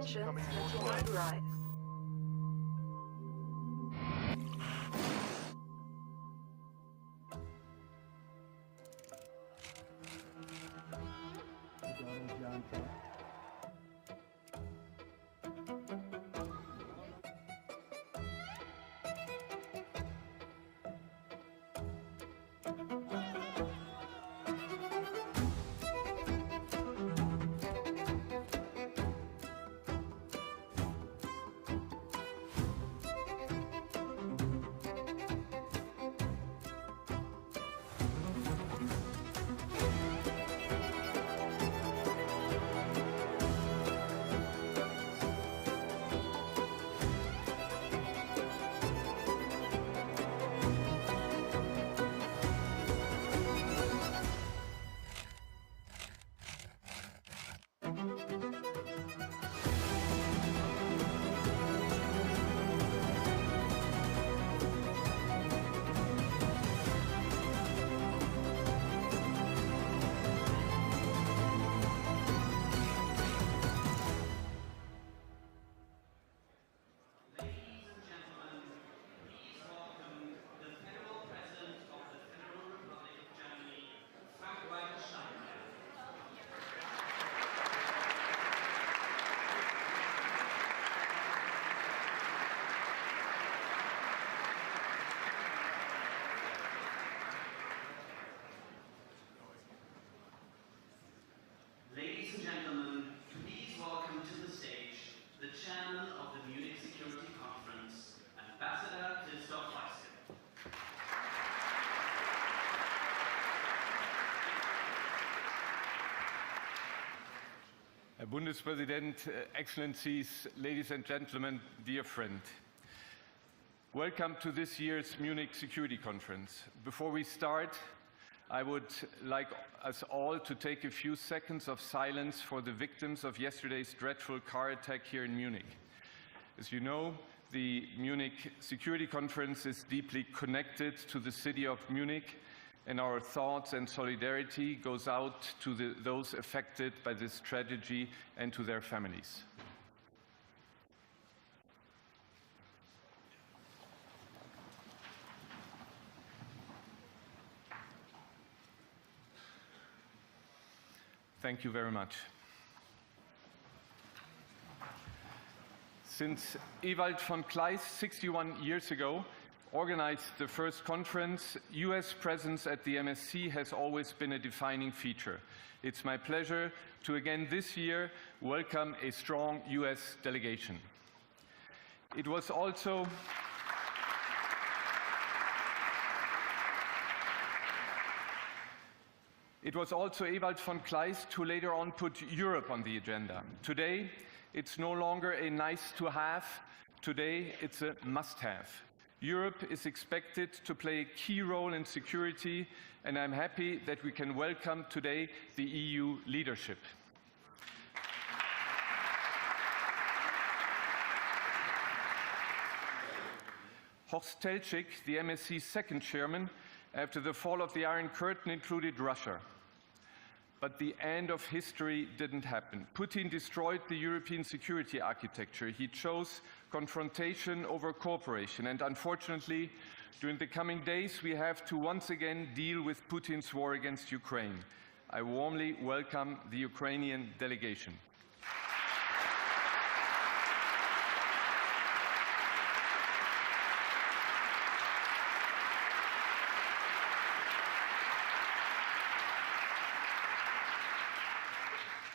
Tensions continue to rise. Ladies and gentlemen, please welcome to the stage the chairman of the Munich Security Conference, Ambassador Pistorius. Herr Bundespräsident, Excellencies, ladies and gentlemen, dear friend. Welcome to this year's Munich Security Conference. Before we start, I would like us all to take a few seconds of silence for the victims of yesterday's dreadful car attack here in Munich. As you know, the Munich Security Conference is deeply connected to the city of Munich, and our thoughts and solidarity goes out to those affected by this tragedy and to their families. Thank you very much. Since Ewald von Kleist 61 years ago organized the first conference, US presence at the MSC has always been a defining feature. It's my pleasure to again this year welcome a strong US delegation. It was also Ewald von Kleist who later on put Europe on the agenda. Today, it's no longer a nice to have. Today, it's a must have. Europe is expected to play a key role in security, and I'm happy that we can welcome today the EU leadership. Horst Teltschik, the MSC's second chairman, after the fall of the Iron Curtain, included Russia. But the end of history didn't happen. Putin destroyed the European security architecture. He chose confrontation over cooperation. And unfortunately, during the coming days, we have to once again deal with Putin's war against Ukraine. I warmly welcome the Ukrainian delegation.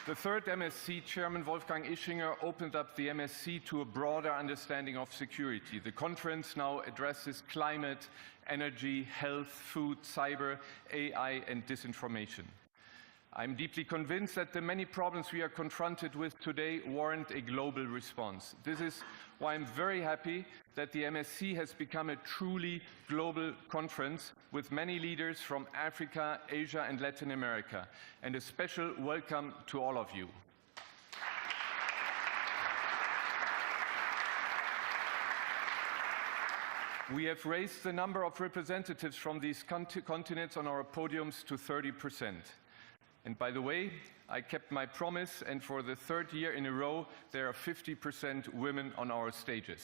The third MSC chairman, Wolfgang Ischinger, opened up the MSC to a broader understanding of security. The conference now addresses climate, energy, health, food, cyber, AI, and disinformation. I'm deeply convinced that the many problems we are confronted with today warrant a global response. This is why I'm very happy that the MSC has become a truly global conference with many leaders from Africa, Asia, and Latin America. And a special welcome to all of you. We have raised the number of representatives from these continents on our podiums to 30%. And by the way, I kept my promise, and for the third year in a row, there are 50% women on our stages.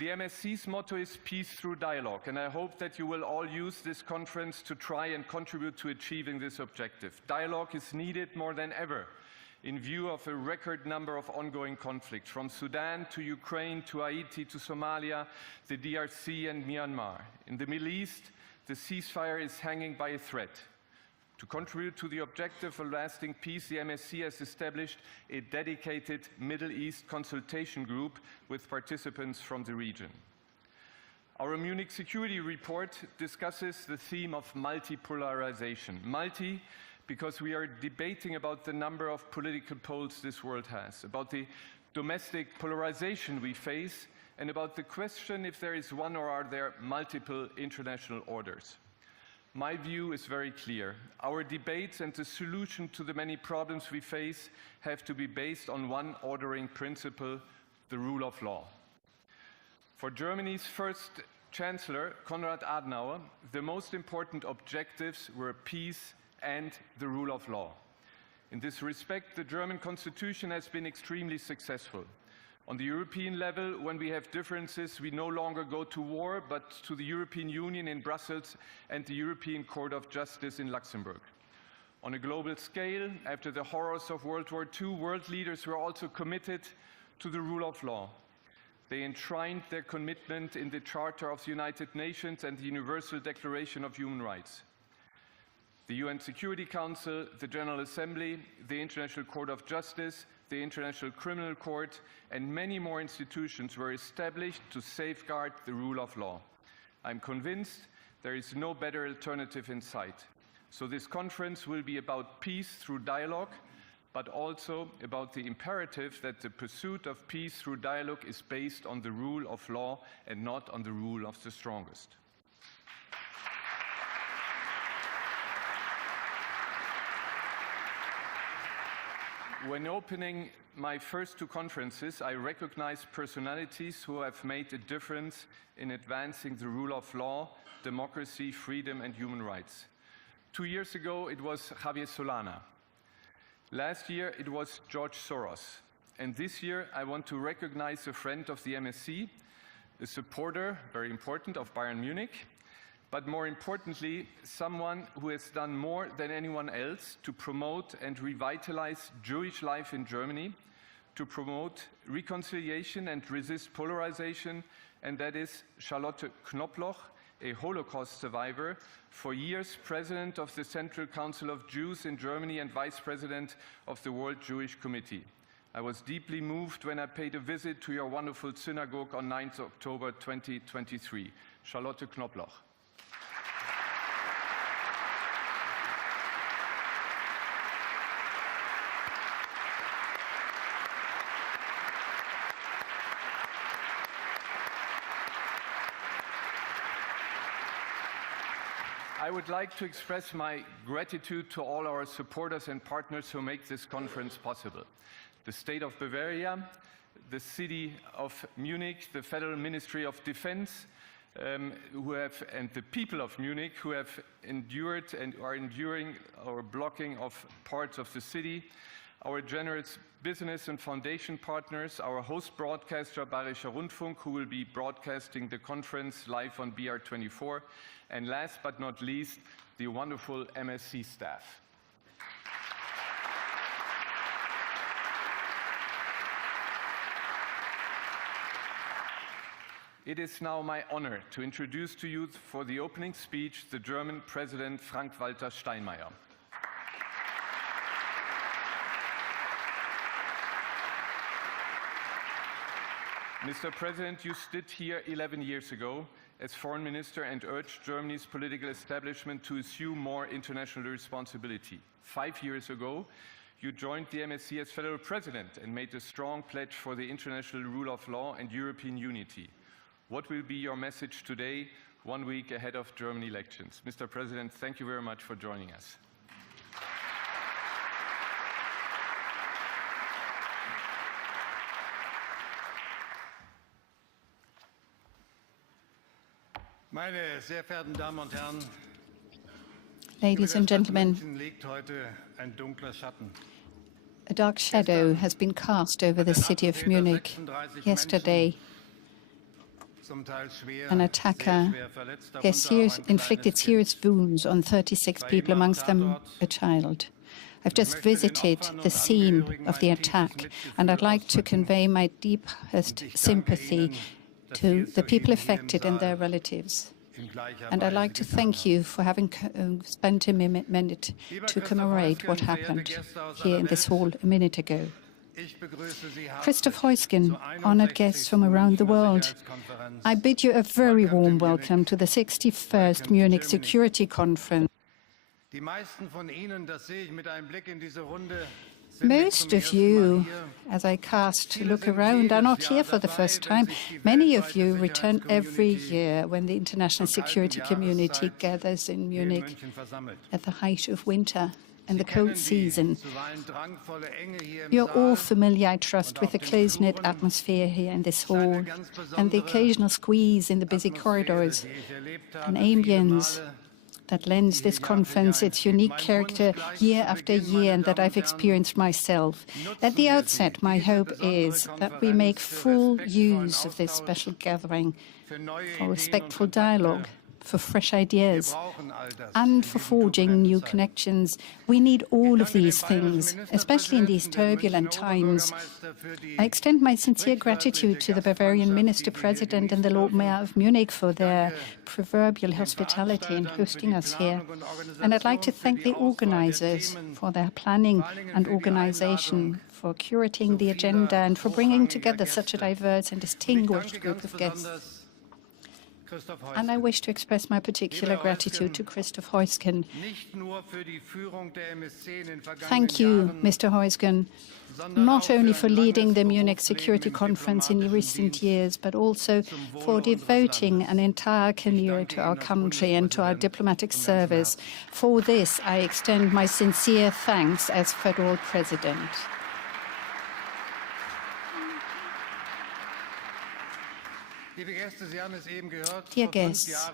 The MSC's motto is peace through dialogue, and I hope that you will all use this conference to try and contribute to achieving this objective. Dialogue is needed more than ever in view of a record number of ongoing conflicts, from Sudan to Ukraine to Haiti to Somalia, the DRC and Myanmar. In the Middle East, the ceasefire is hanging by a thread. To contribute to the objective of lasting peace, the MSC has established a dedicated Middle East consultation group with participants from the region. Our Munich Security Report discusses the theme of multipolarization. Multi, because we are debating about the number of political poles this world has, about the domestic polarization we face, and about the question if there is one or are there multiple international orders. My view is very clear. Our debates and the solution to the many problems we face have to be based on one ordering principle, the rule of law. For Germany's first Chancellor, Konrad Adenauer, the most important objectives were peace and the rule of law. In this respect, the German constitution has been extremely successful. On the European level, when we have differences, we no longer go to war, but to the European Union in Brussels and the European Court of Justice in Luxembourg. On a global scale, after the horrors of World War II, world leaders were also committed to the rule of law. They enshrined their commitment in the Charter of the United Nations and the Universal Declaration of Human Rights. The UN Security Council, the General Assembly, the International Court of Justice, the International Criminal Court, and many more institutions were established to safeguard the rule of law. I'm convinced there is no better alternative in sight. So this conference will be about peace through dialogue, but also about the imperative that the pursuit of peace through dialogue is based on the rule of law and not on the rule of the strongest. When opening my first two conferences, I recognized personalities who have made a difference in advancing the rule of law, democracy, freedom, and human rights. 2 years ago, it was Javier Solana. Last year, it was George Soros. And this year, I want to recognize a friend of the MSC, a supporter, very important, of Bayern Munich, but more importantly, someone who has done more than anyone else to promote and revitalize Jewish life in Germany, to promote reconciliation and resist polarization, and that is Charlotte Knobloch, a Holocaust survivor, for years President of the Central Council of Jews in Germany and Vice President of the World Jewish Committee. I was deeply moved when I paid a visit to your wonderful synagogue on 9th October 2023. Charlotte Knobloch. I would like to express my gratitude to all our supporters and partners who make this conference possible. The State of Bavaria, the City of Munich, the Federal Ministry of Defense, and the people of Munich who have endured and are enduring our blocking of parts of the city, our generous business and foundation partners, our host broadcaster Bayerischer Rundfunk, who will be broadcasting the conference live on BR24, and last but not least, the wonderful MSC staff. It is now my honor to introduce to you for the opening speech the German President Frank-Walter Steinmeier. Mr. President, you stood here 11 years ago as Foreign Minister and urged Germany's political establishment to assume more international responsibility. 5 years ago, you joined the MSC as Federal President and made a strong pledge for the international rule of law and European unity. What will be your message today, 1 week ahead of German elections? Mr. President, thank you very much for joining us. Meine sehr verehrten Damen und Herren, Ladies and gentlemen, liegt heute ein dunkler Schatten. a dark shadow has been cast over the city of Munich. Yesterday, an attacker inflicted serious wounds on 36 people, amongst them a child. I've just visited the scene of the attack, and I'd like to convey my deepest sympathy to the people affected and their relatives. And I'd like to thank you for having spent a minute to commemorate what happened here in this hall a minute ago. Christoph Heusgen, honored guests from around the world, I bid you a very warm welcome to the 61st Munich Security Conference. Most of you, as I cast a look around, are not here for the first time. Many of you return every year when the international security community gathers in Munich at the height of winter and the cold season. You're all familiar, I trust, with the close-knit atmosphere here in this hall and the occasional squeeze in the busy corridors, an ambience that lends this conference its unique character year after year and that I've experienced myself. At the outset, my hope is that we make full use of this special gathering for respectful dialogue, for fresh ideas, and for forging new connections. We need all of these things, especially in these turbulent times. I extend my sincere gratitude to the Bavarian Minister President and the Lord Mayor of Munich for their proverbial hospitality in hosting us here. And I'd like to thank the organizers for their planning and organization, for curating the agenda, and for bringing together such a diverse and distinguished group of guests. And I wish to express my particular gratitude to Christoph Heusgen. Thank you, Mr. Heusgen, not only for leading the Munich Security Conference in recent years, but also for devoting an entire career to our country and to our diplomatic service. For this, I extend my sincere thanks as Federal President. Dear guests,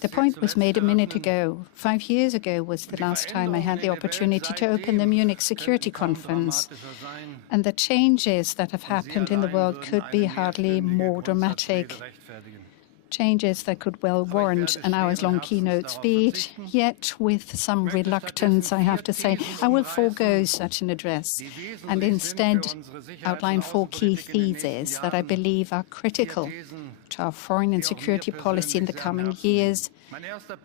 the point was made a minute ago. 5 years ago was the last time I had the opportunity to open the Munich Security Conference. And the changes that have happened in the world could be hardly more dramatic. Changes that could well warrant an hours-long keynote speech, yet with some reluctance, I have to say, I will forego such an address and instead outline 4 key theses that I believe are critical to our foreign and security policy in the coming years,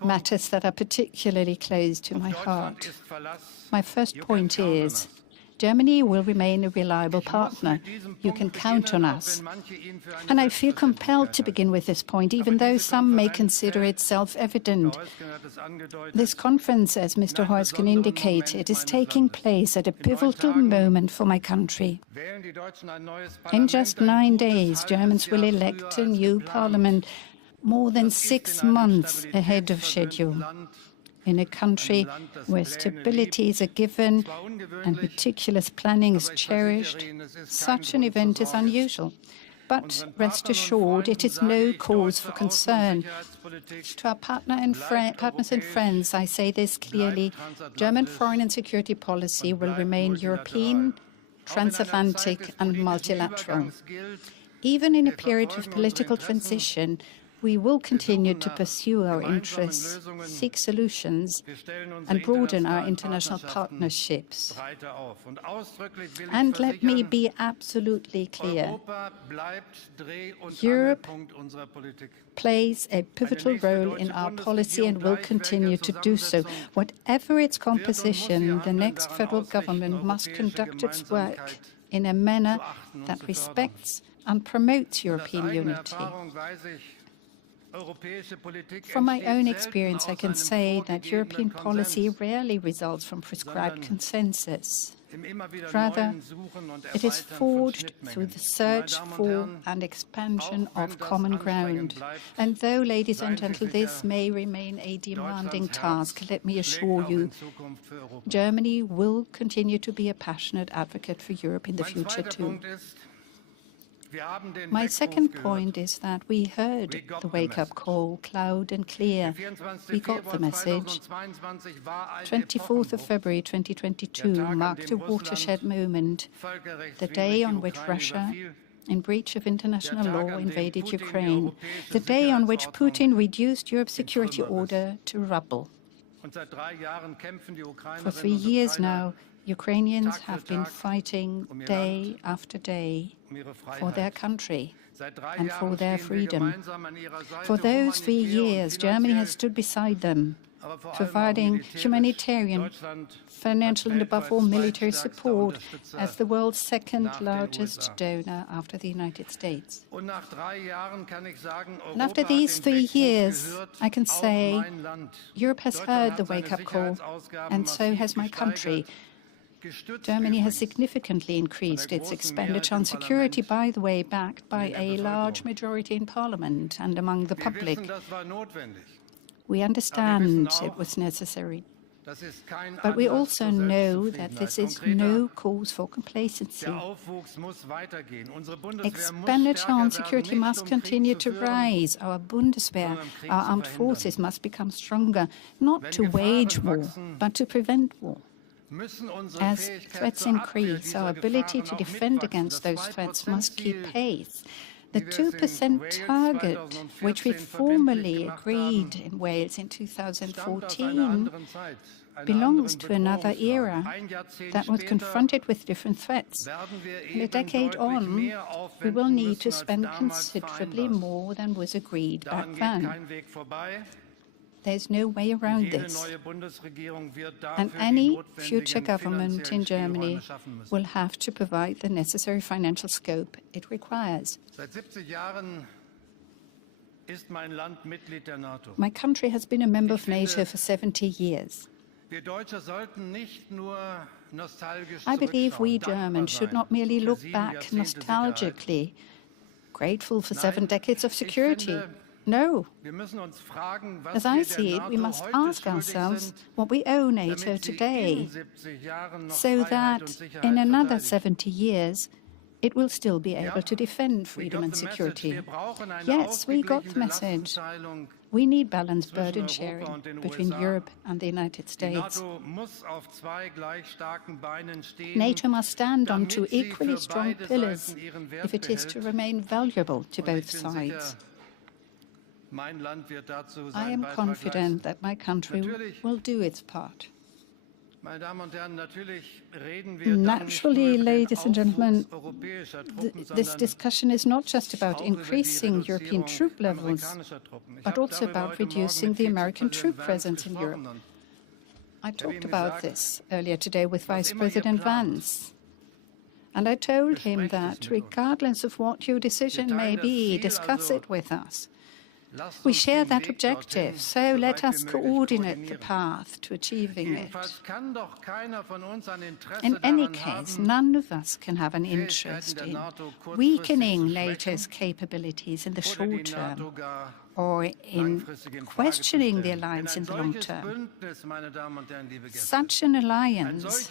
matters that are particularly close to my heart. My first point is, Germany will remain a reliable partner. You can count on us. And I feel compelled to begin with this point, even though some may consider it self-evident. This conference, as Mr. Heusgen indicated, is taking place at a pivotal moment for my country. In just 9 days, Germans will elect a new parliament, more than 6 months ahead of schedule. In a country where stability is a given and meticulous planning is cherished, such an event is unusual. But rest assured, it is no cause for concern. To our partners and friends, I say this clearly: German foreign and security policy will remain European, transatlantic and multilateral. Even in a period of political transition, we will continue to pursue our interests, seek solutions, and broaden our international partnerships. And let me be absolutely clear. Europe plays a pivotal role in our policy and will continue to do so. Whatever its composition, the next federal government must conduct its work in a manner that respects and promotes European unity. From my own experience, I can say that European policy rarely results from prescribed consensus. Rather, it is forged through the search for and expansion of common ground. And though, ladies and gentlemen, this may remain a demanding task, let me assure you, Germany will continue to be a passionate advocate for Europe in the future too. My second point is that we heard the wake-up call loud and clear. We got the message. 24th of February 2022 marked a watershed moment, the day on which Russia, in breach of international law, invaded Ukraine, the day on which Putin reduced Europe's security order to rubble. For 3 years now, Ukrainians have been fighting day after day for their country and for their freedom. For those 3 years, Germany has stood beside them, providing humanitarian, financial and above all military support as the world's second largest donor after the United States. And after these 3 years, I can say Europe has heard the wake-up call, and so has my country. Germany has significantly increased its expenditure on security, by the way, backed by a large majority in Parliament and among the public. We understand it was necessary. But we also know that this is no cause for complacency. Expenditure on security must continue to rise. Our Bundeswehr, our armed forces, must become stronger, not to wage war, but to prevent war. As threats increase, our ability to defend against those threats must keep pace. The 2% target, which we formally agreed in Wales in 2014, belongs to another era that was confronted with different threats. And a decade on, we will need to spend considerably more than was agreed back then. There's no way around this. And any future government in Germany will have to provide the necessary financial scope it requires. My country has been a member of NATO for 70 years. I believe we Germans should not merely look back nostalgically, grateful for 7 decades of security. No. As I see it, we must ask ourselves what we owe NATO today, so that in another 70 years, it will still be able to defend freedom and security. Yes, we got the message. We need balanced burden sharing between Europe and the United States. NATO must stand on 2 equally strong pillars if it is to remain valuable to both sides. I am confident that my country will do its part. Naturally, ladies and gentlemen, this discussion is not just about increasing European troop levels, but also about reducing the American troop presence in Europe. I talked about this earlier today with Vice-President Vance. And I told him that regardless of what your decision may be, discuss it with us. We share that objective, so let us coordinate the path to achieving it. In any case, none of us can have an interest in weakening NATO's capabilities in the short term or in questioning the alliance in the long term. Such an alliance,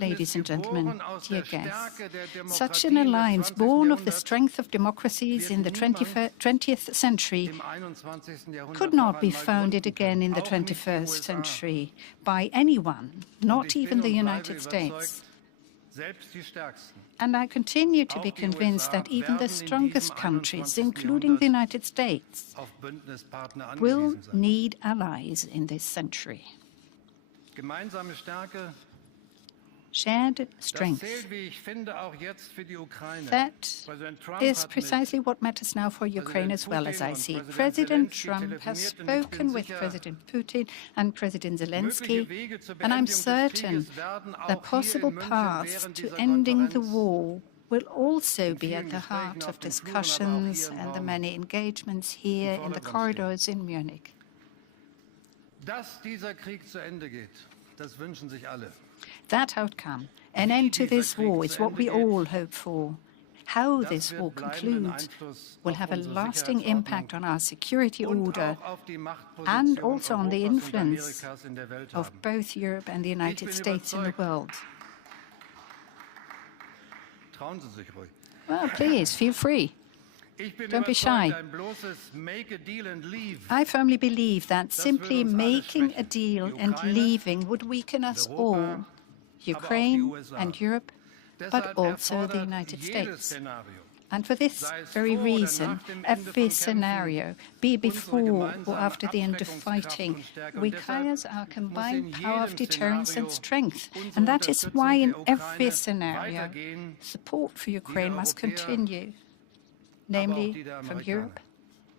ladies and gentlemen, dear guests, such an alliance born of the strength of democracies in the 20th century could not be founded again in the 21st century by anyone, not even the United States. And I continue to be convinced that even the strongest countries, including the United States, will need allies in this century. Shared strength. That is precisely what matters now for Ukraine as well, as I see it. President Trump has spoken with President Putin and President Zelenskyy, and I'm certain that possible paths to ending the war will also be at the heart of discussions and the many engagements here in the corridors in Munich. That outcome, an end to this war, is what we all hope for. How this war concludes will have a lasting impact on our security order and also on the influence of both Europe and the United States in the world. Well, please, feel free. Don't be shy. I firmly believe that simply making a deal and leaving would weaken us all, Ukraine and Europe, but also the United States. And for this very reason, every scenario, be before or after the end of fighting, requires our combined power of deterrence and strength. And that is why in every scenario, support for Ukraine must continue, namely from Europe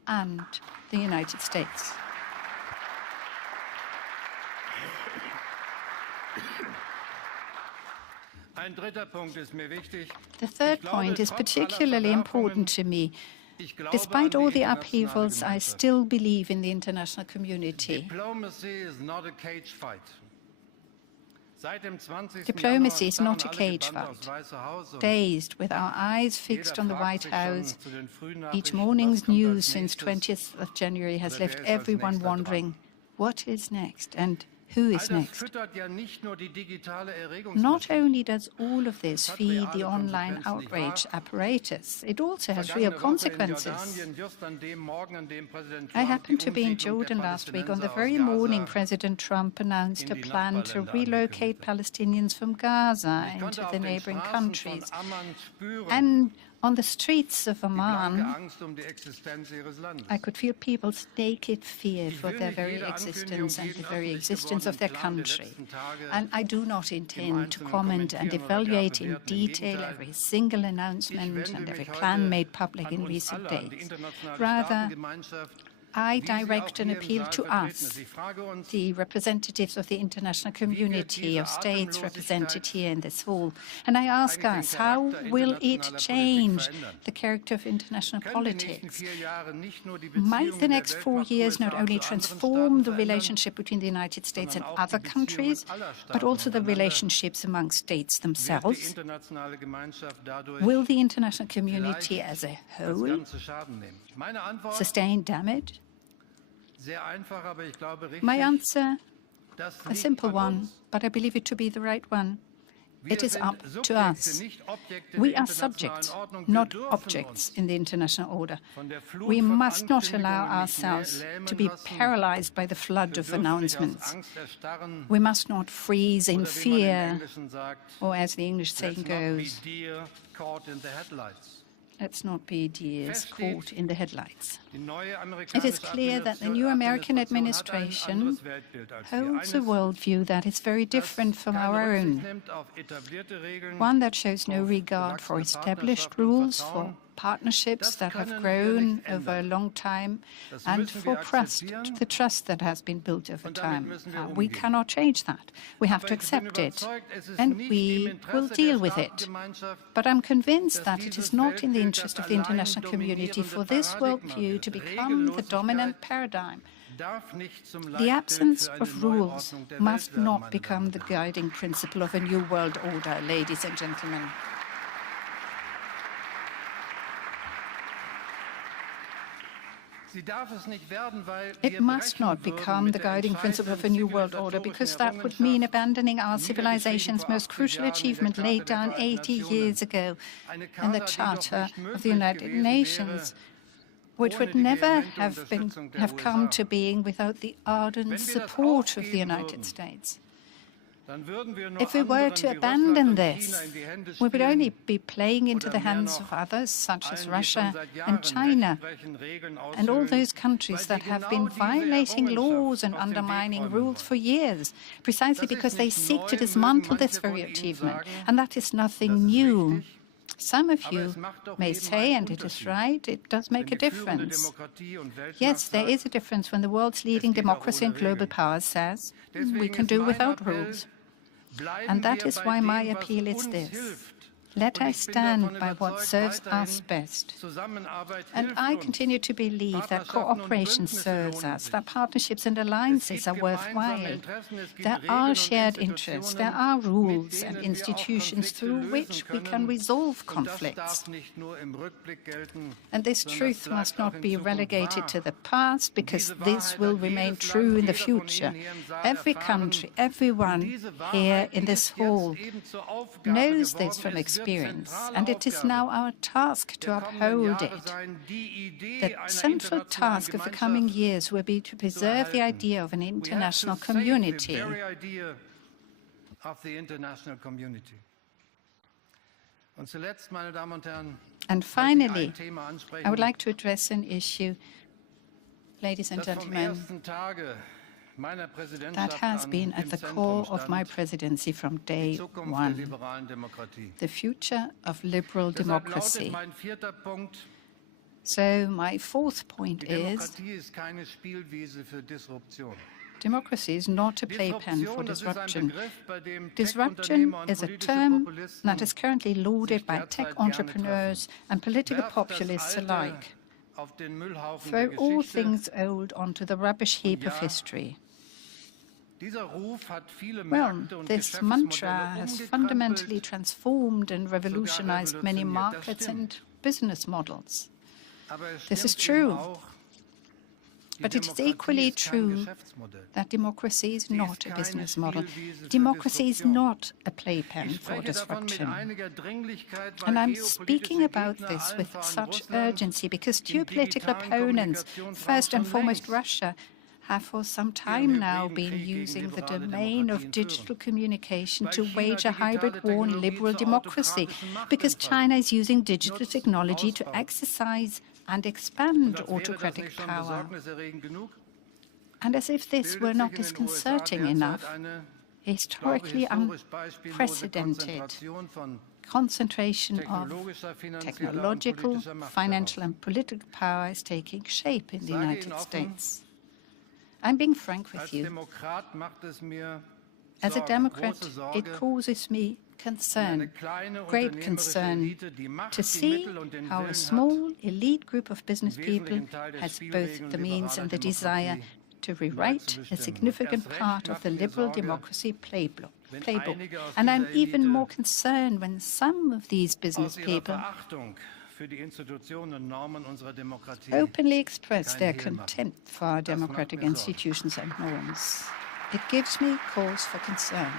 and the United States. The third point is particularly important to me. Despite all the upheavals, I still believe in the international community. Diplomacy is not a cage fight. Dazed, with our eyes fixed on the White House, each morning's news since 20th of January has left everyone wondering, what is next and who is next? Not only does all of this feed the online outrage apparatus, it also has real consequences. I happened to be in Jordan last week on the very morning President Trump announced a plan to relocate Palestinians from Gaza into the neighboring countries. And on the streets of Amman, I could feel people's naked fear for their very existence and the very existence of their country. And I do not intend to comment and evaluate in detail every single announcement and every plan made public in recent days. Rather, I direct an appeal to us, the representatives of the international community of states represented here in this hall, and I ask us, how will it change the character of international politics? Might the next 4 years not only transform the relationship between the United States and other countries, but also the relationships among states themselves? Will the international community as a whole sustain damage? My answer, a simple one, but I believe it to be the right one. It is up to us. We are subjects, not objects in the international order. We must not allow ourselves to be paralyzed by the flood of announcements. We must not freeze in fear, or as the English saying goes, let's not be deers caught in the headlights. It is clear that the new American administration holds a worldview that is very different from our own. One that shows no regard for established rules, for partnerships that have grown over a long time, and for the trust that has been built over time. We cannot change that. We have to accept it, and we will deal with it. But I'm convinced that it is not in the interest of the international community for this worldview to become the dominant paradigm. The absence of rules must not become the guiding principle of a new world order, ladies and gentlemen. It must not become the guiding principle of a new world order, because that would mean abandoning our civilization's most crucial achievement laid down 80 years ago in the Charter of the United Nations, which would never have come to being without the ardent support of the United States. If we were to abandon this, we would only be playing into the hands of others, such as Russia and China, and all those countries that have been violating laws and undermining rules for years, precisely because they seek to dismantle this very achievement. And that is nothing new. Some of you may say, and it is right, it does make a difference. Yes, there is a difference when the world's leading democracy and global power says we can do without rules. And that is why my appeal is this. Let us stand by what serves us best. And I continue to believe that cooperation serves us, that partnerships and alliances are worthwhile. There are shared interests, there are rules and institutions through which we can resolve conflicts. And this truth must not be relegated to the past, because this will remain true in the future. Every country, everyone here in this hall knows this from experience. experience, and it is now our task to uphold it. The central task of the coming years will be to preserve the idea of an international community. And finally, I would like to address an issue, ladies and gentlemen, that has been at the core of my presidency from day one: the future of liberal democracy. So my fourth point is, democracy is not a playpen for disruption. Disruption is a term that is currently lauded by tech entrepreneurs and political populists alike. Throw all things old onto the rubbish heap of history. Well, this mantra has fundamentally transformed and revolutionized many markets and business models. This is true. But it is equally true that democracy is not a business model. Democracy is not a playpen for disruption. And I'm speaking about this with such urgency because geopolitical opponents, first and foremost Russia, have for some time now been using the domain of digital communication to wage a hybrid war on liberal democracy, because China is using digital technology to exercise and expand autocratic power. And as if this were not disconcerting enough, historically unprecedented concentration of technological, financial and political power is taking shape in the United States. I'm being frank with you. As a Democrat, it causes me concern, great concern, to see how a small elite group of business people has both the means and the desire to rewrite a significant part of the liberal democracy playbook. And I'm even more concerned when some of these business people openly express their contempt for our democratic institutions and norms. It gives me cause for concern.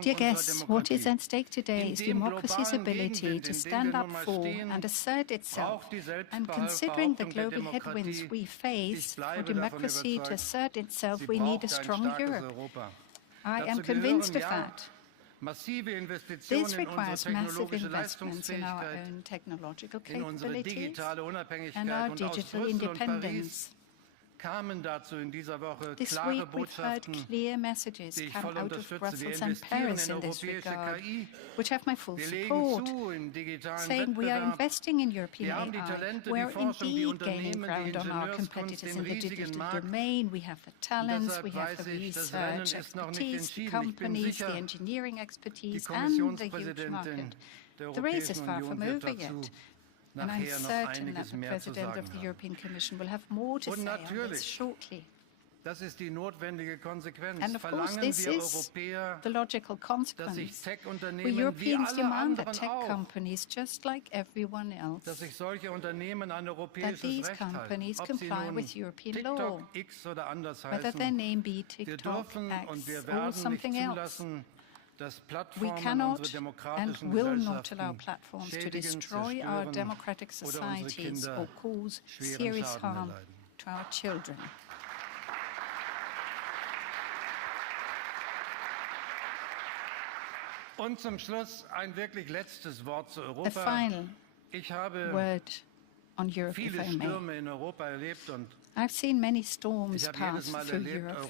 Dear guests, what is at stake today is democracy's ability to stand up for and assert itself. And considering the global headwinds we face, for democracy to assert itself, we need a strong Europe. I am convinced of that. This requires massive investments in our own technological capabilities and our digital independence. This week we've heard clear messages come out of Brussels and Paris in this regard, which have my full support, saying we are investing in European AI. We're indeed gaining ground on our competitors in the digital domain. We have the talents, we have the research expertise, the companies, the engineering expertise, and the huge market. The race is far from over yet. And I'm certain that the President of the European Commission will have more to say on this shortly. And of course, this is the logical consequence. We Europeans demand that tech companies, just like everyone else, that these companies comply with European law, whether their name be TikTok, X, or something else. We cannot and will not allow platforms to destroy our democratic societies or cause serious harm to our children. A final word on Europe, if I may. I've seen many storms pass through Europe.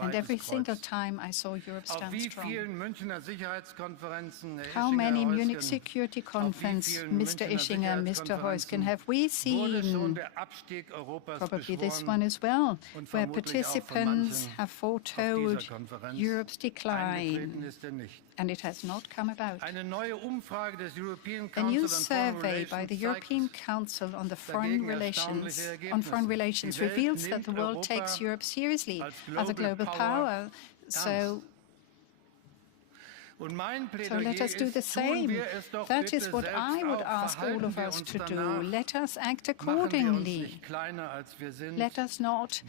And every single time I saw Europe stand strong. How many Munich Security Conference, Mr. Ischinger, Mr. Heusgen, have we seen? Probably this one as well, where participants have foretold Europe's decline. And it has not come about. A new survey by the European Council on Foreign Relations reveals that the world takes Europe seriously as a global power. So So let us do the same. That is what I would ask all of us to do. Let us act accordingly. Let us not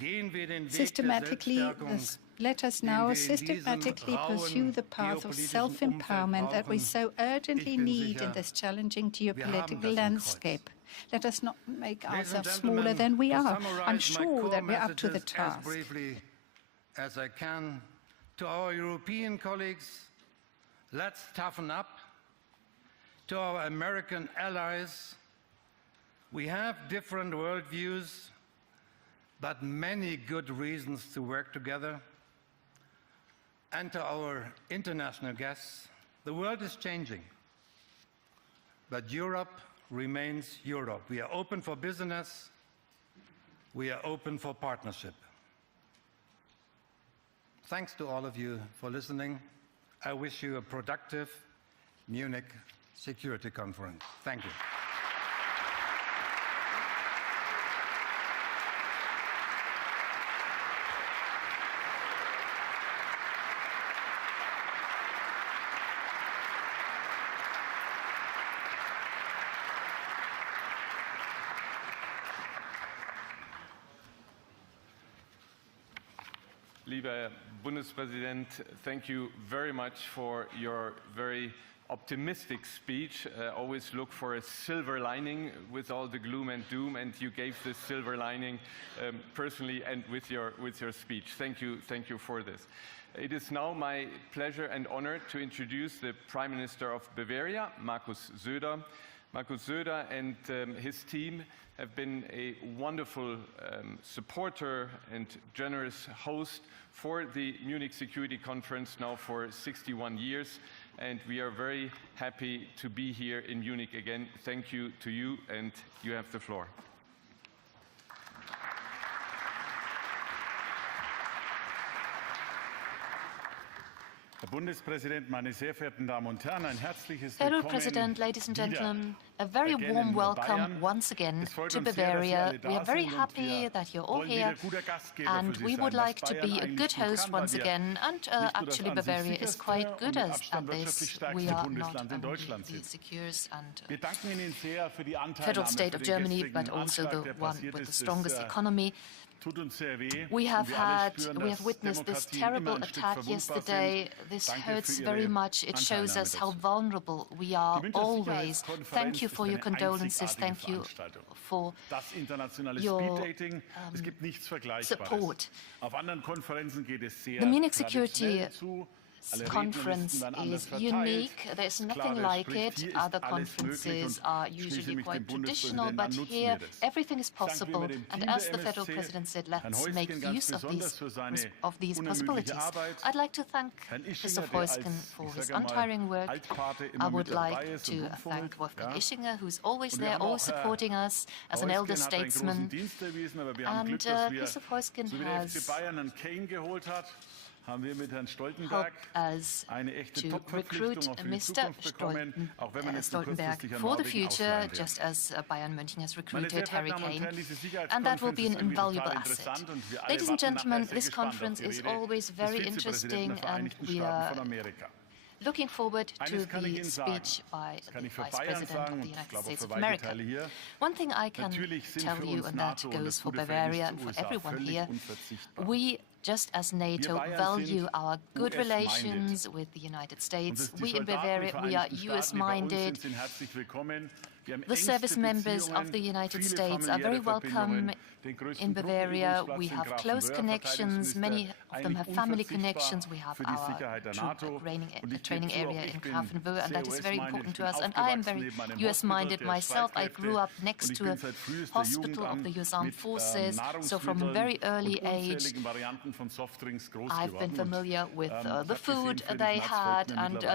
systematically Let us now systematically pursue the path of self-empowerment that we so urgently need in this challenging geopolitical landscape. Let us not make ourselves smaller than we are. I'm sure that we're up to the task. As briefly as I can, to our European colleagues, let's toughen up. To our American allies, we have different worldviews, but many good reasons to work together. And to our international guests, the world is changing, but Europe remains Europe. We are open for business. We are open for partnership. Thanks to all of you for listening. I wish you a productive Munich Security Conference. Thank you. Lieber Bundespräsident, thank you very much for your very optimistic speech. Always look for a silver lining with all the gloom and doom, and you gave this silver lining personally and with your speech. Thank you for this. It is now my pleasure and honor to introduce the Prime Minister of Bavaria, Markus Söder. Markus Söder and his team have been a wonderful supporter and generous host for the Munich Security Conference now for 61 years, and we are very happy to be here in Munich again. Thank you to you, and you have the floor. Fellow President, ladies and gentlemen, a very warm welcome once again to Bavaria. We are very happy that you're all here, and we would like to be a good host once again. And actually, Bavaria is quite good at this. We are not only the secure and federal state of Germany, but also the one with the strongest economy. We have witnessed this terrible attack yesterday. This hurts very much. It shows us how vulnerable we are always. Thank you for your condolences. Thank you for your support. The Munich Security Conference is unique. There's nothing like it. Other conferences are usually quite traditional, but here everything is possible. And as the federal president said, let's make use of these possibilities. I'd like to thank Mr. Heusgen for his untiring work. I would like to thank Wolfgang Ischinger, who's always there, always supporting us as an elder statesman. And Mr. Heusgen has helped us to recruit Mr. Stoltenberg for the future, just as Bayern München has recruited Harry Kane, and that will be an invaluable asset. Ladies and gentlemen, this conference is always very interesting, and we are looking forward to the speech by the Vice President of the United States of America. One thing I can tell you, and that goes for Bavaria and for everyone here, we, just as NATO, value our good relations with the United States. We in Bavaria, we are US-minded. The service members of the United States are very welcome in Bavaria. We have close connections. Many of them have family connections. We have our training area in Grafenwöhr, and that is very important to us. And I am very US-minded myself. I grew up next to a hospital of the US Armed Forces, so from a very early age, I've been familiar with the food they had and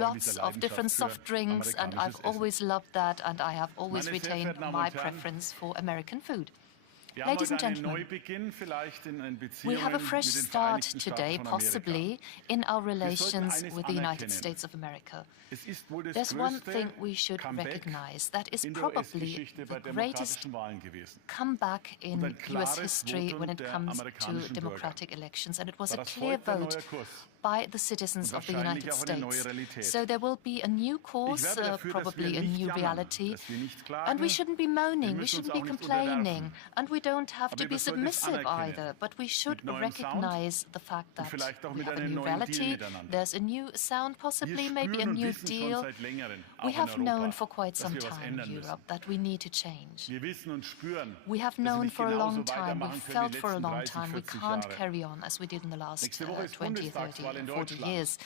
lots of different soft drinks, and I've always loved that, and I have always retained my preference for American food. Ladies and gentlemen, we have a fresh start today, possibly, in our relations with the United States of America. There's one thing we should recognize. That is probably the greatest comeback in US history when it comes to democratic elections, and it was a clear vote by the citizens of the United States. So there will be a new course, probably a new reality. And we shouldn't be moaning, we shouldn't be complaining, and we don't have to be submissive either, but we should recognize the fact that we have a new reality, there's a new sound, possibly, maybe a new deal. We have known for quite some time in Europe that we need to change. We have known for a long time, we've felt for a long time, we can't carry on as we did in the last 20, 30, 40 years.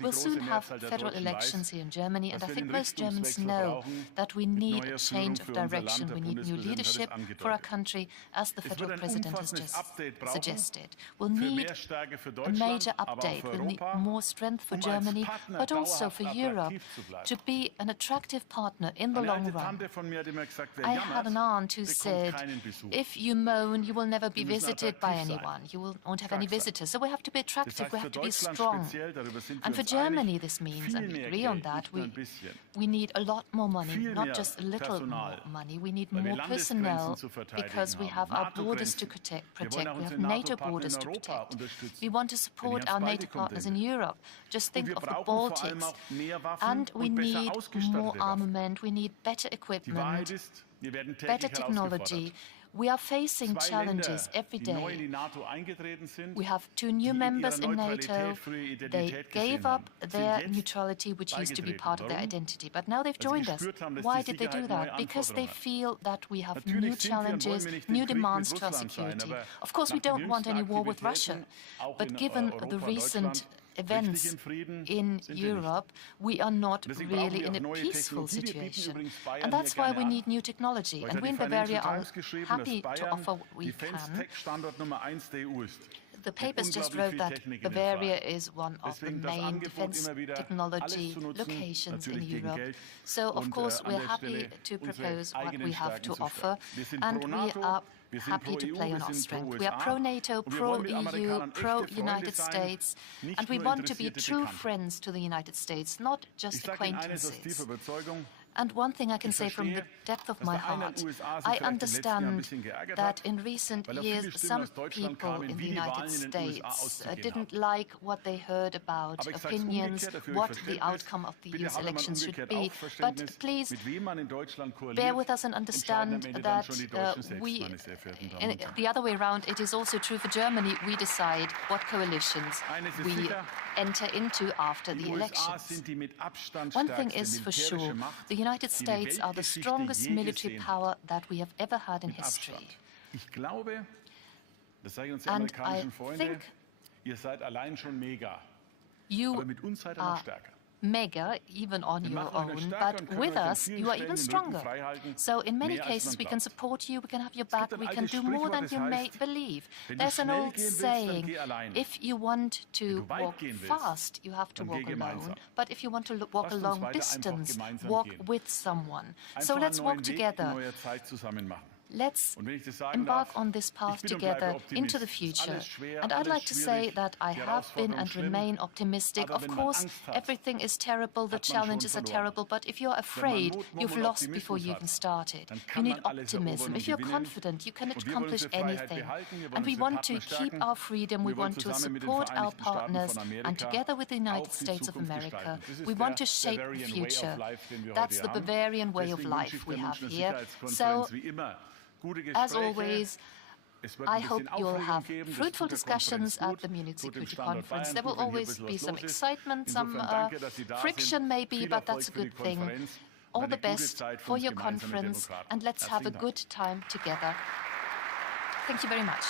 We'll soon have federal elections here in Germany, and I think most Germans know that we need a change of direction. We need new leadership for our country, as the federal president has just suggested. We'll need a major update. We'll need more strength for Germany, but also for Europe, to be an attractive partner in the long run. I had an aunt who said, if you moan, you will never be visited by anyone. You won't have any visitors. So we have to be attractive, we have to be strong. And for Germany, this means, and we agree on that, we need a lot more money, not just a little more money. We need more personnel because we have our borders to protect. We have NATO borders to protect. We want to support our NATO partners in Europe. Just think of the Baltics. And we need more armament. We need better equipment, better technology. We are facing challenges every day. We have 2 new members in NATO. They gave up their neutrality, which used to be part of their identity, but now they've joined us. Why did they do that? Because they feel that we have new challenges, new demands to our security. Of course, we don't want any war with Russia, but given the recent events in Europe, we are not really in a peaceful situation. And that's why we need new technology. And we in Bavaria are happy to offer what we can. The papers just wrote that Bavaria is one of the main defense technology locations in Europe. So, of course, we're happy to propose what we have to offer, and we are happy to play on our strength. We are pro-NATO, pro-EU, pro-United States, and we want to be true friends to the United States, not just acquaintances. And one thing I can say from the depth of my heart, I understand that in recent years some people in the United States didn't like what they heard about opinions, what the outcome of the US elections should be. But please bear with us and understand that the other way around, it is also true for Germany. We decide what coalitions we enter into after the elections. One thing is for sure, the United States are the strongest military power that we have ever had in history. And I think you are mega, even on your own, but with us, you are even stronger. So in many cases, we can support you, we can have your back, we can do more than you may believe. There's an old saying, if you want to walk fast, you have to walk alone. But if you want to walk a long distance, walk with someone. So let's walk together. Let's embark on this path together into the future. And I'd like to say that I have been and remain optimistic. Of course, everything is terrible, the challenges are terrible, but if you're afraid, you've lost before you even started. You need optimism. If you're confident, you can accomplish anything. And we want to keep our freedom, we want to support our partners, and together with the United States of America, we want to shape the future. That's the Bavarian way of life we have here. So, as always, I hope you'll have fruitful discussions at the Munich Security Conference. There will always be some excitement, some friction maybe, but that's a good thing. All the best for your conference, and let's have a good time together. Thank you very much.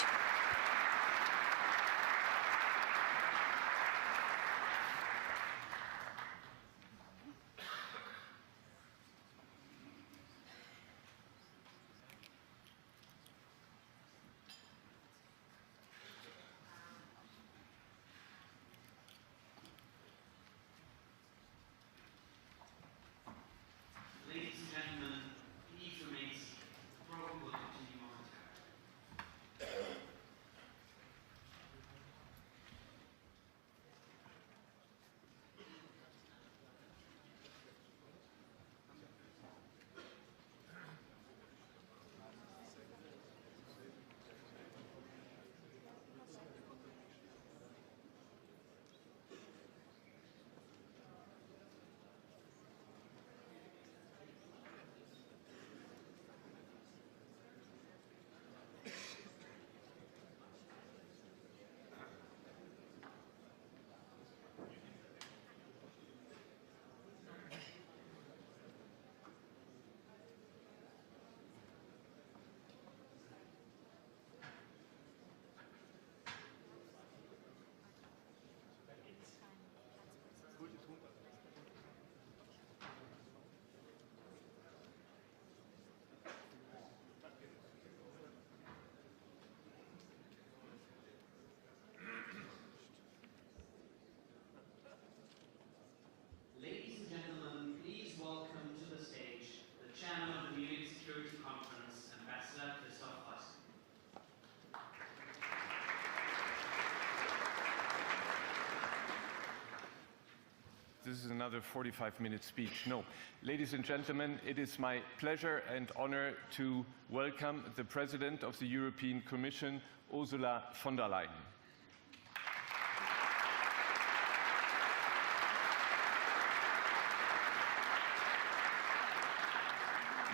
this is another 45-minute speech. No. Ladies and gentlemen, it is my pleasure and honor to welcome the President of the European Commission, Ursula von der Leyen.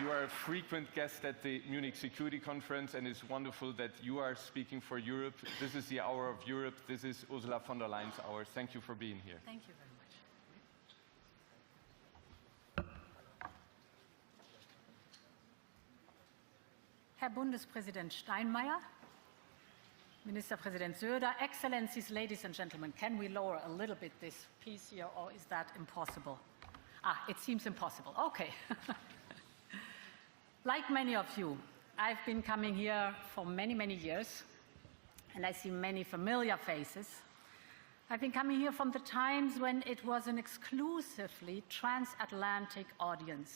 You are a frequent guest at the Munich Security Conference, and it's wonderful that you are speaking for Europe. This is the hour of Europe. This is Ursula von der Leyen's hour. Thank you for being here. Thank you very much. Herr Bundespräsident Steinmeier, Ministerpräsident Soder, Excellencies, ladies and gentlemen, can we lower a little bit this piece here, or is that impossible? It seems impossible. Okay. Like many of you, I've been coming here for many, many years, and I see many familiar faces. I've been coming here from the times when it was an exclusively transatlantic audience,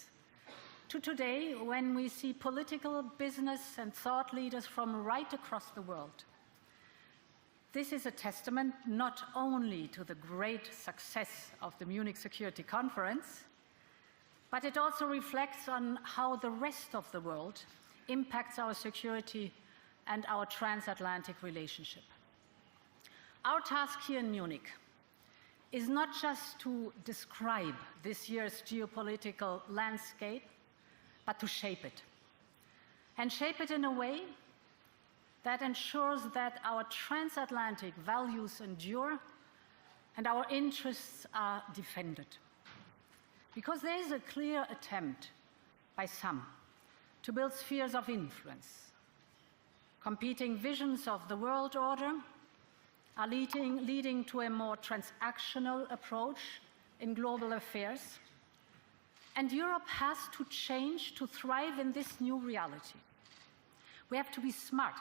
to today when we see political, business, and thought leaders from right across the world. This is a testament not only to the great success of the Munich Security Conference, but it also reflects on how the rest of the world impacts our security and our transatlantic relationship. Our task here in Munich is not just to describe this year's geopolitical landscape, but to shape it. And shape it in a way that ensures that our transatlantic values endure and our interests are defended. Because there is a clear attempt by some to build spheres of influence. Competing visions of the world order are leading to a more transactional approach in global affairs. And Europe has to change to thrive in this new reality. We have to be smart.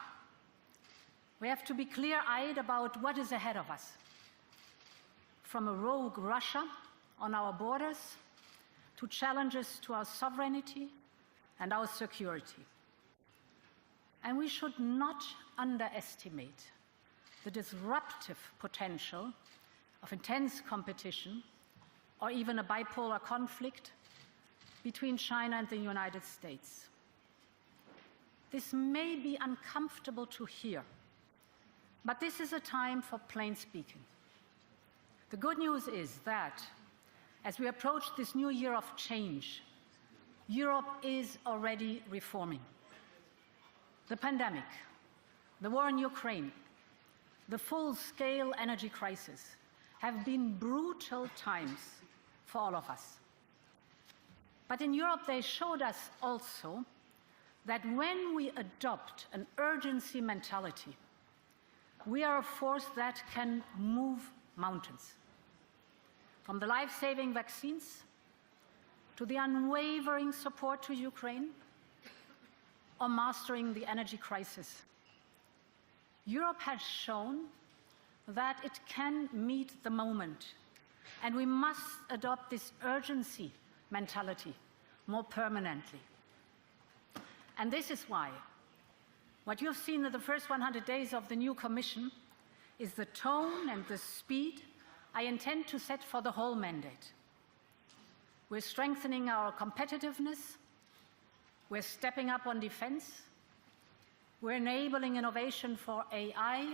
We have to be clear-eyed about what is ahead of us. From a rogue Russia on our borders, to challenges to our sovereignty and our security. And we should not underestimate the disruptive potential of intense competition or even a bipolar conflict between China and the United States. This may be uncomfortable to hear, but this is a time for plain speaking. The good news is that as we approach this new year of change, Europe is already reforming. The pandemic, the war in Ukraine, the full-scale energy crisis have been brutal times for all of us. But in Europe, they showed us also that when we adopt an urgency mentality, we are a force that can move mountains. From the life-saving vaccines to the unwavering support to Ukraine or mastering the energy crisis, Europe has shown that it can meet the moment, and we must adopt this urgency mentality more permanently. And this is why what you've seen in the first 100 days of the new Commission is the tone and the speed I intend to set for the whole mandate. We're strengthening our competitiveness, we're stepping up on defense, we're enabling innovation for AI.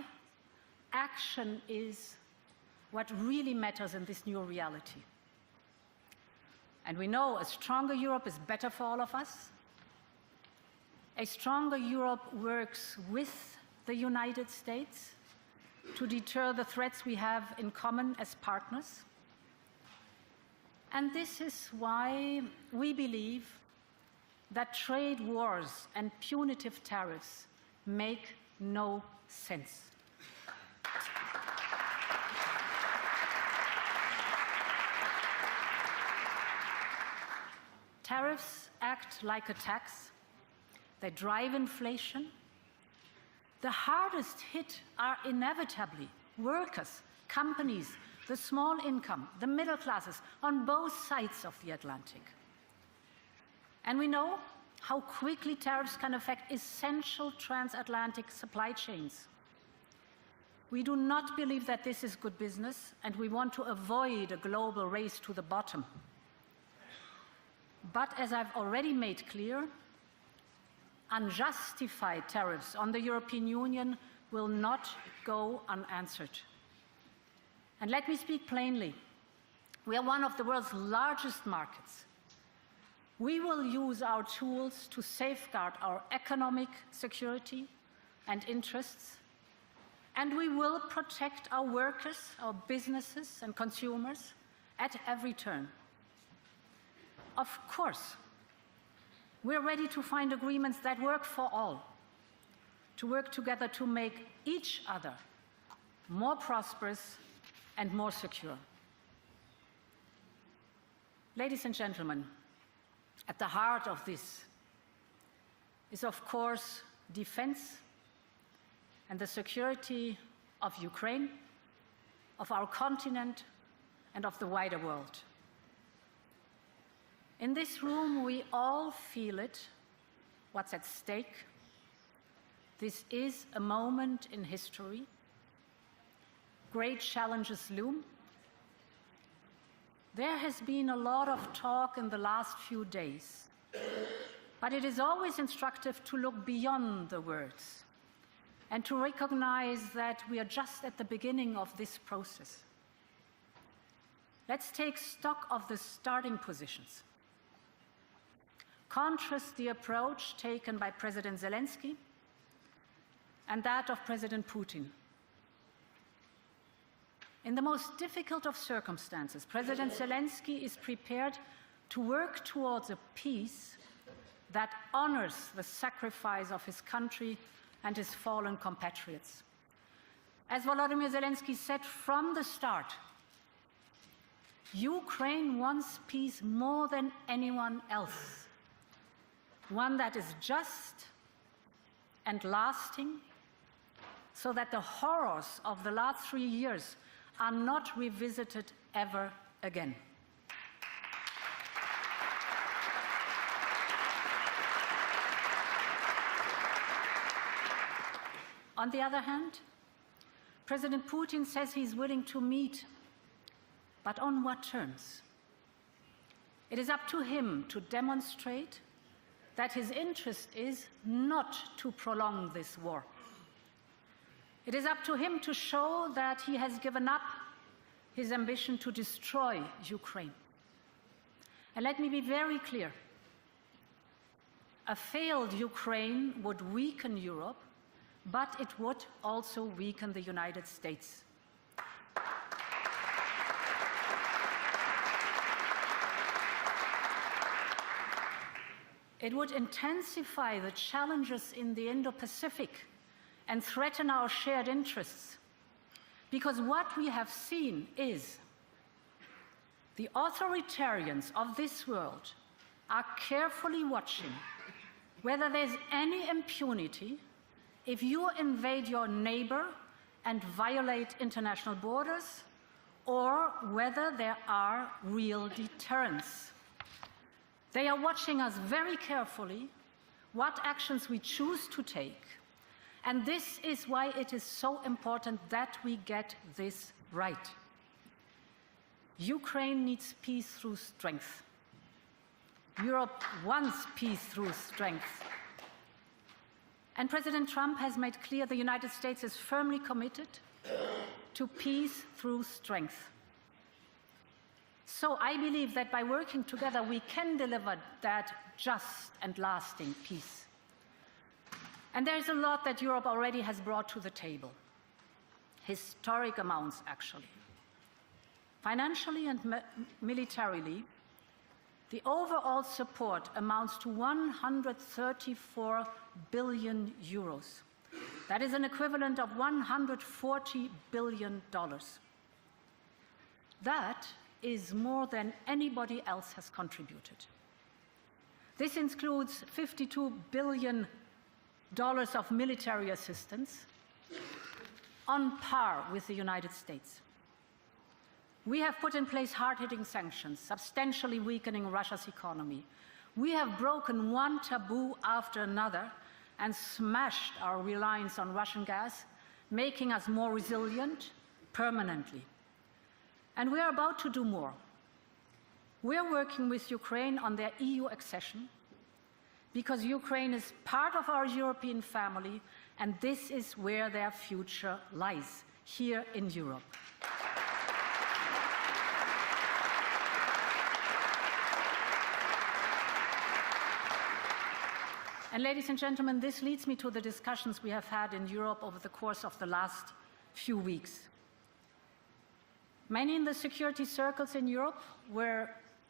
Action is what really matters in this new reality. And we know a stronger Europe is better for all of us. A stronger Europe works with the United States to deter the threats we have in common as partners. And this is why we believe that trade wars and punitive tariffs make no sense. Tariffs act like a tax. They drive inflation. The hardest hit are inevitably workers, companies, the small income, the middle classes on both sides of the Atlantic. And we know how quickly tariffs can affect essential transatlantic supply chains. We do not believe that this is good business, and we want to avoid a global race to the bottom. But as I've already made clear, unjustified tariffs on the European Union will not go unanswered. And let me speak plainly. We are one of the world's largest markets. We will use our tools to safeguard our economic security and interests, and we will protect our workers, our businesses and consumers at every turn. Of course, we're ready to find agreements that work for all, to work together to make each other more prosperous and more secure. Ladies and gentlemen, at the heart of this is, of course, defense and the security of Ukraine, of our continent, and of the wider world. In this room, we all feel it, what's at stake. This is a moment in history. Great challenges loom. There has been a lot of talk in the last few days, but it is always instructive to look beyond the words and to recognize that we are just at the beginning of this process. Let's take stock of the starting positions. Contrast the approach taken by President Zelenskyy and that of President Putin. In the most difficult of circumstances, President Zelenskyy is prepared to work towards a peace that honors the sacrifice of his country and his fallen compatriots. As Volodymyr Zelenskyy said from the start, Ukraine wants peace more than anyone else, one that is just and lasting, so that the horrors of the last 3 years are not revisited ever again. On the other hand, President Putin says he's willing to meet, but on what terms? It is up to him to demonstrate that his interest is not to prolong this war. It is up to him to show that he has given up his ambition to destroy Ukraine. And let me be very clear. A failed Ukraine would weaken Europe, but it would also weaken the United States. It would intensify the challenges in the Indo-Pacific and threaten our shared interests. Because what we have seen is the authoritarians of this world are carefully watching whether there's any impunity if you invade your neighbor and violate international borders, or whether there are real deterrents. They are watching us very carefully, what actions we choose to take. And this is why it is so important that we get this right. Ukraine needs peace through strength. Europe wants peace through strength. And President Trump has made clear the United States is firmly committed to peace through strength. So I believe that by working together, we can deliver that just and lasting peace. And there is a lot that Europe already has brought to the table. Historic amounts, actually. Financially and militarily, the overall support amounts to 134 billion euros. That is an equivalent of $140 billion. That is more than anybody else has contributed. This includes $52 billion of military assistance, on par with the United States. We have put in place hard-hitting sanctions, substantially weakening Russia's economy. We have broken one taboo after another and smashed our reliance on Russian gas, making us more resilient permanently. And we are about to do more. We are working with Ukraine on their EU accession because Ukraine is part of our European family, and this is where their future lies, here in Europe. And ladies and gentlemen, this leads me to the discussions we have had in Europe over the course of the last few weeks. Many in the security circles in Europe were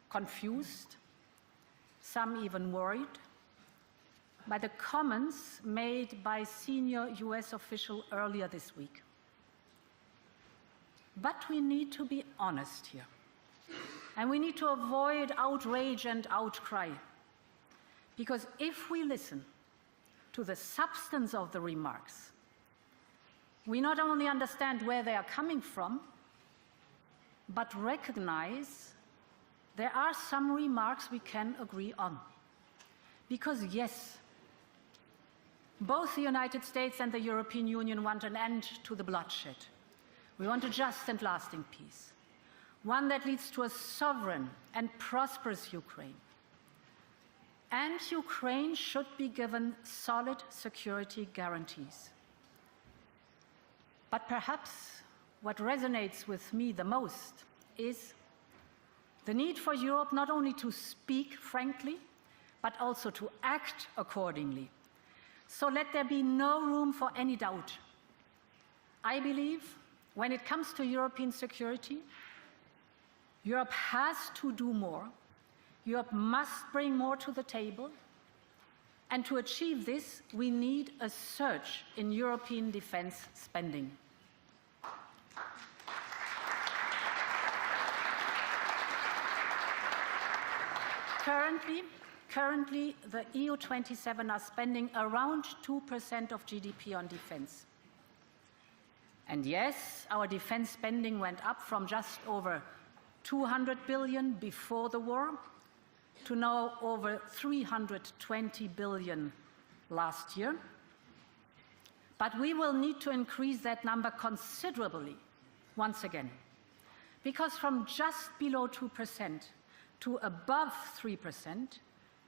confused, some even worried, by the comments made by senior US official earlier this week. But we need to be honest here, and we need to avoid outrage and outcry. Because if we listen to the substance of the remarks, we not only understand where they are coming from, but recognize there are some remarks we can agree on. Because yes, both the United States and the European Union want an end to the bloodshed. We want a just and lasting peace, one that leads to a sovereign and prosperous Ukraine. And Ukraine should be given solid security guarantees. But perhaps what resonates with me the most is the need for Europe not only to speak frankly, but also to act accordingly. So let there be no room for any doubt. I believe when it comes to European security, Europe has to do more. Europe must bring more to the table, and to achieve this, we need a surge in European defense spending. Currently, the EU27 are spending around 2% of GDP on defense. And yes, our defense spending went up from just over 200 billion before the war to now over 320 billion last year. But we will need to increase that number considerably once again, because from just below 2% to above 3%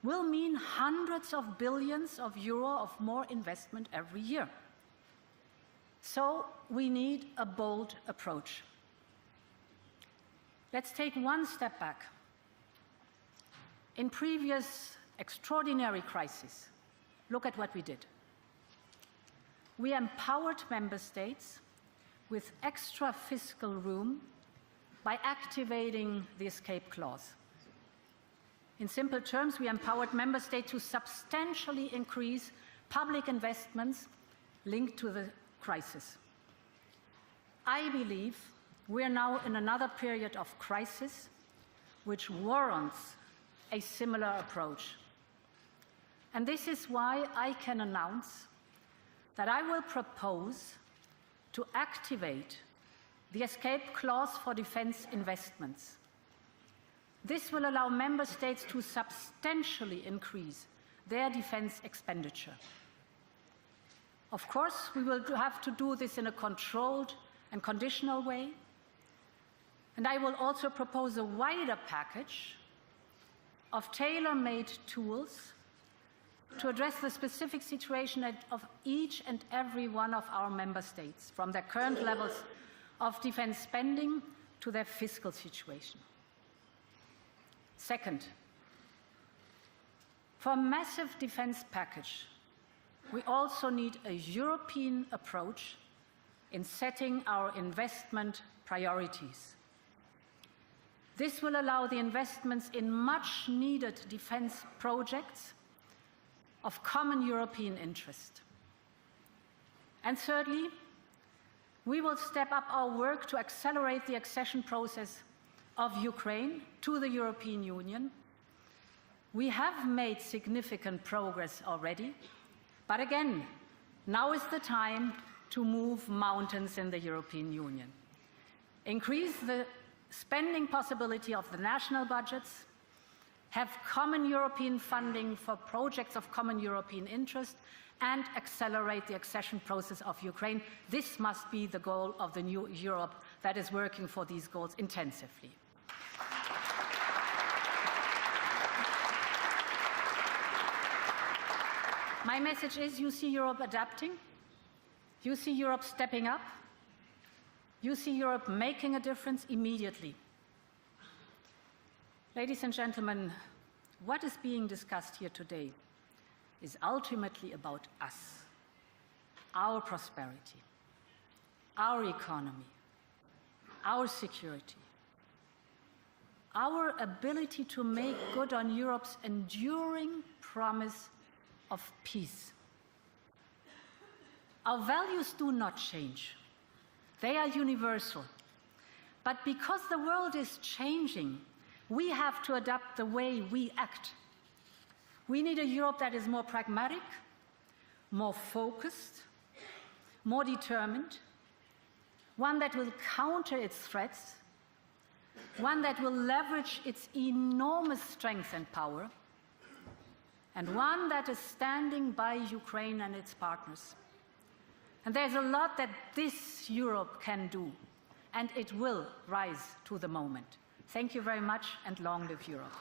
will mean hundreds of billions of euro of more investment every year. So we need a bold approach. Let's take one step back. In previous extraordinary crises, look at what we did. We empowered member states with extra fiscal room by activating the escape clause. In simple terms, we empowered member states to substantially increase public investments linked to the crisis. I believe we are now in another period of crisis which warrants a similar approach. And this is why I can announce that I will propose to activate the escape clause for defense investments. This will allow member states to substantially increase their defense expenditure. Of course, we will have to do this in a controlled and conditional way. And I will also propose a wider package of tailor-made tools to address the specific situation of each and every one of our member states, from their current levels of defense spending to their fiscal situation. Second, for a massive defense package, we also need a European approach in setting our investment priorities. This will allow the investments in much-needed defense projects of common European interest. And thirdly, we will step up our work to accelerate the accession process of Ukraine to the European Union. We have made significant progress already, but again, now is the time to move mountains in the European Union. Increase the spending possibility of the national budgets, have common European funding for projects of common European interest, and accelerate the accession process of Ukraine. This must be the goal of the new Europe that is working for these goals intensively. My message is, you see Europe adapting, you see Europe stepping up, you see Europe making a difference immediately. Ladies and gentlemen, what is being discussed here today is ultimately about us, our prosperity, our economy, our security, our ability to make good on Europe's enduring promise of peace. Our values do not change. They are universal. But because the world is changing, we have to adapt the way we act. We need a Europe that is more pragmatic, more focused, more determined, one that will counter its threats, one that will leverage its enormous strength and power, and one that is standing by Ukraine and its partners. And there's a lot that this Europe can do, and it will rise to the moment. Thank you very much, and long live Europe.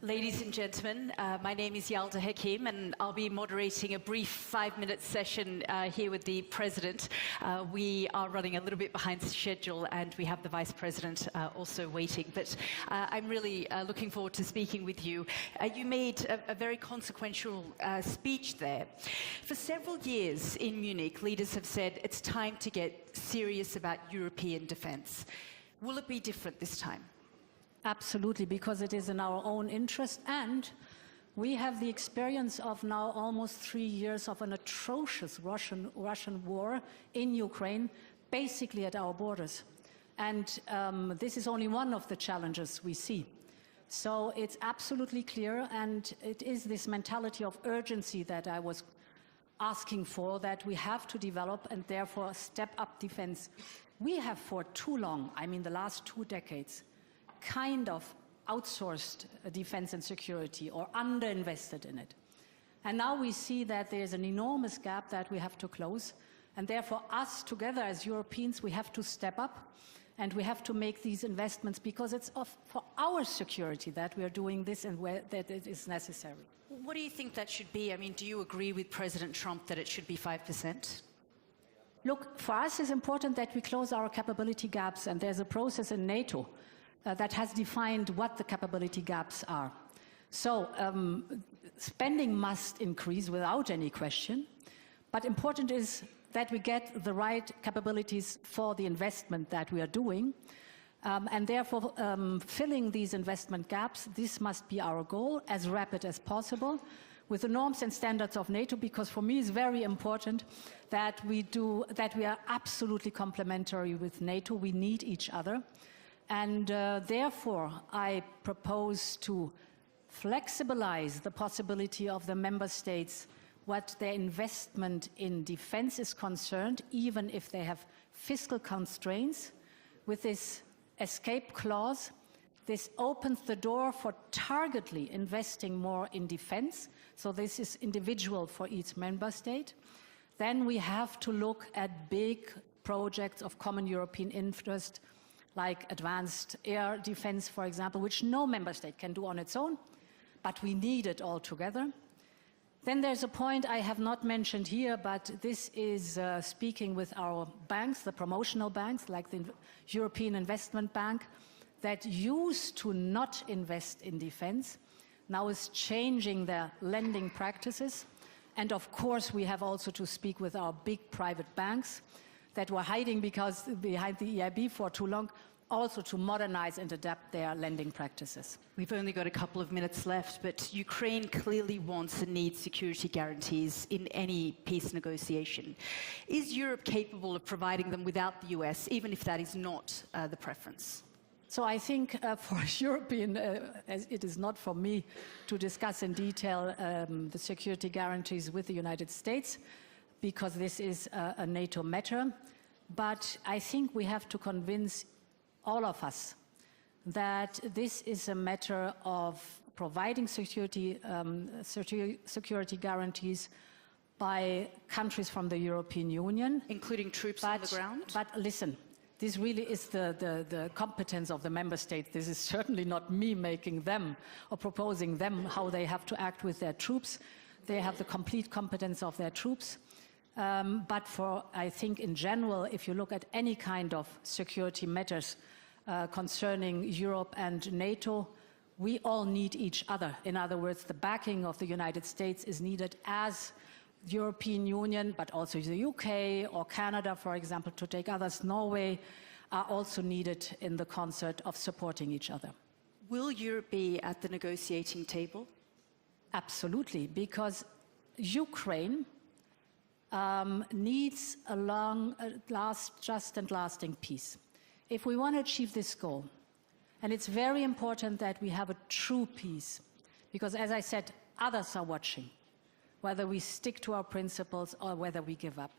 Ladies and gentlemen, my name is Yalda Hakim, and I'll be moderating a brief 5-minute session here with the President. We are running a little bit behind schedule, and we have the Vice President also waiting. But I'm really looking forward to speaking with you. You made a very consequential speech there. For several years in Munich, leaders have said it's time to get serious about European defense. Will it be different this time? Absolutely, because it is in our own interest, and we have the experience of now almost 3 years of an atrocious Russian war in Ukraine, basically at our borders. And this is only one of the challenges we see. So it's absolutely clear, and it is this mentality of urgency that I was asking for, that we have to develop and therefore step up defense. We have for too long, I mean the last 2 decades, kind of outsourced defense and security or underinvested in it. And now we see that there's an enormous gap that we have to close, and therefore us together as Europeans, we have to step up and we have to make these investments, because it's for our security that we are doing this and where that it is necessary. What do you think that should be? I mean, do you agree with President Trump that it should be 5%? Look, for us it's important that we close our capability gaps, and there's a process in NATO that has defined what the capability gaps are. So spending must increase without any question, but important is that we get the right capabilities for the investment that we are doing, and therefore filling these investment gaps, this must be our goal, as rapid as possible, with the norms and standards of NATO, because for me it's very important that we are absolutely complementary with NATO. We need each other. And therefore, I propose to flexibilize the possibility of the member states what their investment in defense is concerned, even if they have fiscal constraints. With this escape clause, this opens the door for targetedly investing more in defense. So this is individual for each member state. Then we have to look at big projects of common European interest, like advanced air defense, for example, which no member state can do on its own, but we need it all together. Then there's a point I have not mentioned here, but this is speaking with our banks, the promotional banks, like the European Investment Bank, that used to not invest in defense, now is changing their lending practices. And of course, we have also to speak with our big private banks that were hiding behind the EIB for too long, also to modernize and adapt their lending practices. We've only got a couple of minutes left, but Ukraine clearly wants and needs security guarantees in any peace negotiation. Is Europe capable of providing them without the US, even if that is not the preference? So I think for European, as it is not for me to discuss in detail the security guarantees with the United States, because this is a NATO matter, but I think we have to convince all of us that this is a matter of providing security guarantees by countries from the European Union. Including troops on the ground? But listen, this really is the competence of the member states. This is certainly not me making them or proposing them how they have to act with their troops. They have the complete competence of their troops. But I think in general, if you look at any kind of security matters concerning Europe and NATO, we all need each other. In other words, the backing of the United States is needed as the European Union, but also the UK or Canada, for example, to take others. Norway are also needed in the concert of supporting each other. Will Europe be at the negotiating table? Absolutely, because Ukraine needs a just and lasting peace. If we want to achieve this goal, and it's very important that we have a true peace, because as I said, others are watching, whether we stick to our principles or whether we give up.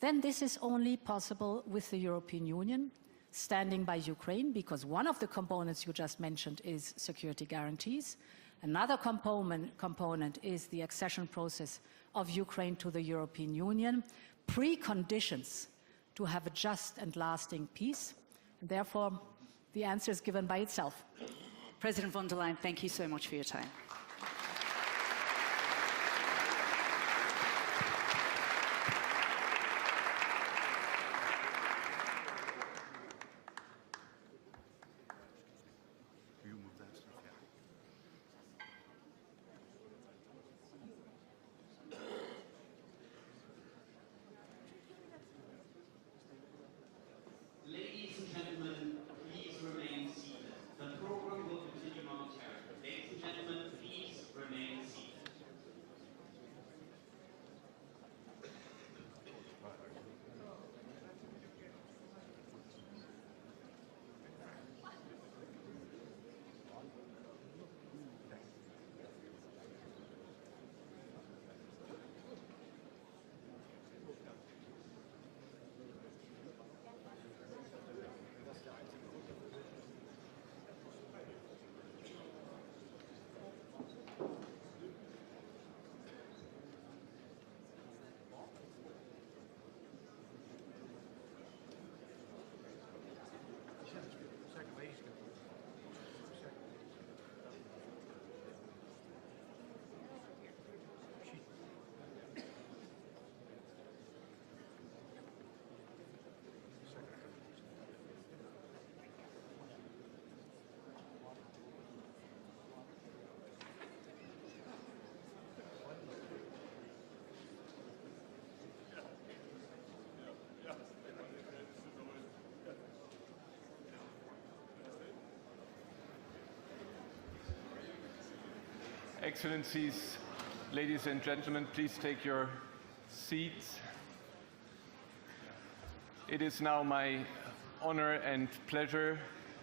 Then this is only possible with the European Union standing by Ukraine, because one of the components you just mentioned is security guarantees. Another component is the accession process of Ukraine to the European Union, preconditions to have a just and lasting peace. And therefore, the answer is given by itself. President von der Leyen, thank you so much for your time. Excellencies, ladies and gentlemen, please take your seats. It is now my honor and pleasure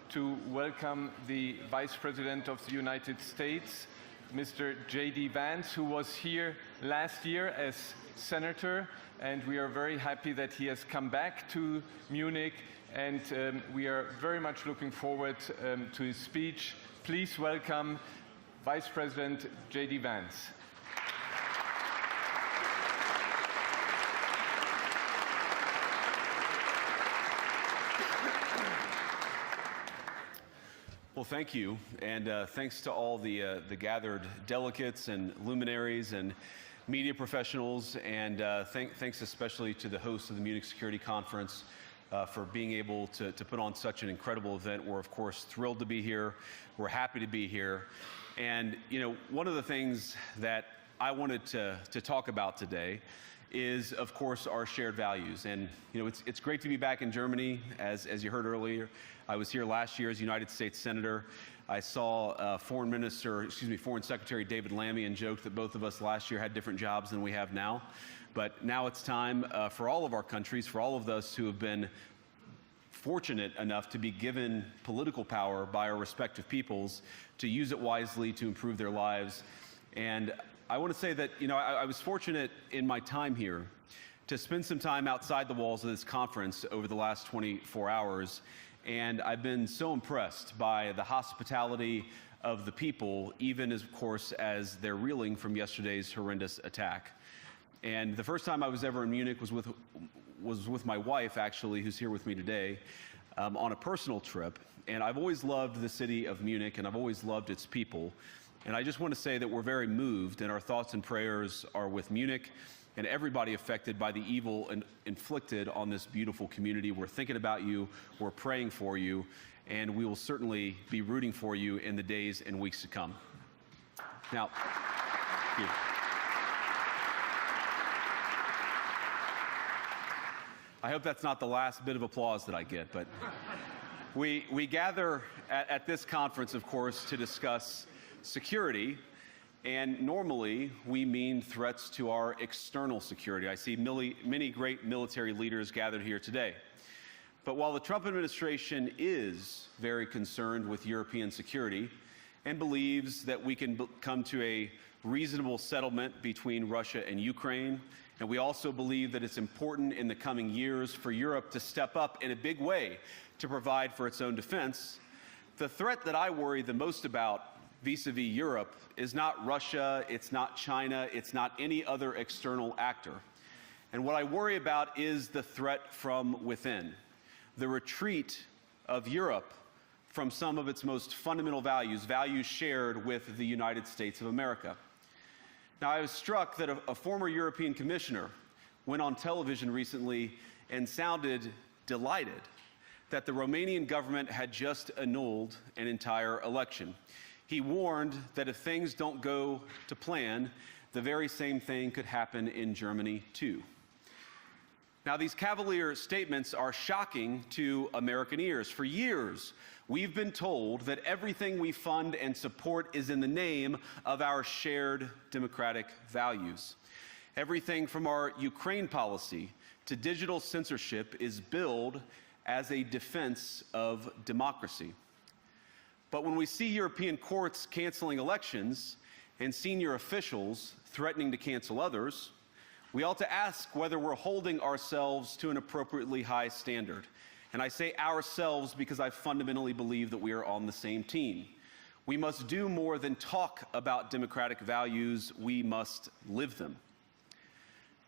to welcome the Vice President of the United States, Mr. JD Vance, who was here last year as Senator, and we are very happy that he has come back to Munich, and we are very much looking forward to his speech. Please welcome Vice President JD Vance. Well, thank you, and thanks to all the gathered delegates and luminaries and media professionals, and thanks especially to the hosts of the Munich Security Conference for being able to put on such an incredible event. We're, of course, thrilled to be here. We're happy to be here. And, you know, one of the things that I wanted to talk about today is, of course, our shared values. And, you know, it's great to be back in Germany. As you heard earlier, I was here last year as United States Senator. I saw Foreign Secretary David Lammy, and joked that both of us last year had different jobs than we have now. But now it's time for all of our countries, for all of us who have been fortunate enough to be given political power by our respective peoples to use it wisely to improve their lives. And I want to say that, I was fortunate in my time here to spend some time outside the walls of this conference over the last 24 hours. And I've been so impressed by the hospitality of the people, even of course, as they're reeling from yesterday's horrendous attack. And the first time I was ever in Munich was with my wife, actually, who's here with me today, on a personal trip. And I've always loved the city of Munich, and I've always loved its people. And I just want to say that we're very moved, and our thoughts and prayers are with Munich and everybody affected by the evil inflicted on this beautiful community. We're thinking about you, we're praying for you, and we will certainly be rooting for you in the days and weeks to come. Now, thank you. I hope that's not the last bit of applause that I get, but we gather at this conference, of course, to discuss security, and normally we mean threats to our external security. I see many great military leaders gathered here today. But while the Trump administration is very concerned with European security and believes that we can come to a reasonable settlement between Russia and Ukraine, and we also believe that it's important in the coming years for Europe to step up in a big way to provide for its own defense, the threat that I worry the most about vis-a-vis Europe is not Russia, it's not China, it's not any other external actor. And what I worry about is the threat from within, the retreat of Europe from some of its most fundamental values, values shared with the United States of America. Now, I was struck that a former European commissioner went on television recently and sounded delighted that the Romanian government had just annulled an entire election. He warned that if things don't go to plan, the very same thing could happen in Germany too. Now, these cavalier statements are shocking to American ears. For years, we've been told that everything we fund and support is in the name of our shared democratic values. Everything from our Ukraine policy to digital censorship is billed as a defense of democracy. But when we see European courts canceling elections and senior officials threatening to cancel others, we ought to ask whether we're holding ourselves to an appropriately high standard. And I say ourselves because I fundamentally believe that we are on the same team. We must do more than talk about democratic values, we must live them.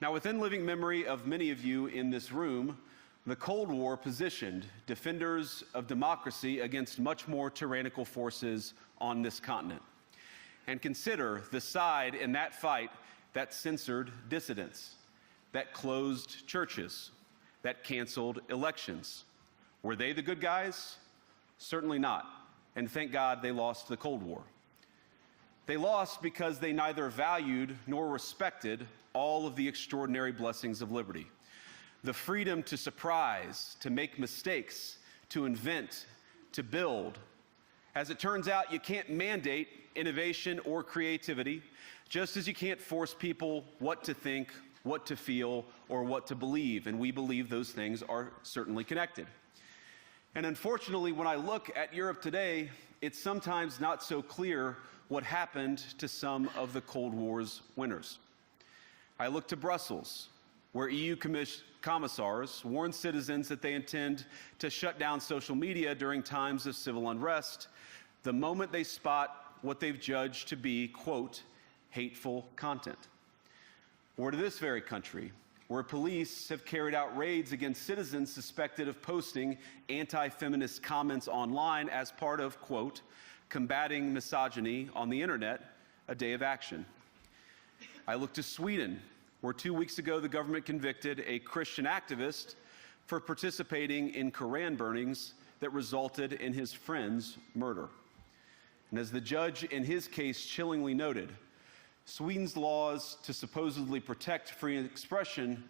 Now, within living memory of many of you in this room, the Cold War positioned defenders of democracy against much more tyrannical forces on this continent. And consider the side in that fight that censored dissidents, that closed churches, that canceled elections. Were they the good guys? Certainly not. And thank God they lost the Cold War. They lost because they neither valued nor respected all of the extraordinary blessings of liberty. The freedom to surprise, to make mistakes, to invent, to build. As it turns out, you can't mandate innovation or creativity, just as you can't force people what to think, what to feel, or what to believe. And we believe those things are certainly connected. And unfortunately, when I look at Europe today, it's sometimes not so clear what happened to some of the Cold War's winners. I look to Brussels, where EU commissars warn citizens that they intend to shut down social media during times of civil unrest the moment they spot what they've judged to be, quote, hateful content. Or to this very country, where police have carried out raids against citizens suspected of posting anti-feminist comments online as part of, quote, combating misogyny on the internet, a day of action. I look to Sweden, where 2 weeks ago the government convicted a Christian activist for participating in Koran burnings that resulted in his friend's murder. And as the judge in his case chillingly noted, Sweden's laws to supposedly protect free expression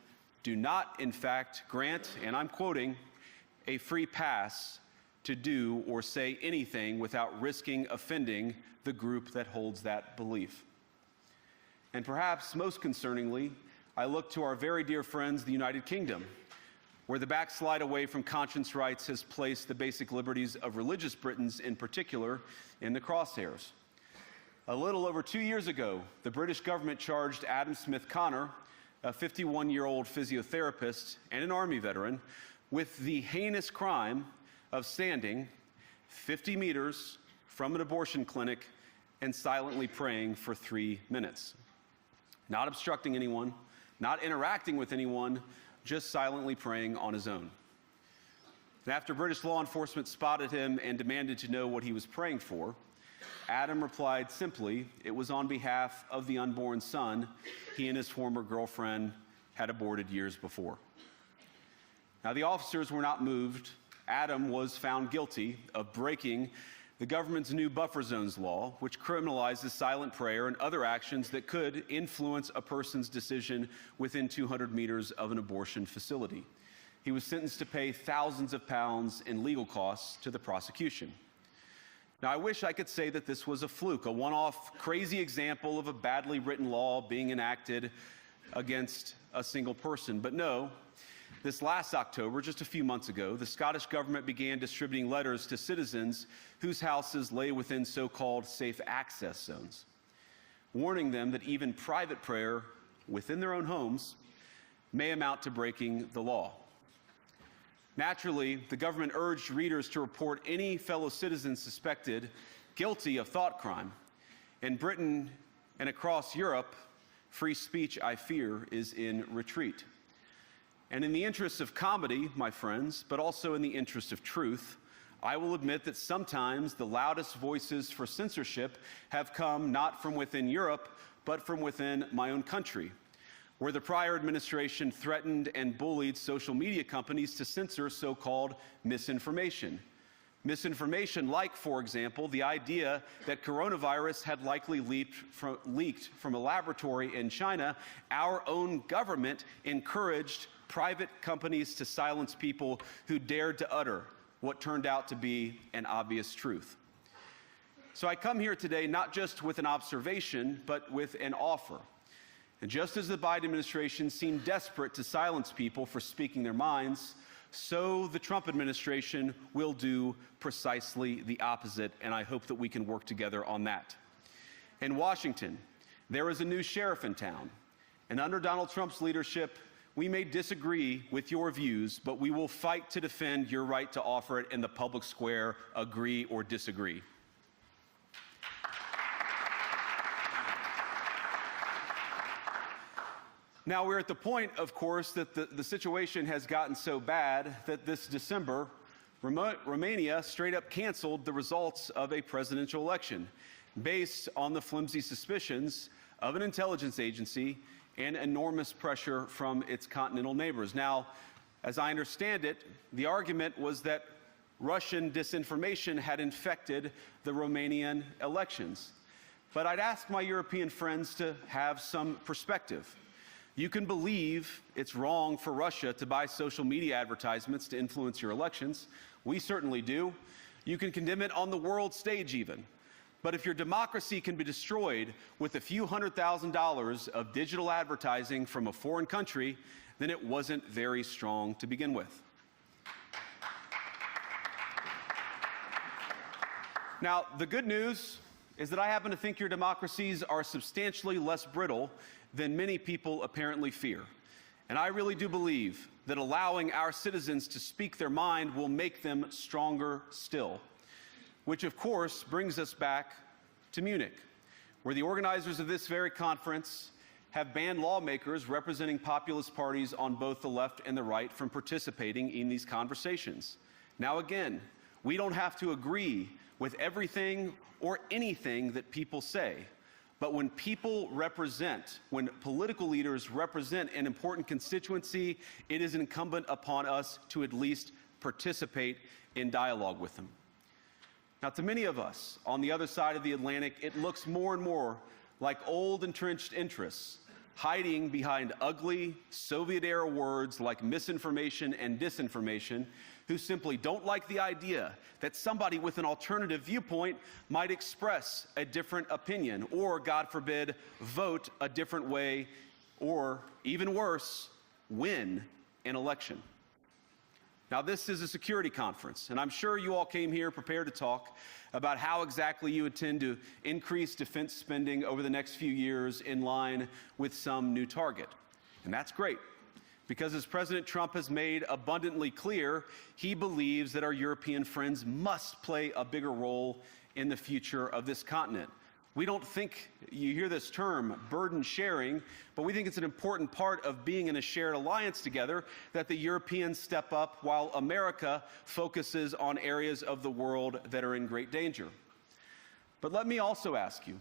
do not, in fact, grant, and I'm quoting, a free pass to do or say anything without risking offending the group that holds that belief. And perhaps most concerningly, I look to our very dear friends, the United Kingdom, where the backslide away from conscience rights has placed the basic liberties of religious Britons in particular in the crosshairs. A little over 2 years ago, the British government charged Adam Smith Connor, a 51-year-old physiotherapist and an Army veteran, with the heinous crime of standing 50 meters from an abortion clinic and silently praying for 3 minutes. Not obstructing anyone, not interacting with anyone, just silently praying on his own. And after British law enforcement spotted him and demanded to know what he was praying for, Adam replied simply, it was on behalf of the unborn son he and his former girlfriend had aborted years before. Now, the officers were not moved. Adam was found guilty of breaking the government's new buffer zones law, which criminalizes silent prayer and other actions that could influence a person's decision within 200 meters of an abortion facility. He was sentenced to pay thousands of pounds in legal costs to the prosecution. Now, I wish I could say that this was a fluke, a one-off crazy example of a badly written law being enacted against a single person. But no, this last October, just a few months ago, the Scottish government began distributing letters to citizens whose houses lay within so-called safe access zones, warning them that even private prayer within their own homes may amount to breaking the law. Naturally, the government urged readers to report any fellow citizens suspected guilty of thought crime. In Britain and across Europe, free speech, I fear, is in retreat. And in the interest of comedy, my friends, but also in the interest of truth, I will admit that sometimes the loudest voices for censorship have come not from within Europe, but from within my own country, where the prior administration threatened and bullied social media companies to censor so-called misinformation. Misinformation like, for example, the idea that coronavirus had likely leaked from a laboratory in China. Our own government encouraged private companies to silence people who dared to utter what turned out to be an obvious truth. So I come here today not just with an observation, but with an offer. And just as the Biden administration seemed desperate to silence people for speaking their minds, so the Trump administration will do precisely the opposite, and I hope that we can work together on that. In Washington, there is a new sheriff in town, and under Donald Trump's leadership, we may disagree with your views, but we will fight to defend your right to offer it in the public square, agree or disagree. Now, we're at the point, of course, that the situation has gotten so bad that this December, Romania straight up canceled the results of a presidential election based on the flimsy suspicions of an intelligence agency and enormous pressure from its continental neighbors. Now, as I understand it, the argument was that Russian disinformation had infected the Romanian elections. But I'd ask my European friends to have some perspective. You can believe it's wrong for Russia to buy social media advertisements to influence your elections. We certainly do. You can condemn it on the world stage even. But if your democracy can be destroyed with a few $100,000 of digital advertising from a foreign country, then it wasn't very strong to begin with. Now, the good news is that I happen to think your democracies are substantially less brittle than many people apparently fear. And I really do believe that allowing our citizens to speak their mind will make them stronger still. Which, of course, brings us back to Munich, where the organizers of this very conference have banned lawmakers representing populist parties on both the left and the right from participating in these conversations. Now, again, we don't have to agree with everything or anything that people say. But when people represent, when political leaders represent an important constituency, it is incumbent upon us to at least participate in dialogue with them. Now, to many of us on the other side of the Atlantic, it looks more and more like old entrenched interests hiding behind ugly Soviet-era words like misinformation and disinformation, who simply don't like the idea that somebody with an alternative viewpoint might express a different opinion or, God forbid, vote a different way or, even worse, win an election. Now, this is a security conference, and I'm sure you all came here prepared to talk about how exactly you intend to increase defense spending over the next few years in line with some new target. And that's great, because as President Trump has made abundantly clear, he believes that our European friends must play a bigger role in the future of this continent. We don't think, you hear this term, burden sharing, but we think it's an important part of being in a shared alliance together that the Europeans step up while America focuses on areas of the world that are in great danger. But let me also ask you,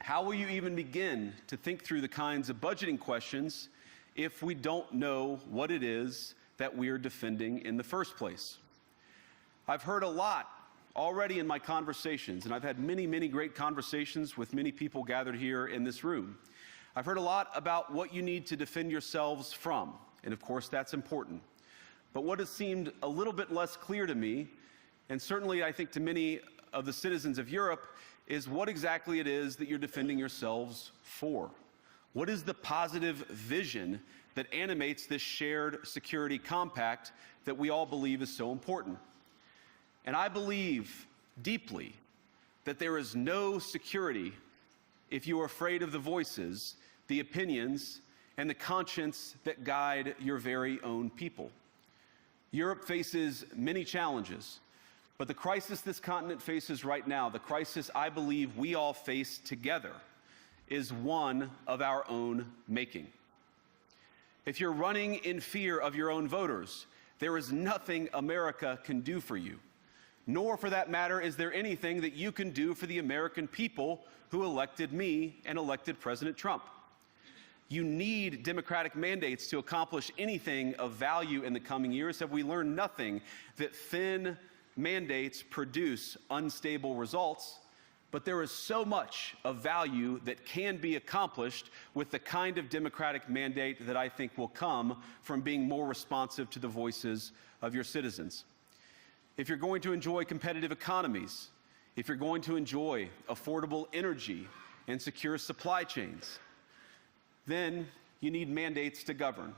how will you even begin to think through the kinds of budgeting questions if we don't know what it is that we're defending in the first place? I've heard a lot already in my conversations, and I've had many, many great conversations with many people gathered here in this room. I've heard a lot about what you need to defend yourselves from, and of course that's important. But what has seemed a little bit less clear to me, and certainly I think to many of the citizens of Europe, is what exactly it is that you're defending yourselves for. What is the positive vision that animates this shared security compact that we all believe is so important? And I believe deeply that there is no security if you are afraid of the voices, the opinions, and the conscience that guide your very own people. Europe faces many challenges, but the crisis this continent faces right now, the crisis I believe we all face together, is one of our own making. If you're running in fear of your own voters, there is nothing America can do for you. Nor, for that matter, is there anything that you can do for the American people who elected me and elected President Trump. You need democratic mandates to accomplish anything of value in the coming years. Have we learned nothing that thin mandates produce unstable results? But there is so much of value that can be accomplished with the kind of democratic mandate that I think will come from being more responsive to the voices of your citizens. If you're going to enjoy competitive economies, if you're going to enjoy affordable energy and secure supply chains, then you need mandates to govern,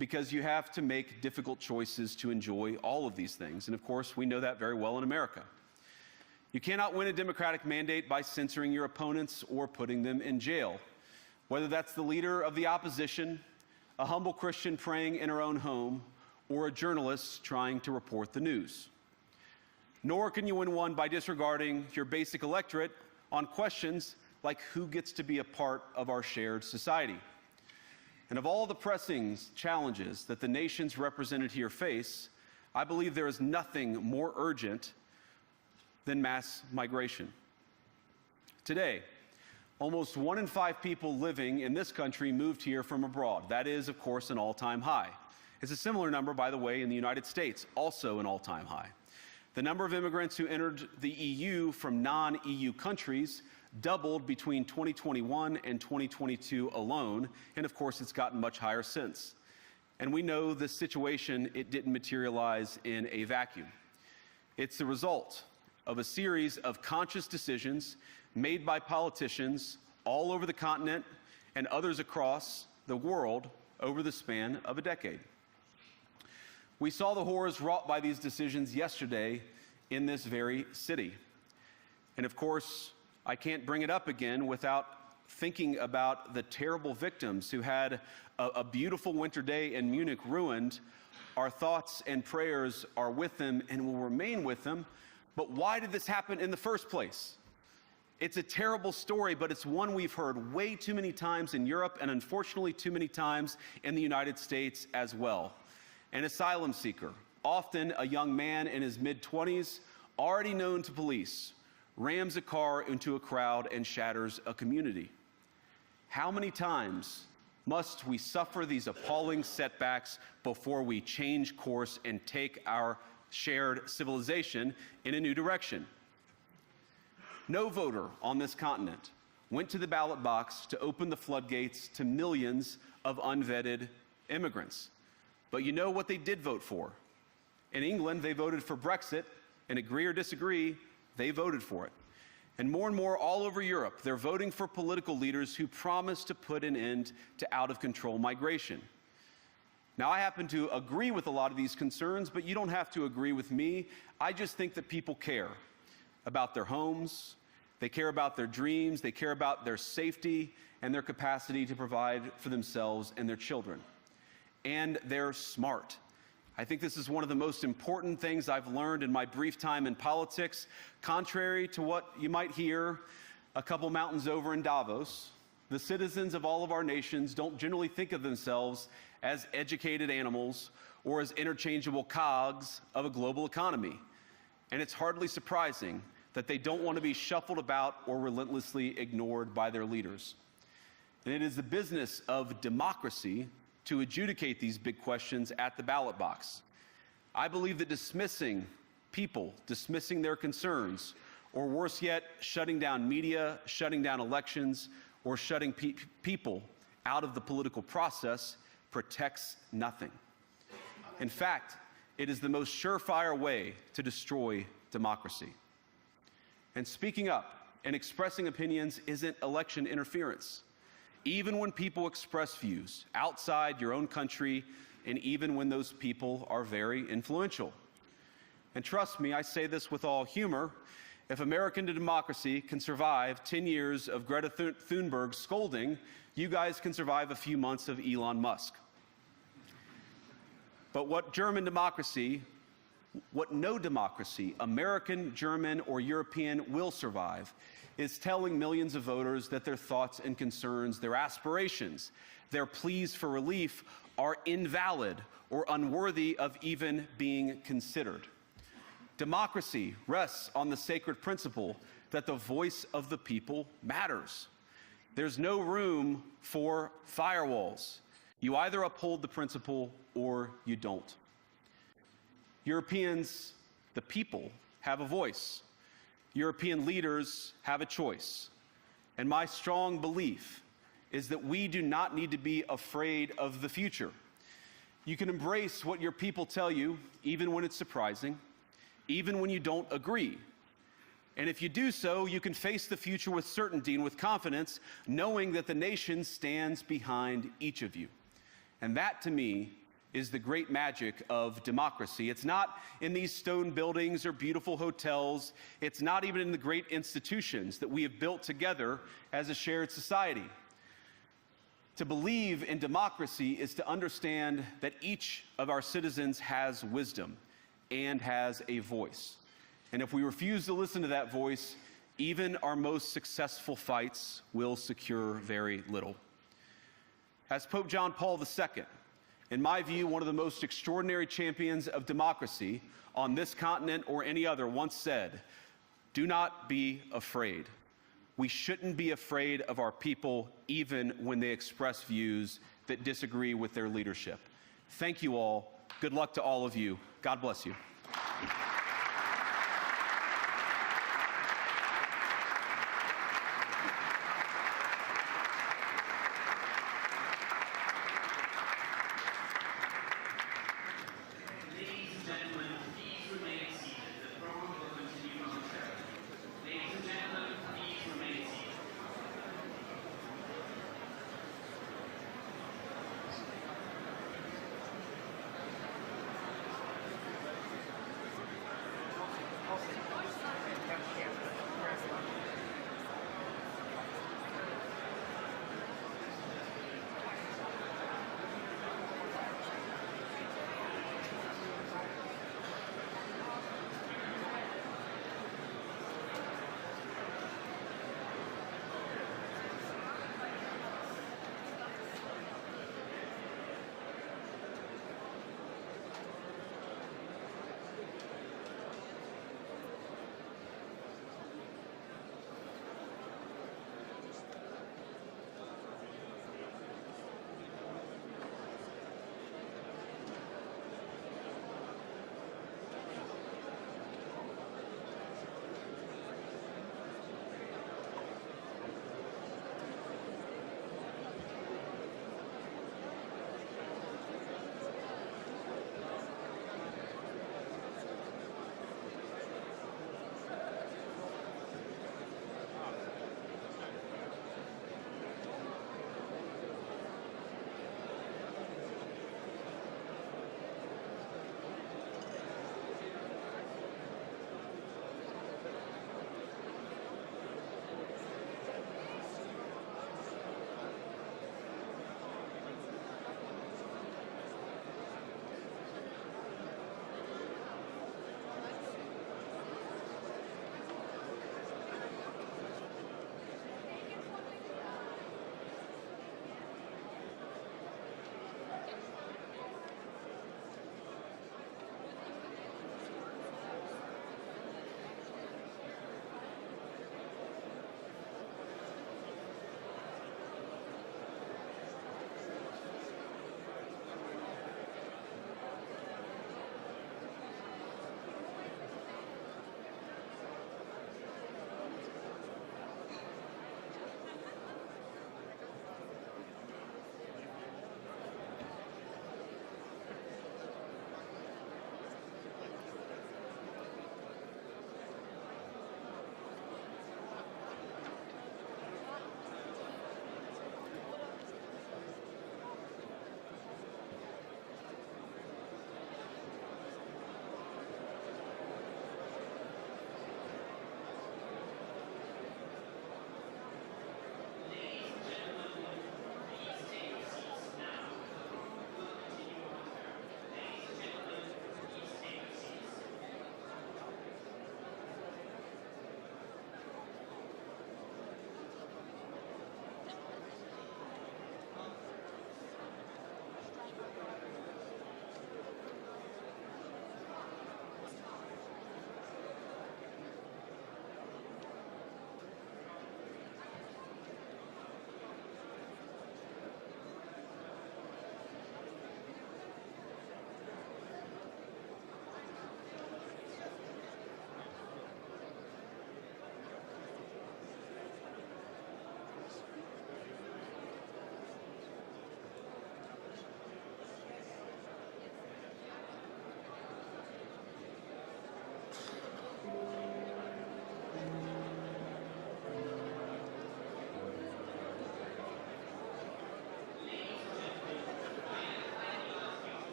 because you have to make difficult choices to enjoy all of these things. And of course, we know that very well in America. You cannot win a democratic mandate by censoring your opponents or putting them in jail, whether that's the leader of the opposition, a humble Christian praying in her own home, or a journalist trying to report the news. Nor can you win one by disregarding your basic electorate on questions like who gets to be a part of our shared society. And of all the pressing challenges that the nations represented here face, I believe there is nothing more urgent than mass migration. Today, almost 1 in 5 people living in this country moved here from abroad. That is, of course, an all-time high. It's a similar number, by the way, in the United States, also an all-time high. The number of immigrants who entered the EU from non-EU countries doubled between 2021 and 2022 alone, and of course it's gotten much higher since. And we know this situation, it didn't materialize in a vacuum. It's the result of a series of conscious decisions made by politicians all over the continent and others across the world over the span of a decade. We saw the horrors wrought by these decisions yesterday in this very city. And of course, I can't bring it up again without thinking about the terrible victims who had a beautiful winter day in Munich ruined. Our thoughts and prayers are with them and will remain with them. But why did this happen in the first place? It's a terrible story, but it's one we've heard way too many times in Europe and unfortunately too many times in the United States as well. An asylum seeker, often a young man in his mid-20s, already known to police, rams a car into a crowd and shatters a community. How many times must we suffer these appalling setbacks before we change course and take our shared civilization in a new direction? No voter on this continent went to the ballot box to open the floodgates to millions of unvetted immigrants. But you know what they did vote for? In England, they voted for Brexit, and agree or disagree, they voted for it. And more all over Europe, they're voting for political leaders who promise to put an end to out-of-control migration. Now, I happen to agree with a lot of these concerns, but you don't have to agree with me. I just think that people care about their homes, they care about their dreams, they care about their safety and their capacity to provide for themselves and their children. And they're smart. I think this is one of the most important things I've learned in my brief time in politics. Contrary to what you might hear a couple mountains over in Davos, the citizens of all of our nations don't generally think of themselves as educated animals or as interchangeable cogs of a global economy. And it's hardly surprising that they don't want to be shuffled about or relentlessly ignored by their leaders. And it is the business of democracy to adjudicate these big questions at the ballot box. I believe that dismissing people, dismissing their concerns, or worse yet, shutting down media, shutting down elections, or shutting people out of the political process protects nothing. In fact, it is the most surefire way to destroy democracy. And speaking up and expressing opinions isn't election interference. Even when people express views outside your own country, and even when those people are very influential. And trust me, I say this with all humor, if American democracy can survive 10 years of Greta Thunberg scolding, you guys can survive a few months of Elon Musk. But what German democracy, what no democracy, American, German, or European, will survive is telling millions of voters that their thoughts and concerns, their aspirations, their pleas for relief are invalid or unworthy of even being considered. Democracy rests on the sacred principle that the voice of the people matters. There's no room for firewalls. You either uphold the principle or you don't. Europeans, the people, have a voice. European leaders have a choice. And my strong belief is that we do not need to be afraid of the future. You can embrace what your people tell you, even when it's surprising, even when you don't agree. And if you do so, you can face the future with certainty and with confidence, knowing that the nation stands behind each of you. And that, to me, is the great magic of democracy. It's not in these stone buildings or beautiful hotels. It's not even in the great institutions that we have built together as a shared society. To believe in democracy is to understand that each of our citizens has wisdom and has a voice. And if we refuse to listen to that voice, even our most successful fights will secure very little. As Pope John Paul II, in my view, one of the most extraordinary champions of democracy on this continent or any other, once said, "Do not be afraid." We shouldn't be afraid of our people, even when they express views that disagree with their leadership. Thank you all. Good luck to all of you. God bless you.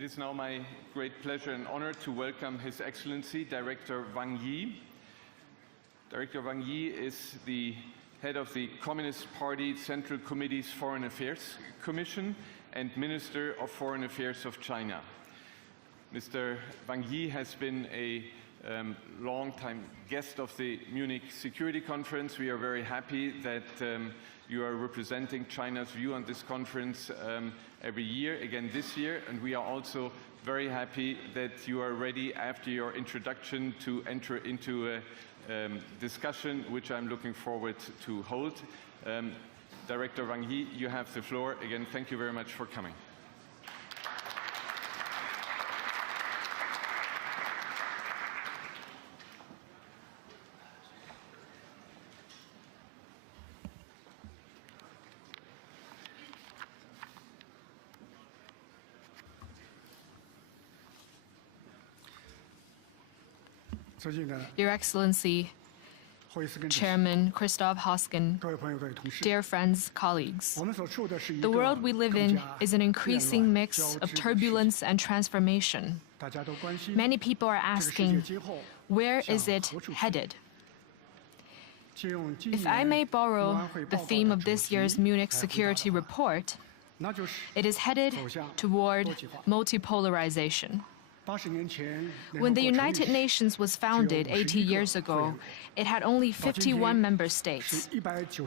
It is now my great pleasure and honor to welcome His Excellency Director Wang Yi. Director Wang Yi is the head of the Communist Party Central Committee's Foreign Affairs Commission and Minister of Foreign Affairs of China. Mr. Wang Yi has been a long-time guest of the Munich Security Conference. We are very happy that you are representing China's view on this conference every year, again this year, and we are also very happy that you are ready after your introduction to enter into a discussion which I'm looking forward to hold. Director Wang Yi, you have the floor. Again, thank you very much for coming. Your Excellency, Chairman Christoph Hoskin, dear friends, colleagues, the world we live in is an increasing mix of turbulence and transformation. Many people are asking, where is it headed? If I may borrow the theme of this year's Munich Security Report, it is headed toward multipolarization. When the United Nations was founded 80 years ago, it had only 51 member states.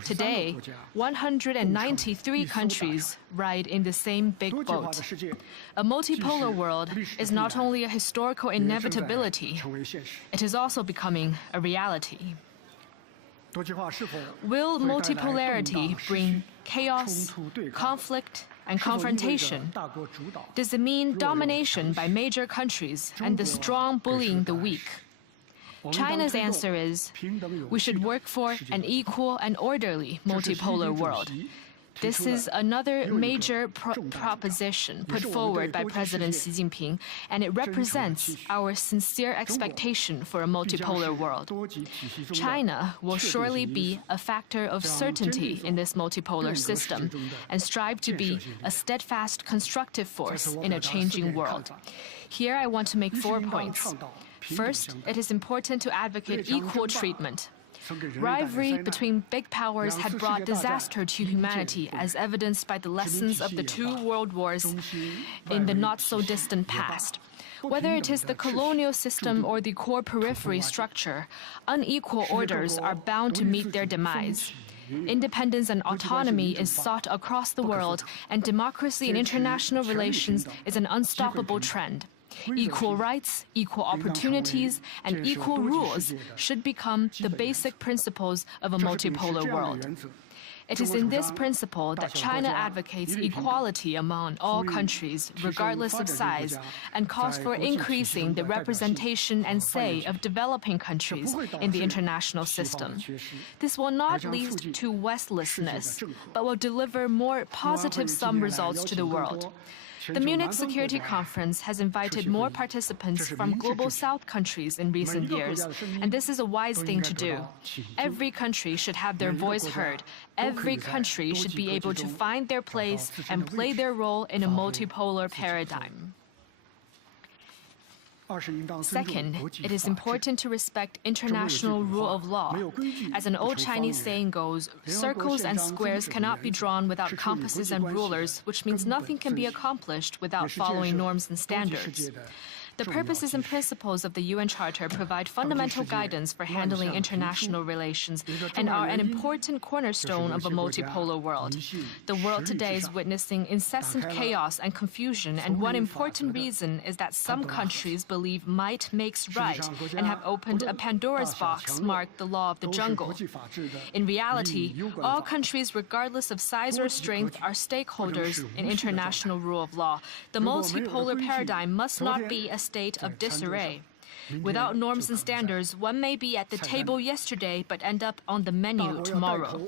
Today, 193 countries ride in the same big boat. A multipolar world is not only a historical inevitability, it is also becoming a reality. Will multipolarity bring chaos, conflict, and confrontation? Does it mean domination by major countries and the strong bullying the weak? China's answer is, we should work for an equal and orderly multipolar world. This is another major proposition put forward by President Xi Jinping, and it represents our sincere expectation for a multipolar world. China will surely be a factor of certainty in this multipolar system and strive to be a steadfast, constructive force in a changing world. Here I want to make 4 points. First, it is important to advocate equal treatment. Rivalry between big powers had brought disaster to humanity, as evidenced by the lessons of the 2 world wars in the not-so-distant past. Whether it is the colonial system or the core periphery structure, unequal orders are bound to meet their demise. Independence and autonomy is sought across the world, and democracy in international relations is an unstoppable trend. Equal rights, equal opportunities, and equal rules should become the basic principles of a multipolar world. It is in this principle that China advocates equality among all countries, regardless of size, and calls for increasing the representation and say of developing countries in the international system. This will not lead to Westlessness, but will deliver more positive sum results to the world. The Munich Security Conference has invited more participants from Global South countries in recent years, and this is a wise thing to do. Every country should have their voice heard. Every country should be able to find their place and play their role in a multipolar paradigm. Second, it is important to respect international rule of law. As an old Chinese saying goes, circles and squares cannot be drawn without compasses and rulers, which means nothing can be accomplished without following norms and standards. The purposes and principles of the UN Charter provide fundamental guidance for handling international relations and are an important cornerstone of a multipolar world. The world today is witnessing incessant chaos and confusion, and one important reason is that some countries believe might makes right and have opened a Pandora's box marked the law of the jungle. In reality, all countries, regardless of size or strength, are stakeholders in international rule of law. The multipolar paradigm must not be a state of disarray. Without norms and standards, one may be at the table yesterday but end up on the menu tomorrow.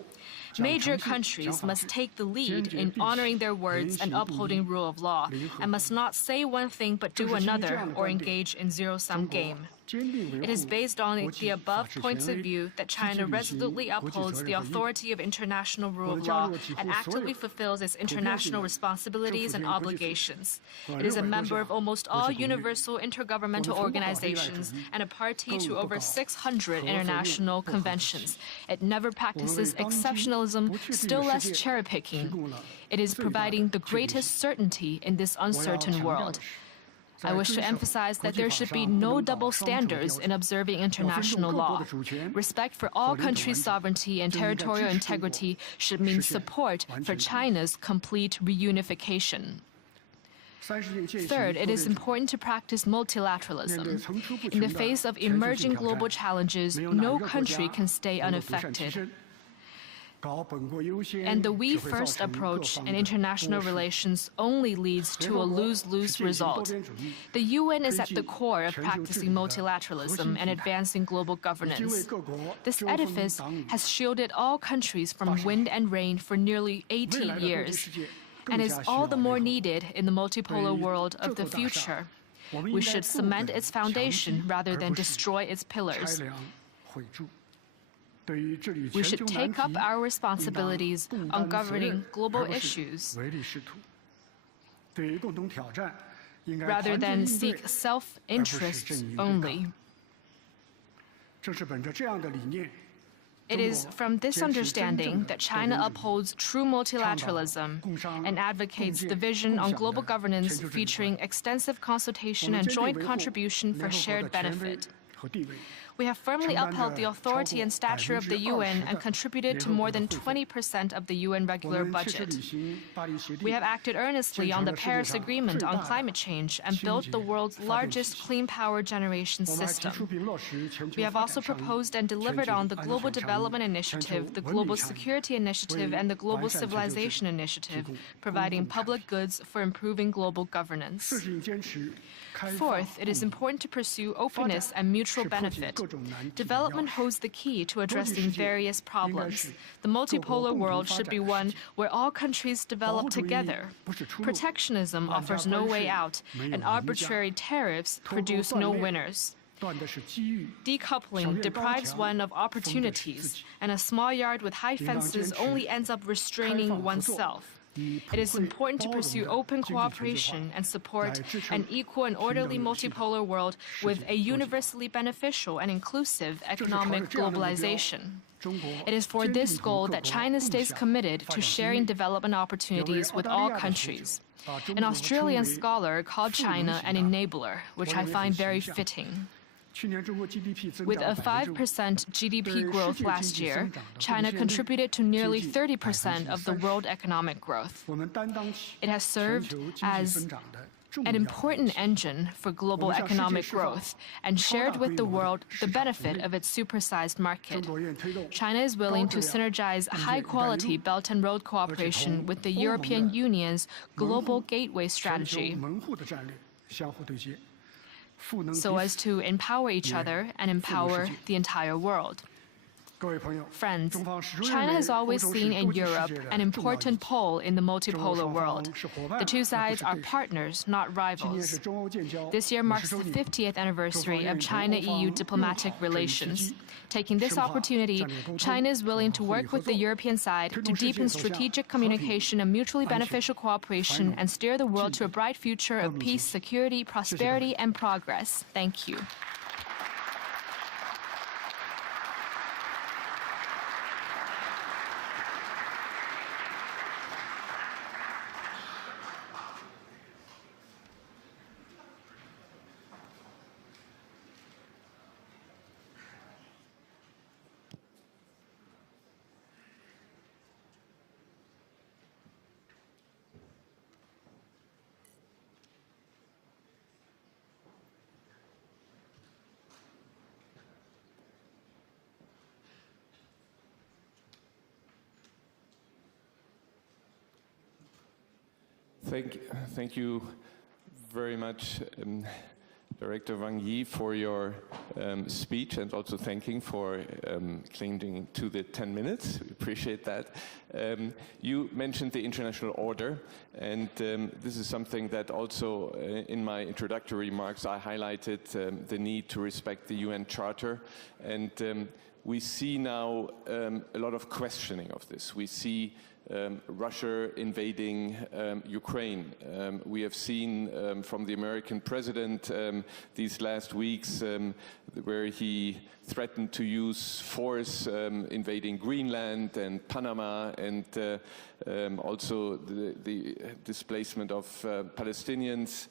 Major countries must take the lead in honoring their words and upholding rule of law, and must not say one thing but do another or engage in zero-sum game. It is based on the above points of view that China resolutely upholds the authority of international rule of law and actively fulfills its international responsibilities and obligations. It is a member of almost all universal intergovernmental organizations and a party to over 600 international conventions. It never practices exceptionalism, still less cherry-picking. It is providing the greatest certainty in this uncertain world. I wish to emphasize that there should be no double standards in observing international law. Respect for all countries' sovereignty and territorial integrity should mean support for China's complete reunification. Third, it is important to practice multilateralism. In the face of emerging global challenges, no country can stay unaffected. And the we-first approach in international relations only leads to a lose-lose result. The UN is at the core of practicing multilateralism and advancing global governance. This edifice has shielded all countries from wind and rain for nearly 80 years, and is all the more needed in the multipolar world of the future. We should cement its foundation rather than destroy its pillars. We should take up our responsibilities on governing global issues rather than seek self-interests only. It is from this understanding that China upholds true multilateralism and advocates the vision on global governance featuring extensive consultation and joint contribution for shared benefit. We have firmly upheld the authority and stature of the UN and contributed to more than 20% of the UN regular budget. We have acted earnestly on the Paris Agreement on climate change and built the world's largest clean power generation system. We have also proposed and delivered on the Global Development Initiative, the Global Security Initiative, and the Global Civilization Initiative, providing public goods for improving global governance. Fourth, it is important to pursue openness and mutual benefit. Development holds the key to addressing various problems. The multipolar world should be one where all countries develop together. Protectionism offers no way out, and arbitrary tariffs produce no winners. Decoupling deprives one of opportunities, and a small yard with high fences only ends up restraining oneself. It is important to pursue open cooperation and support an equal and orderly multipolar world with a universally beneficial and inclusive economic globalization. It is for this goal that China stays committed to sharing development opportunities with all countries. An Australian scholar called China an enabler, which I find very fitting. With a 5% GDP growth last year, China contributed to nearly 30% of the world economic growth. It has served as an important engine for global economic growth and shared with the world the benefit of its supersized market. China is willing to synergize high-quality Belt and Road cooperation with the European Union's Global Gateway Strategy, so as to empower each other and empower the entire world. Friends, China has always seen in Europe an important pole in the multipolar world. The two sides are partners, not rivals. This year marks the 50th anniversary of China-EU diplomatic relations. Taking this opportunity, China is willing to work with the European side to deepen strategic communication and mutually beneficial cooperation and steer the world to a bright future of peace, security, prosperity, and progress. Thank you. Thank you very much, Director Wang Yi, for your speech, and also thanking for clinging to the 10 minutes. We appreciate that. You mentioned the international order, and this is something that also in my introductory remarks I highlighted the need to respect the UN Charter, and we see now a lot of questioning of this. We see Russia invading Ukraine. We have seen from the American president these last weeks where he threatened to use force invading Greenland and Panama, and also the displacement of Palestinians.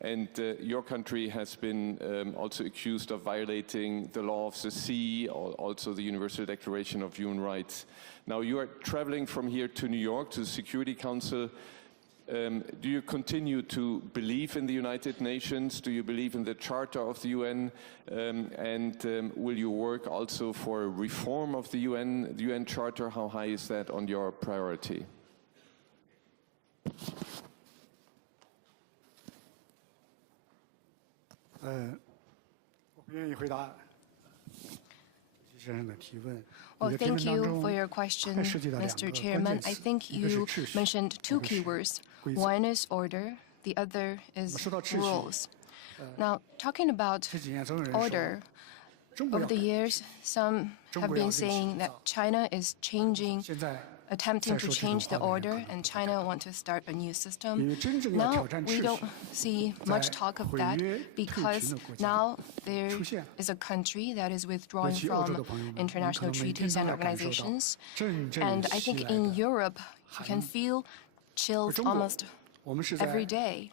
And your country has been also accused of violating the law of the sea, also the Universal Declaration of Human Rights. Now you are traveling from here to New York to the Security Council. Do you continue to believe in the United Nations? Do you believe in the Charter of the UN? And will you work also for reform of the UN Charter? How high is that on your priority? Well, thank you for your question, Mr. Chairman. I think you mentioned two keywords. One is order, the other is rules. Now, talking about order, over the years, some have been saying that China is attempting to change the order, and China wants to start a new system. Now, we don't see much talk of that, because now there is a country that is withdrawing from international treaties and organizations. And I think in Europe, you can feel chills almost every day.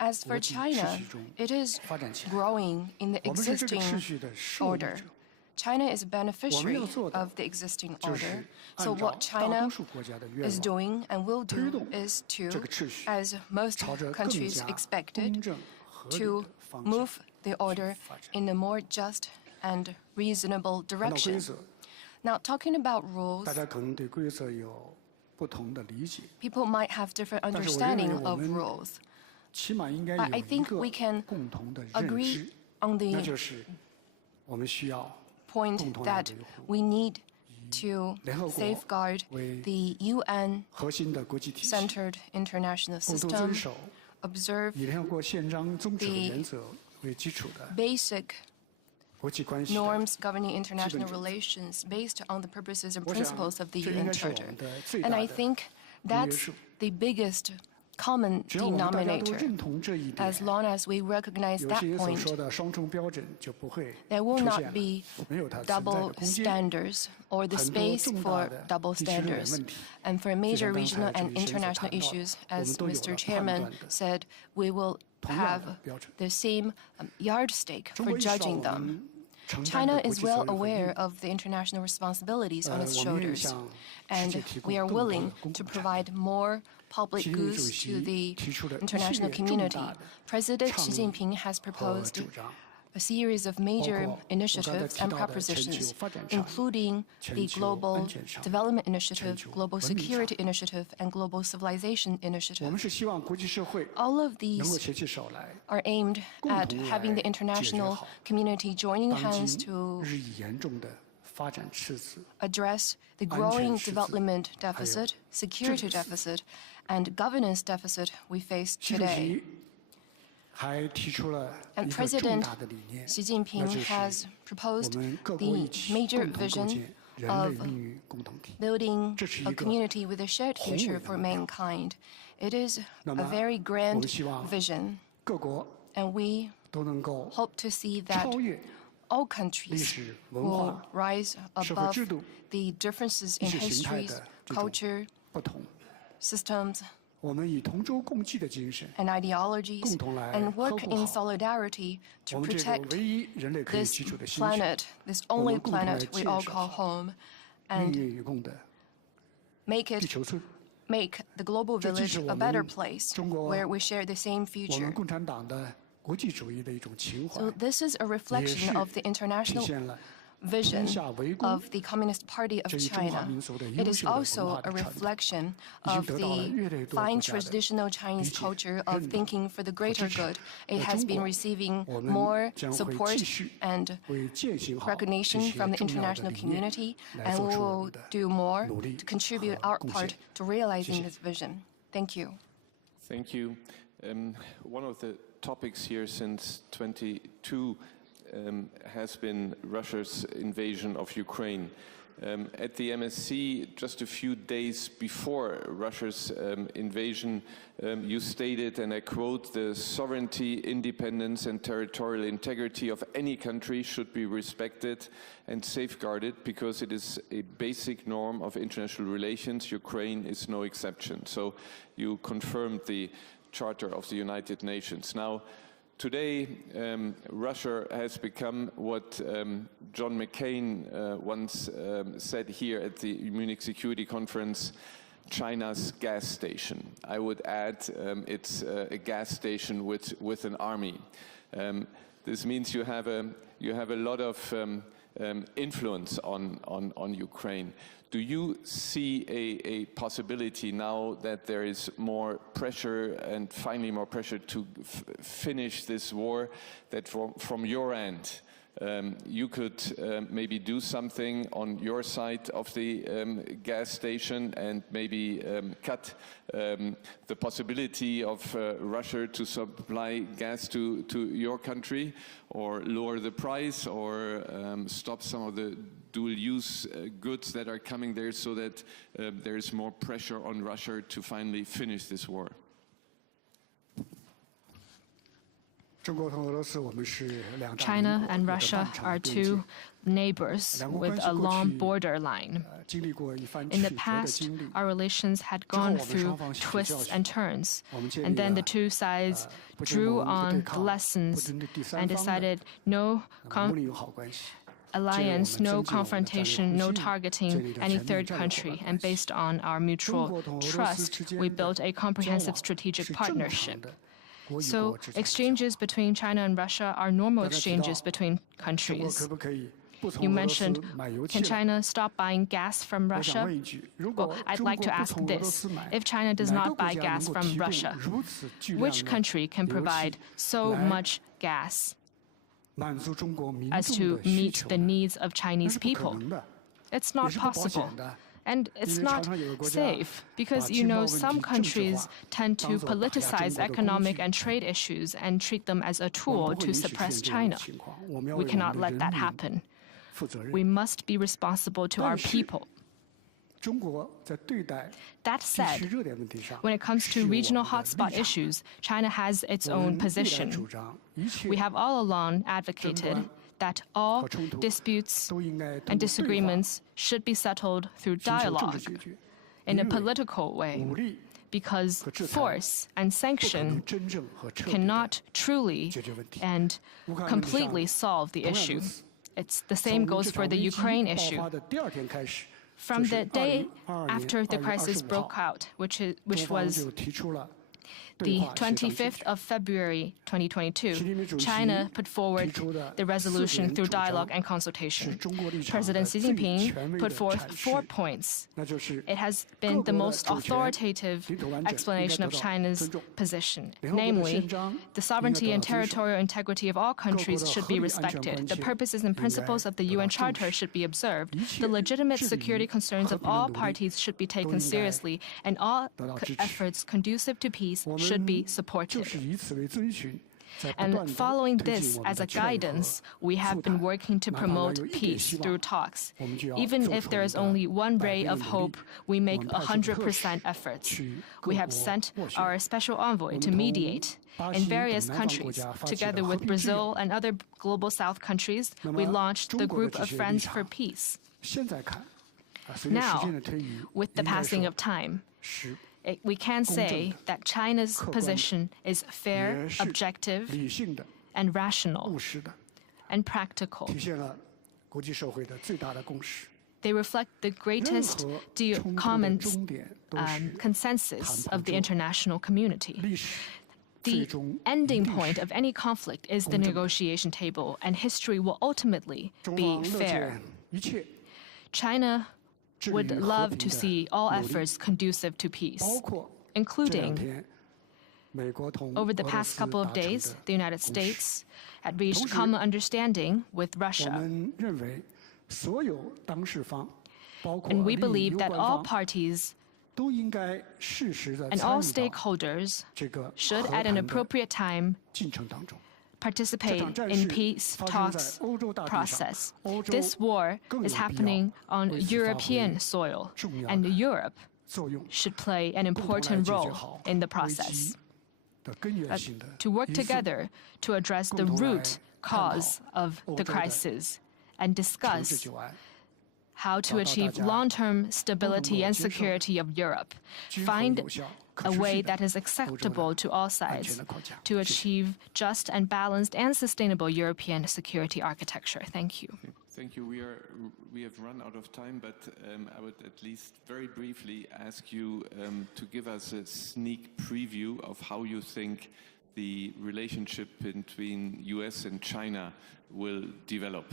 As for China, it is growing in the existing order. China is a beneficiary of the existing order. So what China is doing and will do is to, as most countries expected, to move the order in a more just and reasonable direction. Now, talking about rules, people might have different understanding of rules. But I think we can agree on the point that we need to safeguard the UN-centered international system, observe the basic norms governing international relations based on the purposes and principles of the UN Charter. And I think that's the biggest common denominator. As long as we recognize that point, there will not be double standards or the space for double standards. And for major regional and international issues, as Mr. Chairman said, we will have the same yardstick for judging them. China is well aware of the international responsibilities on its shoulders, and we are willing to provide more public goods to the international community. President Xi Jinping has proposed a series of major initiatives and propositions, including the Global Development Initiative, Global Security Initiative, and Global Civilization Initiative. All of these are aimed at having the international community joining hands to address the growing development deficit, security deficit, and governance deficit we face today. And President Xi Jinping has proposed the major vision of building a community with a shared future for mankind. It is a very grand vision, and we hope to see that all countries will rise above the differences in histories, culture, systems, and ideologies, and work in solidarity to protect this planet, this only planet we all call home, and make the global village a better place where we share the same future. So this is a reflection of the international vision of the Communist Party of China. It is also a reflection of the fine traditional Chinese culture of thinking for the greater good. It has been receiving more support and recognition from the international community, and we will do more to contribute our part to realizing this vision. Thank you. Thank you. One of the topics here since 22 has been Russia's invasion of Ukraine. At the MSC, just a few days before Russia's invasion, you stated, and I quote, "The sovereignty, independence and territorial integrity of any country should be respected and safeguarded because it is a basic norm of international relations. Ukraine is no exception." So you confirmed the Charter of the United Nations. Now, today, Russia has become what John McCain once said here at the Munich Security Conference, China's gas station. I would add it's a gas station with an army. This means you have a lot of influence on Ukraine. Do you see a possibility now that there is more pressure and finally more pressure to finish this war, that from your end you could maybe do something on your side of the gas station and maybe cut the possibility of Russia to supply gas to your country, or lower the price, or stop some of the dual-use goods that are coming there, so that there is more pressure on Russia to finally finish this war? China and Russia are two neighbors with a long border line. In the past, our relations had gone through twists and turns, and then the two sides drew on the lessons and decided no alliance, no confrontation, no targeting any third country. And based on our mutual trust, we built a comprehensive strategic partnership. So exchanges between China and Russia are normal exchanges between countries. You mentioned, can China stop buying gas from Russia? Well, I'd like to ask this. If China does not buy gas from Russia, which country can provide so much gas as to meet the needs of Chinese people? It's not possible. And it's not safe, because some countries tend to politicize economic and trade issues and treat them as a tool to suppress China. We cannot let that happen. We must be responsible to our people. That said, when it comes to regional hotspot issues, China has its own position. We have all along advocated that all disputes and disagreements should be settled through dialogue in a political way, because force and sanction cannot truly and completely solve the issue. The same goes for the Ukraine issue. From the day after the crisis broke out, which was the 25th of February 2022, China put forward the resolution through dialogue and consultation. President Xi Jinping put forth 4 points. It has been the most authoritative explanation of China's position. Namely, the sovereignty and territorial integrity of all countries should be respected. The purposes and principles of the UN Charter should be observed. The legitimate security concerns of all parties should be taken seriously, and all efforts conducive to peace should be supported. And following this as a guidance, we have been working to promote peace through talks. Even if there is only one ray of hope, we make 100% efforts. We have sent our special envoy to mediate. In various countries, together with Brazil and other global South countries, we launched the Group of Friends for Peace. Now, with the passing of time, we can say that China's position is fair, objective, and rational, and practical. They reflect the greatest common consensus of the international community. The ending point of any conflict is the negotiation table, and history will ultimately be fair. China would love to see all efforts conducive to peace, including, over the past couple of days, the United States had reached common understanding with Russia. And we believe that all parties and all stakeholders should, at an appropriate time, participate in peace talks process. This war is happening on European soil, and Europe should play an important role in the process. To work together to address the root cause of the crisis and discuss how to achieve long-term stability and security of Europe, find a way that is acceptable to all sides to achieve just and balanced and sustainable European security architecture. Thank you. Thank you. We have run out of time, but I would at least very briefly ask you to give us a sneak preview of how you think the relationship between US and China will develop.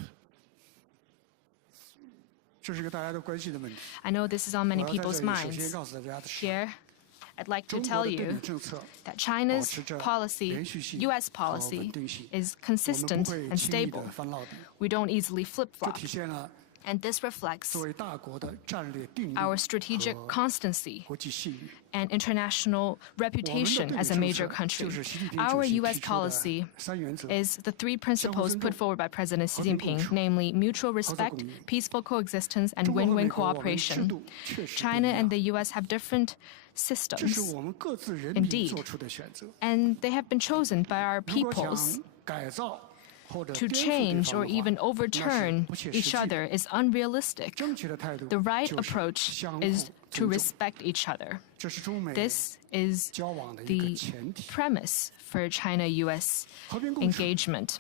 I know this is on many people's minds. Here, I'd like to tell you that China's policy, US policy, is consistent and stable. We don't easily flip-flop. And this reflects our strategic constancy and international reputation as a major country. Our US policy is the three principles put forward by President Xi Jinping, namely mutual respect, peaceful coexistence, and win-win cooperation. China and the US have different systems, indeed, and they have been chosen by our peoples. To change or even overturn each other is unrealistic. The right approach is to respect each other. This is the premise for China-US engagement.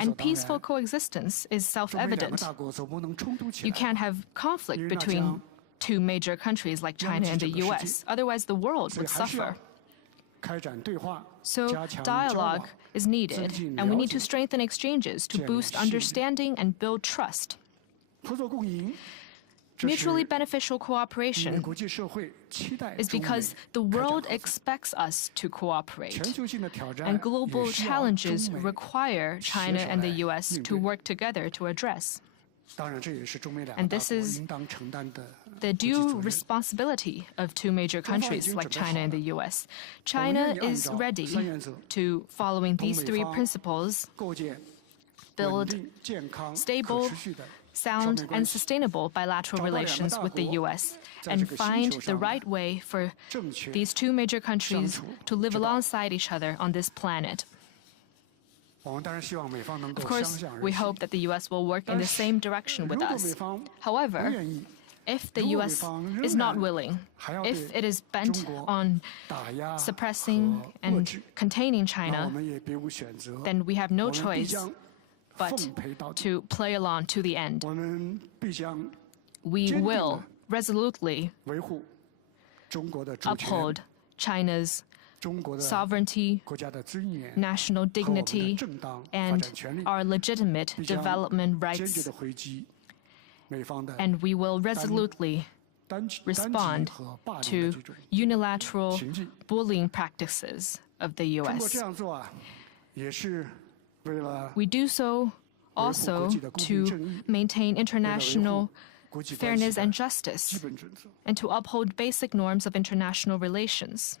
And peaceful coexistence is self-evident. You can't have conflict between two major countries like China and the US, otherwise the world would suffer. So dialogue is needed, and we need to strengthen exchanges to boost understanding and build trust. Mutually beneficial cooperation is because the world expects us to cooperate, and global challenges require China and the US to work together to address. And this is the due responsibility of two major countries like China and the US. China is ready to, following these three principles, build stable, sound, and sustainable bilateral relations with the US and find the right way for these two major countries to live alongside each other on this planet. Of course, we hope that the US will work in the same direction with us. However, if the US is not willing, if it is bent on suppressing and containing China, then we have no choice but to play along to the end. We will resolutely uphold China's sovereignty, national dignity, and our legitimate development rights. And we will resolutely respond to unilateral bullying practices of the US. We do so also to maintain international fairness and justice, and to uphold basic norms of international relations.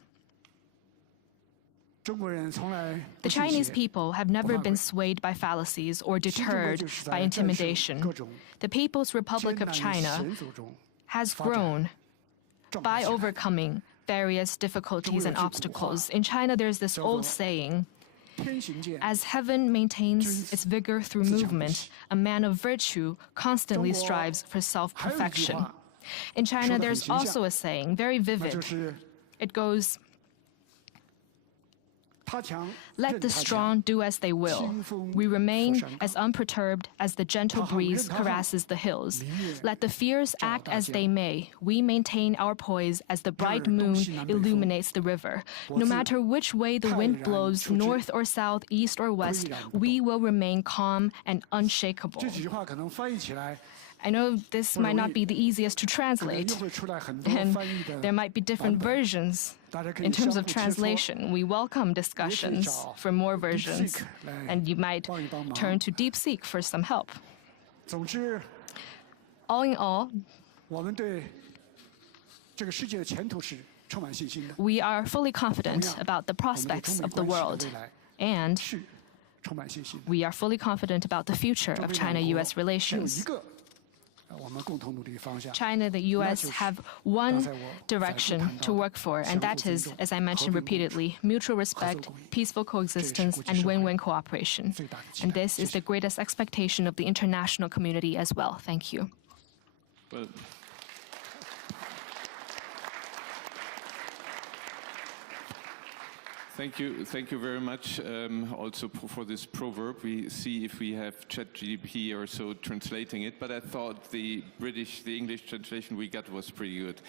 The Chinese people have never been swayed by fallacies or deterred by intimidation. The People's Republic of China has grown by overcoming various difficulties and obstacles. In China, there's this old saying, as heaven maintains its vigor through movement, a man of virtue constantly strives for self-perfection. In China, there's also a saying, very vivid. It goes, Let the strong do as they will. We remain as unperturbed as the gentle breeze carasses the hills. Let the fierce act as they may. We maintain our poise as the bright moon illuminates the river. No matter which way the wind blows, north or south, east or west, we will remain calm and unshakable. I know this might not be the easiest to translate, and there might be different versions. In terms of translation, we welcome discussions for more versions, and you might turn to DeepSeek for some help. All in all, we are fully confident about the prospects of the world, and we are fully confident about the future of China-US relations. China and the U.S. have one direction to work for, and that is, as I mentioned repeatedly, mutual respect, peaceful coexistence, and win-win cooperation. And this is the greatest expectation of the international community as well. Thank you. Well, thank you very much. Also for this proverb, we see if we have ChatGPT or so translating it. But I thought the English translation we got was pretty good.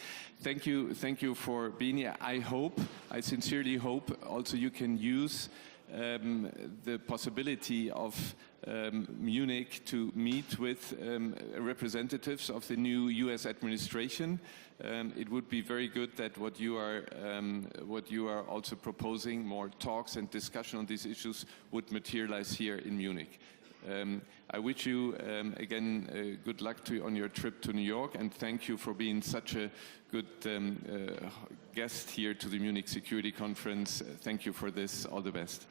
Thank you for being here. I sincerely hope, also you can use the possibility of Munich to meet with representatives of the new U.S. administration. It would be very good that what you are also proposing, more talks and discussion on these issues, would materialize here in Munich. I wish you again good luck on your trip to New York, and thank you for being such a good guest here to the Munich Security Conference. Thank you for this. All the best.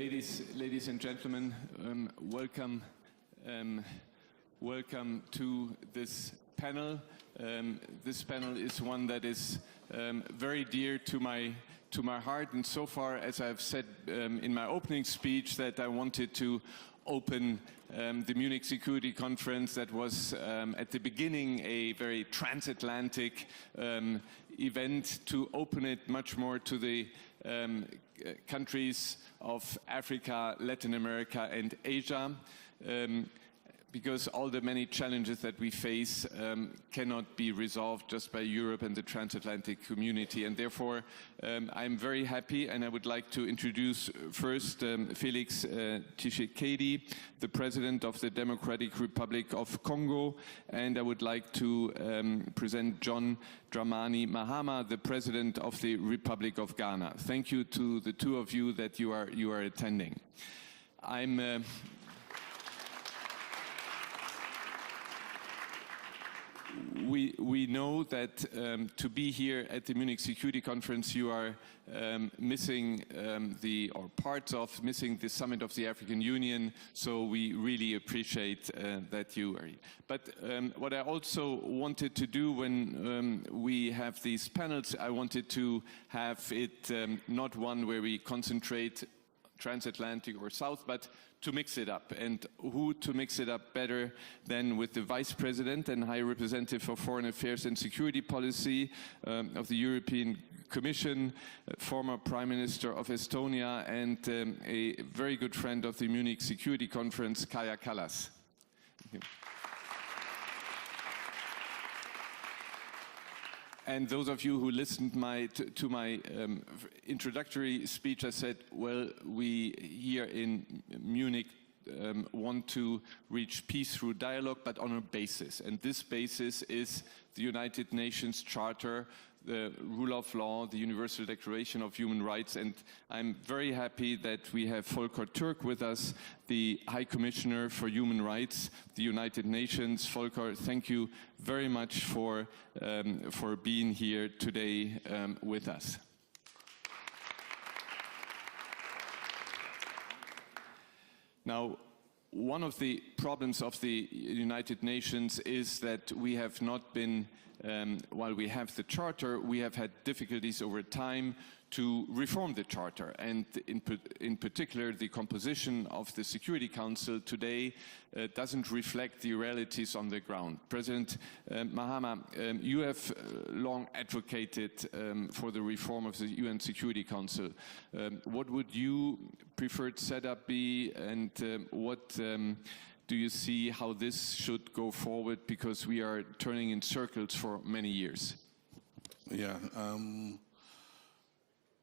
ladies and gentlemen, welcome to this panel. This panel is one that is very dear to my heart, and so far, as I've said in my opening speech, that I wanted to open the Munich Security Conference that was at the beginning a very transatlantic event, to open it much more to the countries of Africa, Latin America and Asia, because all the many challenges that we face cannot be resolved just by Europe and the transatlantic community. And therefore, I'm very happy, and I would like to introduce first Felix Tshisekedi, the President of the Democratic Republic of Congo, and I would like to present John Dramani Mahama, the President of the Republic of Ghana. Thank you to the two of you that you are attending. We know that to be here at the Munich Security Conference, you are missing parts of missing the summit of the African Union, so we really appreciate that you are here. But what I also wanted to do when we have these panels, I wanted to have it not one where we concentrate transatlantic or south, but to mix it up. And who to mix it up better than with the Vice President and High Representative for Foreign Affairs and Security Policy of the European Commission, former Prime Minister of Estonia, and a very good friend of the Munich Security Conference, Kaja Kallas. Thank you. And those of you who listened to my introductory speech, I said, well, we here in Munich want to reach peace through dialogue, but on a basis. And this basis is the United Nations Charter, the rule of law, the Universal Declaration of Human Rights. And I'm very happy that we have Volker Türk with us, the High Commissioner for Human Rights, the United Nations. Volker, thank you very much for being here today with us. Now, one of the problems of the United Nations is that we have not been, while we have the Charter, we have had difficulties over time to reform the Charter, and in particular the composition of the Security Council today doesn't reflect the realities on the ground. President Mahama, you have long advocated for the reform of the UN Security Council. What would you preferred setup be, and what do you see how this should go forward, because we are turning in circles for many years? Yeah,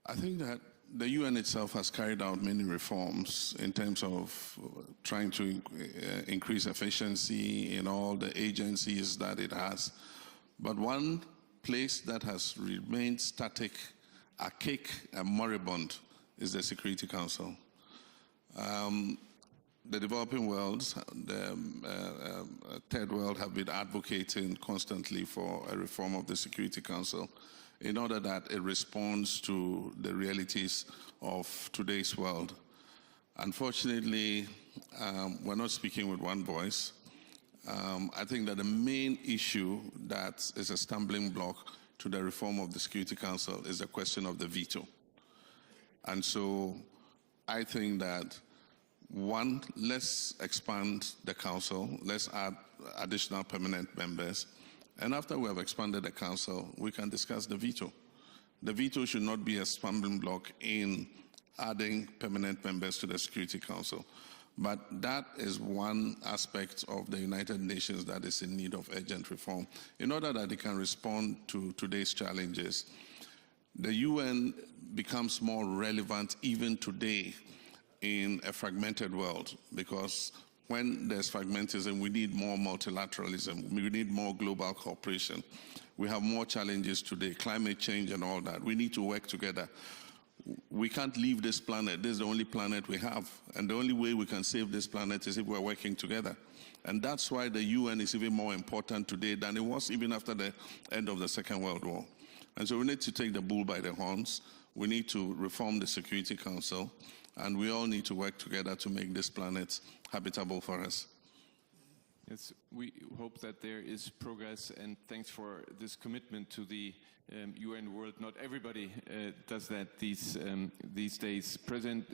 I think that the UN itself has carried out many reforms in terms of trying to increase efficiency in all the agencies that it has. But one place that has remained static, archaic, and moribund is the Security Council. The developing world, the third world, have been advocating constantly for a reform of the Security Council in order that it responds to the realities of today's world. Unfortunately, we're not speaking with one voice. I think that the main issue that is a stumbling block to the reform of the Security Council is the question of the veto. And so I think that, one, let's expand the council, let's add additional permanent members, and after we have expanded the council, we can discuss the veto. The veto should not be a stumbling block in adding permanent members to the Security Council. But that is one aspect of the United Nations that is in need of urgent reform in order that it can respond to today's challenges. The UN becomes more relevant even today in a fragmented world, because when there's fragmentism, we need more multilateralism, we need more global cooperation. We have more challenges today, climate change and all that. We need to work together. We can't leave this planet. This is the only planet we have. And the only way we can save this planet is if we're working together. And that's why the UN is even more important today than it was even after the end of the Second World War. And so we need to take the bull by the horns. We need to reform the Security Council. and we all need to work together to make this planet habitable for us. Yes, we hope that there is progress, and thanks for this commitment to the UN world. Not everybody does that these days. President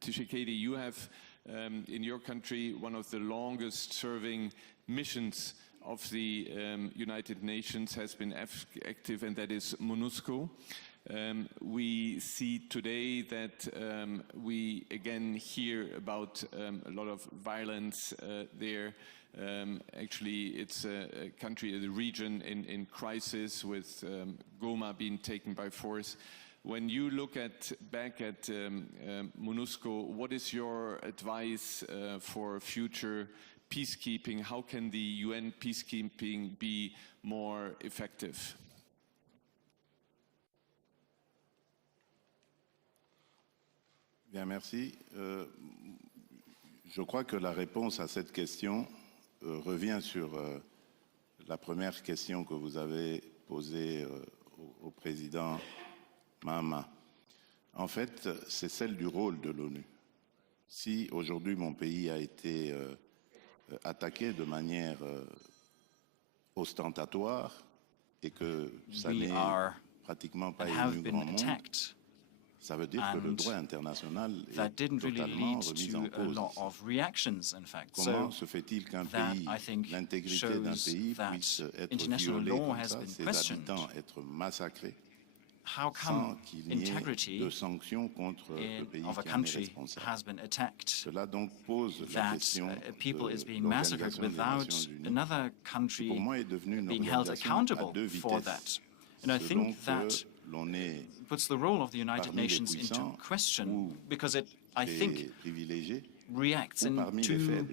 Tshisekedi, you have in your country one of the longest serving missions of the United Nations has been active, and that is MONUSCO. We see today that we again hear about a lot of violence there. Actually, it's a country, a region in crisis, with Goma being taken by force. When you look back at MONUSCO, what is your advice for future peacekeeping? How can the UN peacekeeping be more effective? Bien, merci. Je crois que la réponse à cette question revient sur la première question que vous avez posée au président Mahama. En fait, c'est celle du rôle de l'ONU. Si aujourd'hui mon pays a été attaqué de manière ostentatoire et que ça n'est pratiquement pas ému grand monde, ça veut dire que le droit international est totalement remis en cause. Comment se fait-il qu'un pays, l'intégrité d'un pays puisse être violée comme ça, ses habitants être massacrés, sans qu'il n'y ait de sanctions contre le pays qui en est responsable? Cela donc pose la question de l'Organisation des Nations Unies, qui pour moi est devenue une organisation à deux vitesses. Selon que l'on est puts the role of the United Nations into question, because it, I think, reacts in two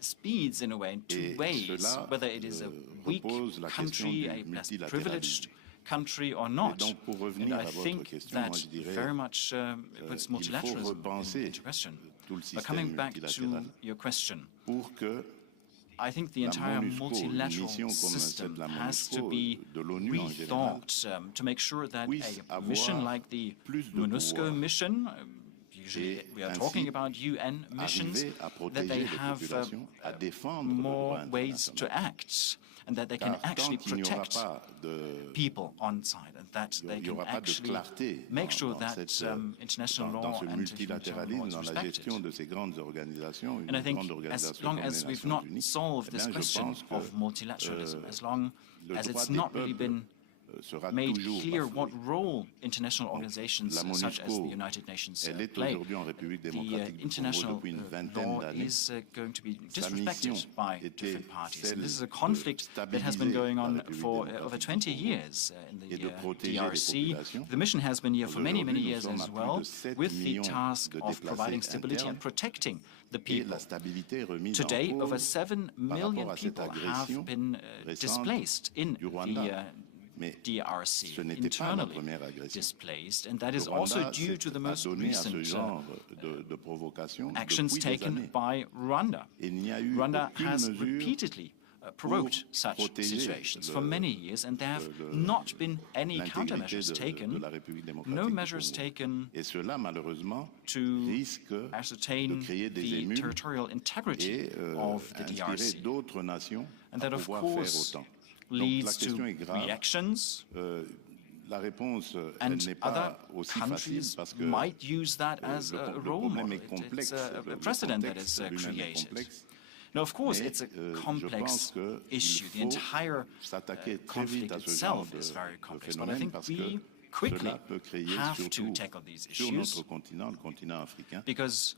speeds, in a way, in two ways, whether it is a weak country, a less privileged country or not. And I think that very much puts multilateralism into question. But coming back to your question, I think the entire multilateral system has to be rethought to make sure that a mission like the MONUSCO mission, usually we are talking about UN missions, that they have more ways to act, and that they can actually protect people on site, and that they can actually make sure that international law and humanitarian law is respected. And I think as long as we've not solved this question of multilateralism, as long as it's not really been made clear what role international organizations such as the United Nations play, the international law is going to be disrespected by different parties. And this is a conflict that has been going on for over 20 years in the DRC. The mission has been here for many, many years as well, with the task of providing stability and protecting the people. Today, over 7 million people have been displaced in the DRC, internally displaced, and that is also due to the most recent actions taken by Rwanda. Rwanda has repeatedly provoked such situations for many years, and there have not been any countermeasures taken, no measures taken to ascertain the territorial integrity of the DRC. And that, of course, leads to reactions, and other countries might use that as a role model. It's a precedent that is created. Now, of course, it's a complex issue. The entire conflict itself is very complex, but I think we quickly have to tackle these issues, because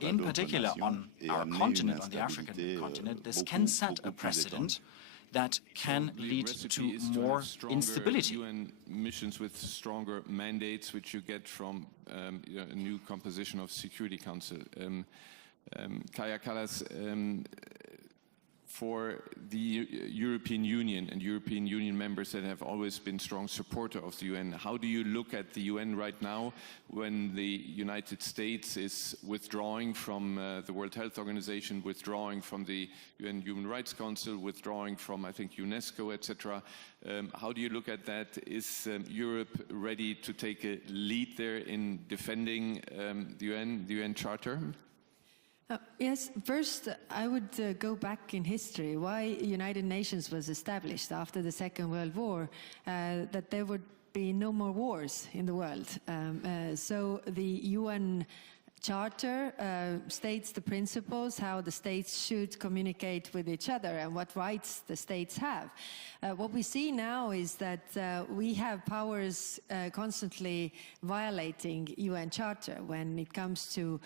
in particular on our continent, on the African continent, this can set a precedent that can lead to more instability. UN missions with stronger mandates, which you get from a new composition of Security Council. Kaja, Kallas, for the European Union and European Union members that have always been strong supporter of the UN. How do you look at the UN right now when the United States is withdrawing from the World Health Organization, withdrawing from the UN Human Rights Council, withdrawing from, I think, UNESCO, etc.? How do you look at that? Is Europe ready to take a lead there in defending the UN Charter? Yes, first I would go back in history. Why United Nations was established after the Second World War, that there would be no more wars in the world. So the UN Charter states the principles, how the states should communicate with each other and what rights the states have. What we see now is that we have powers constantly violating UN Charter when it comes to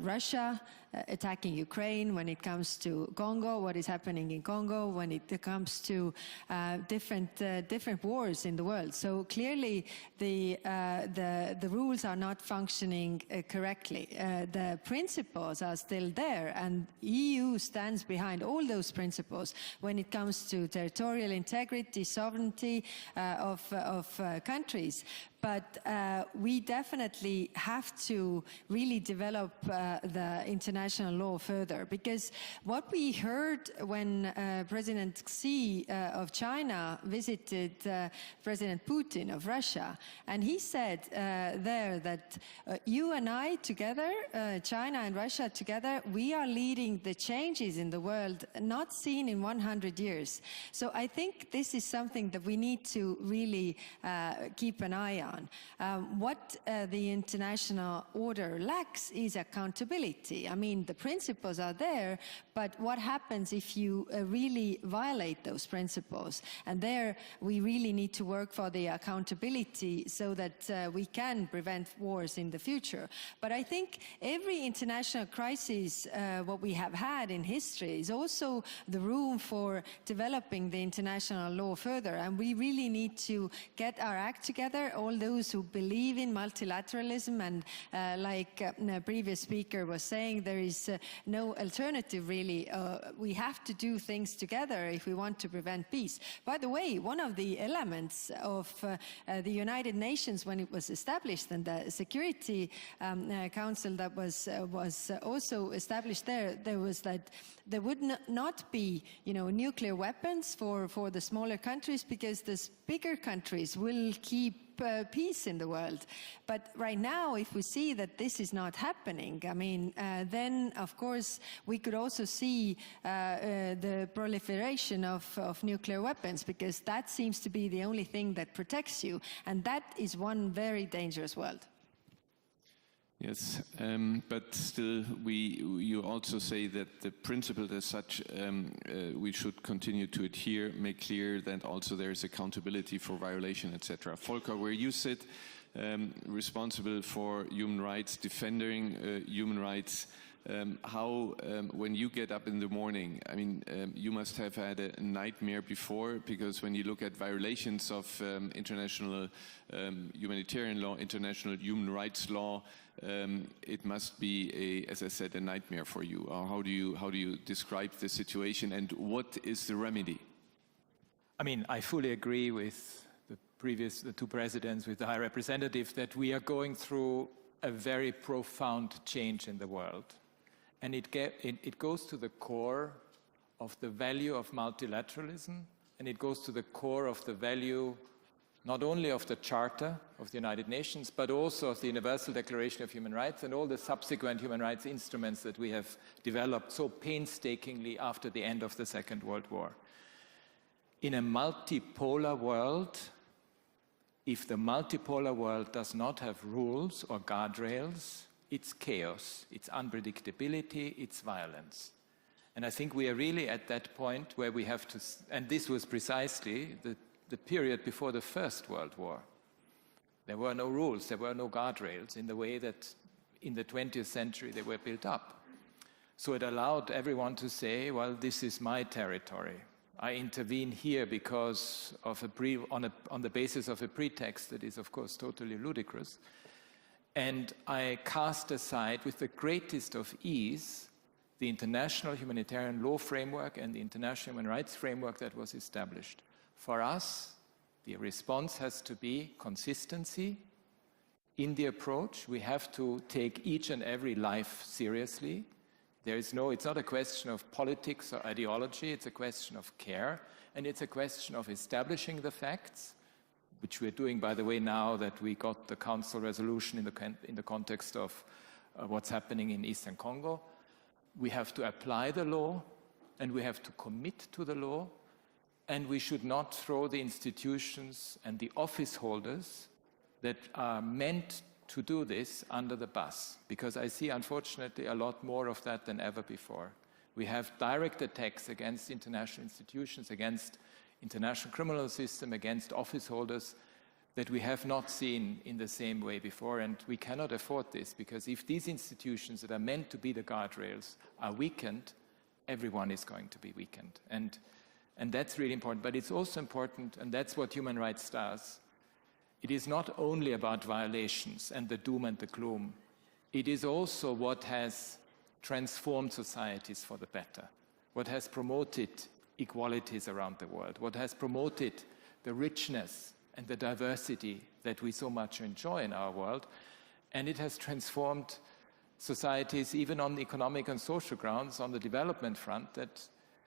Russia attacking Ukraine, when it comes to Congo, what is happening in Congo, when it comes to different wars in the world. So clearly the rules are not functioning correctly. The principles are still there, and EU stands behind all those principles when it comes to territorial integrity, sovereignty of countries. But we definitely have to really develop the international law further, because what we heard when President Xi of China visited President Putin of Russia, and he said there that you and I together, China and Russia together, we are leading the changes in the world not seen in 100 years. So I think this is something that we need to really keep an eye on. What the international order lacks is accountability. I mean, the principles are there, but what happens if you really violate those principles? And there we really need to work for the accountability so that we can prevent wars in the future. But I think every international crisis what we have had in history is also the room for developing the international law further. And we really need to get our act together, all those who believe in multilateralism, and like the previous speaker was saying, there is no alternative really. We have to do things together if we want to prevent peace. By the way, one of the elements of the United Nations when it was established, and the Security Council that was also established there was that there would not be, nuclear weapons for the smaller countries, because the bigger countries will keep peace in the world. But right now, if we see that this is not happening, I mean, then of course we could also see the proliferation of nuclear weapons, because that seems to be the only thing that protects you, and that is one very dangerous world. Yes, but still, you also say that the principle as such, we should continue to adhere, make clear that also there is accountability for violation, etc. Volker, where you sit, responsible for human rights, defending human rights, how, when you get up in the morning, I mean, you must have had a nightmare before, because when you look at violations of international humanitarian law, international human rights law, it must be, as I said, a nightmare for you. How do you describe the situation, and what is the remedy? I mean, I fully agree with the two presidents, with the High Representative, that we are going through a very profound change in the world. And it goes to the core of the value of multilateralism, and it goes to the core of the value not only of the Charter of the United Nations, but also of the Universal Declaration of Human Rights and all the subsequent human rights instruments that we have developed so painstakingly after the end of the Second World War. In a multipolar world, if the multipolar world does not have rules or guardrails, it's chaos, it's unpredictability, it's violence. And I think we are really at that point where we have to, and this was precisely the period before the First World War. There were no rules, there were no guardrails in the way that in the 20th century they were built up. So it allowed everyone to say, well, this is my territory. I intervene here because of on the basis of a pretext that is, of course, totally ludicrous. And I cast aside with the greatest of ease the international humanitarian law framework and the international human rights framework that was established. For us, the response has to be consistency in the approach. We have to take each and every life seriously. It's not a question of politics or ideology, it's a question of care, and it's a question of establishing the facts, which we're doing, by the way, now that we got the Council resolution in the context of what's happening in Eastern Congo. We have to apply the law, and we have to commit to the law, and we should not throw the institutions and the office holders that are meant to do this under the bus, because I see, unfortunately, a lot more of that than ever before. We have direct attacks against international institutions, against international criminal system, against office holders that we have not seen in the same way before, and we cannot afford this, because if these institutions that are meant to be the guardrails are weakened, everyone is going to be weakened. And that's really important, but it's also important, and that's what human rights does. It is not only about violations and the doom and the gloom. It is also what has transformed societies for the better, what has promoted equalities around the world, what has promoted the richness and the diversity that we so much enjoy in our world. And it has transformed societies even on the economic and social grounds, on the development front, that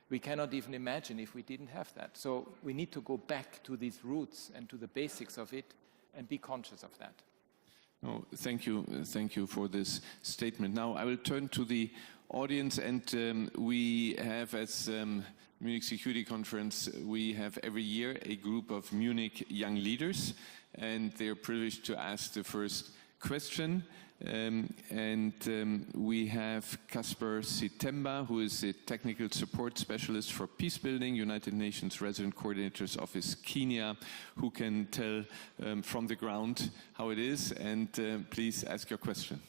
we cannot even imagine if we didn't have that. So we need to go back to these roots and to the basics of it and be conscious of that. No, thank you for this statement. Now I will turn to the audience, and we have, as Munich Security Conference, we have every year a group of Munich young leaders, and they're privileged to ask the first question. We have Kasper Sitemba, who is a technical support specialist for peace building, United Nations Resident Coordinator's Office, Kenya, who can tell from the ground how it is. And please ask your question.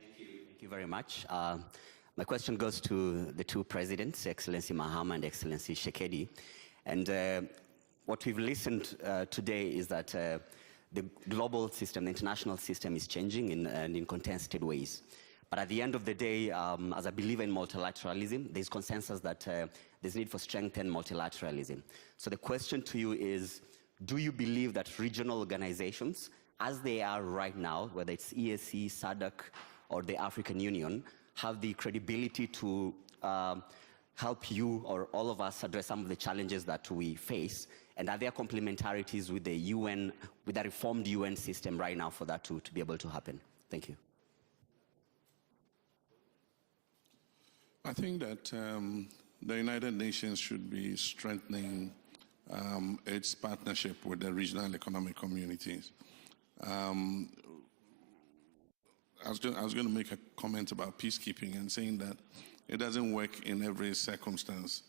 Thank you very much. My question goes to the two presidents, Excellency Mahama and Excellency Shekedi. And what we've listened today is that the global system, the international system is changing in contested ways. But at the end of the day, as a believer in multilateralism, there's consensus that there's need for strengthened multilateralism. So the question to you is, do you believe that regional organizations, as they are right now, whether it's EAC, SADC, or the African Union, have the credibility to help you or all of us address some of the challenges that we face? And are there complementarities with the UN, with the reformed UN system right now for that to be able to happen? Thank you. I think that the United Nations should be strengthening its partnership with the regional economic communities. I was going to make a comment about peacekeeping and saying that it doesn't work in every circumstance.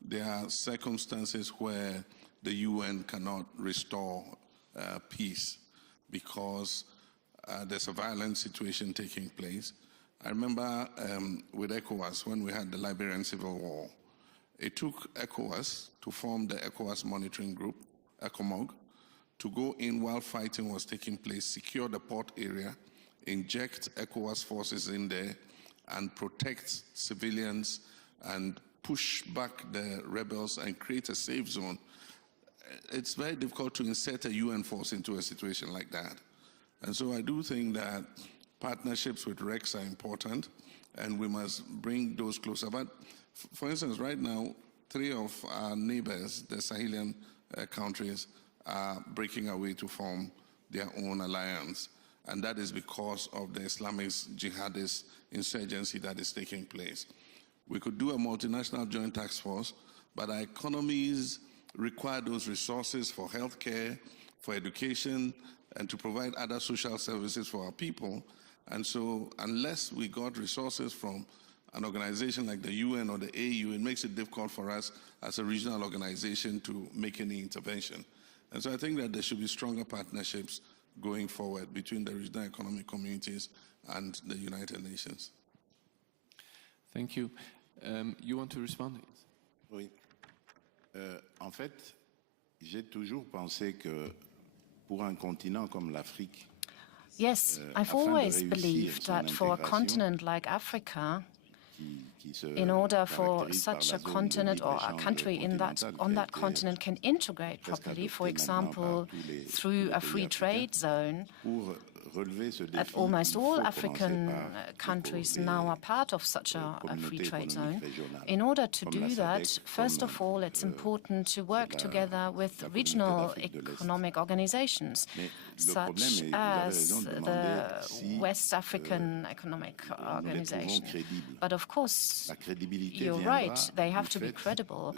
There are circumstances where the UN cannot restore peace because there's a violent situation taking place. I remember with ECOWAS, when we had the Liberian Civil War, it took ECOWAS to form the ECOWAS Monitoring Group, ECOMOG, to go in while fighting was taking place, secure the port area, inject ECOWAS forces in there, and protect civilians and push back the rebels and create a safe zone. It's very difficult to insert a UN force into a situation like that. And so I do think that partnerships with RECs are important, and we must bring those closer. But for instance, right now, 3 of our neighbors, the Sahelian countries, are breaking away to form their own alliance. And that is because of the Islamist jihadist insurgency that is taking place. We could do a multinational joint task force, but our economies require those resources for healthcare, for education, and to provide other social services for our people. And so unless we got resources from an organization like the UN or the AU, it makes it difficult for us as a regional organization to make any intervention. And so I think that there should be stronger partnerships going forward between the regional economic communities and the United Nations. Thank you. You want to respond? Oui. En fait, j'ai toujours pensé que pour un continent comme l'Afrique, yes, I've always believed that for a continent like Africa, in order for such a continent or a country on that continent can integrate properly, for example, through a free trade zone, that almost all African countries now are part of such a free trade zone. In order to do that, first of all, it's important to work together with regional economic organizations, such as the West African Economic Organization. But of course, you're right, they have to be credible.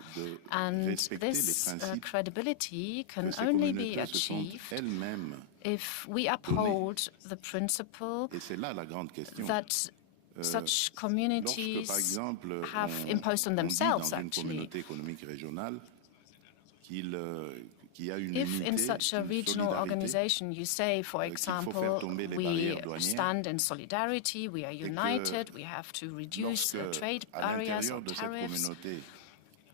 And this credibility can only be achieved if we uphold the principle that such communities have imposed on themselves, actually. If in such a regional organization you say, for example, we stand in solidarity, we are united, we have to reduce trade barriers or tariffs,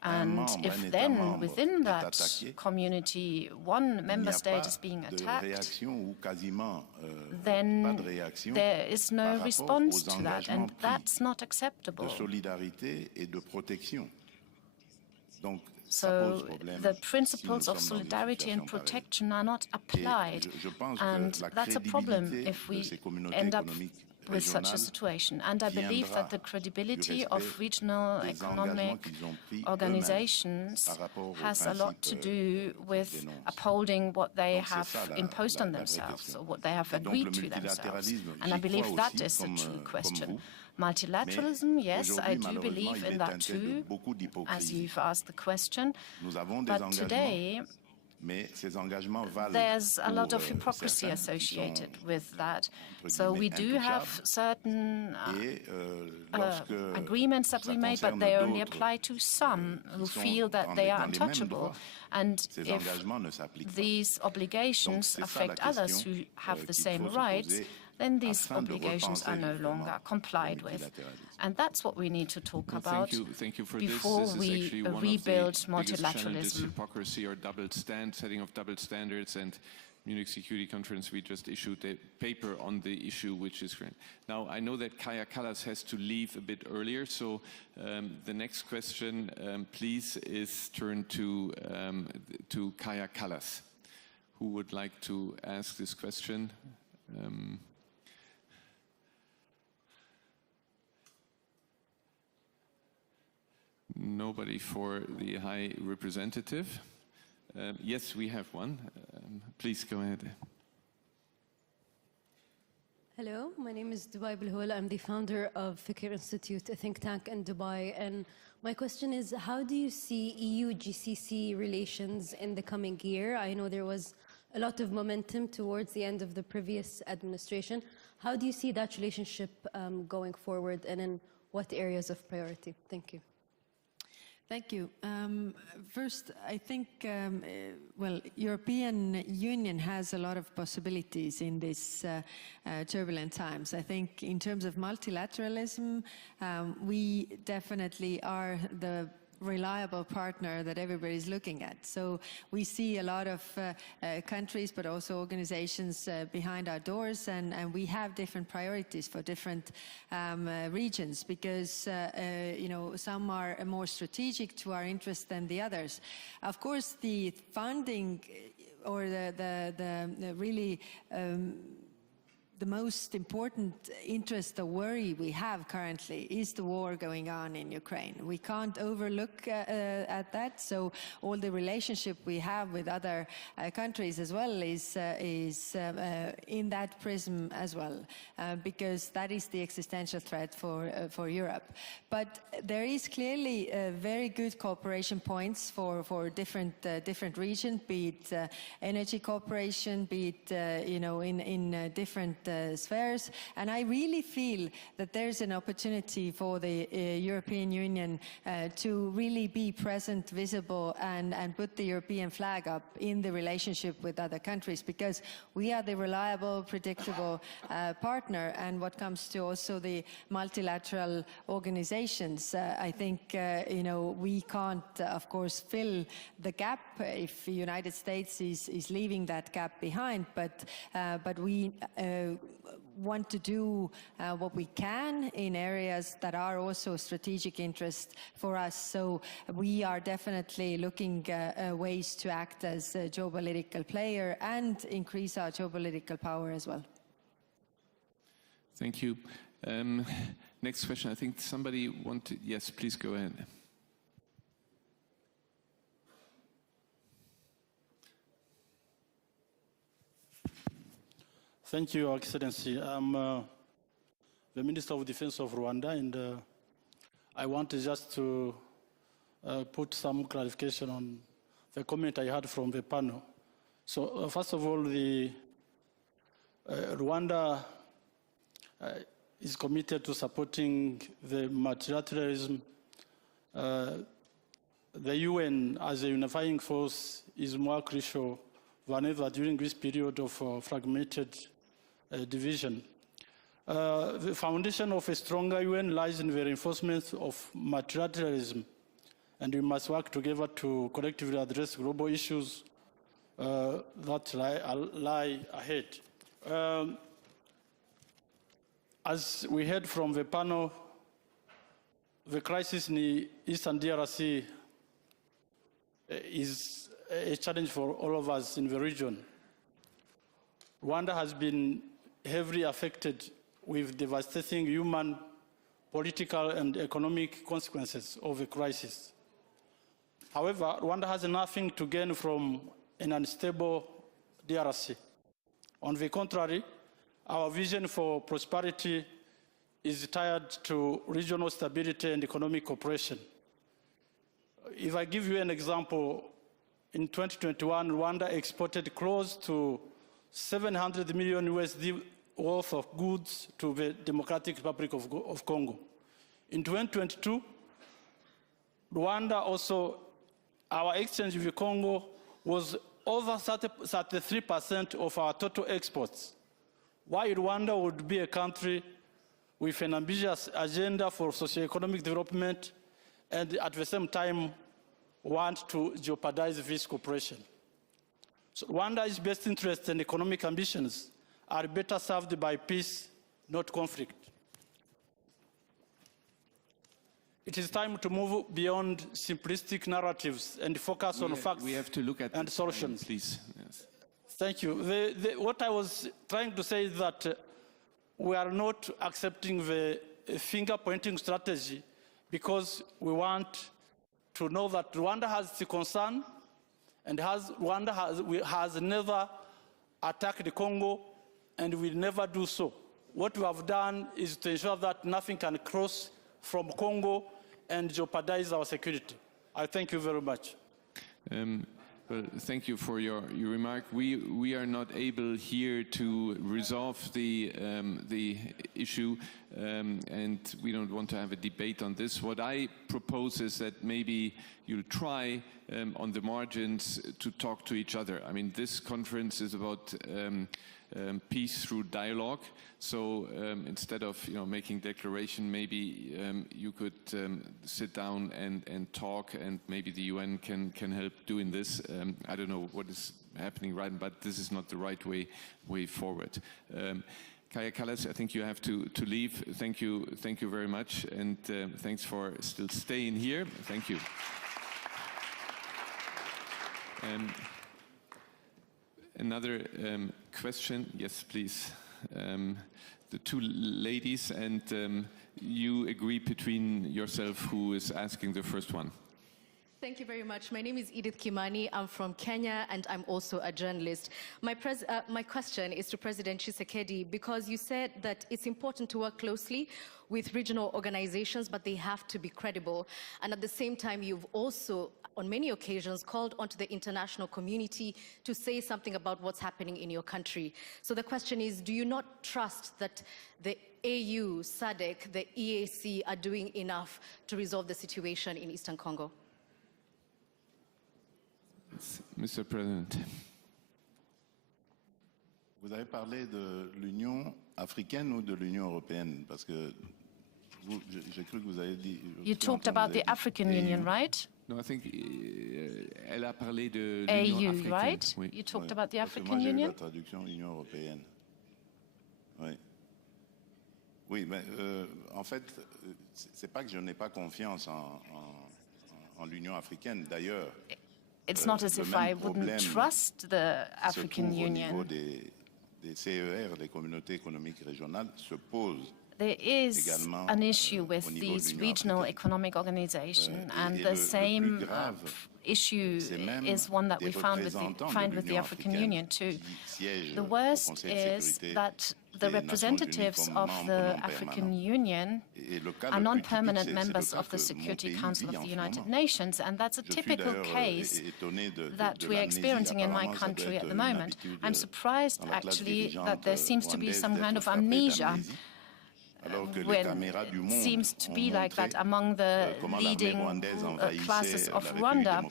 and if then within that community one member state is being attacked, then there is no response to that, and that's not acceptable. So the principles of solidarity and protection are not applied, and that's a problem if we end up with such a situation. And I believe that the credibility of regional economic organizations has a lot to do with upholding what they have imposed on themselves, or what they have agreed to themselves. And I believe that is a true question. Multilateralism, yes, I do believe in that too, as you've asked the question. But today, there's a lot of hypocrisy associated with that. So we do have certain agreements that we made, but they only apply to some who feel that they are untouchable. And if these obligations affect others who have the same rights, then these obligations are no longer complied with. And that's what we need to talk about before we rebuild multilateralism. Hypocrisy or setting of double standards, and Munich Security Conference, we just issued a paper on the issue, which is great. Now, I know that Kallas has to leave a bit earlier, so the next question, please, is turned to Kallas. Who would like to ask this question? Nobody for the High Representative. Yes, we have one. Please go ahead. Hello, my name is Dubai Bilhoul. I'm the founder of Fikr Institute, a think tank in Dubai. And my question is, how do you see EU-GCC relations in the coming year? I know there was a lot of momentum towards the end of the previous administration. How do you see that relationship going forward, and in what areas of priority? Thank you. Thank you. First, I think, well, European Union has a lot of possibilities in these turbulent times. I think in terms of multilateralism, we definitely are the reliable partner that everybody's looking at. So we see a lot of countries, but also organizations behind our doors, and we have different priorities for different regions, because you know, some are more strategic to our interest than the others. Of course, the funding or the really the most important interest or worry we have currently is the war going on in Ukraine. We can't overlook at that. So all the relationship we have with other countries as well is in that prism as well, because that is the existential threat for Europe. But there is clearly very good cooperation points for different regions, be it energy cooperation, be it you know, in different spheres. And I really feel that there's an opportunity for the European Union to really be present, visible, and put the European flag up in the relationship with other countries, because we are the reliable, predictable partner. And what comes to also the multilateral organizations, I think you know, we can't, of course, fill the gap if the United States is leaving that gap behind, but we want to do what we can in areas that are also strategic interest for us. So we are definitely looking ways to act as a geopolitical player and increase our geopolitical power as well. Thank you. Next question. I think somebody wanted. Yes, please go ahead. Thank you, Your Excellency. I'm the Minister of Defense of Rwanda, and I want just to put some clarification on the comment I heard from the panel. So, first of all, Rwanda is committed to supporting the multilateralism. The UN as a unifying force is more crucial than ever during this period of fragmented division. The foundation of a stronger UN lies in the reinforcement of multilateralism, and we must work together to collectively address global issues that lie ahead. As we heard from the panel, the crisis in the Eastern DRC is a challenge for all of us in the region. Rwanda has been heavily affected with devastating human, political, and economic consequences of the crisis. However, Rwanda has nothing to gain from an unstable DRC. On the contrary, our vision for prosperity is tied to regional stability and economic cooperation. If I give you an example, in 2021, Rwanda exported close to 700 million USD worth of goods to the Democratic Republic of Congo. In 2022, Rwanda also, our exchange with Congo was over 33% of our total exports. Why Rwanda would be a country with an ambitious agenda for socio-economic development and at the same time want to jeopardize this cooperation. So Rwanda's best interests and economic ambitions are better served by peace, not conflict. It is time to move beyond simplistic narratives and focus on facts and solutions. Please. Yes. Thank you. What I was trying to say is that we are not accepting the finger-pointing strategy because we want to know that Rwanda has the concern and Rwanda has never attacked the Congo and will never do so. What we have done is to ensure that nothing can cross from Congo and jeopardize our security. I thank you very much. Well, thank you for your remark. We are not able here to resolve the issue, and we don't want to have a debate on this. What I propose is that maybe you'll try on the margins to talk to each other. I mean, this conference is about peace through dialogue. So instead of making declaration, maybe you could sit down and talk, and maybe the UN can help doing this. I don't know what is happening right, but this is not the right way forward. Kaja, Kallas, I think you have to leave. Thank you very much, and thanks for still staying here. Thank you. Another question, yes, please. The two ladies, and you agree between yourself who is asking the first one. Thank you very much. My name is Edith Kimani. I'm from Kenya, and I'm also a journalist. My question is to President Tshisekedi, because you said that it's important to work closely with regional organizations, but they have to be credible. And at the same time, you've also, on many occasions, called onto the international community to say something about what's happening in your country. So the question is, do you not trust that the AU, SADC, the EAC are doing enough to resolve the situation in Eastern Congo? Mr. President. Vous avez parlé de l'Union africaine ou de l'Union européenne? Parce que j'ai cru que vous avez dit... You talked about the African Union, right? No, I think elle a parlé de l'Union africaine. Right? Oui. You talked about the African Union? Moi, j'ai eu la traduction Union européenne. Oui. Oui, mais en fait, c'est pas que je n'ai pas confiance en l'Union africaine. D'ailleurs, it's not as if I wouldn't trust the African Union. Des CER, des communautés économiques régionales, se pose. There is an issue with these regional economic organizations, and the same issue is one that we find with the African Union too. The worst is that the representatives of the African Union are non-permanent members of the Security Council of the United Nations, and that's a typical case that we are experiencing in my country at the moment. I'm surprised, actually, that there seems to be some kind of amnesia when it seems to be like that among the leading classes of Rwanda.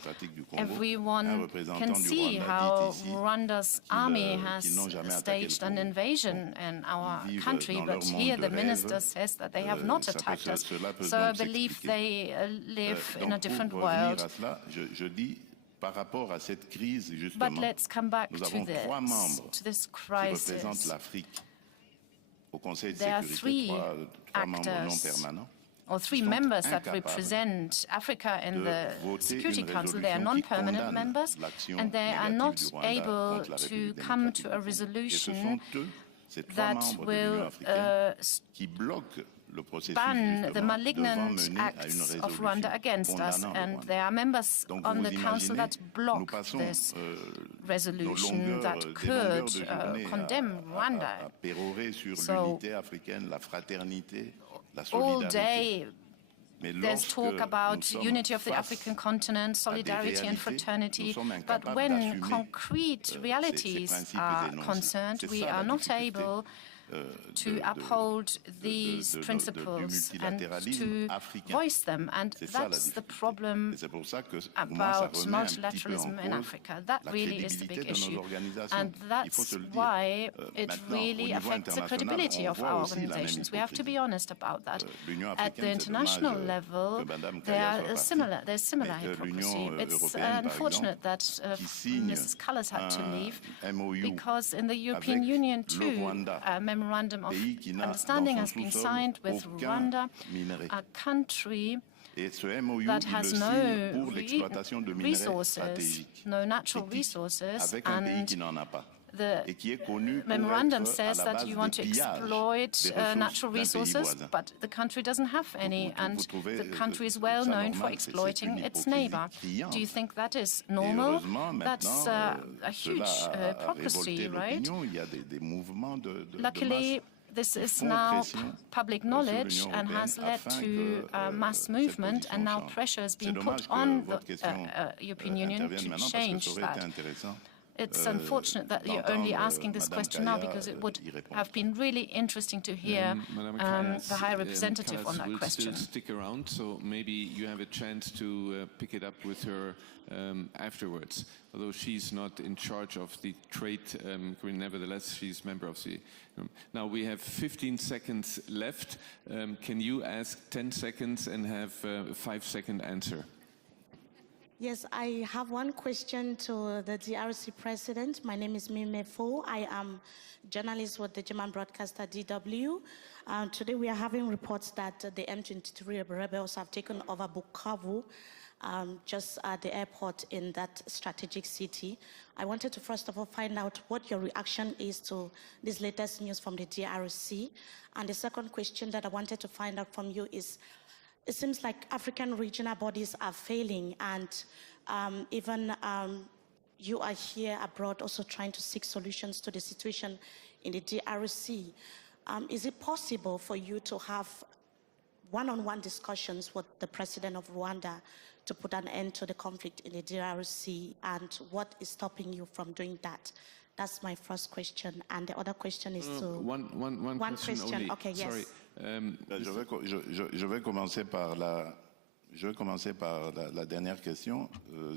Everyone can see how Rwanda's army has staged an invasion in our country, but here the minister says that they have not attacked us. So I believe they live in a different world. But let's come back to this crisis. There are three actors, or three members that represent Africa in the Security Council. They are non-permanent members, and they are not able to come to a resolution that will ban the malignant acts of Rwanda against us. And there are members on the Council that block this resolution that could condemn Rwanda. So all day there's talk about unity of the African continent, solidarity and fraternity, but when concrete realities are concerned, we are not able to uphold these principles and to voice them. And that's the problem about multilateralism in Africa. That really is the big issue. And that's why it really affects the credibility of our organizations. We have to be honest about that. At the international level, there's similar hypocrisy. It's unfortunate that Mrs. Kallas had to leave, because in the European Union too, memorandum of understanding has been signed with Rwanda, a country that has no resources, no natural resources, and the memorandum says that you want to exploit natural resources, but the country doesn't have any, and the country is well known for exploiting its neighbor. Do you think that is normal? That's a huge hypocrisy, right? Luckily, this is now public knowledge and has led to a mass movement, and now pressure is being put on the European Union to change that. It's unfortunate that you're only asking this question now, because it would have been really interesting to hear the High Representative on that question. Still stick around, so maybe you have a chance to pick it up with her afterwards. Although she's not in charge of the trade, nevertheless, she's member of the. Now we have 15 seconds left. Can you ask 10 seconds and have a 5-second answer? Yes, I have one question to the DRC president. My name is Mime Fo. I am a journalist with the German broadcaster DW. Today we are having reports that the M23 rebels have taken over Bukavu, just at the airport in that strategic city. I wanted to first of all find out what your reaction is to this latest news from the DRC. And the second question that I wanted to find out from you is, it seems like African regional bodies are failing, and even you are here abroad also trying to seek solutions to the situation in the DRC. Is it possible for you to have one-on-one discussions with the president of Rwanda to put an end to the conflict in the DRC, and what is stopping you from doing that? That's my first question, and the other question is to... One question only. Okay, yes. Sorry. Je vais commencer par la dernière question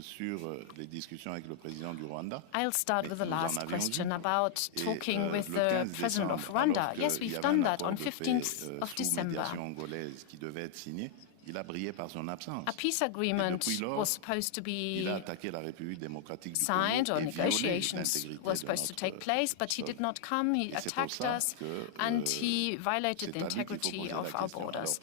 sur les discussions avec le président du Rwanda. I'll start with the last question about talking with the president of Rwanda. Yes, we've done that on 15th of December. A peace agreement was supposed to be signed, or negotiations were supposed to take place, but he did not come, he attacked us, and he violated the integrity of our borders.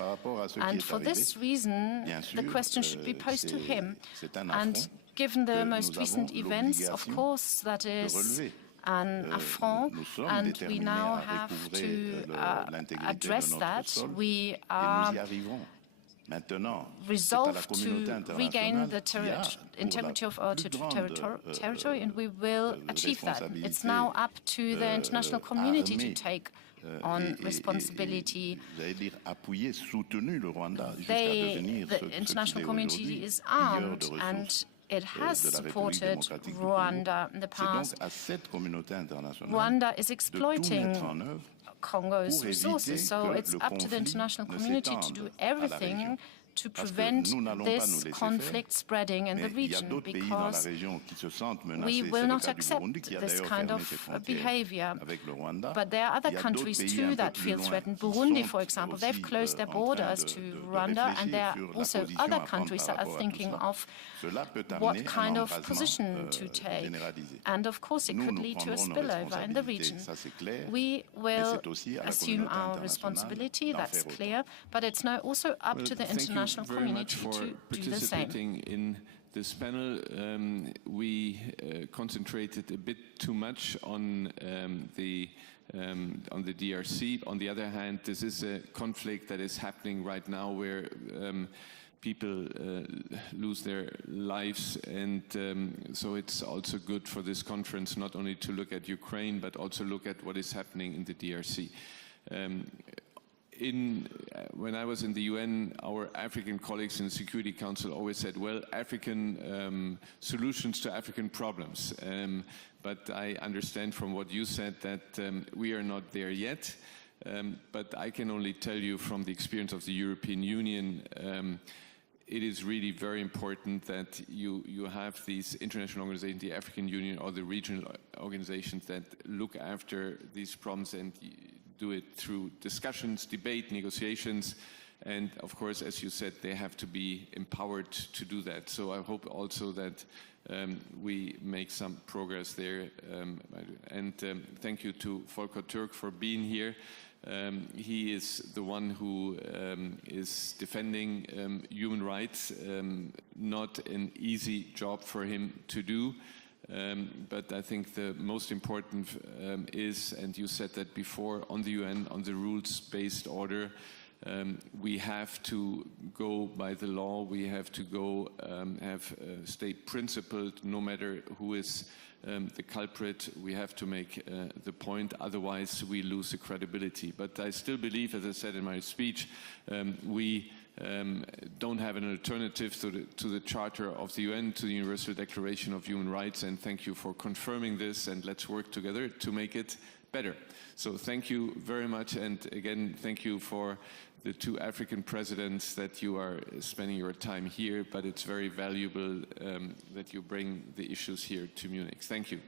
And for this reason, the question should be posed to him. And given the most recent events, of course, that is an affront, and we now have to address that. We are resolved to regain the integrity of our territory, and we will achieve that. It's now up to the international community to take on responsibility. The international community is armed, and it has supported Rwanda in the past. Rwanda is exploiting Congo's resources, so it's up to the international community to do everything to prevent this conflict spreading in the region, because we will not accept this kind of behavior. But there are other countries too that feel threatened. Burundi, for example, they've closed their borders to Rwanda, and there are also other countries that are thinking of what kind of position to take. And of course, it could lead to a spillover in the region. We will assume our responsibility, that's clear, but it's now also up to the international community to do the same. In this panel, we concentrated a bit too much on the DRC. On the other hand, this is a conflict that is happening right now, where people lose their lives, and so it's also good for this conference not only to look at Ukraine, but also look at what is happening in the DRC. When I was in the UN, our African colleagues in the Security Council always said, well, African solutions to African problems. But I understand from what you said that we are not there yet. But I can only tell you from the experience of the European Union, it is really very important that you have these international organizations, the African Union or the regional organizations, that look after these problems and do it through discussions, debate, negotiations, and of course, as you said, they have to be empowered to do that. So I hope also that we make some progress there. And thank you to Volker Türk for being here. He is the one who is defending human rights. Not an easy job for him to do. But I think the most important is, and you said that before, on the UN, on the rules-based order, we have to go by the law, we have to go have state principled, no matter who is the culprit, we have to make the point, otherwise we lose the credibility. But I still believe, as I said in my speech, we don't have an alternative to the Charter of the UN, to the Universal Declaration of Human Rights, and thank you for confirming this, and let's work together to make it better. So thank you very much, and again, thank you for the two African presidents that you are spending your time here, but it's very valuable that you bring the issues here to Munich. Thank you.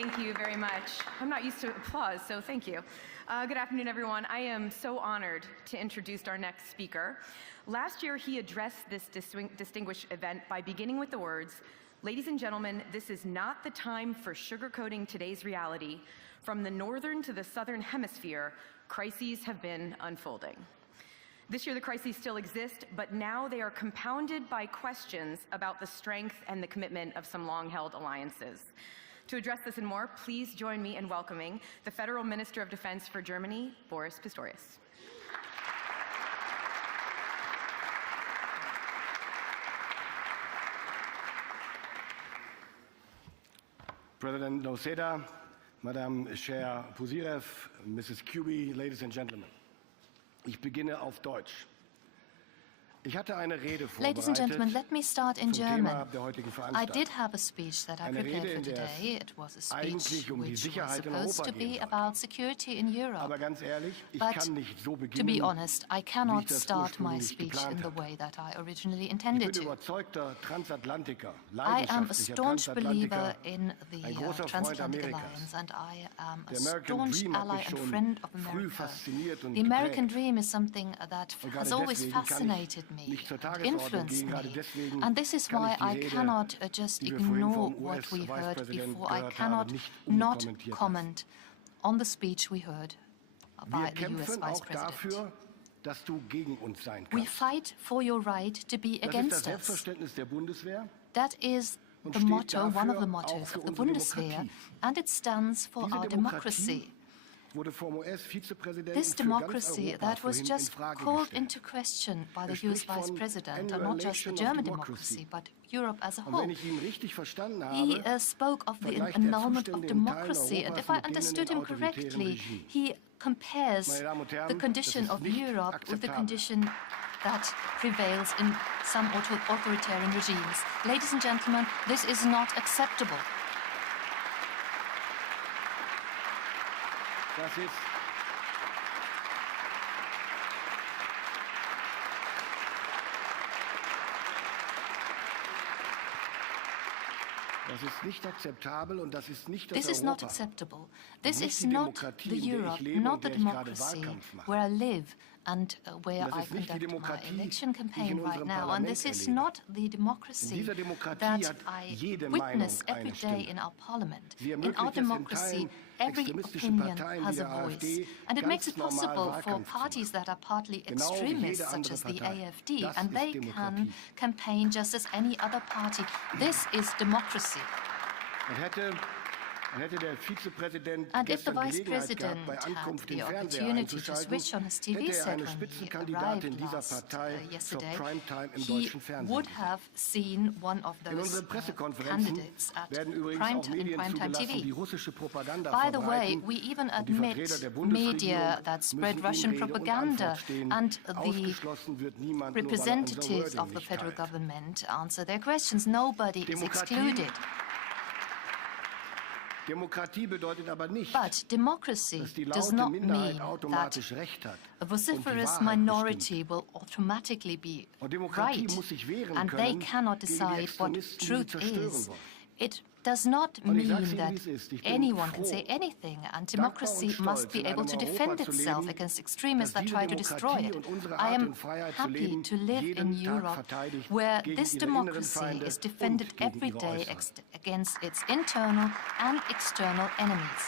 Thank you very much. I'm not used to applause, so thank you. Good afternoon, everyone. I am so honored to introduce our next speaker. Last year, he addressed this distinguished event by beginning with the words, "Ladies and gentlemen, this is not the time for sugarcoating today's reality. From the northern to the southern hemisphere, crises have been unfolding." This year, the crises still exist, but now they are compounded by questions about the strength and the commitment of some long-held alliances. To address this and more, please join me in welcoming the Federal Minister of Defense for Germany, Boris Pistorius. President Soder, Madam Chair Pusirev, Mrs. Kubi, ladies and gentlemen. Ich beginne auf Deutsch. Ladies and gentlemen, let me start in German. I did have a speech that I prepared for today. It was a speech which was supposed to be about security in Europe. But to be honest, I cannot start my speech in the way that I originally intended to. I am a staunch believer in the transatlantic alliance, and I am a staunch ally and friend of America. The American dream is something that has always fascinated me and influenced me. And this is why I cannot just ignore what we heard before. I cannot not comment on the speech we heard by the US Vice-President. We fight for your right to be against us. That is the motto, one of the mottos of the Bundeswehr, and it stands for our democracy. This democracy that was just called into question by the US Vice President, and not just the German democracy, but Europe as a whole. He spoke of the annulment of democracy, and if I understood him correctly, he compares the condition of Europe with the condition that prevails in some authoritarian regimes. Ladies and gentlemen, this is not acceptable. This is not acceptable. This is not the Europe, not the democracy where I live and where I conduct my election campaign right now. And this is not the democracy that I witness every day in our parliament. In our democracy, every opinion has a voice. And it makes it possible for parties that are partly extremist, such as the AfD, and they can campaign just as any other party. This is democracy. And if the Vice President had the opportunity to switch on his TV set when he arrived yesterday, he would have seen one of those candidates at primetime TV. By the way, we even admit media that spread Russian propaganda, and the representatives of the federal government answer their questions. Nobody is excluded. But democracy does not mean that a vociferous minority will automatically be right, and they cannot decide what truth is. It does not mean that anyone can say anything, and democracy must be able to defend itself against extremists that try to destroy it. I am happy to live in Europe where this democracy is defended every day against its internal and external enemies.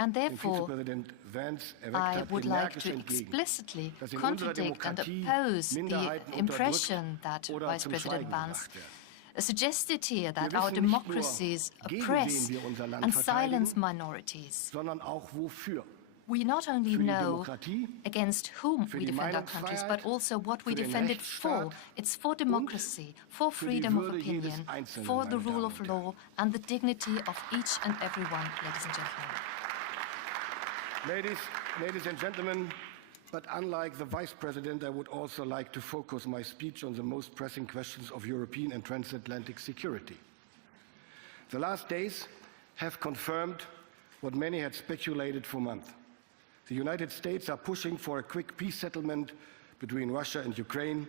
And therefore, I would like to explicitly contradict and oppose the impression that Vice President Vance suggested here, that our democracies oppress and silence minorities. We not only know against whom we defend our countries, but also what we defend it for. It's for democracy, for freedom of opinion, for the rule of law, and the dignity of each and every one, ladies and gentlemen. Ladies and gentlemen, but unlike the Vice President, I would also like to focus my speech on the most pressing questions of European and transatlantic security. The last days have confirmed what many had speculated for months. The United States are pushing for a quick peace settlement between Russia and Ukraine,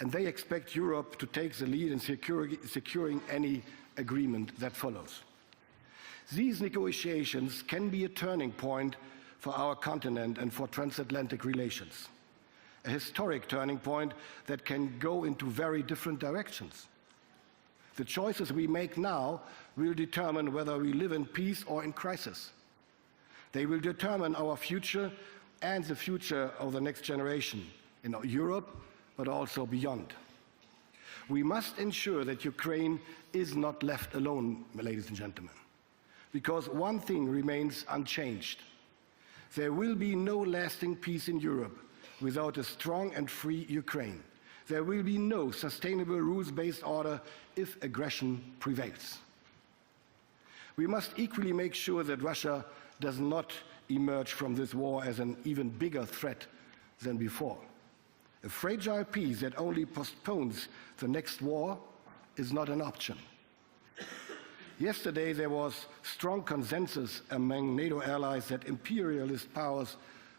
and they expect Europe to take the lead in securing any agreement that follows. These negotiations can be a turning point for our continent and for transatlantic relations, a historic turning point that can go into very different directions. The choices we make now will determine whether we live in peace or in crisis. They will determine our future and the future of the next generation in Europe, but also beyond. We must ensure that Ukraine is not left alone, ladies and gentlemen, because one thing remains unchanged. There will be no lasting peace in Europe without a strong and free Ukraine. There will be no sustainable rules-based order if aggression prevails. We must equally make sure that Russia does not emerge from this war as an even bigger threat than before. A fragile peace that only postpones the next war is not an option. Yesterday, there was strong consensus among NATO allies that imperialist powers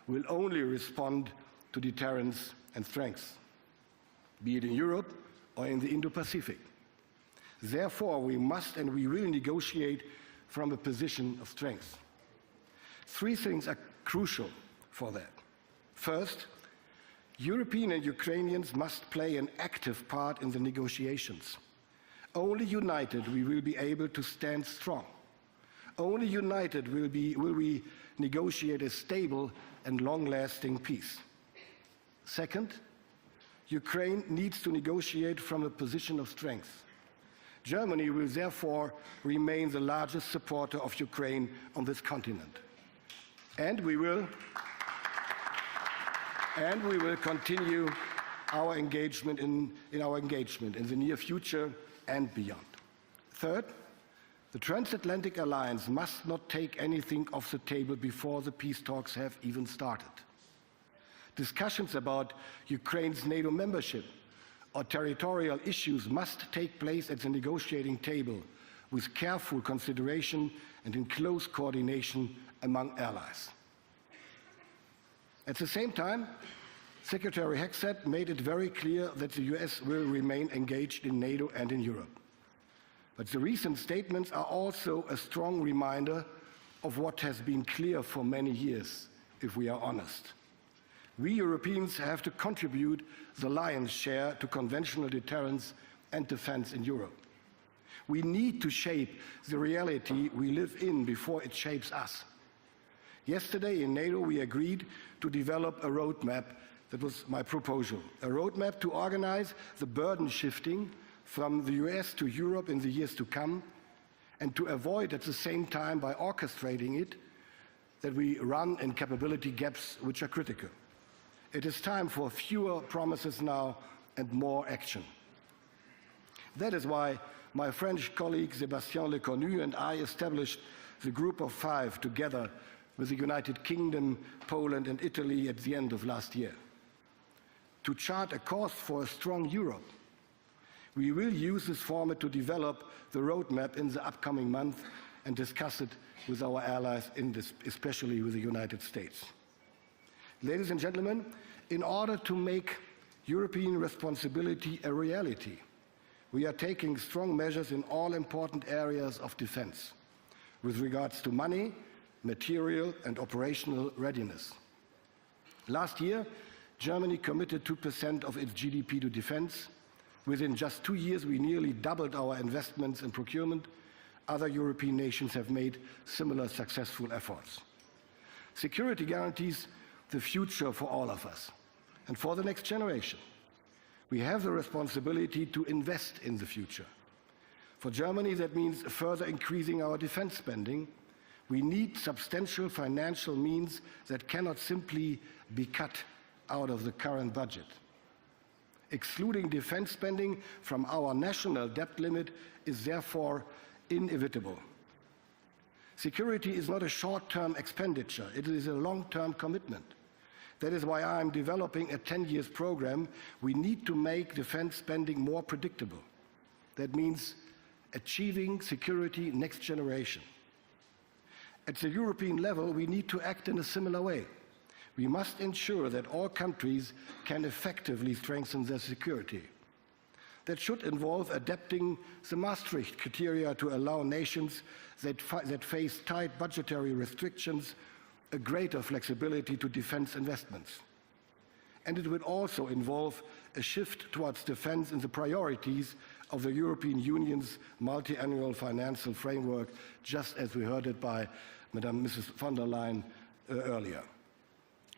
will only respond to deterrence and strength, be it in Europe or in the Indo-Pacific. Therefore, we must and we will negotiate from a position of strength. Three things are crucial for that. First, European and Ukrainians must play an active part in the negotiations. Only united we will be able to stand strong. Only united will we negotiate a stable and long-lasting peace. Second, Ukraine needs to negotiate from a position of strength. Germany will therefore remain the largest supporter of Ukraine on this continent. And we will continue our engagement in the near future and beyond. Third, the transatlantic alliance must not take anything off the table before the peace talks have even started. Discussions about Ukraine's NATO membership or territorial issues must take place at the negotiating table with careful consideration and in close coordination among allies. At the same time, Secretary Hegseth made it very clear that the US will remain engaged in NATO and in Europe. But the recent statements are also a strong reminder of what has been clear for many years, if we are honest. We Europeans have to contribute the lion's share to conventional deterrence and defense in Europe. We need to shape the reality we live in before it shapes us. Yesterday in NATO, we agreed to develop a roadmap. That was my proposal, a roadmap to organize the burden shifting from the US to Europe in the years to come, and to avoid at the same time, by orchestrating it, that we run in capability gaps which are critical. It is time for fewer promises now and more action. That is why my French colleague Sébastien Lecornu and I established the Group of Five together with the United Kingdom, Poland and Italy at the end of last year, to chart a course for a strong Europe. We will use this format to develop the roadmap in the upcoming month and discuss it with our allies, especially with the United States. Ladies and gentlemen, in order to make European responsibility a reality, we are taking strong measures in all important areas of defense, with regards to money, material and operational readiness. Last year, Germany committed 2% of its GDP to defense. Within just 2 years, we nearly doubled our investments in procurement. Other European nations have made similar successful efforts. Security guarantees the future for all of us and for the next generation. We have the responsibility to invest in the future. For Germany, that means further increasing our defense spending. We need substantial financial means that cannot simply be cut out of the current budget. Excluding defense spending from our national debt limit is therefore inevitable. Security is not a short-term expenditure, it is a long-term commitment. That is why I am developing a 10-year program. We need to make defense spending more predictable. That means achieving security next generation. At the European level, we need to act in a similar way. We must ensure that all countries can effectively strengthen their security. That should involve adapting the Maastricht criteria to allow nations that face tight budgetary restrictions a greater flexibility to defense investments. And it would also involve a shift towards defense in the priorities of the European Union's multi-annual financial framework, just as we heard it by Mrs. von der Leyen earlier.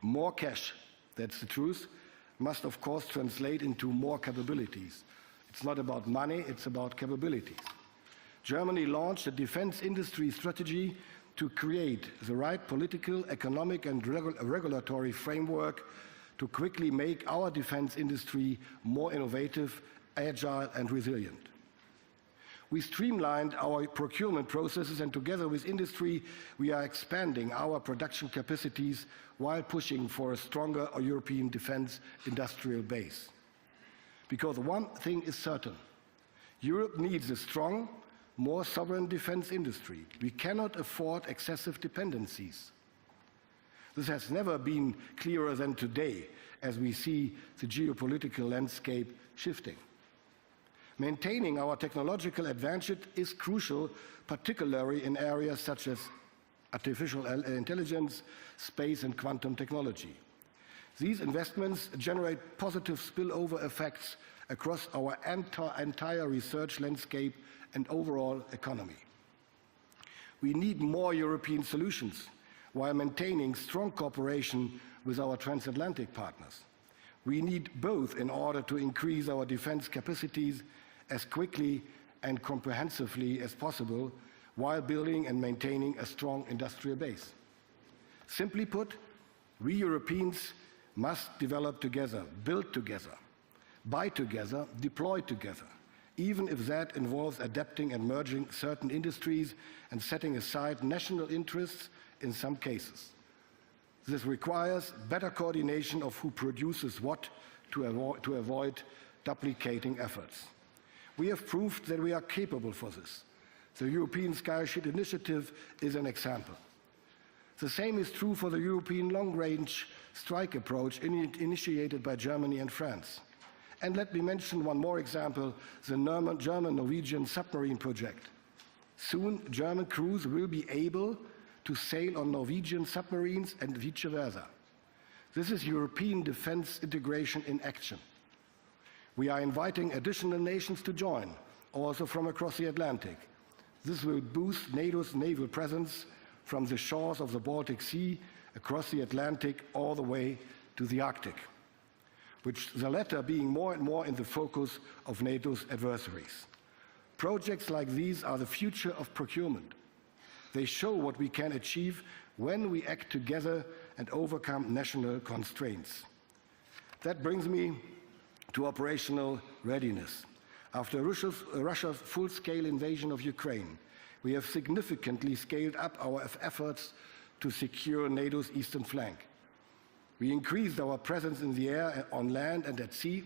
More cash, that's the truth, must of course translate into more capabilities. It's not about money, it's about capabilities. Germany launched a defense industry strategy to create the right political, economic and regulatory framework to quickly make our defense industry more innovative, agile and resilient. We streamlined our procurement processes, and together with industry, we are expanding our production capacities while pushing for a stronger European defense industrial base. Because one thing is certain, Europe needs a strong, more sovereign defense industry. We cannot afford excessive dependencies. This has never been clearer than today, as we see the geopolitical landscape shifting. Maintaining our technological advantage is crucial, particularly in areas such as artificial intelligence, space and quantum technology. These investments generate positive spillover effects across our entire research landscape and overall economy. We need more European solutions while maintaining strong cooperation with our transatlantic partners. We need both in order to increase our defense capacities as quickly and comprehensively as possible while building and maintaining a strong industrial base. Simply put, we Europeans must develop together, build together, buy together, deploy together, even if that involves adapting and merging certain industries and setting aside national interests in some cases. This requires better coordination of who produces what to avoid duplicating efforts. We have proved that we are capable for this. The European Sky Shield Initiative is an example. The same is true for the European long-range strike approach initiated by Germany and France. And let me mention one more example, the German-Norwegian submarine project. Soon, German crews will be able to sail on Norwegian submarines and vice versa. This is European defense integration in action. We are inviting additional nations to join, also from across the Atlantic. This will boost NATO's naval presence from the shores of the Baltic Sea across the Atlantic all the way to the Arctic, which the latter being more and more in the focus of NATO's adversaries. Projects like these are the future of procurement. They show what we can achieve when we act together and overcome national constraints. That brings me to operational readiness. After Russia's full-scale invasion of Ukraine, we have significantly scaled up our efforts to secure NATO's eastern flank. We increased our presence in the air, on land and at sea.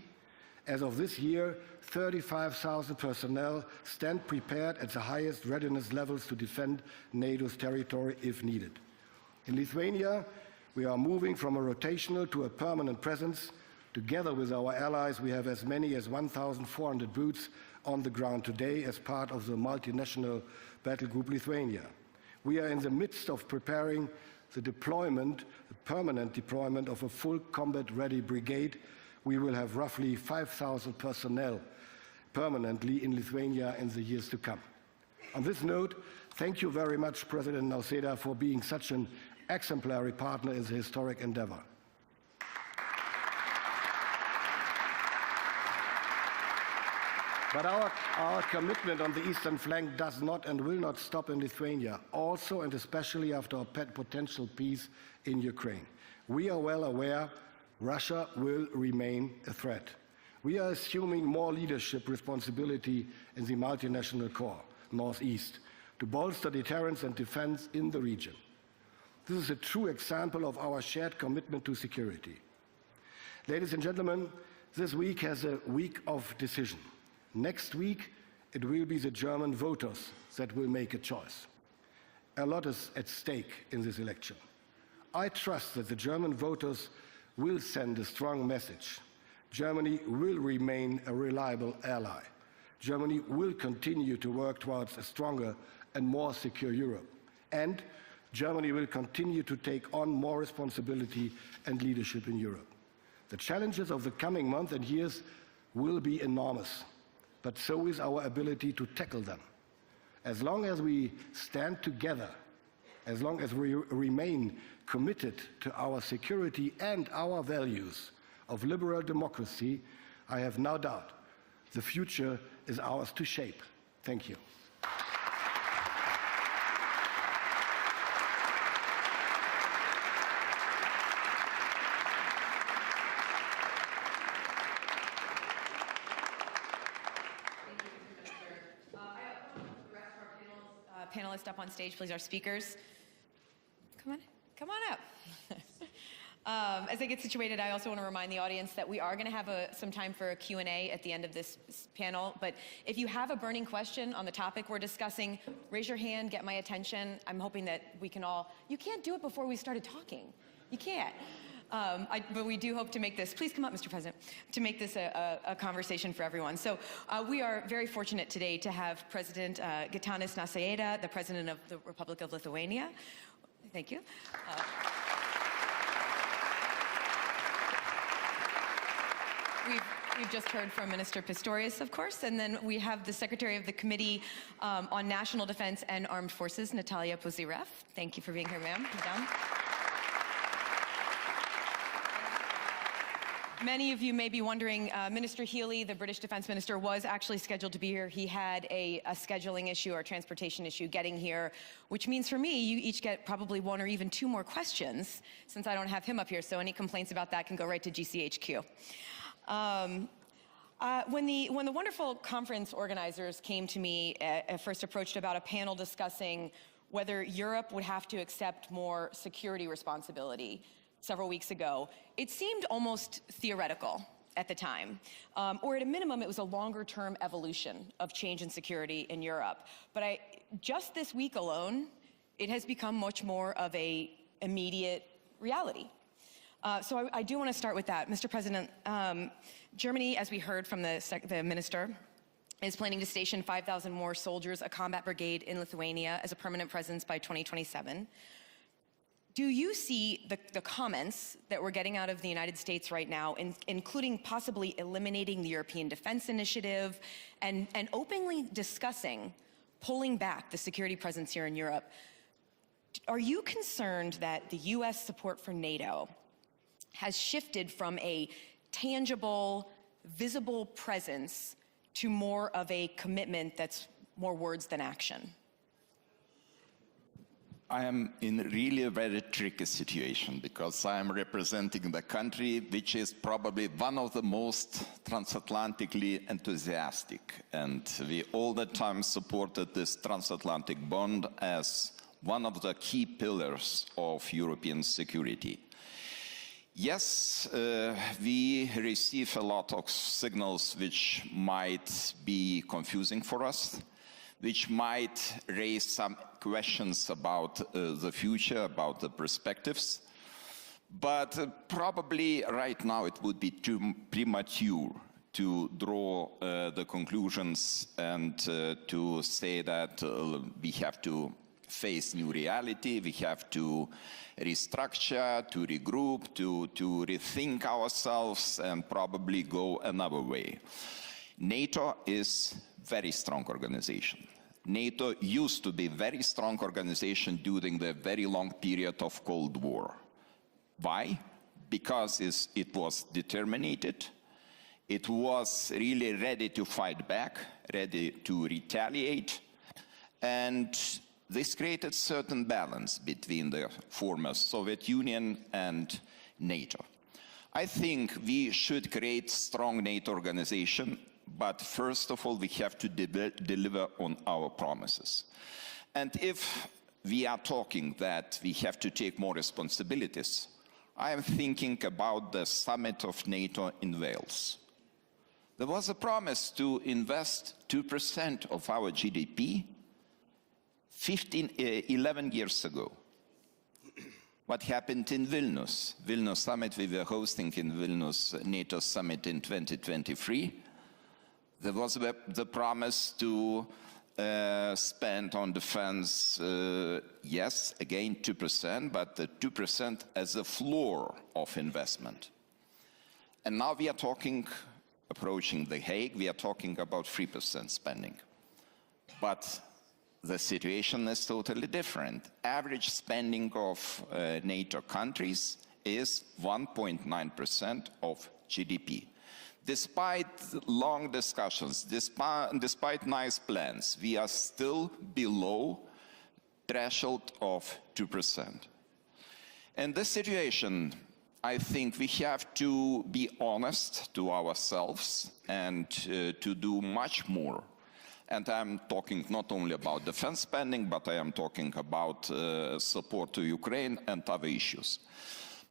As of this year, 35,000 personnel stand prepared at the highest readiness levels to defend NATO's territory if needed. In Lithuania, we are moving from a rotational to a permanent presence. Together with our allies, we have as many as 1,400 boots on the ground today as part of the multinational battle group Lithuania. We are in the midst of preparing the permanent deployment of a full combat-ready brigade. We will have roughly 5,000 personnel permanently in Lithuania in the years to come. On this note, thank you very much, President Nausėda, for being such an exemplary partner in the historic endeavor. But our commitment on the eastern flank does not and will not stop in Lithuania, also and especially after a potential peace in Ukraine. We are well aware Russia will remain a threat. We are assuming more leadership responsibility in the multinational core, Northeast, to bolster deterrence and defense in the region. This is a true example of our shared commitment to security. Ladies and gentlemen, this week has a week of decision. Next week, it will be the German voters that will make a choice. A lot is at stake in this election. I trust that the German voters will send a strong message. Germany will remain a reliable ally. Germany will continue to work towards a stronger and more secure Europe. And Germany will continue to take on more responsibility and leadership in Europe. The challenges of the coming months and years will be enormous, but so is our ability to tackle them. As long as we stand together, as long as we remain committed to our security and our values of liberal democracy, I have no doubt the future is ours to shape. Thank you. Panelists up on stage, please, our speakers. Come on up. As they get situated, I also want to remind the audience that we are going to have some time for a Q&A at the end of this panel. But if you have a burning question on the topic we're discussing, raise your hand, get my attention. I'm hoping that we can all, you can't do it before we started talking. You can't. But we do hope to make this, please come up, Mr. President, to make this a conversation for everyone. So we are very fortunate today to have President Gitanas Nausėda, the President of the Republic of Lithuania. Thank you. We've just heard from Minister Pistorius, of course, and then we have the Secretary of the Committee on National Defense and Armed Forces, Natalia Puzirev. Thank you for being here, ma'am. Many of you may be wondering, Minister Healy, the British Defense Minister, was actually scheduled to be here. He had a scheduling issue or a transportation issue getting here, which means for me, you each get probably one or even two more questions, since I don't have him up here, so any complaints about that can go right to GCHQ. When the wonderful conference organizers came to me, first approached about a panel discussing whether Europe would have to accept more security responsibility several weeks ago, it seemed almost theoretical at the time, or at a minimum, it was a longer-term evolution of change in security in Europe. But just this week alone, it has become much more of an immediate reality. So I do want to start with that. Mr. President, Germany, as we heard from the minister, is planning to station 5,000 more soldiers, a combat brigade in Lithuania as a permanent presence by 2027. Do you see the comments that we're getting out of the United States right now, including possibly eliminating the European Defense Initiative and openly discussing pulling back the security presence here in Europe? Are you concerned that the US support for NATO has shifted from a tangible, visible presence to more of a commitment that's more words than action? I am in really a very tricky situation because I am representing the country which is probably one of the most transatlantically enthusiastic, and we all the time supported this transatlantic bond as one of the key pillars of European security. Yes, we receive a lot of signals which might be confusing for us, which might raise some questions about the future, about the perspectives. But probably right now it would be too premature to draw the conclusions and to say that we have to face new reality, we have to restructure, to regroup, to rethink ourselves and probably go another way. NATO is a very strong organization. NATO used to be a very strong organization during the very long period of Cold War. Why? Because it was determined, it was really ready to fight back, ready to retaliate, and this created certain balance between the former Soviet Union and NATO. I think we should create a strong NATO organization, but first of all, we have to deliver on our promises. And if we are talking that we have to take more responsibilities, I am thinking about the summit of NATO in Wales. There was a promise to invest 2% of our GDP 11 years ago. What happened in Vilnius? Vilnius summit, we were hosting in Vilnius NATO summit in 2023. There was the promise to spend on defense, yes, again 2%, but the 2% as a floor of investment. And now we are talking, approaching The Hague, we are talking about 3% spending. But the situation is totally different. Average spending of NATO countries is 1.9% of GDP. Despite long discussions, despite nice plans, we are still below threshold of 2%. In this situation, I think we have to be honest to ourselves and to do much more. And I'm talking not only about defense spending, but I am talking about support to Ukraine and other issues.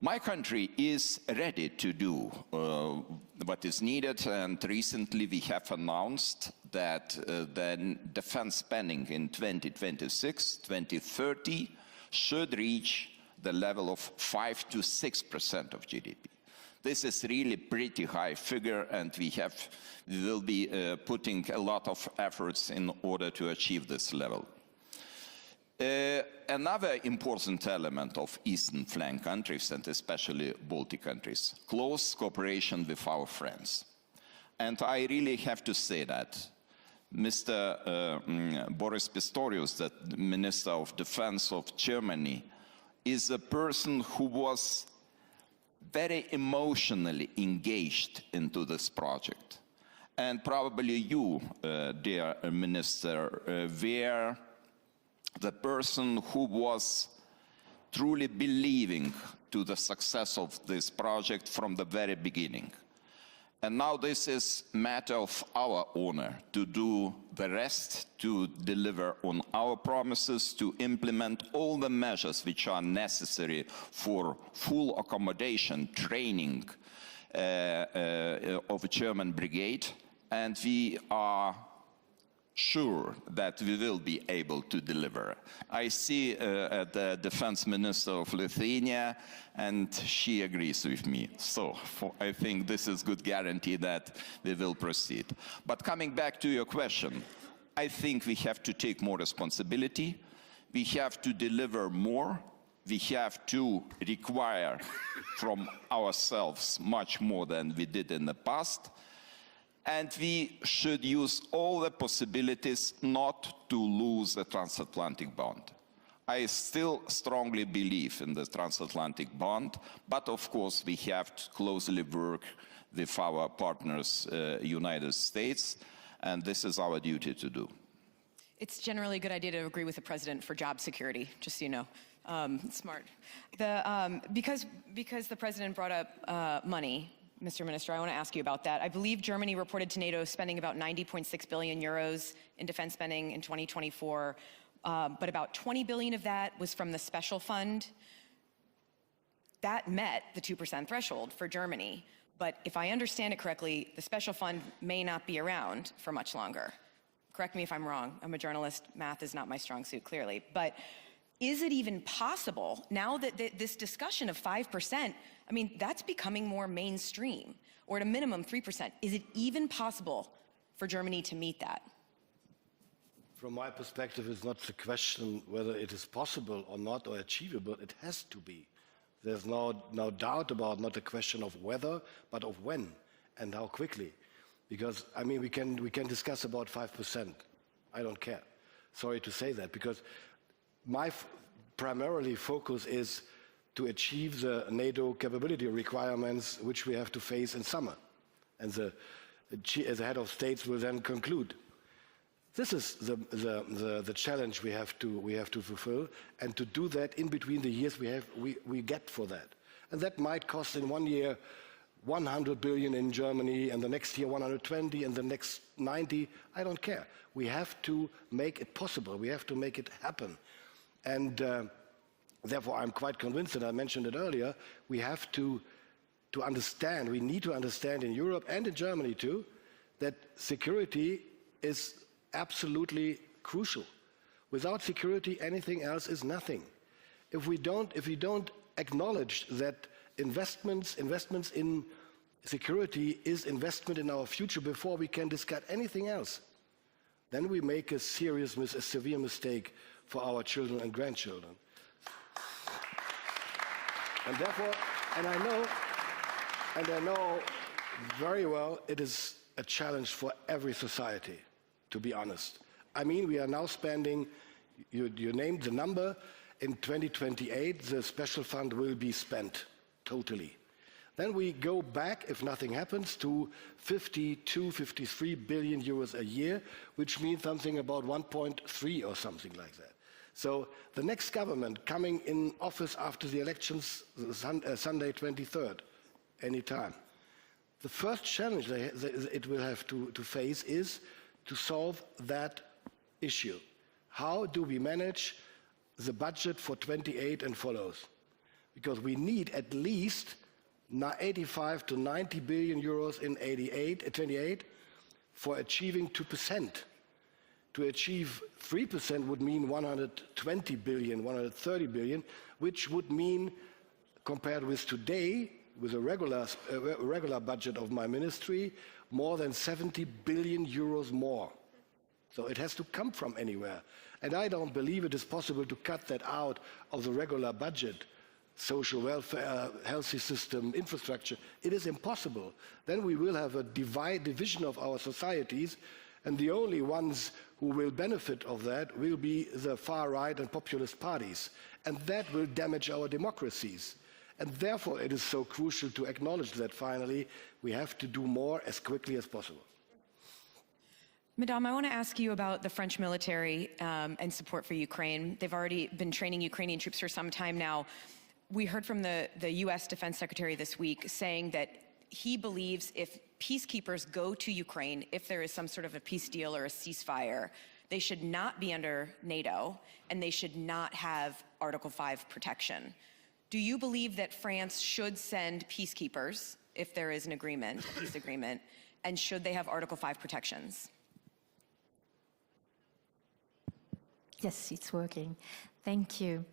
My country is ready to do what is needed, and recently we have announced that the defense spending in 2026-2030 should reach the level of 5 to 6% of GDP. This is really pretty high figure, and we will be putting a lot of efforts in order to achieve this level. Another important element of Eastern flank countries, and especially Baltic countries, close cooperation with our friends. And I really have to say that Mr. Boris Pistorius, the Minister of Defense of Germany, is a person who was very emotionally engaged into this project. And probably you, dear Minister, were the person who was truly believing to the success of this project from the very beginning. And now this is a matter of our honor to do the rest, to deliver on our promises, to implement all the measures which are necessary for full accommodation, training of a German brigade. And we are sure that we will be able to deliver. I see the defense minister of Lithuania, and she agrees with me. So I think this is a good guarantee that we will proceed. But coming back to your question, I think we have to take more responsibility. We have to deliver more. We have to require from ourselves much more than we did in the past. And we should use all the possibilities not to lose the transatlantic bond. I still strongly believe in the transatlantic bond, but of course we have to closely work with our partners, United States, and this is our duty to do. It's generally a good idea to agree with the president for job security, just so you know. Smart. Because the president brought up money, Mr. Minister, I want to ask you about that. I believe Germany reported to NATO spending about 90.6 billion euros in defense spending in 2024, but about 20 billion of that was from the special fund. That met the 2% threshold for Germany, but if I understand it correctly, the special fund may not be around for much longer. Correct me if I'm wrong. I'm a journalist. Math is not my strong suit, clearly. But is it even possible, now that this discussion of 5%, I mean, that's becoming more mainstream, or at a minimum 3%. Is it even possible for Germany to meet that? From my perspective, it's not the question whether it is possible or not, or achievable. It has to be. There's no doubt about not a question of whether, but of when and how quickly. Because, I mean, we can discuss about 5%. I don't care. Sorry to say that, because my primarily focus is to achieve the NATO capability requirements which we have to face in summer. And the head of states will then conclude. This is the challenge we have to fulfill, and to do that in between the years we get for that. And that might cost in 1 year 100 billion in Germany, and the next year 120, and the next 90. I don't care. We have to make it possible. We have to make it happen. And therefore, I'm quite convinced, and I mentioned it earlier, we have to understand, we need to understand in Europe and in Germany too, that security is absolutely crucial. Without security, anything else is nothing. If we don't acknowledge that investments in security is investment in our future before we can discuss anything else, then we make a severe mistake for our children and grandchildren. And therefore, and I know very well it is a challenge for every society, to be honest. I mean, we are now spending, you named the number, in 2028 the special fund will be spent totally. Then we go back, if nothing happens, to 52, 53 billion euros a year, which means something about 1.3 or something like that. So the next government coming in office after the elections, Sunday 23rd, anytime, the first challenge it will have to face is to solve that issue. How do we manage the budget for 28 and follows? Because we need at least 85 to 90 billion euros in 28 for achieving 2%. To achieve 3% would mean 120 billion, 130 billion, which would mean, compared with today, with a regular budget of my ministry, more than 70 billion euros more. So it has to come from anywhere. And I don't believe it is possible to cut that out of the regular budget. Social welfare, healthy system, infrastructure. It is impossible. Then we will have a division of our societies, and the only ones who will benefit of that will be the far right and populist parties. And that will damage our democracies. And therefore it is so crucial to acknowledge that finally we have to do more as quickly as possible. Madame, I want to ask you about the French military and support for Ukraine. They've already been training Ukrainian troops for some time now. We heard from the US Defense Secretary this week saying that he believes if peacekeepers go to Ukraine, if there is some sort of a peace deal or a ceasefire, they should not be under NATO and they should not have Article 5 protection. Do you believe that France should send peacekeepers if there is an agreement, a peace agreement, and should they have Article 5 protections? Yes, it's working. Thank you.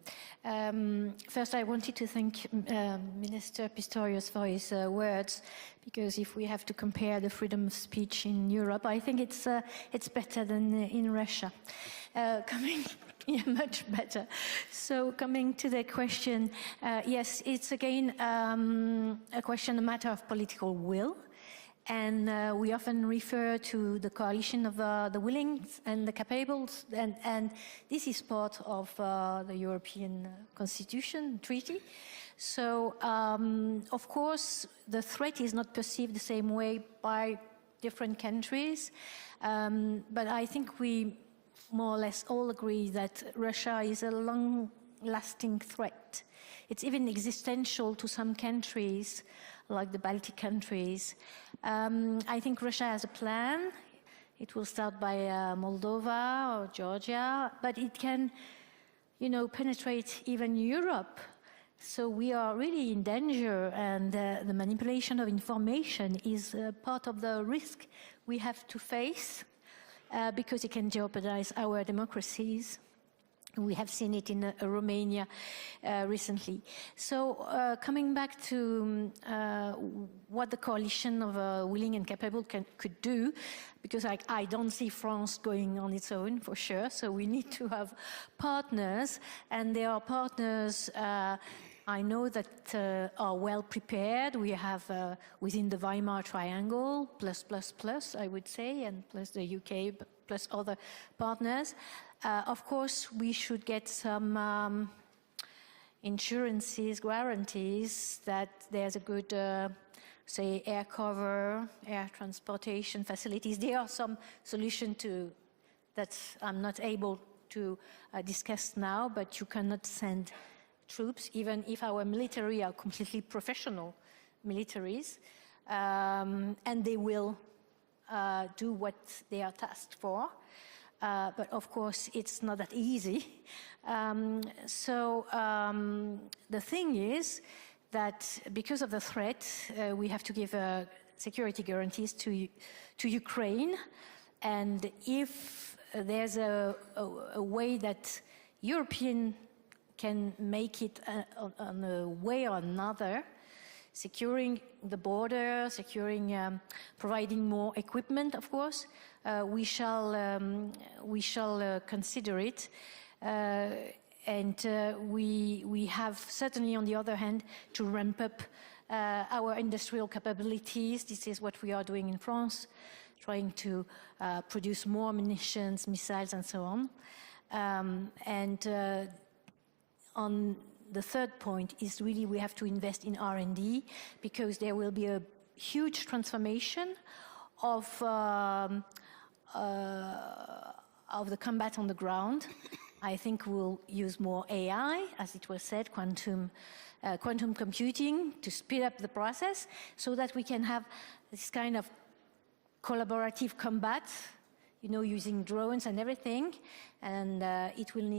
First, I wanted to thank Minister Pistorius for his words, because if we have to compare the freedom of speech in Europe, I think it's better than in Russia. Yeah, much better. So coming to the question, yes, it's again a matter of political will. And we often refer to the coalition of the willing and the capable, and this is part of the European Constitution Treaty. So, of course, the threat is not perceived the same way by different countries, but I think we more or less all agree that Russia is a long-lasting threat. It's even existential to some countries, like the Baltic countries. I think Russia has a plan. It will start by Moldova or Georgia, but it can, penetrate even Europe. So we are really in danger, and the manipulation of information is part of the risk we have to face because it can jeopardize our democracies. We have seen it in Romania recently. So coming back to what the coalition of willing and capable could do, because I don't see France going on its own for sure, so we need to have partners, and there are partners I know that are well prepared. We have within the Weimar Triangle, plus, I would say, and plus the UK, plus other partners. Of course, we should get some insurances, guarantees that there's a good, say, air cover, air transportation facilities. There are some solutions that I'm not able to discuss now, but you cannot send troops, even if our military are completely professional militaries, and they will do what they are tasked for. But of course, it's not that easy. The thing is that because of the threat, we have to give security guarantees to Ukraine. And if there's a way that European can make it on a way or another, securing the border, providing more equipment, of course. We shall consider it. And we have certainly, on the other hand, to ramp up our industrial capabilities. This is what we are doing in France, trying to produce more munitions, missiles, and so on. On the third point is really we have to invest in R&D, because there will be a huge transformation of the combat on the ground. I think we'll use more AI, as it was said, quantum computing, to speed up the process so that we can have this kind of collaborative combat, using drones and everything. And it will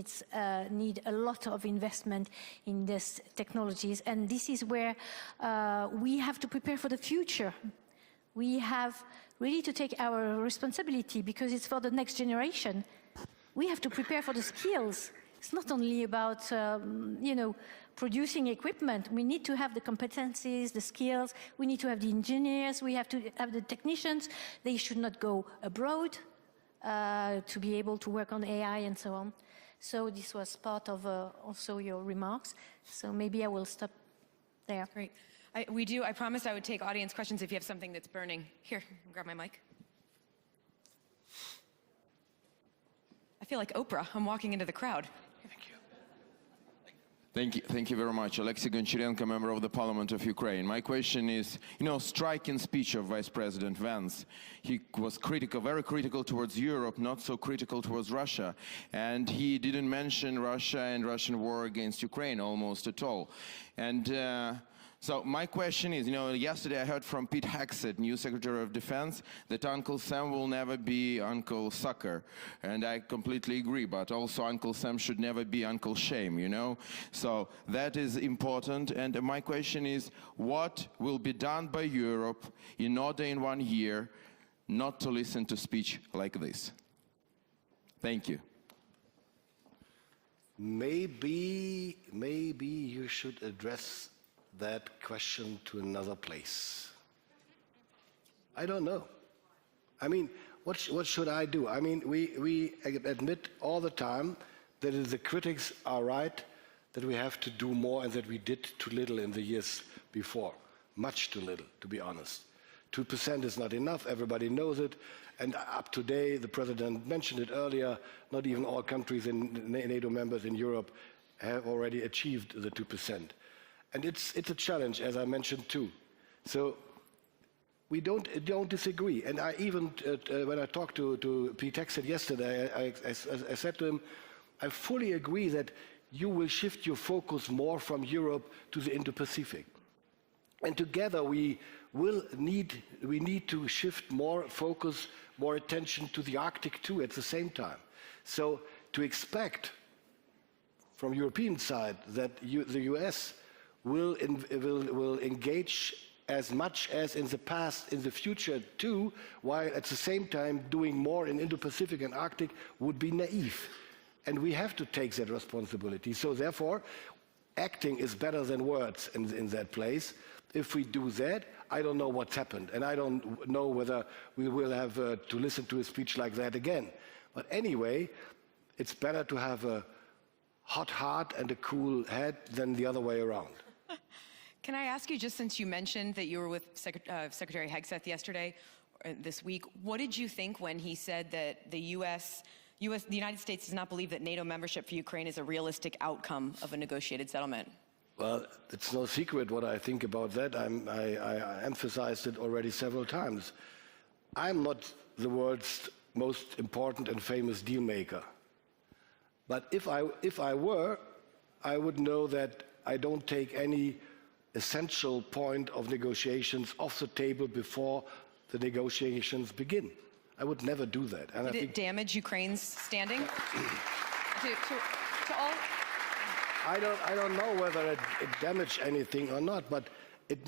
need a lot of investment in these technologies. And this is where we have to prepare for the future. We have really to take our responsibility, because it's for the next generation. We have to prepare for the skills. It's not only about, producing equipment. We need to have the competencies, the skills. We need to have the engineers. We have to have the technicians. They should not go abroad to be able to work on AI and so on. So this was part of also your remarks. So maybe I will stop there. Great. I promised I would take audience questions if you have something that's burning. Here, grab my mic. I feel like Oprah. I'm walking into the crowd. Thank you very much. Alexei Goncharenko, member of the Parliament of Ukraine. My question is, striking speech of Vice President Vance. He was very critical towards Europe, not so critical towards Russia. And he didn't mention Russia and Russian war against Ukraine almost at all. And so my question is, yesterday I heard from Pete Hegseth, new Secretary of Defense, that Uncle Sam will never be Uncle Sucker. And I completely agree, but also Uncle Sam should never be Uncle Shame, So that is important. And my question is, what will be done by Europe in order in 1 year not to listen to speech like this? Thank you. Maybe you should address that question to another place. I don't know. I mean, what should I do? I mean, we admit all the time that the critics are right, that we have to do more and that we did too little in the years before. Much too little, to be honest. 2% is not enough, everybody knows it. And up to date, the President mentioned it earlier, not even all countries in NATO members in Europe have already achieved the 2%. And it's a challenge, as I mentioned too. So we don't disagree. And I even, when I talked to Pete Hegseth yesterday, I said to him, I fully agree that you will shift your focus more from Europe to the Indo-Pacific. And together we need to shift more focus, more attention to the Arctic too at the same time. So to expect from European side that the US will engage as much as in the past, in the future too, while at the same time doing more in Indo-Pacific and Arctic would be naive. And we have to take that responsibility. So therefore, acting is better than words in that place. If we do that, I don't know what's happened. And I don't know whether we will have to listen to a speech like that again. But anyway, it's better to have a hot heart and a cool head than the other way around. Can I ask you, just since you mentioned that you were with Secretary Hegseth yesterday, this week, what did you think when he said that the United States does not believe that NATO membership for Ukraine is a realistic outcome of a negotiated settlement? Well, it's no secret what I think about that. I emphasized it already several times. I'm not the world's most important and famous deal maker. But if I were, I would know that I don't take any essential point of negotiations off the table before the negotiations begin. I would never do that. And Did it damage Ukraine's standing? to all? I don't know whether it damaged anything or not, but it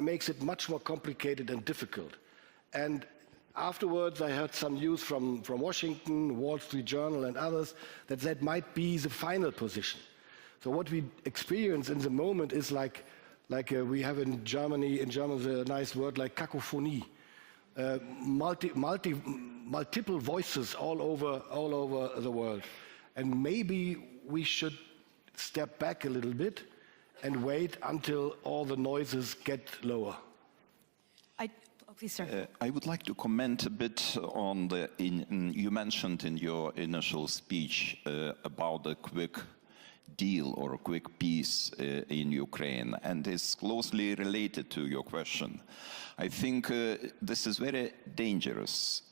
makes it much more complicated and difficult. And afterwards, I heard some news from Washington, Wall Street Journal and others, that might be the final position. So what we experience in the moment is like we have in Germany, the nice word like cacophony, multiple voices all over the world. And maybe we should step back a little bit and wait until all the noises get lower. Please, sir. I would like to comment a bit on you mentioned in your initial speech about a quick deal or a quick peace in Ukraine, and it's closely related to your question. I think this is very dangerous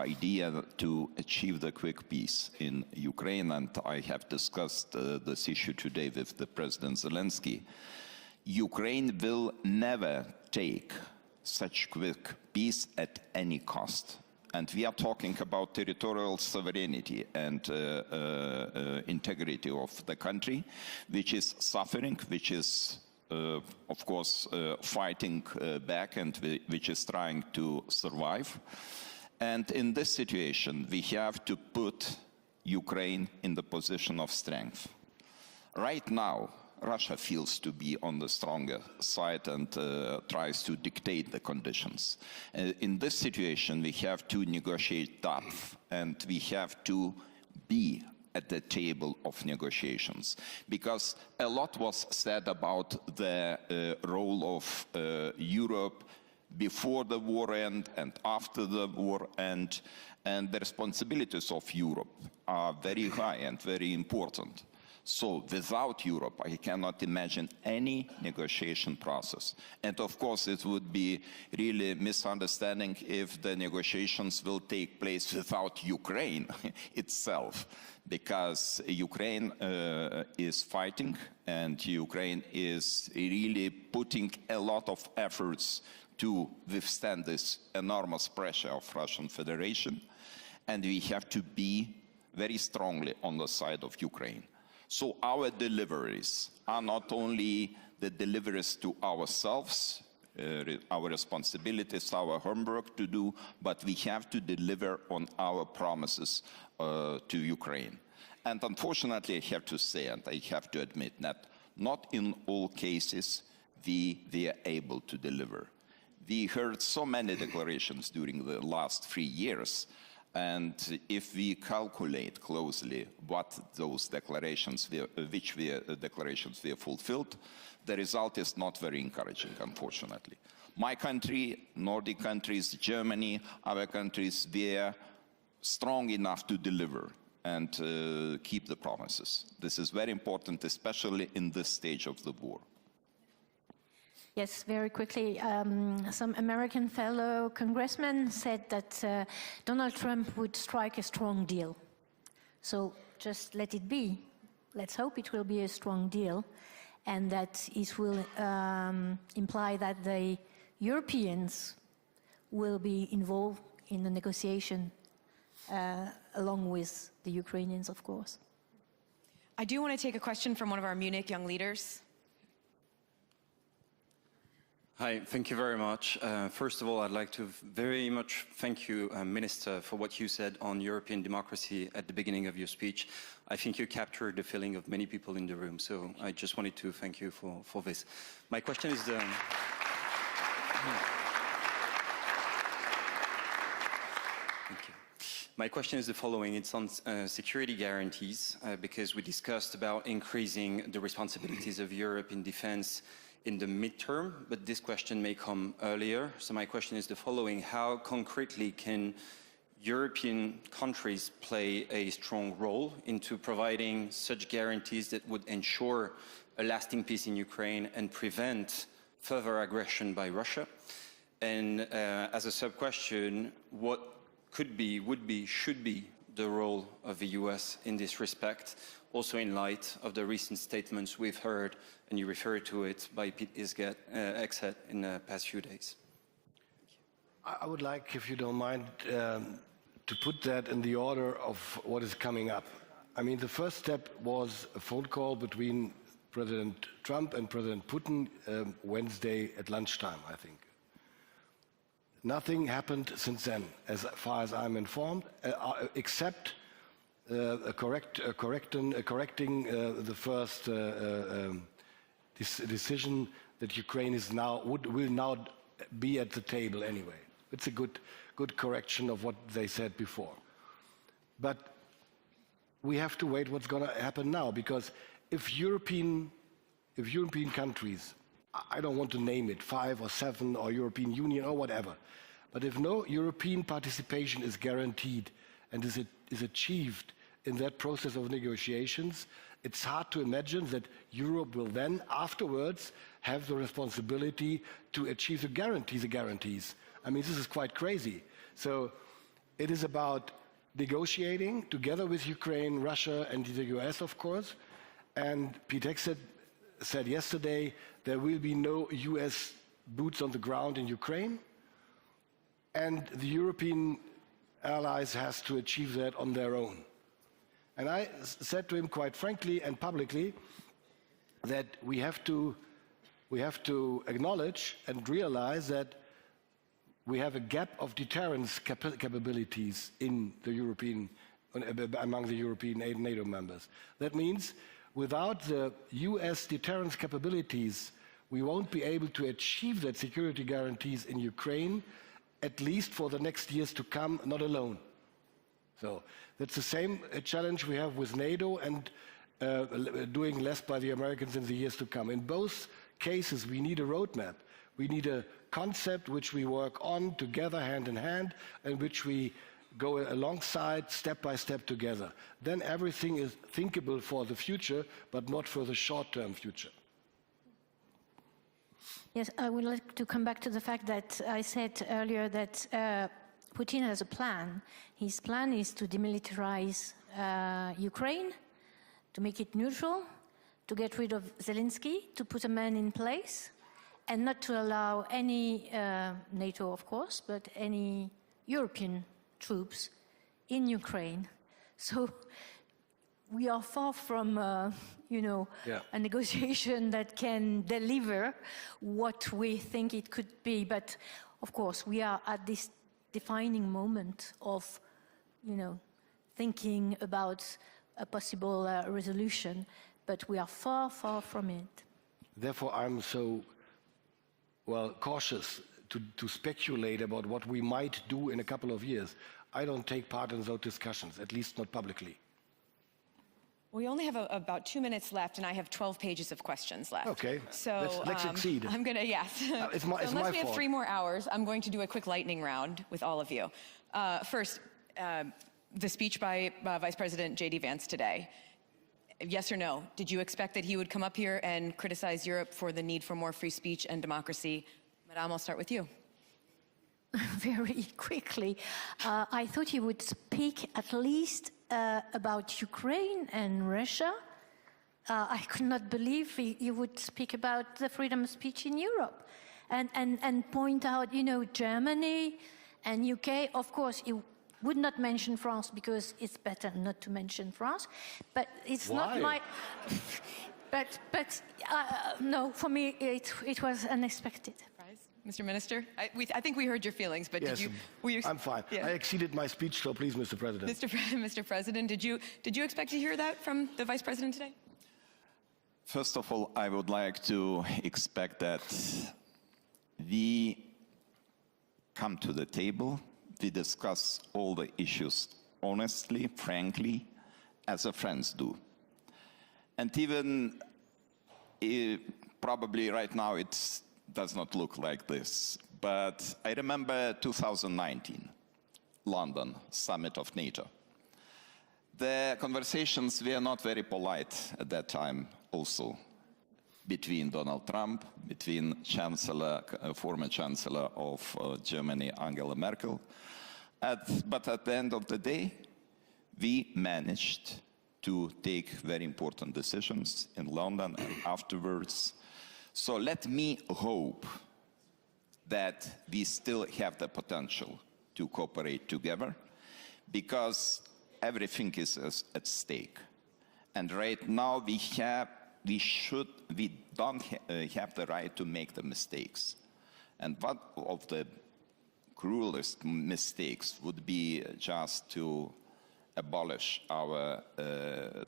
idea to achieve the quick peace in Ukraine, and I have discussed this issue today with the President Zelenskyy. Ukraine will never take such quick peace at any cost. And we are talking about territorial sovereignty and integrity of the country, which is suffering, which is, of course, fighting back and which is trying to survive. And in this situation, we have to put Ukraine in the position of strength. Right now, Russia feels to be on the stronger side and tries to dictate the conditions. In this situation, we have to negotiate tough, and we have to be at the table of negotiations. Because a lot was said about the role of Europe before the war end and after the war end, and the responsibilities of Europe are very high and very important. So without Europe, I cannot imagine any negotiation process. And of course, it would be really misunderstanding if the negotiations will take place without Ukraine itself, because Ukraine is fighting, and Ukraine is really putting a lot of efforts to withstand this enormous pressure of Russian Federation. And we have to be very strongly on the side of Ukraine. So our deliveries are not only the deliveries to ourselves, our responsibilities, our homework to do, but we have to deliver on our promises to Ukraine. And unfortunately, I have to say, and I have to admit that not in all cases we were able to deliver. We heard so many declarations during the last 3 years. And if we calculate closely what those declarations, declarations were fulfilled, the result is not very encouraging, unfortunately. My country, Nordic countries, Germany, other countries, were strong enough to deliver and keep the promises. This is very important, especially in this stage of the war. Yes, very quickly. Some American fellow congressmen said that Donald Trump would strike a strong deal. So just let it be. Let's hope it will be a strong deal, and that it will imply that the Europeans will be involved in the negotiation along with the Ukrainians, of course. I do want to take a question from one of our Munich young leaders. Hi, thank you very much. First of all, I'd like to very much thank you, Minister, for what you said on European democracy at the beginning of your speech. I think you captured the feeling of many people in the room, so I just wanted to thank you for this. My question is thank you. My question is the following. It's on security guarantees, because we discussed about increasing the responsibilities of Europe in defense in the midterm, but this question may come earlier. So my question is the following: how concretely can European countries play a strong role into providing such guarantees that would ensure a lasting peace in Ukraine and prevent further aggression by Russia? And as a sub-question, what could be, would be, should be the role of the US in this respect, also in light of the recent statements we've heard, and you referred to it, by Pete Hegseth in the past few days? I would like, if you don't mind, to put that in the order of what is coming up. I mean, the first step was a phone call between President Trump and President Putin Wednesday at lunchtime, I think. Nothing happened since then, as far as I'm informed, except correcting the first decision that Ukraine is will now be at the table anyway. It's a good correction of what they said before. But we have to wait what's going to happen now, because if European countries, I don't want to name it, 5 or 7 or European Union or whatever, but if no European participation is guaranteed and is achieved in that process of negotiations, it's hard to imagine that Europe will then afterwards have the responsibility to achieve the guarantees. I mean, this is quite crazy. So it is about negotiating together with Ukraine, Russia, and the US, of course. And Pete said yesterday there will be no US boots on the ground in Ukraine. And the European allies has to achieve that on their own. And I said to him quite frankly and publicly that we have to acknowledge and realize that we have a gap of deterrence capabilities in the among the European NATO members. That means without the US deterrence capabilities, we won't be able to achieve that security guarantees in Ukraine, at least for the next years to come, not alone. So that's the same challenge we have with NATO and doing less by the Americans in the years to come. In both cases, we need a roadmap. We need a concept which we work on together, hand in hand, and which we go alongside, step by step together. Then everything is thinkable for the future, but not for the short-term future. Yes, I would like to come back to the fact that I said earlier that Putin has a plan. His plan is to demilitarize Ukraine, to make it neutral, to get rid of Zelenskyy, to put a man in place, and not to allow any NATO, of course, but any European troops in Ukraine. So we are far from, a negotiation that can deliver what we think it could be. But of course, we are at this defining moment of, thinking about a possible resolution, but we are far, far from it. Therefore, I'm so cautious to speculate about what we might do in a couple of years. I don't take part in those discussions, at least not publicly. We only have about 2 minutes left, and I have 12 pages of questions left. Okay, so let's exceed. I'm going to, yes. It's unless my we have fault. 3 more hours, I'm going to do a quick lightning round with all of you. First, the speech by Vice President JD Vance today. Yes or no? Did you expect that he would come up here and criticize Europe for the need for more free speech and democracy? Madame, I'll start with you. Very quickly. I thought he would speak at least about Ukraine and Russia. I could not believe he would speak about the freedom of speech in Europe and point out, Germany and UK. Of course, he would not mention France because it's better not to mention France. But it's Why? not my. No, for me it was unexpected. Mr. Minister, I think we heard your feelings, but yes, were you? I'm fine. Yeah. I exceeded my speech, so please, Mr. President. Mr. President, did you expect to hear that from the Vice President today? First of all, I would like to expect that we come to the table, we discuss all the issues honestly, frankly, as our friends do. And even probably right now it does not look like this, but I remember 2019, London, summit of NATO. The conversations were not very polite at that time also, between Donald Trump, between former Chancellor of Germany, Angela Merkel. But at the end of the day, we managed to take very important decisions in London and afterwards. So let me hope that we still have the potential to cooperate together, because everything is at stake. And right now we don't have the right to make the mistakes. And one of the cruelest mistakes would be just to abolish our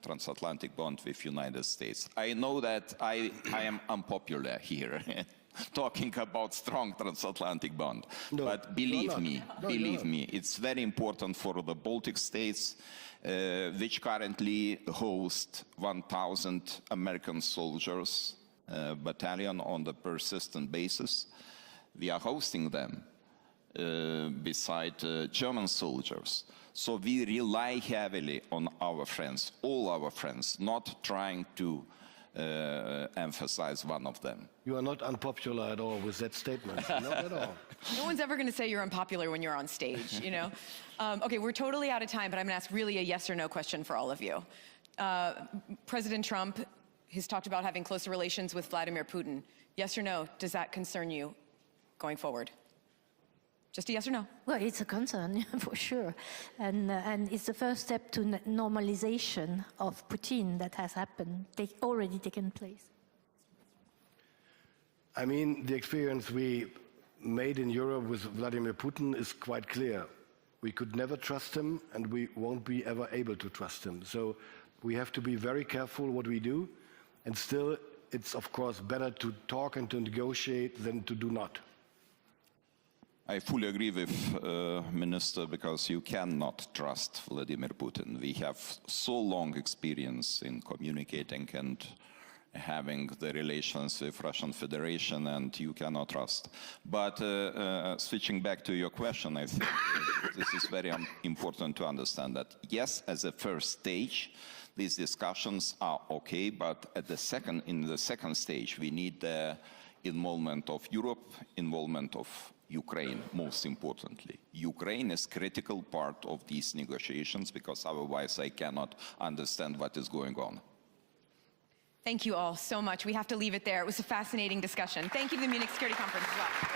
transatlantic bond with United States. I know that I am unpopular here, talking about strong transatlantic bond. No, but believe me, it's very important for the Baltic states, which currently host 1,000 American soldiers battalion on the persistent basis. We are hosting them beside German soldiers. So we rely heavily on our friends, all our friends, not trying to emphasize one of them. You are not unpopular at all with that statement, not at all. No one's ever going to say you're unpopular when you're on stage, you know? Okay, we're totally out of time, but I'm going to ask really a yes or no question for all of you. President Trump has talked about having closer relations with Vladimir Putin. Yes or no, does that concern you going forward? Just a yes or no? Well, it's a concern, for sure. And it's the first step to normalization of Putin that has happened, already taken place. I mean, the experience we made in Europe with Vladimir Putin is quite clear. We could never trust him, and we won't be ever able to trust him. So we have to be very careful what we do, and still, it's of course better to talk and to negotiate than to do not. I fully agree with Minister, because you cannot trust Vladimir Putin. We have so long experience in communicating and having the relations with Russian Federation, and you cannot trust. But switching back to your question, I think this is very important to understand that, yes, as a first stage, these discussions are okay, but in the second stage, we need the involvement of Europe, involvement of Ukraine, most importantly. Ukraine is a critical part of these negotiations, because otherwise I cannot understand what is going on. Thank you all so much. We have to leave it there. It was a fascinating discussion. Thank you to the Munich Security Conference as well.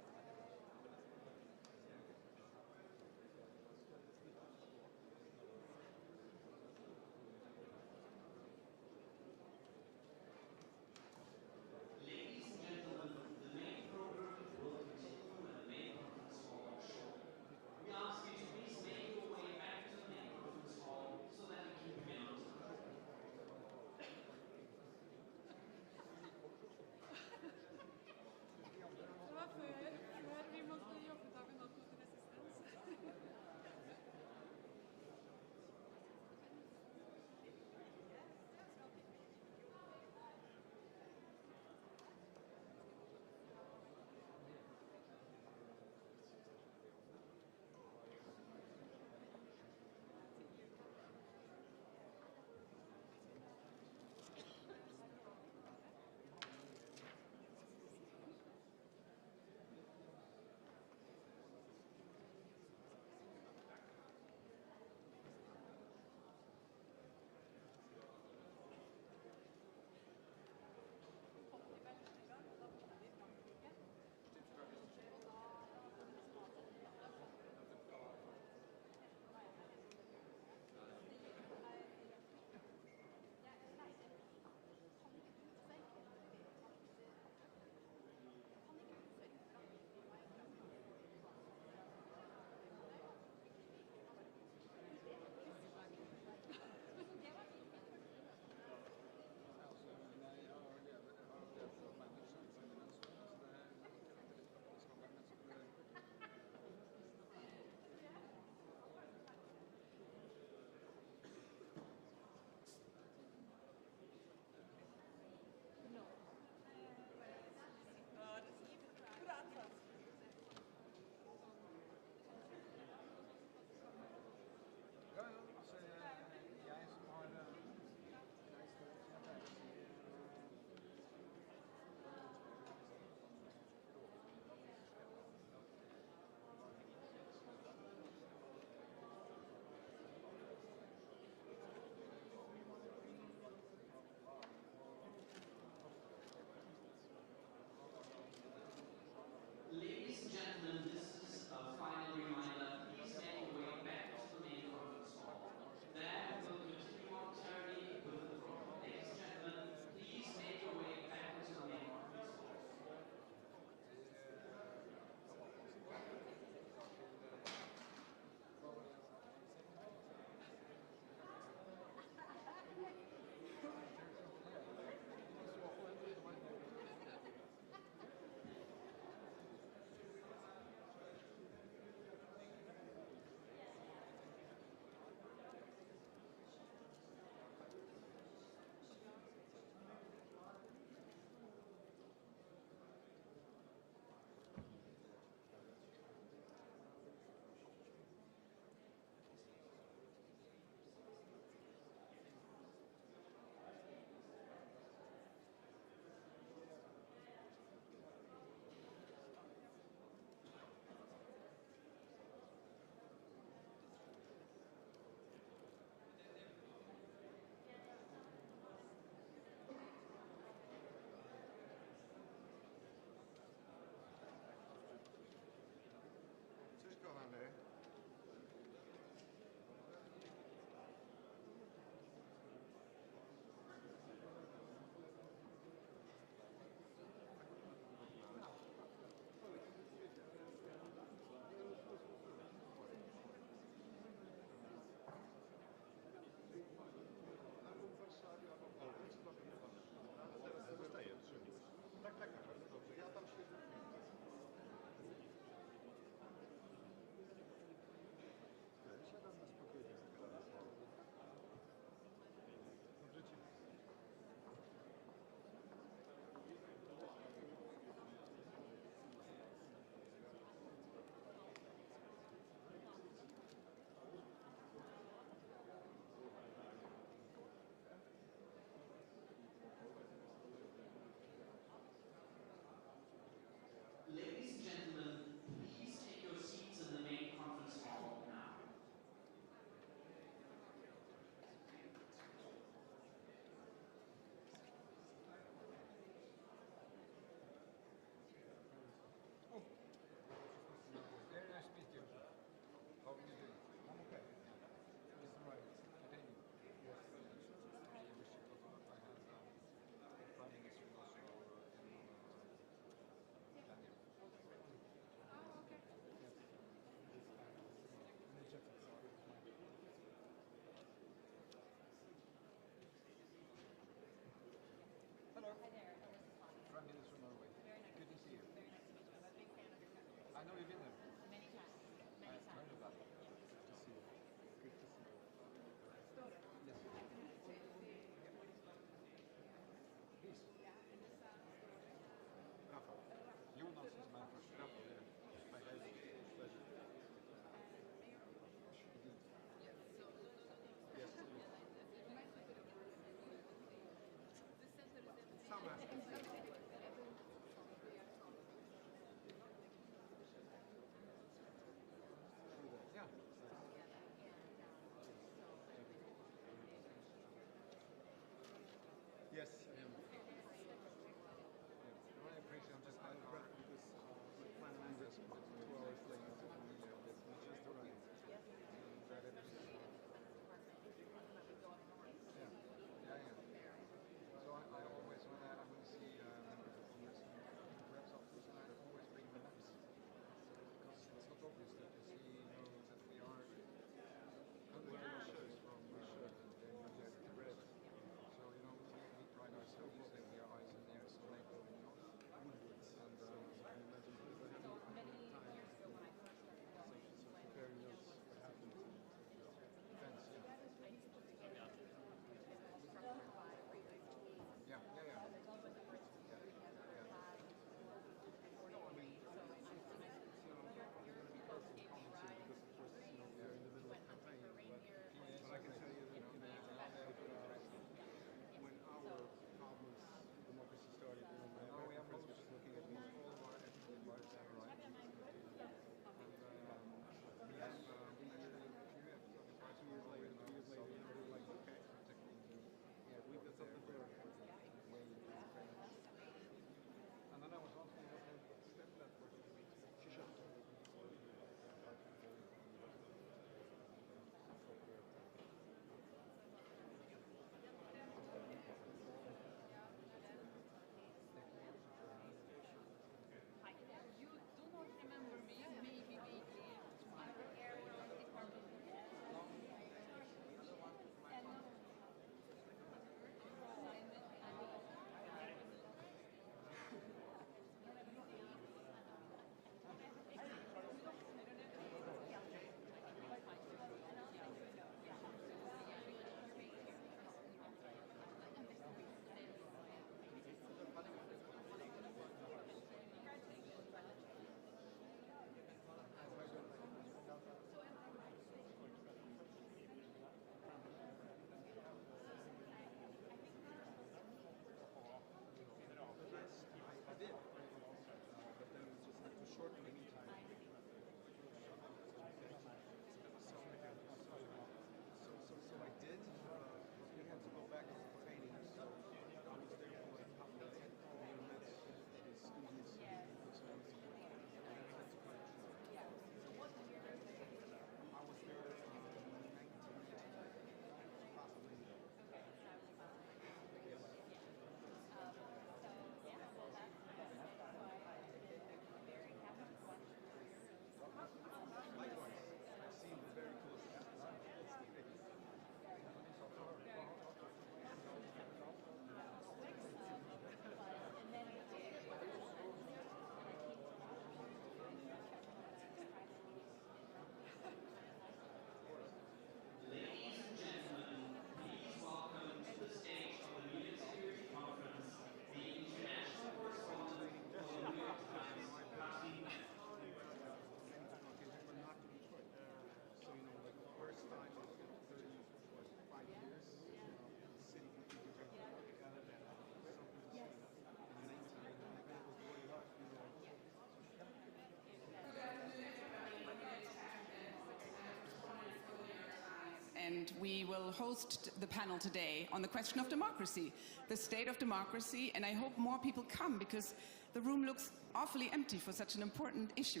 and we will host the panel today on the question of democracy, the state of democracy, and I hope more people come because the room looks awfully empty for such an important issue.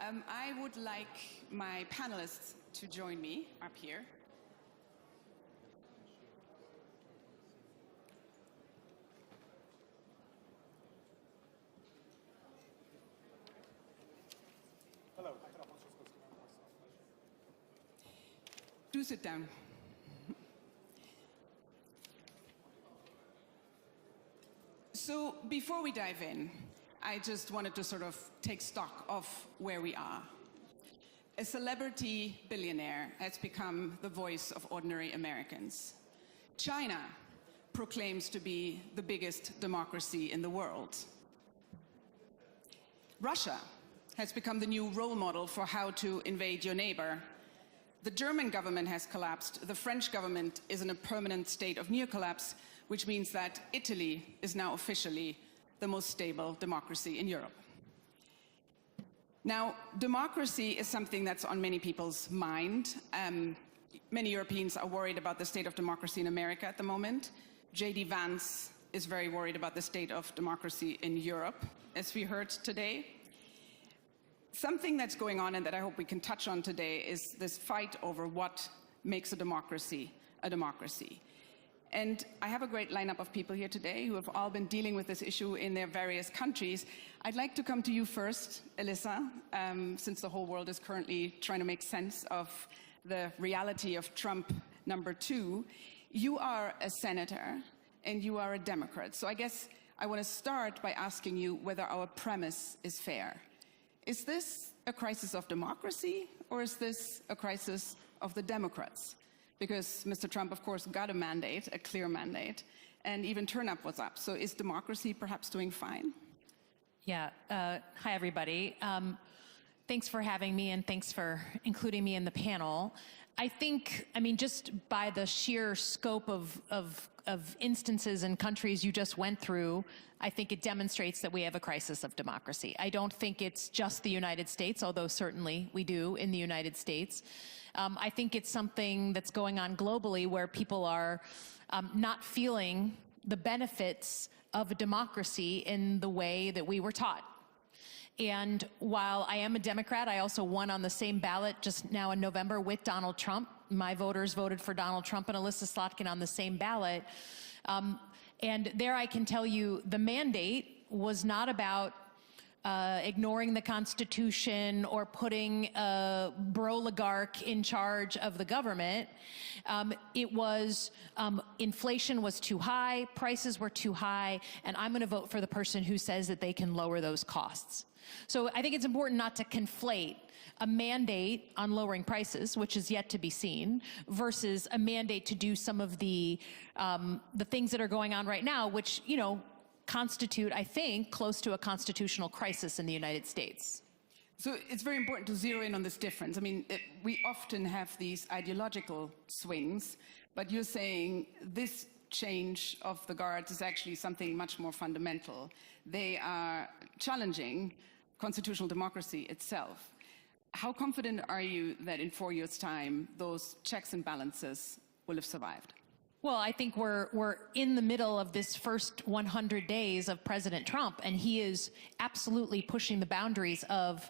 I would like my panelists to join me up here. Do sit down. So before we dive in, I just wanted to sort of take stock of where we are. A celebrity billionaire has become the voice of ordinary Americans. China proclaims to be the biggest democracy in the world. Russia has become the new role model for how to invade your neighbor. The German government has collapsed. The French government is in a permanent state of near collapse, which means that Italy is now officially the most stable democracy in Europe. Now, democracy is something that's on many people's mind. Many Europeans are worried about the state of democracy in America at the moment. JD Vance is very worried about the state of democracy in Europe, as we heard today. Something that's going on and that I hope we can touch on today is this fight over what makes a democracy a democracy. And I have a great lineup of people here today who have all been dealing with this issue in their various countries. I'd like to come to you first, Elissa, since the whole world is currently trying to make sense of the reality of Trump #2. You are a senator and you are a Democrat. So I guess I want to start by asking you whether our premise is fair. Is this a crisis of democracy, or is this a crisis of the Democrats? Because Mr. Trump, of course, got a mandate, a clear mandate, and even turnout was up. So is democracy perhaps doing fine? Yeah. Hi, everybody. Thanks for having me, and thanks for including me in the panel. I think, I mean, just by the sheer scope of instances and countries you just went through, I think it demonstrates that we have a crisis of democracy. I don't think it's just the United States, although certainly we do in the United States. I think it's something that's going on globally where people are not feeling the benefits of a democracy in the way that we were taught. And while I am a Democrat, I also won on the same ballot just now in November with Donald Trump. My voters voted for Donald Trump and Elissa Slotkin on the same ballot. And there I can tell you the mandate was not about ignoring the Constitution or putting a broligarch in charge of the government. It was inflation was too high, prices were too high, and I'm going to vote for the person who says that they can lower those costs. So I think it's important not to conflate a mandate on lowering prices, which is yet to be seen, versus a mandate to do some of the things that are going on right now, which, you know, constitute, I think, close to a constitutional crisis in the United States. So it's very important to zero in on this difference. I mean, we often have these ideological swings, but you're saying this change of the guards is actually something much more fundamental. They are challenging constitutional democracy itself. How confident are you that in 4 years' time, those checks and balances will have survived? Well, I think we're in the middle of this first 100 days of President Trump, and he is absolutely pushing the boundaries of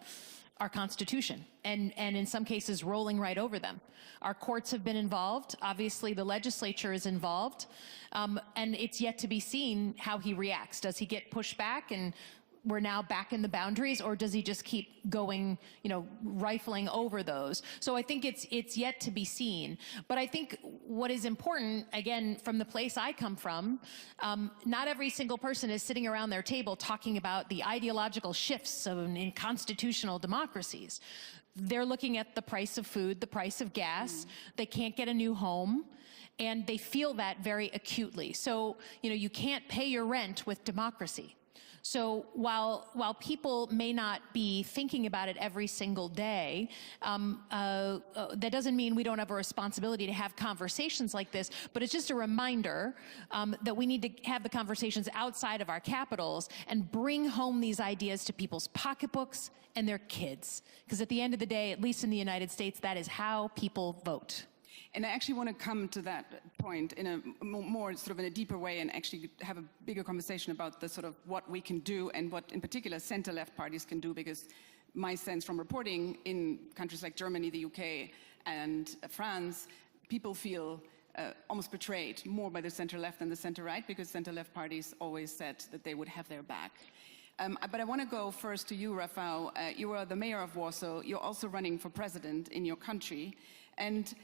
our Constitution, and in some cases rolling right over them. Our courts have been involved. Obviously, the legislature is involved, and it's yet to be seen how he reacts. Does he get pushed back and we're now back in the boundaries, or does he just keep going, you know, rifling over those? So I think it's yet to be seen. But I think what is important, again, from the place I come from, not every single person is sitting around their table talking about the ideological shifts in constitutional democracies. They're looking at the price of food, the price of gas. They can't get a new home, and they feel that very acutely. So, you know, you can't pay your rent with democracy. So while people may not be thinking about it every single day, that doesn't mean we don't have a responsibility to have conversations like this, but it's just a reminder that we need to have the conversations outside of our capitals and bring home these ideas to people's pocketbooks and their kids. Because at the end of the day, at least in the United States, that is how people vote. And I actually want to come to that point in a more sort of in a deeper way and actually have a bigger conversation about the sort of what we can do and what in particular center-left parties can do, because my sense from reporting in countries like Germany, the UK, and France, people feel almost betrayed more by the center-left than the center-right, because center-left parties always said that they would have their back. But I want to go first to you, Rafał. You are the mayor of Warsaw. You're also running for president in your country. And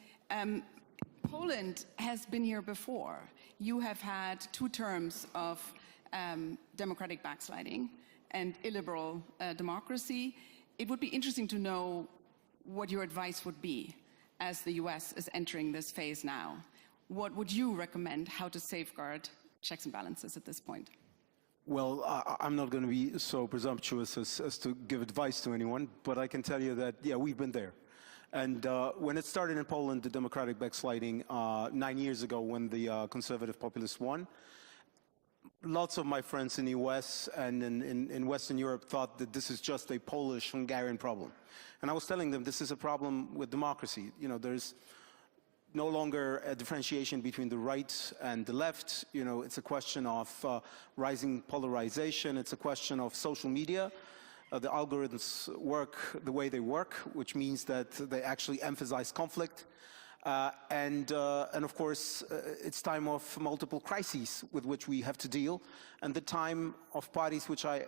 Poland has been here before. You have had 2 terms of democratic backsliding and illiberal democracy. It would be interesting to know what your advice would be as the US is entering this phase now. What would you recommend how to safeguard checks and balances at this point? Well, I'm not going to be so presumptuous as to give advice to anyone, but I can tell you that, yeah, we've been there. And when it started in Poland, the democratic backsliding 9 years ago when the conservative populists won, lots of my friends in the US and in Western Europe thought that this is just a Polish-Hungarian problem. And I was telling them this is a problem with democracy. You know, there's no longer a differentiation between the right and the left. You know, it's a question of rising polarization. It's a question of social media. The algorithms work the way they work, which means that they actually emphasize conflict. And of course, it's time of multiple crises with which we have to deal, and the time of parties which are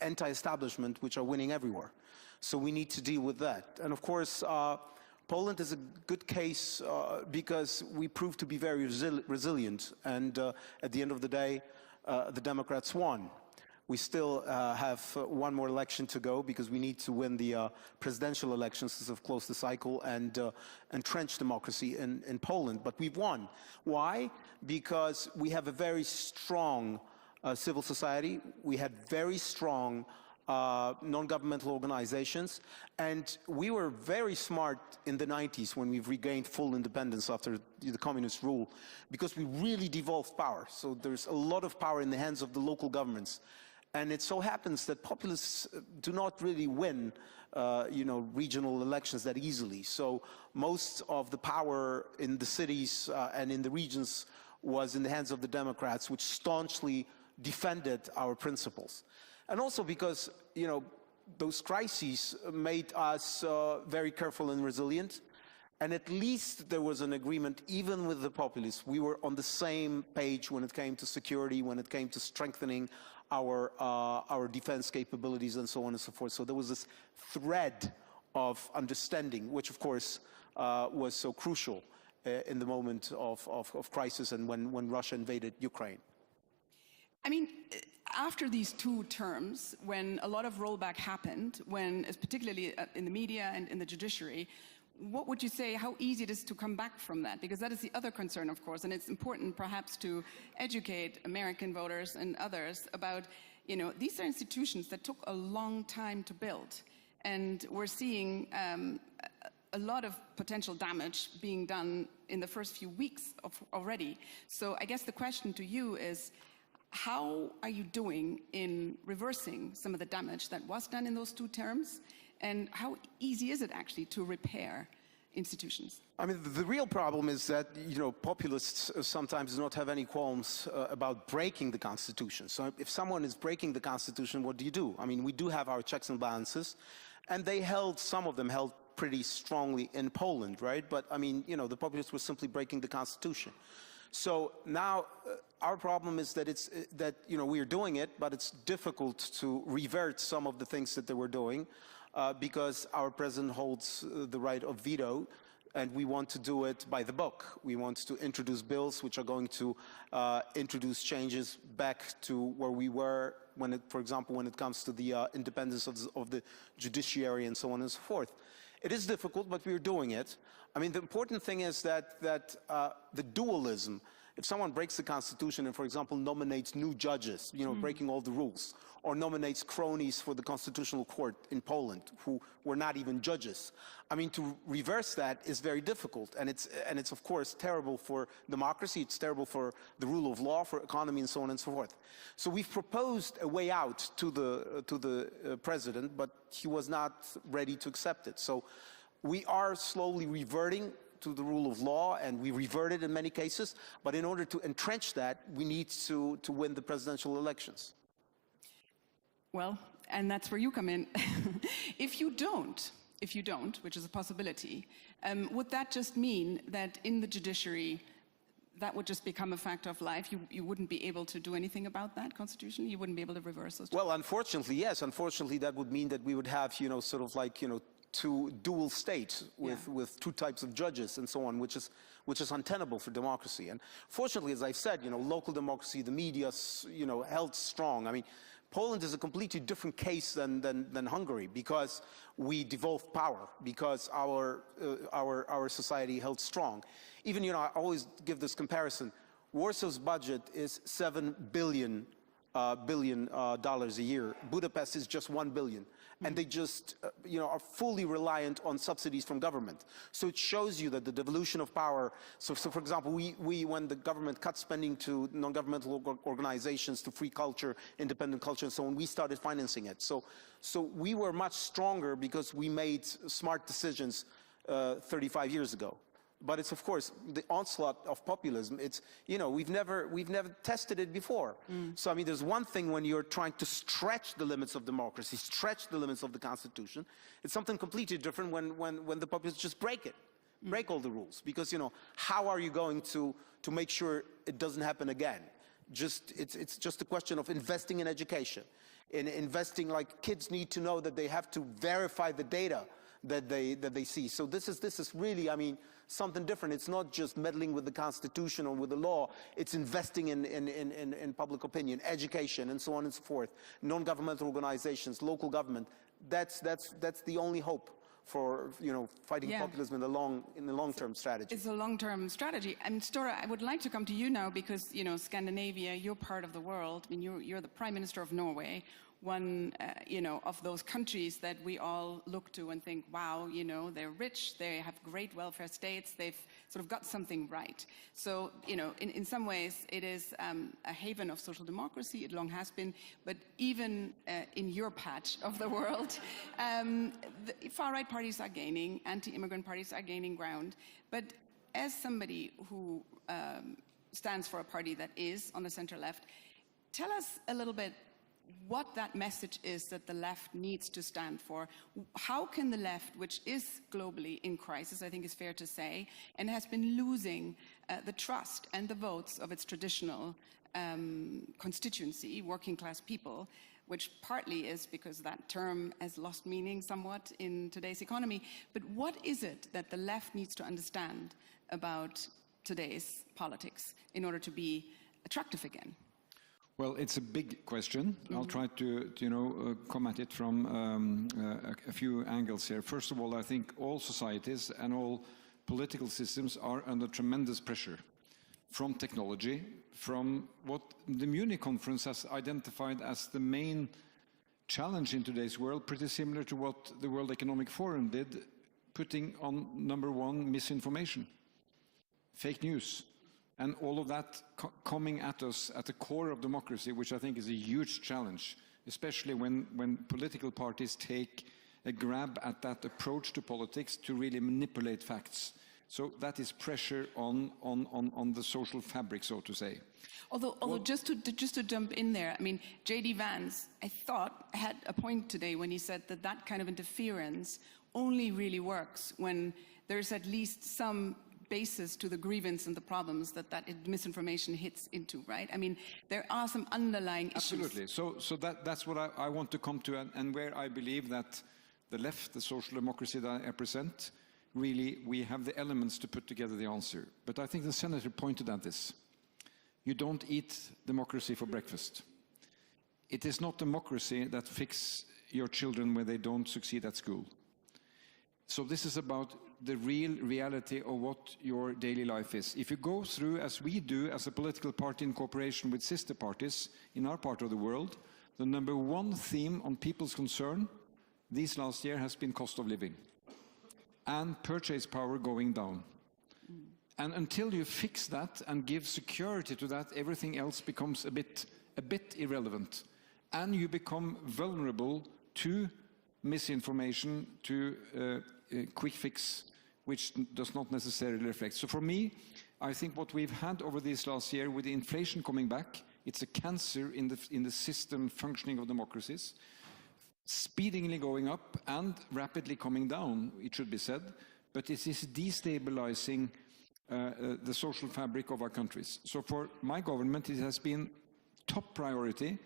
anti-establishment, which are winning everywhere. So we need to deal with that. And of course, Poland is a good case because we proved to be very resilient, and at the end of the day, the Democrats won. We still have 1 more election to go because we need to win the presidential elections to close the cycle and entrench democracy in Poland. But we've won. Why? Because we have a very strong civil society. We had very strong non-governmental organizations, and we were very smart in the 90s when we've regained full independence after the communist rule, because we really devolved power. So there's a lot of power in the hands of the local governments. And it so happens that populists do not really win, regional elections that easily. So most of the power in the cities and in the regions was in the hands of the Democrats, which staunchly defended our principles. And also because, those crises made us very careful and resilient. And at least there was an agreement, even with the populists. We were on the same page when it came to security, when it came to strengthening our defense capabilities and so on and so forth. So there was this thread of understanding, which of course was so crucial in the moment of crisis and when Russia invaded Ukraine. I mean, after these 2 terms, when a lot of rollback happened, when, particularly in the media and in the judiciary, what would you say, how easy it is to come back from that? Because that is the other concern, of course, and it's important perhaps to educate American voters and others about, these are institutions that took a long time to build. And we're seeing a lot of potential damage being done in the first few weeks already. So I guess the question to you is, how are you doing in reversing some of the damage that was done in those 2 terms? And how easy is it actually to repair institutions? I mean, the real problem is that, populists sometimes do not have any qualms about breaking the Constitution. So if someone is breaking the Constitution, what do you do? I mean, we do have our checks and balances, and some of them held pretty strongly in Poland, right? But I mean, the populists were simply breaking the Constitution. So now our problem is that we are doing it, but it's difficult to revert some of the things that they were doing because our president holds the right of veto, and we want to do it by the book. We want to introduce bills which are going to introduce changes back to where we were for example, when it comes to the independence of the judiciary and so on and so forth. It is difficult, but we're doing it. I mean, the important thing is that the dualism, if someone breaks the Constitution and, for example, nominates new judges, breaking all the rules, or nominates cronies for the Constitutional Court in Poland who were not even judges, I mean, to reverse that is very difficult, and it's of course terrible for democracy. It's terrible for the rule of law, for economy, and so on and so forth. So we've proposed a way out to the president, but he was not ready to accept it. So we are slowly reverting to the rule of law, and we reverted in many cases. But in order to entrench that, we need to win the presidential elections. Well, and that's where you come in. If you don't, which is a possibility, would that just mean that in the judiciary, that would just become a fact of life? You wouldn't be able to do anything about that constitutionally? You wouldn't be able to reverse those? Well, unfortunately, yes. Unfortunately, that would mean that we would have, sort of like, two dual states with two types of judges and so on, which is untenable for democracy. And fortunately, as I've said, local democracy, the media, held strong. I mean, Poland is a completely different case than Hungary, because we devolved power, because our society held strong. Even, I always give this comparison. Warsaw's budget is $7 billion a year. Budapest is just $1 billion. And they just, are fully reliant on subsidies from government. So it shows you that the devolution of power, so for example, we when the government cut spending to non-governmental organizations, to free culture, independent culture, and so on, we started financing it. So we were much stronger because we made smart decisions 35 years ago. But it's, of course, the onslaught of populism. It's, we've never tested it before. So, I mean, there's one thing when you're trying to stretch the limits of democracy, stretch the limits of the Constitution. It's something completely different when the populists just break it, break all the rules. Because, how are you going to make sure it doesn't happen again? It's just a question of investing in education, in investing, like, kids need to know that they have to verify the data that they see. So this is really, I mean, something different. It's not just meddling with the Constitution or with the law. It's investing in public opinion, education, and so on and so forth. Non-governmental organizations, local government. That's the only hope for fighting populism in the long-term strategy. It's a long-term strategy. And Stora, I would like to come to you now because Scandinavia, you're part of the world. I mean, you're the Prime Minister of Norway. One, of those countries that we all look to and think, wow, they're rich, they have great welfare states, they've sort of got something right. So, in some ways, it is a haven of social democracy, it long has been, but even in your patch of the world, the far-right parties are gaining, anti-immigrant parties are gaining ground. But as somebody who stands for a party that is on the center-left, tell us a little bit what that message is that the left needs to stand for. How can the left, which is globally in crisis, I think is fair to say, and has been losing the trust and the votes of its traditional constituency, working class people, which partly is because that term has lost meaning somewhat in today's economy, but what is it that the left needs to understand about today's politics in order to be attractive again? Well, it's a big question. I'll try to come at it from a few angles here. First of all, I think all societies and all political systems are under tremendous pressure from technology, from what the Munich Conference has identified as the main challenge in today's world, pretty similar to what the World Economic Forum did, putting on #1 misinformation, fake news. And all of that coming at us at the core of democracy, which I think is a huge challenge, especially when political parties take a grab at that approach to politics to really manipulate facts. So that is pressure on the social fabric, so to say. Although just to jump in there, I mean, JD Vance, I thought, had a point today when he said that kind of interference only really works when there's at least some basis to the grievance and the problems that misinformation hits into, right? I mean, there are some underlying issues. Absolutely. So that's what I want to come to, and where I believe that the left, the social democracy that I represent, really, we have the elements to put together the answer. But I think the senator pointed at this. You don't eat democracy for breakfast. It is not democracy that fixes your children when they don't succeed at school. So this is about the real reality of what your daily life is. If you go through, as we do as a political party in cooperation with sister parties in our part of the world, the #1 theme on people's concern this last year has been cost of living and purchase power going down. And until you fix that and give security to that, everything else becomes a bit irrelevant. And you become vulnerable to misinformation, to quick fix which does not necessarily reflect. So for me, I think what we've had over this last year with the inflation coming back, it's a cancer in the system functioning of democracies, speedily going up and rapidly coming down, it should be said, but it is destabilizing the social fabric of our countries. So for my government, it has been top priority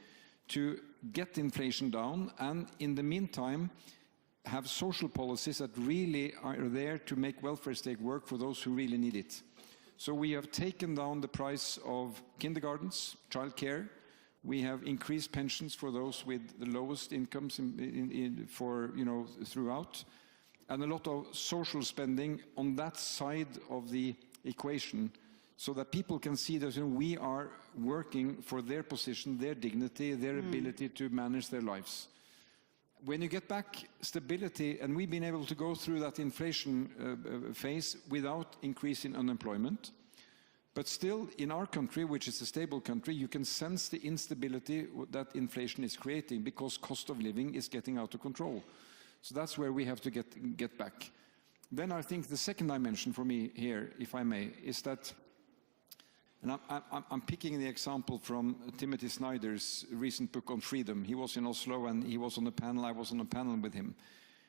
to get inflation down and in the meantime have social policies that really are there to make welfare state work for those who really need it. So we have taken down the price of kindergartens, childcare. We have increased pensions for those with the lowest incomes throughout, and a lot of social spending on that side of the equation, so that people can see that we are working for their position, their dignity, their ability to manage their lives. When you get back stability, and we've been able to go through that inflation phase without increasing unemployment, but still in our country, which is a stable country, you can sense the instability that inflation is creating because cost of living is getting out of control. So that's where we have to get back. Then I think the second dimension for me here, if I may, is that, and I'm picking the example from Timothy Snyder's recent book on freedom. He was in Oslo and he was on a panel, I was on a panel with him,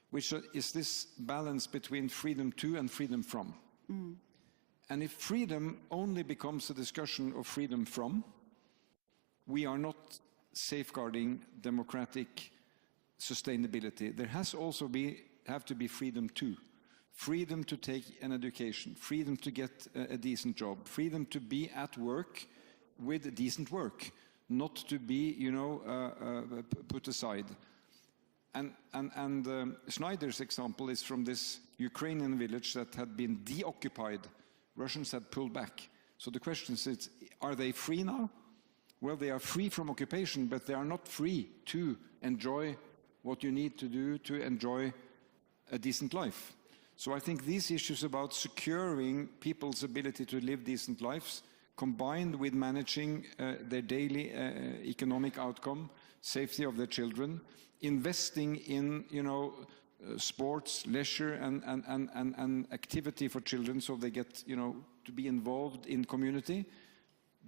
which is this balance between freedom to and freedom from. And if freedom only becomes a discussion of freedom from, we are not safeguarding democratic sustainability. There has also have to be freedom to. Freedom to take an education, freedom to get a decent job, freedom to be at work with decent work, not to be, put aside. And Schneider's example is from this Ukrainian village that had been deoccupied. Russians had pulled back. So the question is, are they free now? Well, they are free from occupation, but they are not free to enjoy what you need to do to enjoy a decent life. So I think these issues about securing people's ability to live decent lives, combined with managing their daily economic outcome, safety of their children, investing in, sports, leisure, and activity for children so they get, to be involved in community,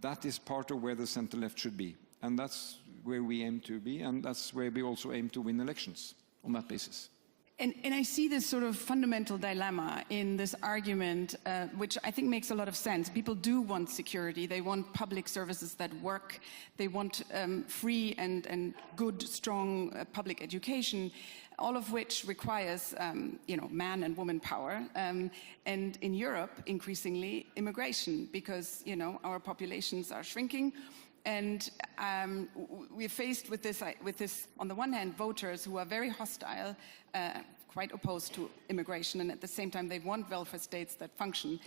that is part of where the center-left should be. And that's where we aim to be, and that's where we also aim to win elections on that basis. And I see this sort of fundamental dilemma in this argument, which I think makes a lot of sense. People do want security. They want public services that work. They want free and good, strong public education, all of which requires, man and woman power. And in Europe, increasingly, immigration, because, our populations are shrinking. And we're faced with this, on the one hand, voters who are very hostile, quite opposed to immigration, and at the same time they want welfare states that function,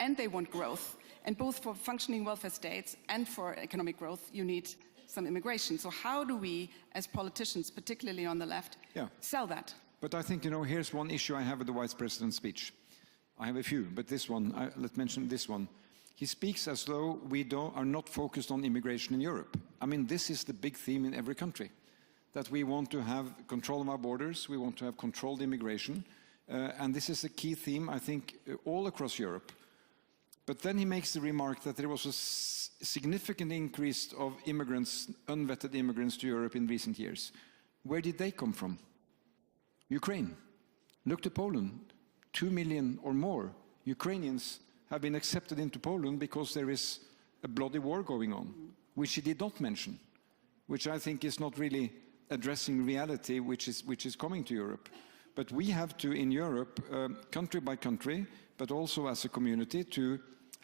and they want growth. And both for functioning welfare states and for economic growth, you need some immigration. So how do we, as politicians, particularly on the left, sell that? But I think, here's one issue I have with the Vice President's speech. I have a few, but this one, let's mention this one. He speaks as though we are not focused on immigration in Europe. I mean, this is the big theme in every country, that we want to have control of our borders, we want to have controlled immigration, and this is a key theme, I think, all across Europe. But then he makes the remark that there was a significant increase of immigrants, unvetted immigrants to Europe in recent years. Where did they come from? Ukraine. Look to Poland. 2 million or more Ukrainians have been accepted into Poland because there is a bloody war going on, which he did not mention, which I think is not really addressing reality which is coming to Europe. But we have to, in Europe, country by country, but also as a community, to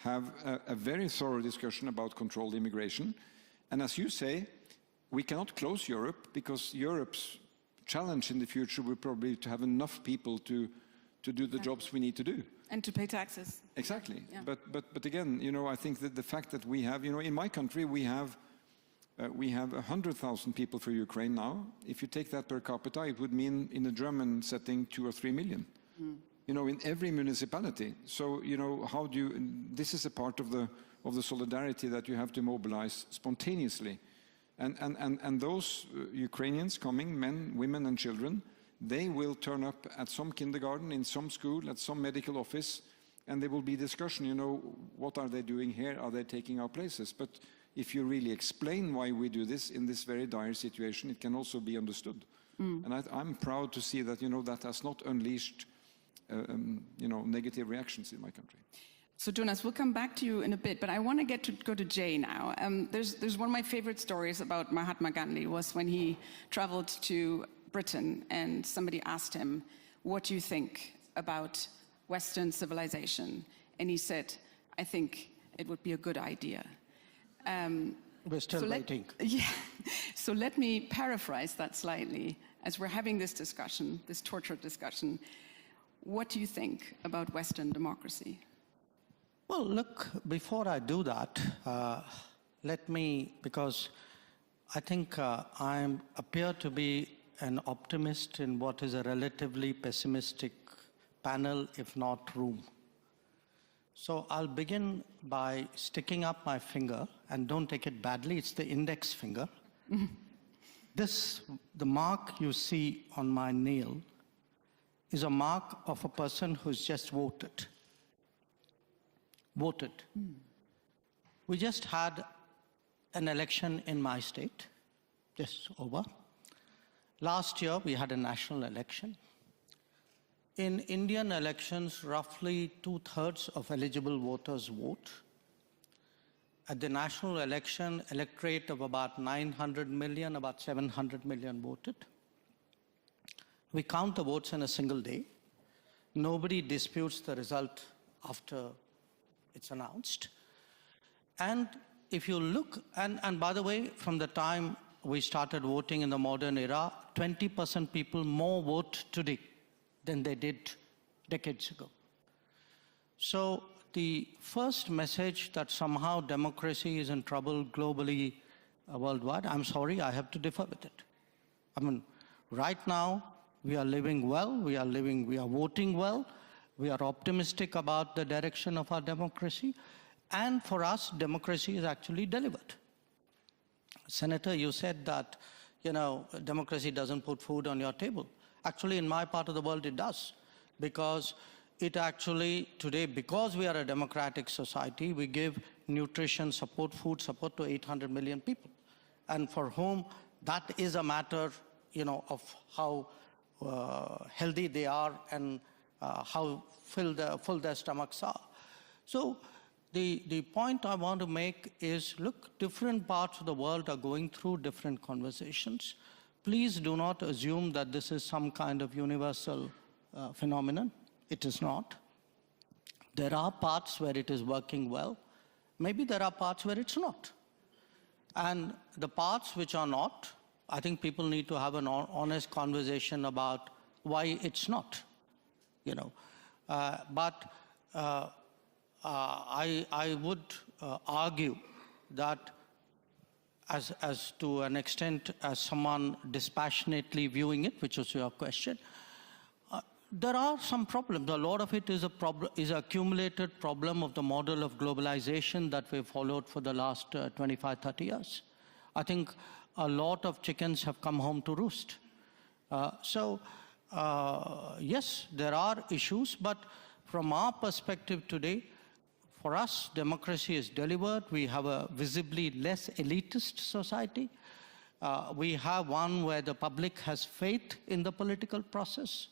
have a very thorough discussion about controlled immigration. And as you say, we cannot close Europe, because Europe's challenge in the future will probably be to have enough people to do the jobs we need to do. And to pay taxes. Exactly. Yeah. But again, I think that the fact that we have, in my country, we have 100,000 people for Ukraine now. If you take that per capita, it would mean in a German setting 2 or 3 million. In every municipality. So, how do you? This is a part of the solidarity that you have to mobilize spontaneously, and those Ukrainians coming, men, women, and children, they will turn up at some kindergarten, in some school, at some medical office, and there will be discussion, you know, what are they doing here? Are they taking our places? But if you really explain why we do this in this very dire situation, it can also be understood. And I'm proud to see that, you know, that has not unleashed, you know, negative reactions in my country. So Jonas, we'll come back to you in a bit, but I want to go to Jay now. There's one of my favorite stories about Mahatma Gandhi was when he traveled to Britain and somebody asked him, what do you think about Western civilization? And he said, I think it would be a good idea. We're still waiting. Yeah. So let me paraphrase that slightly. As we're having this discussion, this tortured discussion, what do you think about Western democracy? Well, look, before I do that, let me, because I think I appear to be an optimist in what is a relatively pessimistic panel, if not room. So I'll begin by sticking up my finger, and don't take it badly, it's the index finger. The mark you see on my nail is a mark of a person who's just voted. We just had an election in my state, just over. Last year, we had a national election. In Indian elections, roughly 2/3 of eligible voters vote. At the national election, electorate of about 900 million, about 700 million voted. We count the votes in a single day. Nobody disputes the result after it's announced. And if you look, and by the way, from the time we started voting in the modern era, 20% people more vote today than they did decades ago. So the first message that somehow democracy is in trouble globally, worldwide, I'm sorry, I have to differ with it. I mean, right now, we are living well, we are voting well, we are optimistic about the direction of our democracy, and for us, democracy is actually delivered. Senator, you said that, you know, democracy doesn't put food on your table. Actually, in my part of the world, it does, because it actually, today, because we are a democratic society, we give nutrition support, food support to 800 million people, and for whom that is a matter, you know, of how healthy they are and how full their stomachs are. So the point I want to make is, look, different parts of the world are going through different conversations. Please do not assume that this is some kind of universal phenomenon. It is not. There are parts where it is working well. Maybe there are parts where it's not. And the parts which are not, I think people need to have an honest conversation about why it's not, you know. But I would argue that as to an extent as someone dispassionately viewing it, which was your question, there are some problems. A lot of it is an accumulated problem of the model of globalization that we've followed for the last 25, 30 years. I think a lot of chickens have come home to roost. Yes, there are issues, but from our perspective today, for us, democracy is delivered. We have a visibly less elitist society. We have one where the public has faith in the political process,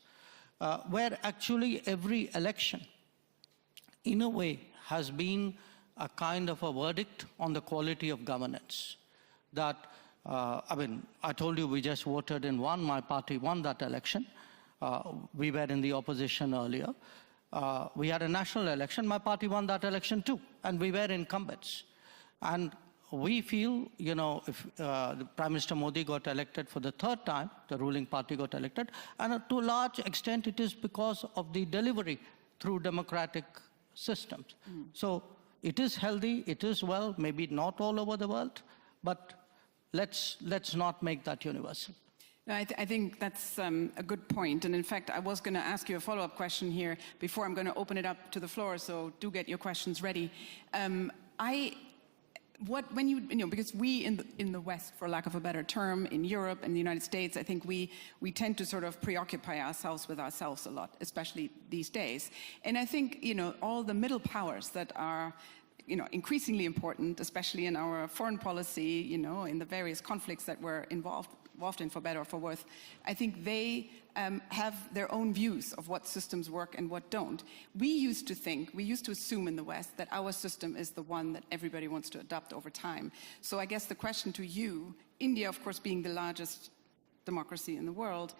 where actually every election, in a way, has been a kind of a verdict on the quality of governance. That, I mean, I told you we just voted in one, my party won that election. We were in the opposition earlier. We had a national election, my party won that election too, and we were incumbents. And we feel, you know, if the Prime Minister Modi got elected for the third time, the ruling party got elected, and to a large extent it is because of the delivery through democratic systems. So it is healthy, it is well, maybe not all over the world, but let's not make that universal. No, I think that's a good point. And in fact, I was going to ask you a follow-up question here before I'm going to open it up to the floor, so do get your questions ready. when you know, because we in the West, for lack of a better term, in Europe and the United States, I think we tend to sort of preoccupy ourselves with ourselves a lot, especially these days. And I think, you know, all the middle powers that are, you know, increasingly important, especially in our foreign policy, you know, in the various conflicts that we're involved in, for better or for worse, I think they have their own views of what systems work and what don't. We used to assume in the West that our system is the one that everybody wants to adopt over time. So I guess the question to you, India, of course, being the largest democracy in the world,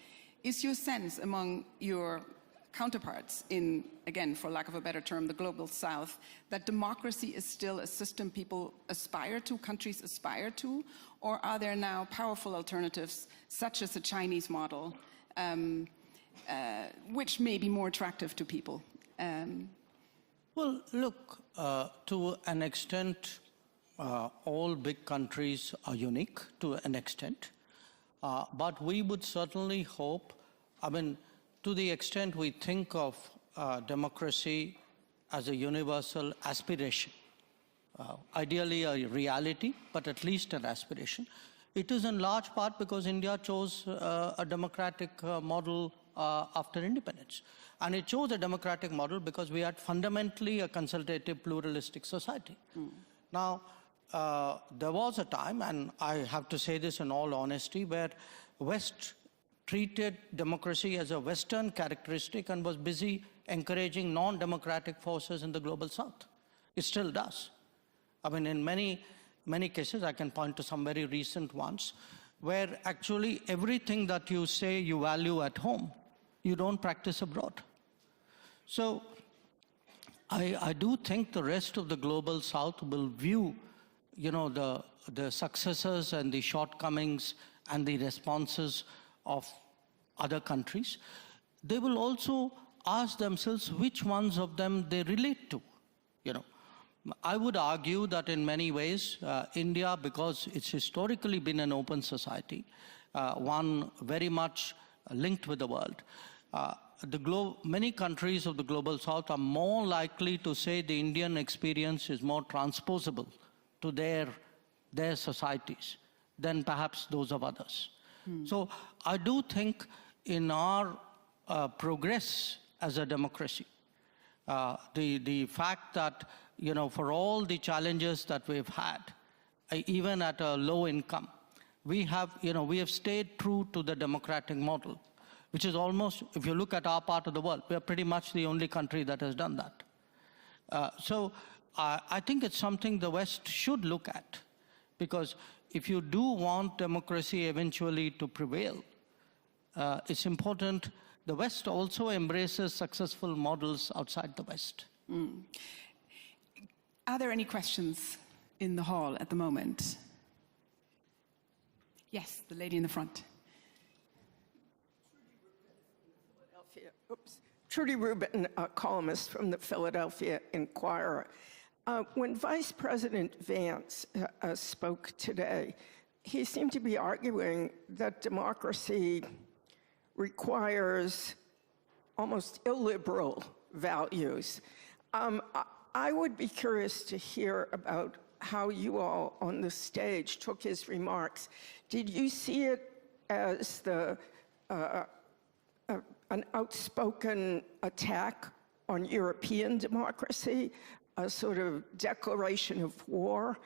is your sense among your counterparts in, again, for lack of a better term, the global South, that democracy is still a system people aspire to, countries aspire to, or are there now powerful alternatives, such as the Chinese model, which may be more attractive to people? Well, look, to an extent, all big countries are unique to an extent, but we would certainly hope, I mean, to the extent we think of democracy as a universal aspiration, ideally a reality, but at least an aspiration. It is in large part because India chose a democratic model after independence. And it chose a democratic model because we had fundamentally a consultative, pluralistic society. Now, there was a time, and I have to say this in all honesty, where West treated democracy as a Western characteristic and was busy encouraging non-democratic forces in the global South. It still does. I mean, in many cases, I can point to some very recent ones, where actually everything that you say you value at home, you don't practice abroad. So I do think the rest of the global South will view, you know, the successes and the shortcomings and the responses of other countries. They will also ask themselves which ones of them they relate to, you know. I would argue that in many ways, India, because it's historically been an open society, one very much linked with the world, many countries of the global South are more likely to say the Indian experience is more transposable to their societies than perhaps those of others. So I do think in our progress as a democracy, the fact that, you know, for all the challenges that we've had, even at a low income, we have stayed true to the democratic model, which is almost, if you look at our part of the world, we are pretty much the only country that has done that. So I think it's something the West should look at, because if you do want democracy eventually to prevail, it's important the West also embraces successful models outside the West. Are there any questions in the hall at the moment? Yes, the lady in the front. Trudy Rubin, a columnist from the Philadelphia Inquirer. When Vice President Vance spoke today, he seemed to be arguing that democracy requires almost illiberal values. I would be curious to hear about how you all on the stage took his remarks. Did you see it as an outspoken attack on European democracy, a sort of declaration of war?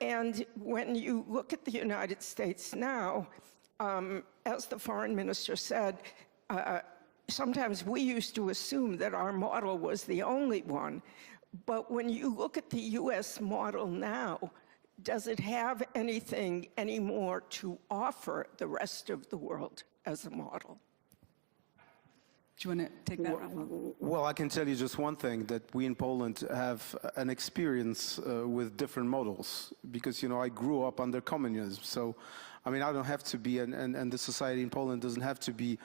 And when you look at the United States now, as the foreign minister said, sometimes we used to assume that our model was the only one. But when you look at the US model now, does it have anything anymore to offer the rest of the world as a model? Do you want to take that, Rafa? Well, I can tell you just one thing, that we in Poland have an experience with different models, because, you know, I grew up under communism. So, I mean, I don't have to be, and the society in Poland doesn't have to be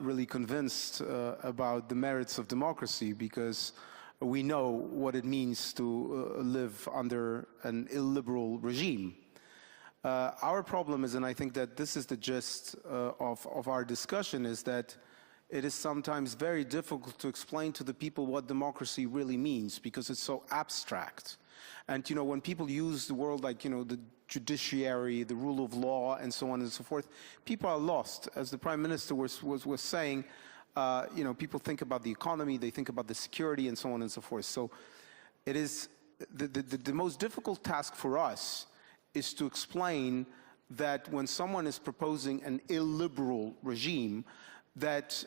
really convinced about the merits of democracy, because we know what it means to live under an illiberal regime. Our problem is, and I think that this is the gist of our discussion, is that it is sometimes very difficult to explain to the people what democracy really means, because it's so abstract. And, you know, when people use the word like, you know, the judiciary, the rule of law, and so on and so forth, people are lost. As the Prime Minister was saying, you know, people think about the economy, they think about the security, and so on and so forth. So it is the most difficult task for us is to explain that when someone is proposing an illiberal regime, that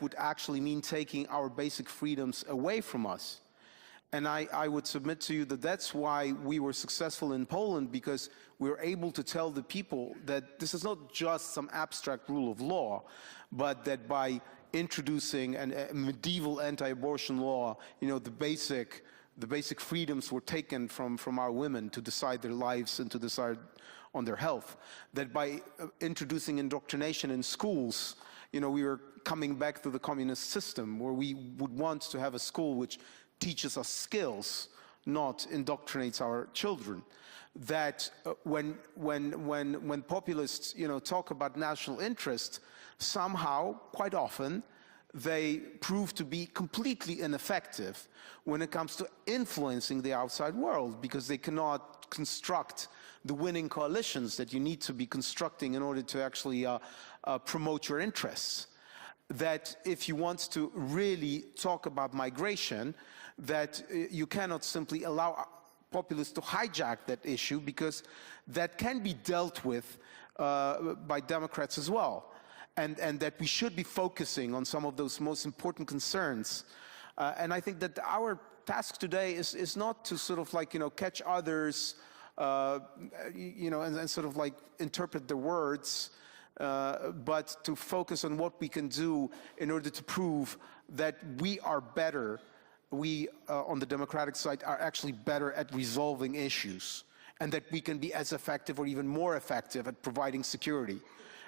would actually mean taking our basic freedoms away from us. And I would submit to you that that's why we were successful in Poland, because we were able to tell the people that this is not just some abstract rule of law, but that by introducing a medieval anti-abortion law, you know, the basic freedoms were taken from our women to decide their lives and to decide on their health. That by introducing indoctrination in schools, you know, we were coming back to the communist system, where we would want to have a school which teaches us skills, not indoctrinates our children. That when populists, you know, talk about national interest, somehow, quite often, they prove to be completely ineffective when it comes to influencing the outside world, because they cannot construct the winning coalitions that you need to be constructing in order to actually promote your interests. That if you want to really talk about migration, that you cannot simply allow populists to hijack that issue, because that can be dealt with by Democrats as well. And that we should be focusing on some of those most important concerns. And I think that our task today is not to sort of like, you know, catch others, you know, and sort of like interpret the words, but to focus on what we can do in order to prove that we are better. We, on the democratic side, are actually better at resolving issues, and that we can be as effective or even more effective at providing security,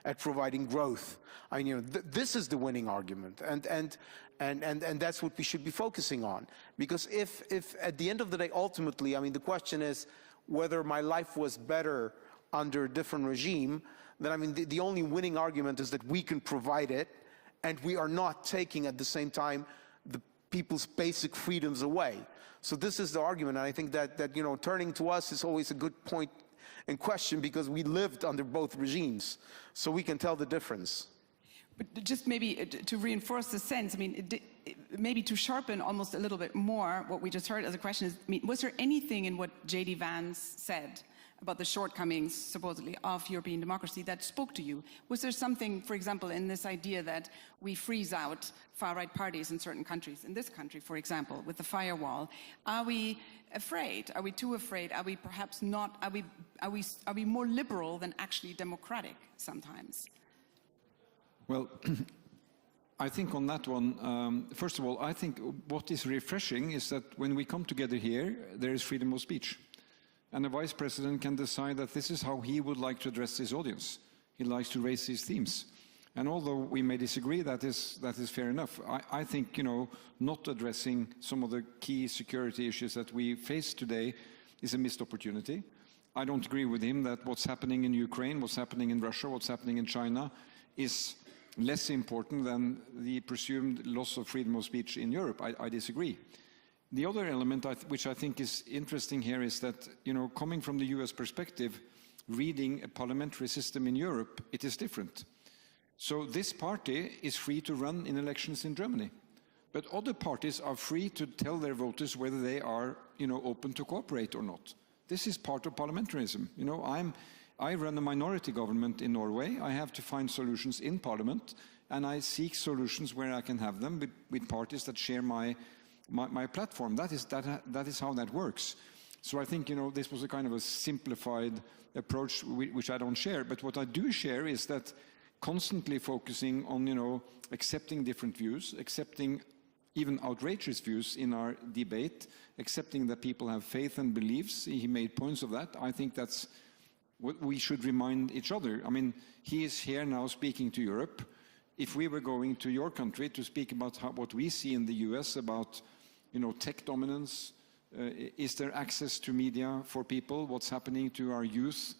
at providing growth. I mean, you know, this is the winning argument, and that's what we should be focusing on. Because if at the end of the day, ultimately, I mean, the question is whether my life was better under a different regime, then I mean, the only winning argument is that we can provide it, and we are not taking at the same time the people's basic freedoms away. So this is the argument, and I think that you know, turning to us is always a good point in question, because we lived under both regimes, so we can tell the difference. But just maybe to reinforce the sense, I mean, maybe to sharpen almost a little bit more what we just heard as a question is, I mean, was there anything in what JD Vance said about the shortcomings, supposedly, of European democracy that spoke to you? Was there something, for example, in this idea that we freeze out far-right parties in certain countries, in this country, for example, with the firewall? Are we afraid? Are we too afraid? Are we perhaps not? Are we more liberal than actually democratic sometimes? Well, I think on that one, first of all, I think what is refreshing is that when we come together here, there is freedom of speech. And the Vice President can decide that this is how he would like to address his audience. He likes to raise these themes. And although we may disagree, that is fair enough. I think, you know, not addressing some of the key security issues that we face today is a missed opportunity. I don't agree with him that what's happening in Ukraine, what's happening in Russia, what's happening in China is less important than the presumed loss of freedom of speech in Europe. I disagree. The other element which I think is interesting here is that, you know, coming from the US perspective, reading a parliamentary system in Europe, it is different. So this party is free to run in elections in Germany, but other parties are free to tell their voters whether they are, you know, open to cooperate or not. This is part of parliamentarism. You know, I run a minority government in Norway. I have to find solutions in parliament, and I seek solutions where I can have them with parties that share my platform. That is how that works. So I think, you know, this was a kind of a simplified approach which I don't share. But what I do share is that constantly focusing on, you know, accepting different views, accepting even outrageous views in our debate, accepting that people have faith and beliefs. He made points of that. I think that's what we should remind each other. I mean, he is here now speaking to Europe. If we were going to your country to speak about what we see in the US about, you know, tech dominance, is there access to media for people? What's happening to our youth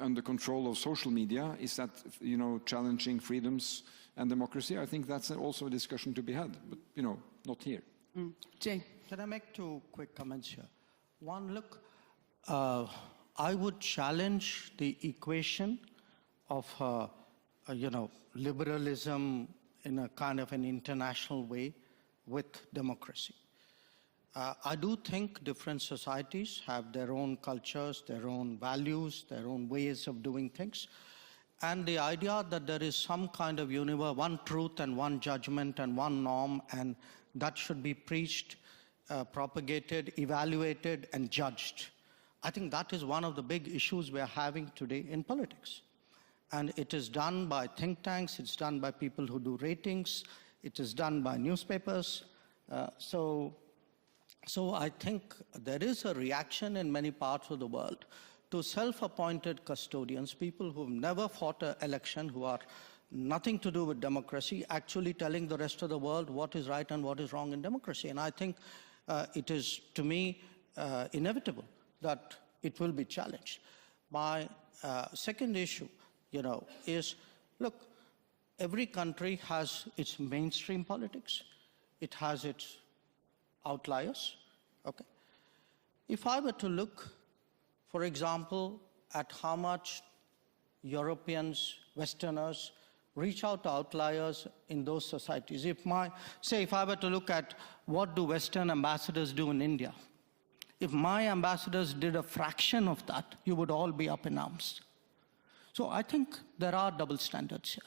under control of social media? Is that, you know, challenging freedoms and democracy? I think that's also a discussion to be had, but, you know, not here. Jay? Can I make two quick comments here? Look, I would challenge the equation of, liberalism in a kind of an international way with democracy. I do think different societies have their own cultures, their own values, their own ways of doing things. And the idea that there is some kind of universe, one truth and one judgment and one norm, and that should be preached, propagated, evaluated, and judged. I think that is one of the big issues we are having today in politics. And it is done by think tanks, it's done by people who do ratings, it is done by newspapers. So I think there is a reaction in many parts of the world to self-appointed custodians, people who've never fought an election, who are nothing to do with democracy, actually telling the rest of the world what is right and what is wrong in democracy. And I think it is, to me, inevitable that it will be challenged. My second issue, is, look, every country has its mainstream politics. It has its outliers, okay? If I were to look, for example, at how much Europeans, Westerners, reach out to outliers in those societies. If I were to look at what do Western ambassadors do in India, if my ambassadors did a fraction of that, you would all be up in arms. So I think there are double standards here.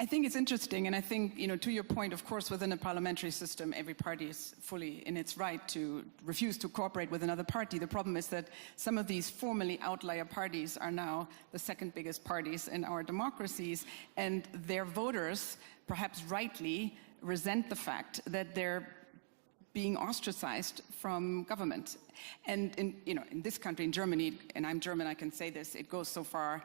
I think it's interesting, and I think, to your point, of course, within a parliamentary system, every party is fully in its right to refuse to cooperate with another party. The problem is that some of these formerly outlier parties are now the second biggest parties in our democracies, and their voters, perhaps rightly, resent the fact that they're being ostracized from government. And in this country, in Germany, and I'm German, I can say this, it goes so far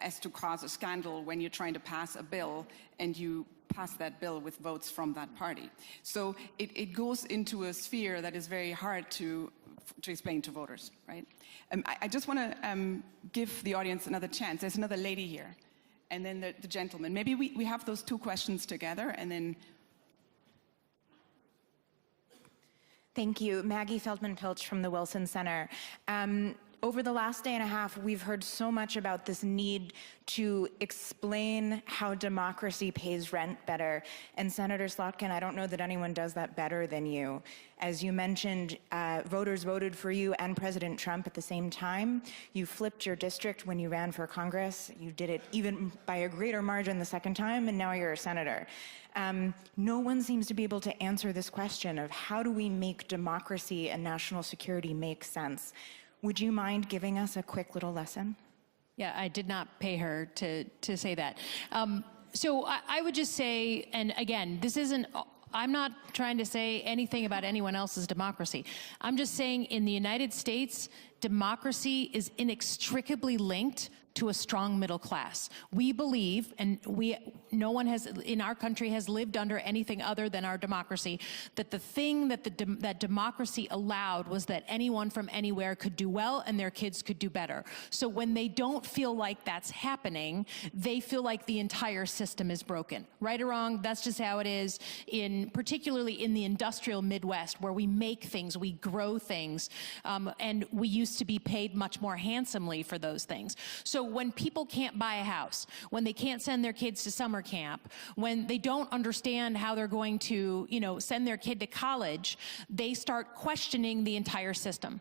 as to cause a scandal when you're trying to pass a bill and you pass that bill with votes from that party. So it goes into a sphere that is very hard to explain to voters, right? I just want to give the audience another chance. There's another lady here, and then the gentleman. Maybe we have those two questions together, and then... Thank you. Maggie Feldman-Pilch from the Wilson Center. Over the last day and a half, we've heard so much about this need to explain how democracy pays rent better. And Senator Slotkin, I don't know that anyone does that better than you. As you mentioned, voters voted for you and President Trump at the same time. You flipped your district when you ran for Congress. You did it even by a greater margin the second time, and now you're a senator. No one seems to be able to answer this question of how do we make democracy and national security make sense? Would you mind giving us a quick little lesson? Yeah, I did not pay her to say that. So I would just say, and again, this isn't, I'm not trying to say anything about anyone else's democracy. I'm just saying in the United States, democracy is inextricably linked to a strong middle class. We believe, and no one has in our country has lived under anything other than our democracy, that the thing that that democracy allowed was that anyone from anywhere could do well and their kids could do better. So when they don't feel like that's happening, they feel like the entire system is broken. Right or wrong, that's just how it is, particularly in the industrial Midwest, where we make things, we grow things, and we used to be paid much more handsomely for those things. So when people can't buy a house, when they can't send their kids to summer camp, when they don't understand how they're going to, send their kid to college, they start questioning the entire system.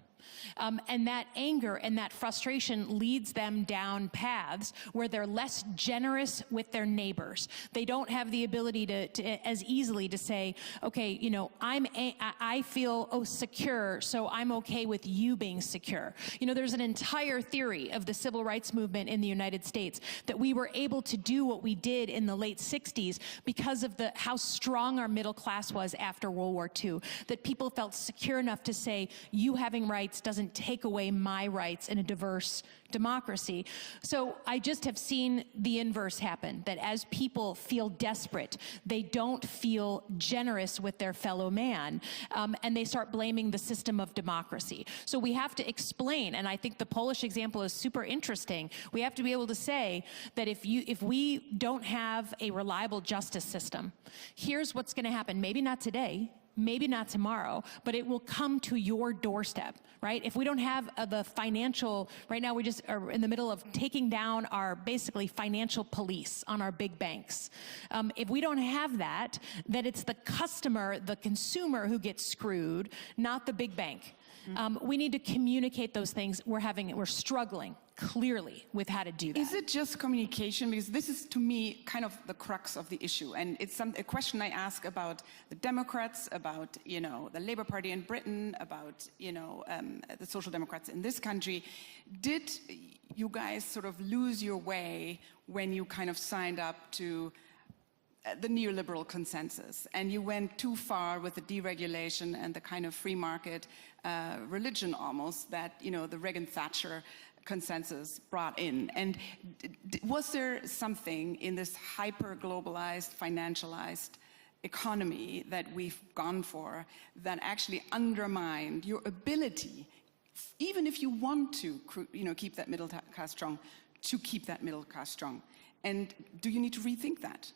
And that anger and that frustration leads them down paths where they're less generous with their neighbors. They don't have the ability to as easily to say, okay, I feel secure, so I'm okay with you being secure. There's an entire theory of the civil rights movement in the United States that we were able to do what we did in the late 60s because of how strong our middle class was after World War II, that people felt secure enough to say, you having rights doesn't take away my rights in a diverse democracy. So I just have seen the inverse happen, that as people feel desperate, they don't feel generous with their fellow man, and they start blaming the system of democracy. So we have to explain, and I think the Polish example is super interesting. We have to be able to say that if we don't have a reliable justice system, here's what's going to happen. Maybe not today, maybe not tomorrow, but it will come to your doorstep, right? If we don't have the financial, right now we just are in the middle of taking down our basically financial police on our big banks. If we don't have that, then it's the customer, the consumer who gets screwed, not the big bank. We need to communicate those things. We're struggling clearly with how to do that. Is it just communication? Because this is, to me, kind of the crux of the issue. And it's a question I ask about the Democrats, about, the Labour Party in Britain, about, the Social Democrats in this country. Did you guys sort of lose your way when you kind of signed up to the neoliberal consensus, and you went too far with the deregulation and the kind of free market religion almost that, the Reagan-Thatcher consensus brought in? And was there something in this hyper-globalized, financialized economy that we've gone for that actually undermined your ability, even if you want to, keep that middle class strong, to keep that middle class strong? And do you need to rethink that?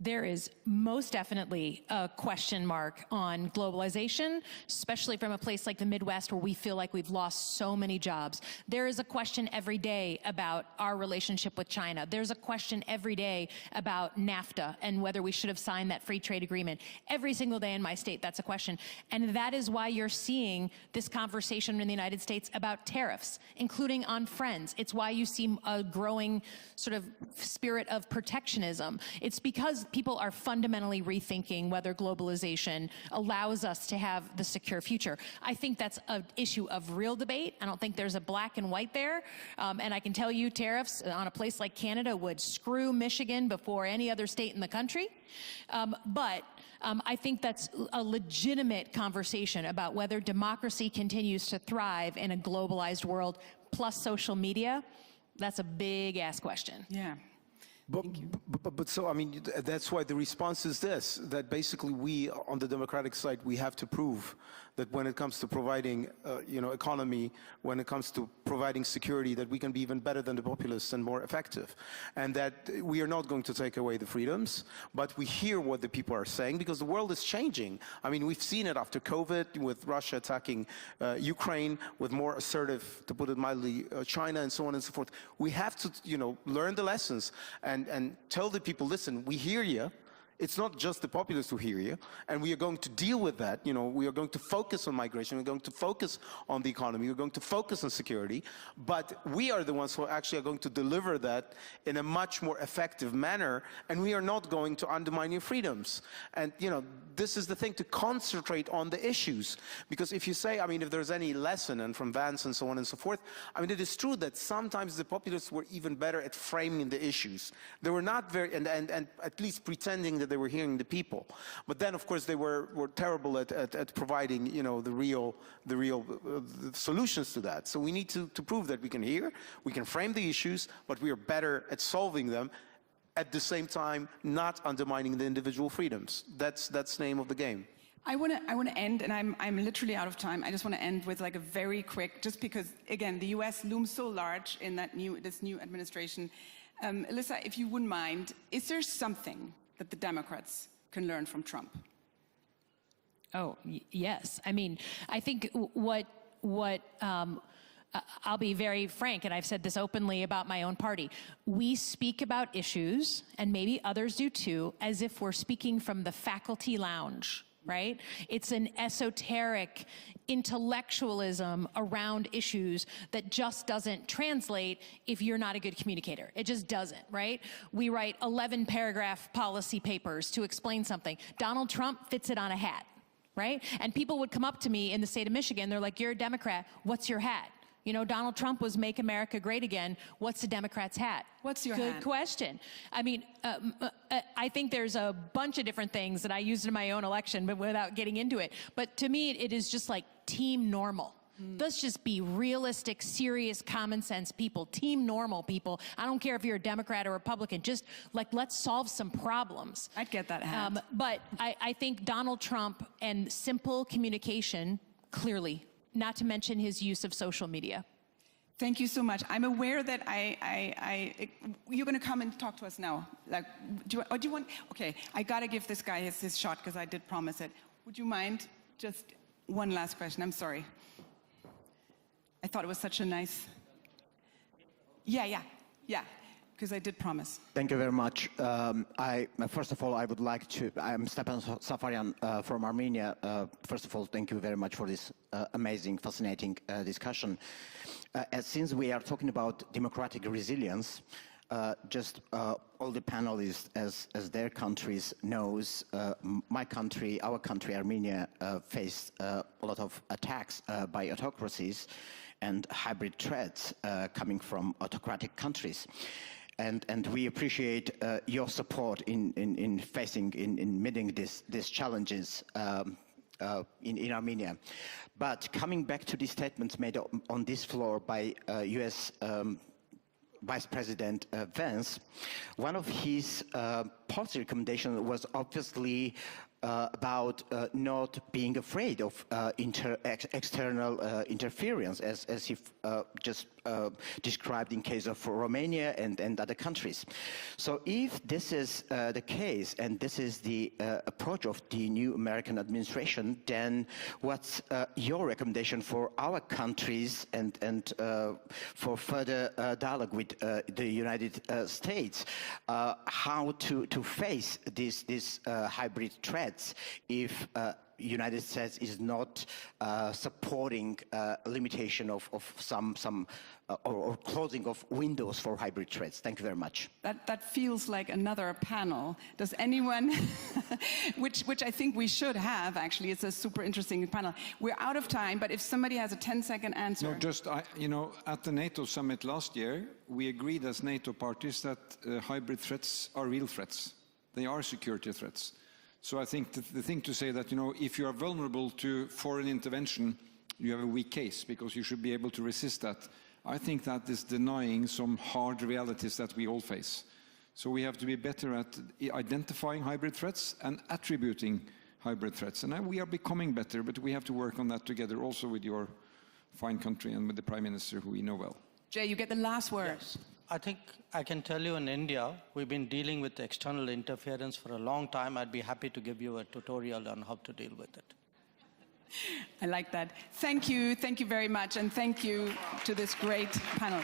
There is most definitely a question mark on globalization, especially from a place like the Midwest where we feel like we've lost so many jobs. There is a question every day about our relationship with China. There's a question every day about NAFTA and whether we should have signed that free trade agreement. Every single day in my state, that's a question. And that is why you're seeing this conversation in the United States about tariffs, including on friends. It's why you see a growing sort of spirit of protectionism. It's because people are fundamentally rethinking whether globalization allows us to have the secure future. I think that's an issue of real debate. I don't think there's a black and white there. And I can tell you tariffs on a place like Canada would screw Michigan before any other state in the country. But I think that's a legitimate conversation about whether democracy continues to thrive in a globalized world plus social media. That's a big-ass question. Yeah. But so, I mean, that's why the response is this, that basically we, on the Democratic side, we have to prove that when it comes to providing, economy, when it comes to providing security, that we can be even better than the populists and more effective. And that we are not going to take away the freedoms, but we hear what the people are saying because the world is changing. I mean, we've seen it after COVID with Russia attacking Ukraine, with more assertive, to put it mildly, China and so on and so forth. We have to, learn the lessons and tell the people, listen, we hear you. It's not just the populists who hear you, and we are going to deal with that. We are going to focus on migration, we're going to focus on the economy, we're going to focus on security, but we are the ones who actually are going to deliver that in a much more effective manner, and we are not going to undermine your freedoms. And, this is the thing, to concentrate on the issues. Because if you say, I mean, if there's any lesson, and from Vance and so on and so forth, I mean, it is true that sometimes the populists were even better at framing the issues. They were not very, and at least pretending that they were hearing the people. But then, of course, they were terrible at providing, the real solutions to that. So we need to prove that we can hear, we can frame the issues, but we are better at solving them, at the same time not undermining the individual freedoms. That's the name of the game. I want to end, and I'm literally out of time. I just want to end with like a very quick, just because again the U.S. looms so large in this new administration. Alyssa, if you wouldn't mind, is there something that the Democrats can learn from Trump? Oh, yes. I mean, I think what I'll be very frank, and I've said this openly about my own party. We speak about issues, and maybe others do too, as if we're speaking from the faculty lounge, right? It's an esoteric intellectualism around issues that just doesn't translate if you're not a good communicator. It just doesn't, right? We write 11-paragraph policy papers to explain something. Donald Trump fits it on a hat, right? And people would come up to me in the state of Michigan, they're like, you're a Democrat, what's your hat? Donald Trump was Make America Great Again. What's the Democrat's hat? What's your hat? Good question. I mean, I think there's a bunch of different things that I used in my own election, but without getting into it. But to me, it is just like team normal. Let's just be realistic, serious, common sense people, team normal people. I don't care if you're a Democrat or Republican, just like, let's solve some problems. I'd get that hat. But I think Donald Trump and simple communication, clearly, not to mention his use of social media. Thank you so much. I'm aware that you're going to come and talk to us now. Like, do you want? Okay, I got to give this guy his shot because I did promise it. Would you mind just one last question? I'm sorry. I thought it was such a nice... Yeah, because I did promise. Thank you very much. First of all, I would like to, I'm Stepan Safarian from Armenia. First of all, thank you very much for this amazing, fascinating discussion. Since we are talking about democratic resilience, just all the panelists, as their countries knows, my country, our country, Armenia, faced a lot of attacks by autocracies and hybrid threats coming from autocratic countries. And we appreciate your support in meeting these challenges in Armenia. But coming back to the statements made on this floor by US Vice-President Vance, one of his policy recommendations was obviously about not being afraid of external interference, as he just described in case of Romania and other countries. So if this is the case, and this is the approach of the new American administration, then what's your recommendation for our countries and for further dialogue with the United States? How to face these hybrid threats if United States is not supporting limitation of some or closing of windows for hybrid threats. Thank you very much. That feels like another panel. Does anyone, which I think we should have, actually, it's a super interesting panel. We're out of time, but if somebody has a 10-second answer. No, just, at the NATO summit last year, we agreed as NATO parties that hybrid threats are real threats. They are security threats. So I think the thing to say that, if you are vulnerable to foreign intervention, you have a weak case because you should be able to resist that. I think that is denying some hard realities that we all face. So we have to be better at identifying hybrid threats and attributing hybrid threats. And we are becoming better, but we have to work on that together also with your fine country and with the Prime Minister, who we know well. Jay, you get the last word. Yes. I think I can tell you in India, we've been dealing with external interference for a long time. I'd be happy to give you a tutorial on how to deal with it. I like that. Thank you very much, and thank you to this great panel.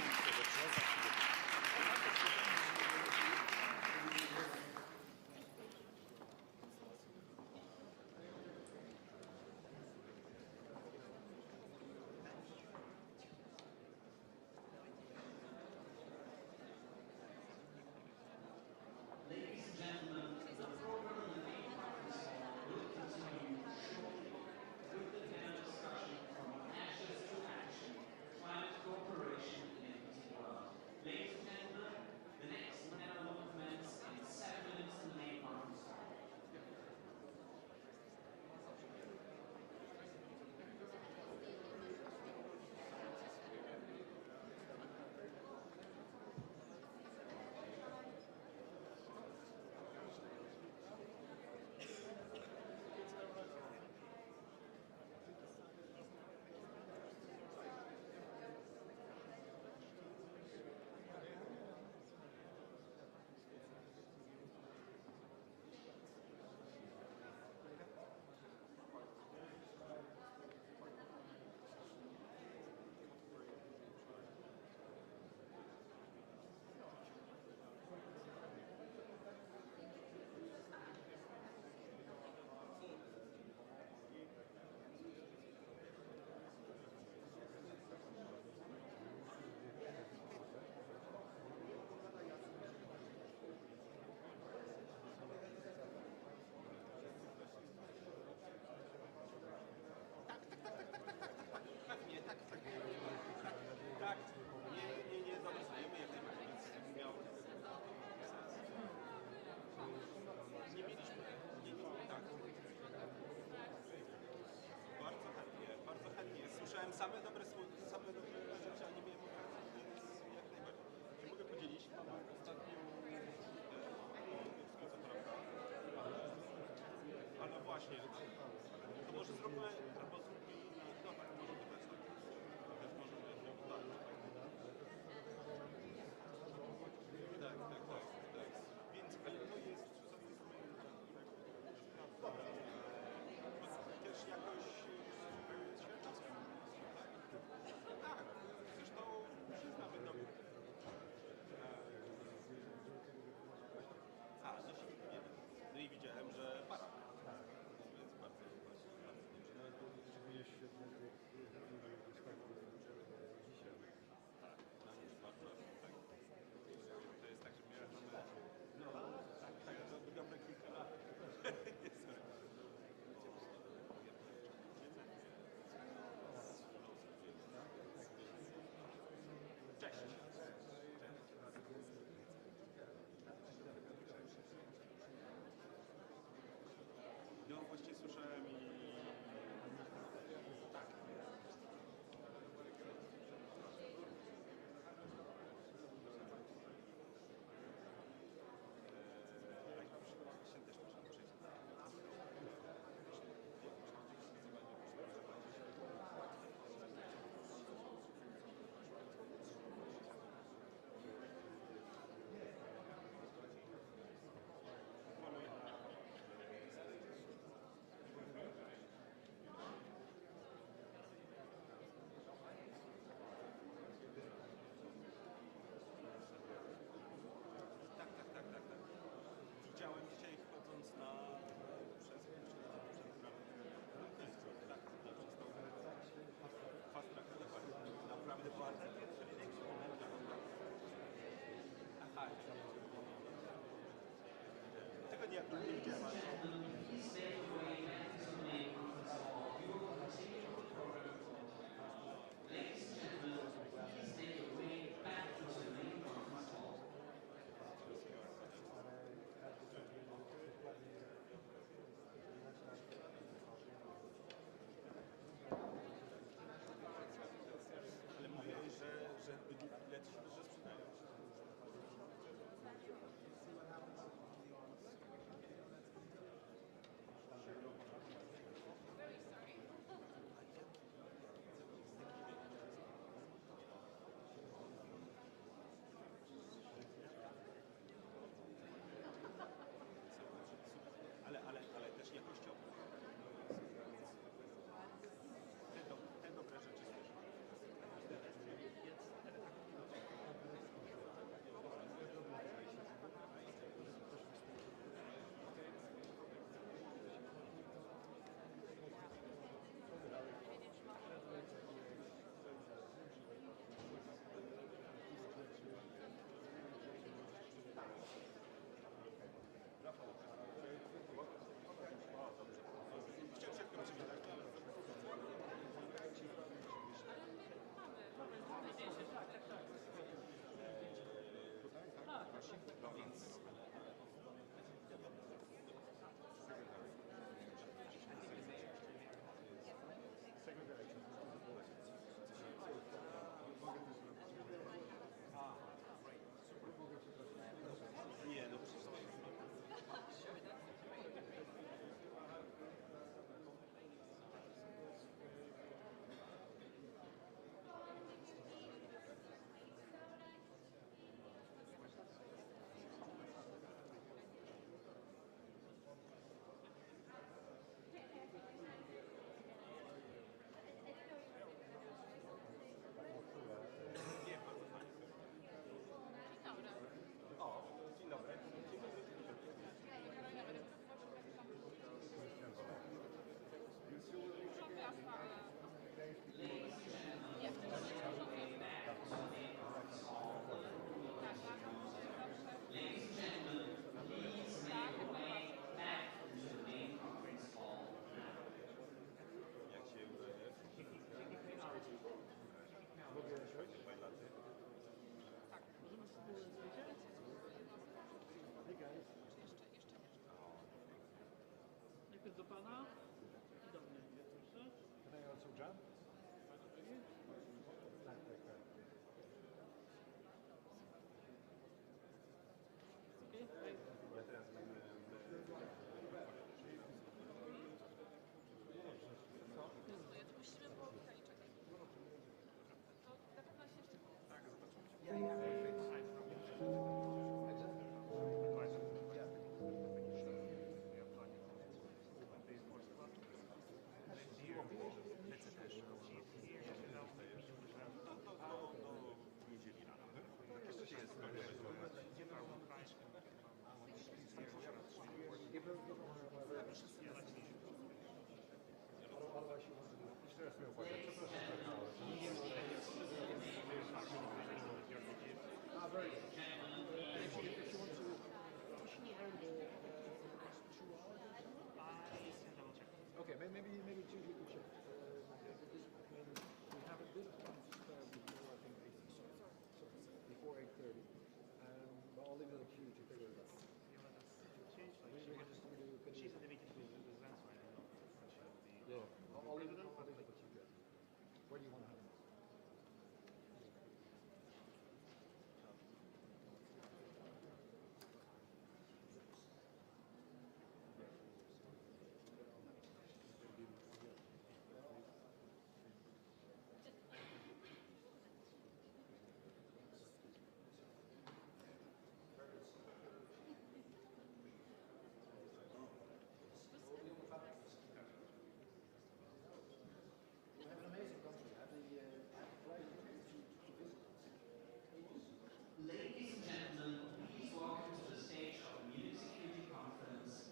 Ladies and gentlemen, please welcome to the stage of the Munich Security Conference,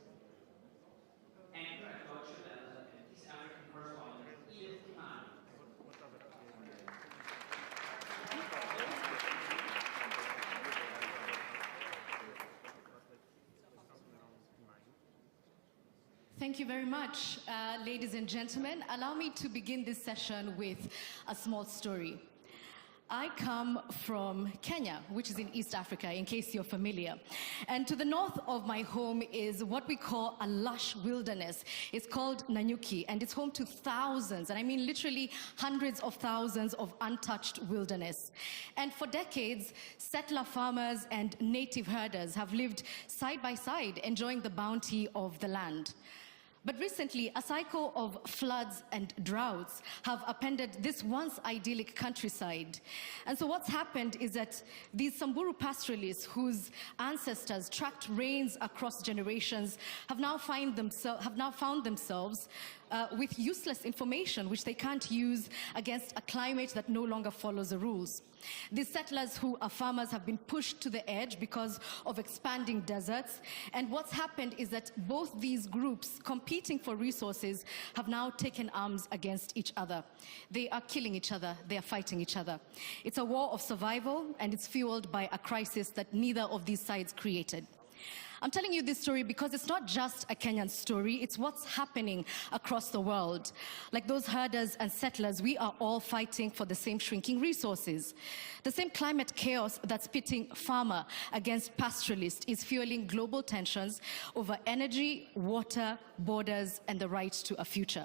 anchor at Deutsche Welle and East African correspondent Edith Khan. Thank you very much, ladies and gentlemen. Allow me to begin this session with a small story. I come from Kenya, which is in East Africa, in case you're familiar. And to the north of my home is what we call a lush wilderness. It's called Nanyuki, and it's home to thousands, and I mean literally hundreds of thousands of untouched wilderness. And for decades, settler farmers and native herders have lived side by side, enjoying the bounty of the land. But recently, a cycle of floods and droughts have upended this once idyllic countryside. And so what's happened is that these Samburu pastoralists, whose ancestors tracked rains across generations, have now found themselves with useless information which they can't use against a climate that no longer follows the rules. These settlers who are farmers have been pushed to the edge because of expanding deserts. And what's happened is that both these groups competing for resources have now taken arms against each other. They are killing each other. They are fighting each other. It's a war of survival, and it's fueled by a crisis that neither of these sides created. I'm telling you this story because it's not just a Kenyan story, it's what's happening across the world. Like those herders and settlers, we are all fighting for the same shrinking resources. The same climate chaos that's pitting farmer against pastoralist is fueling global tensions over energy, water, borders, and the right to a future.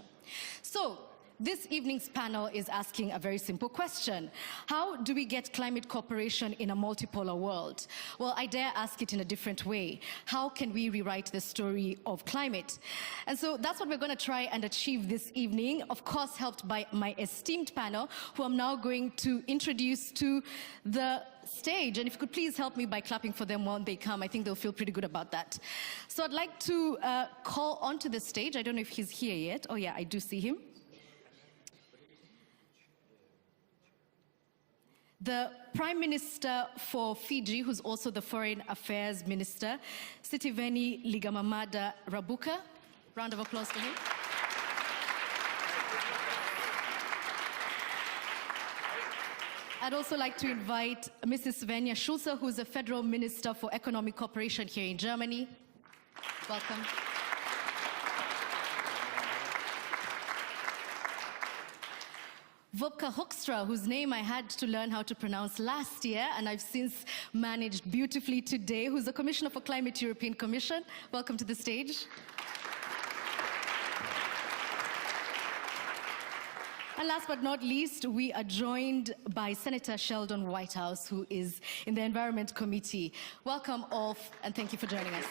So, this evening's panel is asking a very simple question. How do we get climate cooperation in a multipolar world? Well, I dare ask it in a different way. How can we rewrite the story of climate? And so that's what we're going to try and achieve this evening, of course helped by my esteemed panel, who I'm now going to introduce to the stage. And if you could please help me by clapping for them when they come, I think they'll feel pretty good about that. So I'd like to call onto the stage. I don't know if he's here yet. Oh yeah, I do see him. The Prime Minister for Fiji, who's also the Foreign Affairs Minister, Sitiveni Ligamamada Rabuka. Round of applause for him. I'd also like to invite Mrs. Svenja Schulze, who's the Federal Minister for Economic Cooperation here in Germany. Welcome. Wopke Hoekstra, whose name I had to learn how to pronounce last year, and I've since managed beautifully today, who's the Commissioner for Climate, European Commission. Welcome to the stage. And last but not least, we are joined by Senator Sheldon Whitehouse, who is in the Environment Committee. Welcome, Olaf, and thank you for joining us.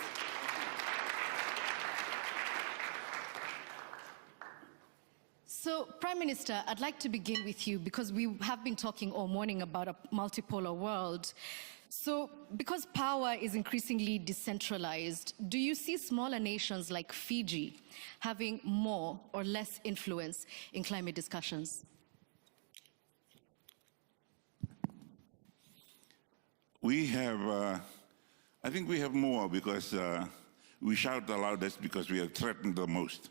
So, Prime Minister, I'd like to begin with you because we have been talking all morning about a multipolar world. So, because power is increasingly decentralized, do you see smaller nations like Fiji having more or less influence in climate discussions? We have, I think we have more because we shout the loudest because we are threatened the most.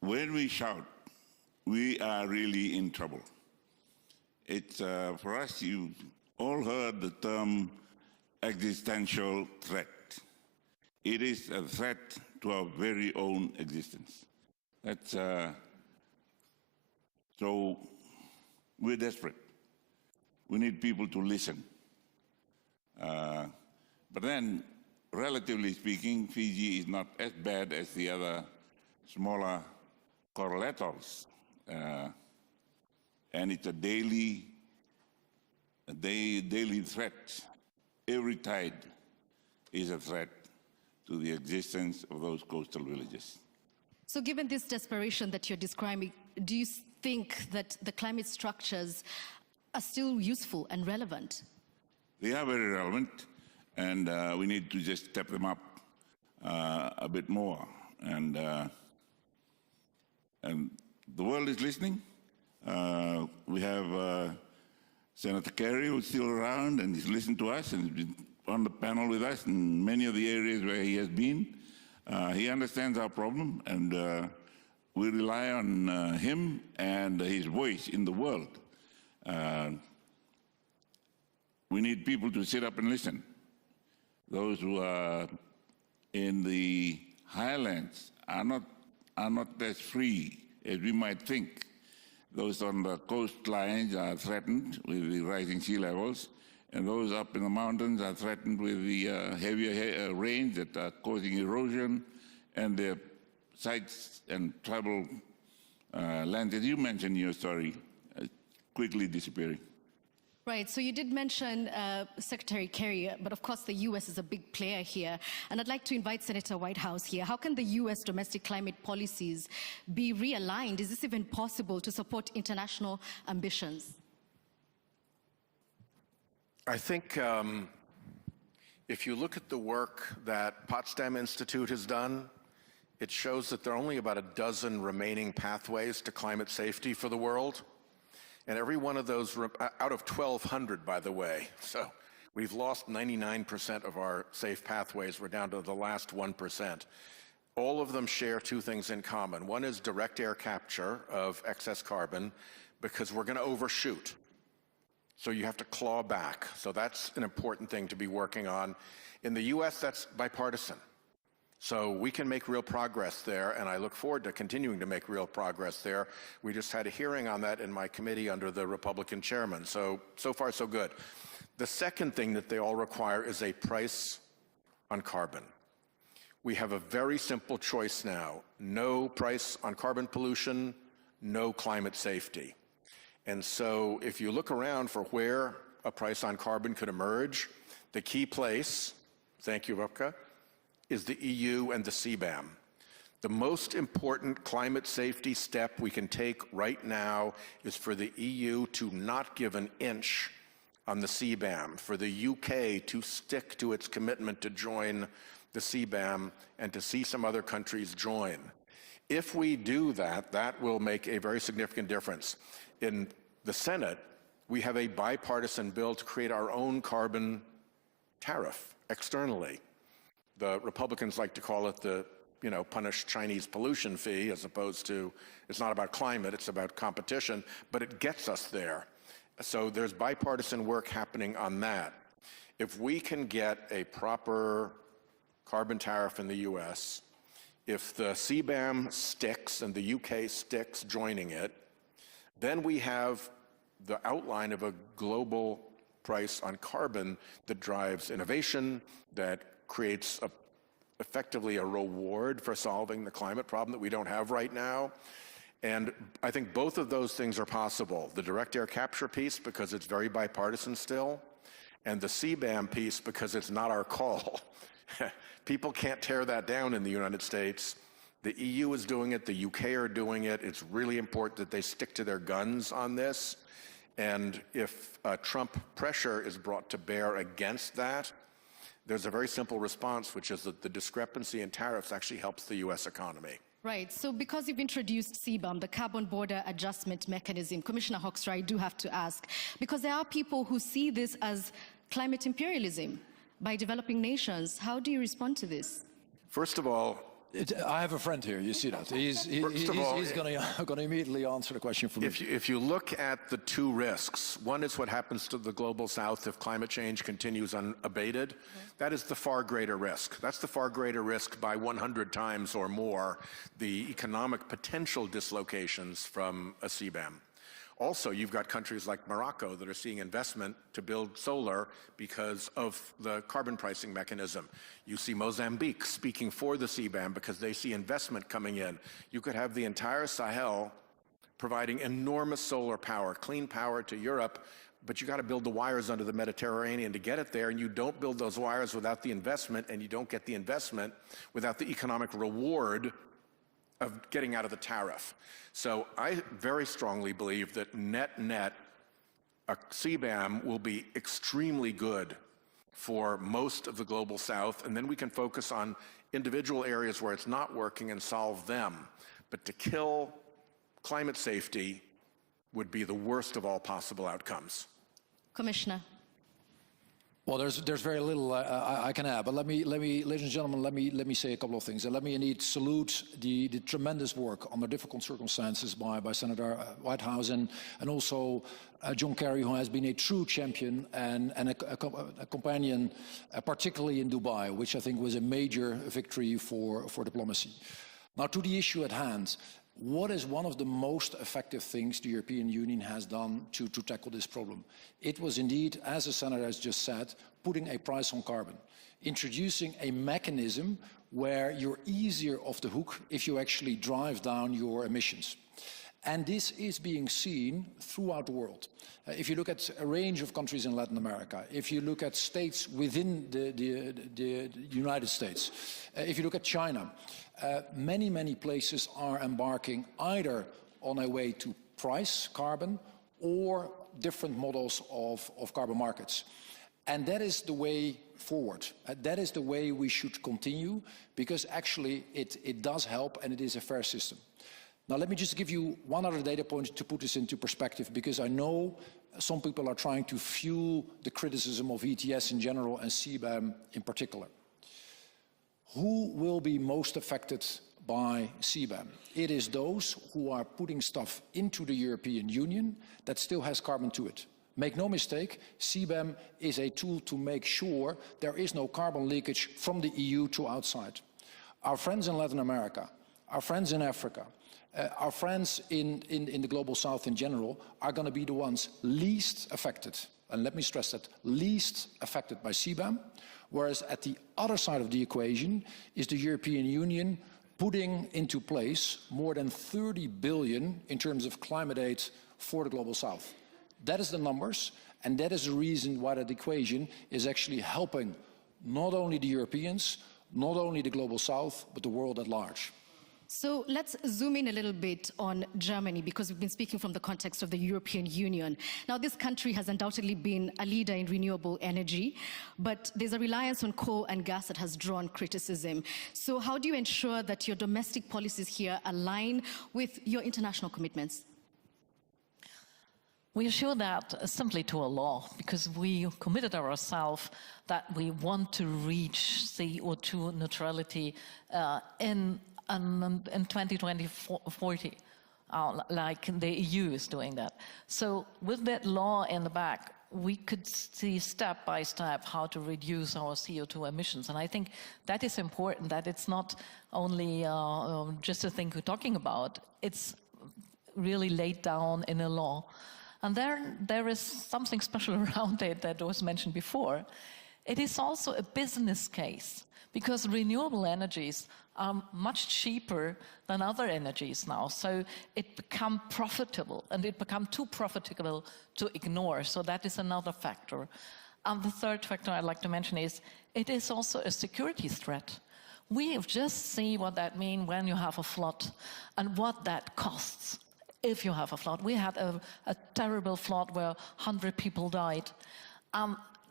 When we shout, we are really in trouble. It's, for us, you all heard the term existential threat. It is a threat to our very own existence. That's, so we're desperate. We need people to listen. But then, relatively speaking, Fiji is not as bad as the other smaller coral atolls. And it's a daily threat. Every tide is a threat to the existence of those coastal villages. So given this desperation that you're describing, do you think that the climate structures are still useful and relevant? They are very relevant, and we need to just step them up a bit more. And the world is listening. We have Senator Kerry, who's still around, and he's listened to us and he's been on the panel with us in many of the areas where he has been. He understands our problem, and we rely on him and his voice in the world. We need people to sit up and listen. Those who are in the highlands are not as free as we might think. Those on the coastlines are threatened with the rising sea levels, and those up in the mountains are threatened with the heavier rains that are causing erosion, and their sites and tribal lands, as you mentioned in your story, quickly disappearing. Right, so you did mention Secretary Kerry, but of course the US is a big player here. And I'd like to invite Senator Whitehouse here. How can the US domestic climate policies be realigned? Is this even possible to support international ambitions? I think if you look at the work that Potsdam Institute has done, it shows that there are only about a dozen remaining pathways to climate safety for the world. And every one of those, out of 1,200, by the way, so we've lost 99% of our safe pathways. We're down to the last 1%. All of them share two things in common. One is direct air capture of excess carbon, because we're going to overshoot. So you have to claw back. So that's an important thing to be working on. In the US, that's bipartisan. So we can make real progress there, and I look forward to continuing to make real progress there. We just had a hearing on that in my committee under the Republican chairman. So far, so good. The second thing that they all require is a price on carbon. We have a very simple choice now. No price on carbon pollution, no climate safety. And so if you look around for where a price on carbon could emerge, the key place, thank you, Rubka, is the EU and the CBAM. The most important climate safety step we can take right now is for the EU to not give an inch on the CBAM, for the UK to stick to its commitment to join the CBAM and to see some other countries join. If we do that, that will make a very significant difference. In the Senate, we have a bipartisan bill to create our own carbon tariff externally. The Republicans like to call it the, punish Chinese pollution fee, as opposed to, it's not about climate, it's about competition, but it gets us there. So there's bipartisan work happening on that. If we can get a proper carbon tariff in the US, if the CBAM sticks and the UK sticks joining it, then we have the outline of a global price on carbon that drives innovation, that creates effectively a reward for solving the climate problem that we don't have right now. And I think both of those things are possible. The direct air capture piece, because it's very bipartisan still, and the CBAM piece, because it's not our call. People can't tear that down in the United States. The EU is doing it, the UK are doing it. It's really important that they stick to their guns on this. And if Trump pressure is brought to bear against that, there's a very simple response, which is that the discrepancy in tariffs actually helps the US economy. Right, so because you've introduced CBAM, the Carbon Border Adjustment Mechanism, Commissioner Hoekstra, I do have to ask, because there are people who see this as climate imperialism by developing nations. How do you respond to this? First of all, I have a friend here, you see that. He's going to immediately answer the question for me. If you look at the two risks, one is what happens to the global south if climate change continues unabated. That is the far greater risk. That's the far greater risk by 100 times or more the economic potential dislocations from a CBAM. Also, you've got countries like Morocco that are seeing investment to build solar because of the carbon pricing mechanism. You see Mozambique speaking for the CBAM because they see investment coming in. You could have the entire Sahel providing enormous solar power, clean power to Europe, but you got to build the wires under the Mediterranean to get it there, and you don't build those wires without the investment, and you don't get the investment without the economic reward of getting out of the tariff. So I very strongly believe that net-net, a CBAM will be extremely good for most of the global south, and then we can focus on individual areas where it's not working and solve them. But to kill climate safety would be the worst of all possible outcomes. Commissioner. Well, there's very little I can add, but let me, ladies and gentlemen, let me say a couple of things, and let me indeed salute the tremendous work under difficult circumstances by Senator Whitehouse and also John Kerry, who has been a true champion and a companion, particularly in Dubai, which I think was a major victory for diplomacy. Now, to the issue at hand. What is one of the most effective things the European Union has done to tackle this problem? It was indeed, as the Senator has just said, putting a price on carbon, introducing a mechanism where you're easier off the hook if you actually drive down your emissions. And this is being seen throughout the world. If you look at a range of countries in Latin America, if you look at states within the United States, if you look at China, many places are embarking either on a way to price carbon or different models of carbon markets. And that is the way forward. That is the way we should continue, because actually it does help and it is a fair system. Now, let me just give you one other data point to put this into perspective, because I know some people are trying to fuel the criticism of ETS in general and CBAM in particular. Who will be most affected by CBAM? It is those who are putting stuff into the European Union that still has carbon to it. Make no mistake, CBAM is a tool to make sure there is no carbon leakage from the EU to outside. Our friends in Latin America, our friends in Africa, our friends in the global south in general are going to be the ones least affected, and let me stress that, least affected by CBAM, whereas at the other side of the equation is the European Union putting into place more than 30 billion in terms of climate aid for the global south. That is the numbers, and that is the reason why that equation is actually helping not only the Europeans, not only the global south, but the world at large. So let's zoom in a little bit on Germany, because we've been speaking from the context of the European Union. Now, this country has undoubtedly been a leader in renewable energy, but there's a reliance on coal and gas that has drawn criticism. So how do you ensure that your domestic policies here align with your international commitments? We assure that simply to a law, because we committed ourselves that we want to reach CO2 neutrality in 2040, like the EU is doing that. So with that law in the back, we could see step by step how to reduce our CO2 emissions. And I think that is important, that it's not only just a thing we're talking about, it's really laid down in a law. And there is something special around it that was mentioned before. It is also a business case, because renewable energies are much cheaper than other energies now. So it become profitable, and it become too profitable to ignore. So that is another factor. And the third factor I'd like to mention is it is also a security threat. We have just seen what that means when you have a flood and what that costs if you have a flood. We had a terrible flood where 100 people died.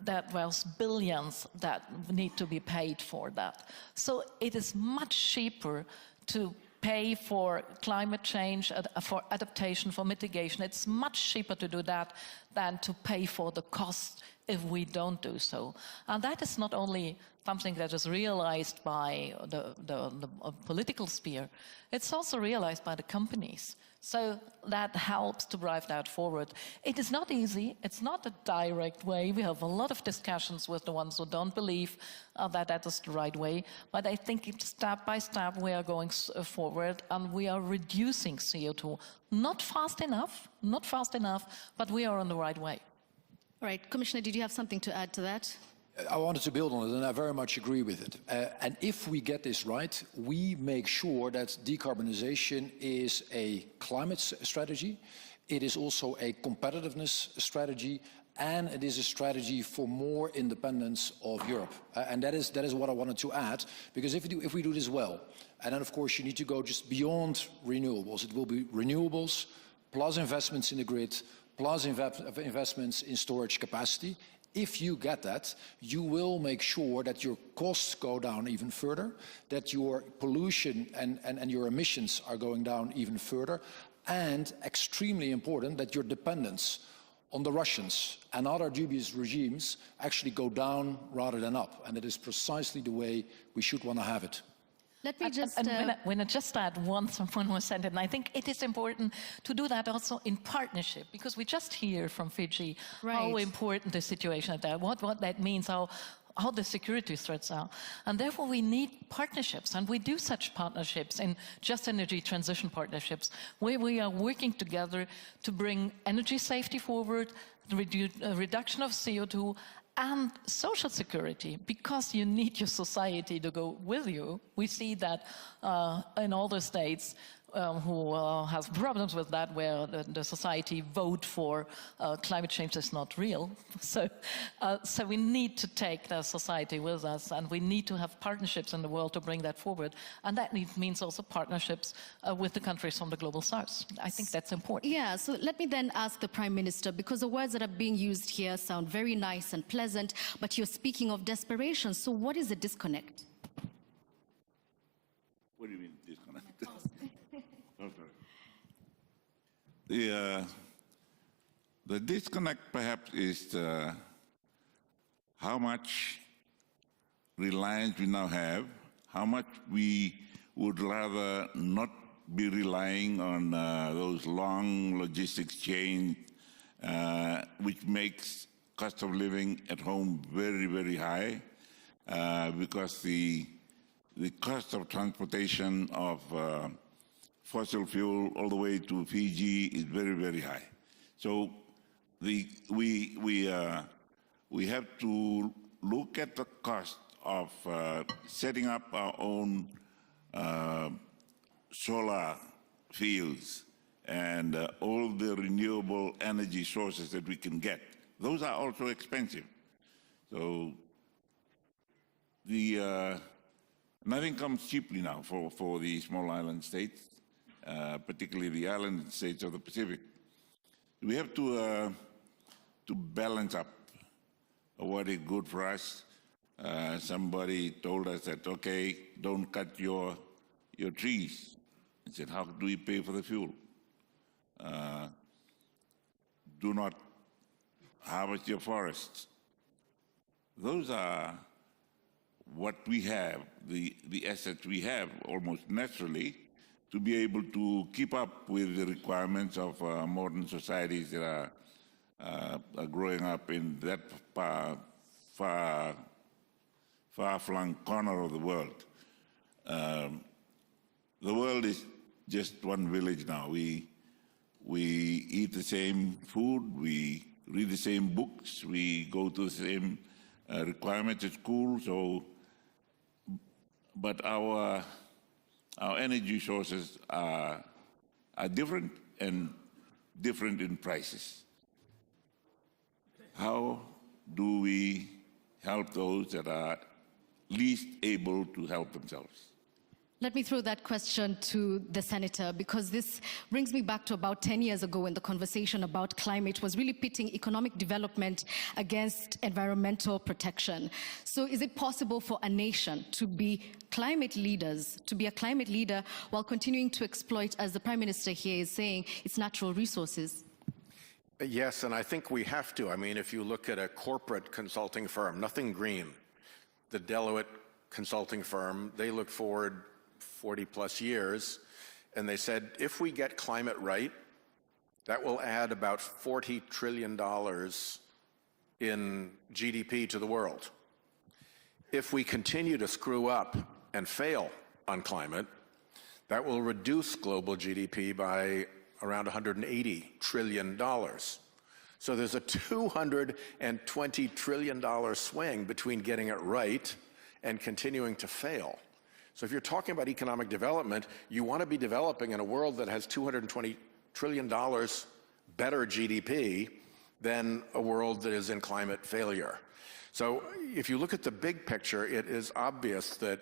That was billions that need to be paid for that. So it is much cheaper to pay for climate change, for adaptation, for mitigation. It's much cheaper to do that than to pay for the cost if we don't do so. And that is not only something that is realized by the political sphere, it's also realized by the companies. So that helps to drive that forward. It is not easy. It's not a direct way. We have a lot of discussions with the ones who don't believe that that is the right way. But I think step by step we are going forward, and we are reducing CO2. Not fast enough, but we are on the right way. All right, Commissioner, did you have something to add to that? I wanted to build on it, and I very much agree with it. And if we get this right, we make sure that decarbonization is a climate strategy, it is also a competitiveness strategy, and it is a strategy for more independence of Europe. And that is what I wanted to add, because if we do this well, and then of course you need to go just beyond renewables. It will be renewables, plus investments in the grid, plus investments in storage capacity. If you get that, you will make sure that your costs go down even further, that your pollution and your emissions are going down even further, and extremely important, that your dependence on the Russians and other dubious regimes actually go down rather than up. And it is precisely the way we should want to have it. Let me just... When I just add one more sentence, and I think it is important to do that also in partnership, because we just hear from Fiji how important the situation is there, what that means, how the security threats are. And therefore we need partnerships, and we do such partnerships in just energy transition partnerships, where we are working together to bring energy safety forward, reduction of CO2, and social security, because you need your society to go with you. We see that in all the states who have problems with that, where the society vote for climate change is not real. So we need to take the society with us, and we need to have partnerships in the world to bring that forward. And that means also partnerships with the countries from the global south. I think that's important. Yeah, so let me then ask the Prime Minister, because the words that are being used here sound very nice and pleasant, but you're speaking of desperation. So what is the disconnect? What do you mean, disconnect? The disconnect perhaps is how much reliance we now have, how much we would rather not be relying on those long logistics chains, which makes cost of living at home very, very high, because the cost of transportation of fossil fuel all the way to Fiji is very, very high. So we have to look at the cost of setting up our own solar fields and all the renewable energy sources that we can get. Those are also expensive. So nothing comes cheaply now for the small island states, particularly the island states of the Pacific. We have to balance up what is good for us. Somebody told us that, okay, don't cut your trees. I said, how do we pay for the fuel? Do not harvest your forests. Those are what we have, the assets we have almost naturally, to be able to keep up with the requirements of modern societies that are growing up in that far-flung corner of the world. The world is just one village now. We eat the same food, we read the same books, we go to the same requirements at school. So but our energy sources are different and different in prices. How do we help those that are least able to help themselves? Let me throw that question to the senator, because this brings me back to about 10 years ago when the conversation about climate was really pitting economic development against environmental protection. So is it possible for a nation to be climate leaders, to be a climate leader while continuing to exploit, as the Prime Minister here is saying, its natural resources? Yes, and I think we have to. I mean, if you look at a corporate consulting firm, Nothing Green, the Deloitte consulting firm, they look forward 40 plus years, and they said, if we get climate right, that will add about $40 trillion in GDP to the world. If we continue to screw up and fail on climate, that will reduce global GDP by around $180 trillion. So there's a $220 trillion swing between getting it right and continuing to fail. So if you're talking about economic development, you want to be developing in a world that has $220 trillion better GDP than a world that is in climate failure. So if you look at the big picture, it is obvious that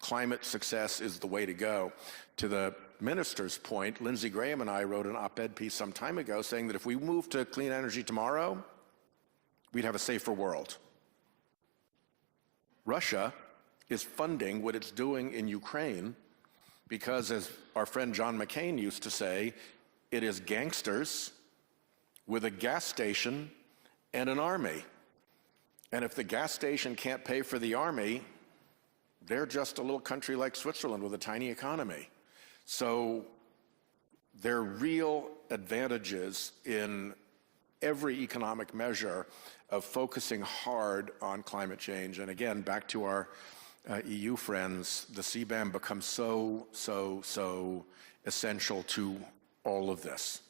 climate success is the way to go. To the minister's point, Lindsey Graham and I wrote an op-ed piece some time ago saying that if we move to clean energy tomorrow, we'd have a safer world. Russia is funding what it's doing in Ukraine because, as our friend John McCain used to say, it is gangsters with a gas station and an army. And if the gas station can't pay for the army, they're just a little country like Switzerland with a tiny economy. So there are real advantages in every economic measure of focusing hard on climate change. And again, back to our EU friends, the CBAM becomes so essential to all of this.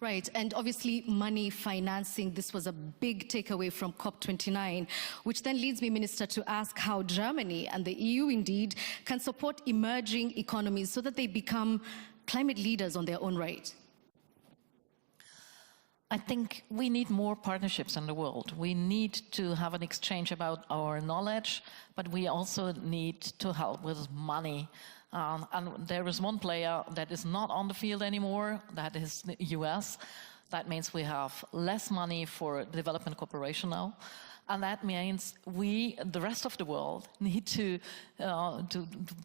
Right, and obviously money financing, this was a big takeaway from COP29, which then leads me, Minister, to ask how Germany and the EU indeed can support emerging economies so that they become climate leaders on their own right. I think we need more partnerships in the world. We need to have an exchange about our knowledge, but we also need to help with money. And there is one player that is not on the field anymore, that is the US. That means we have less money for development cooperation now. And that means we, the rest of the world, need to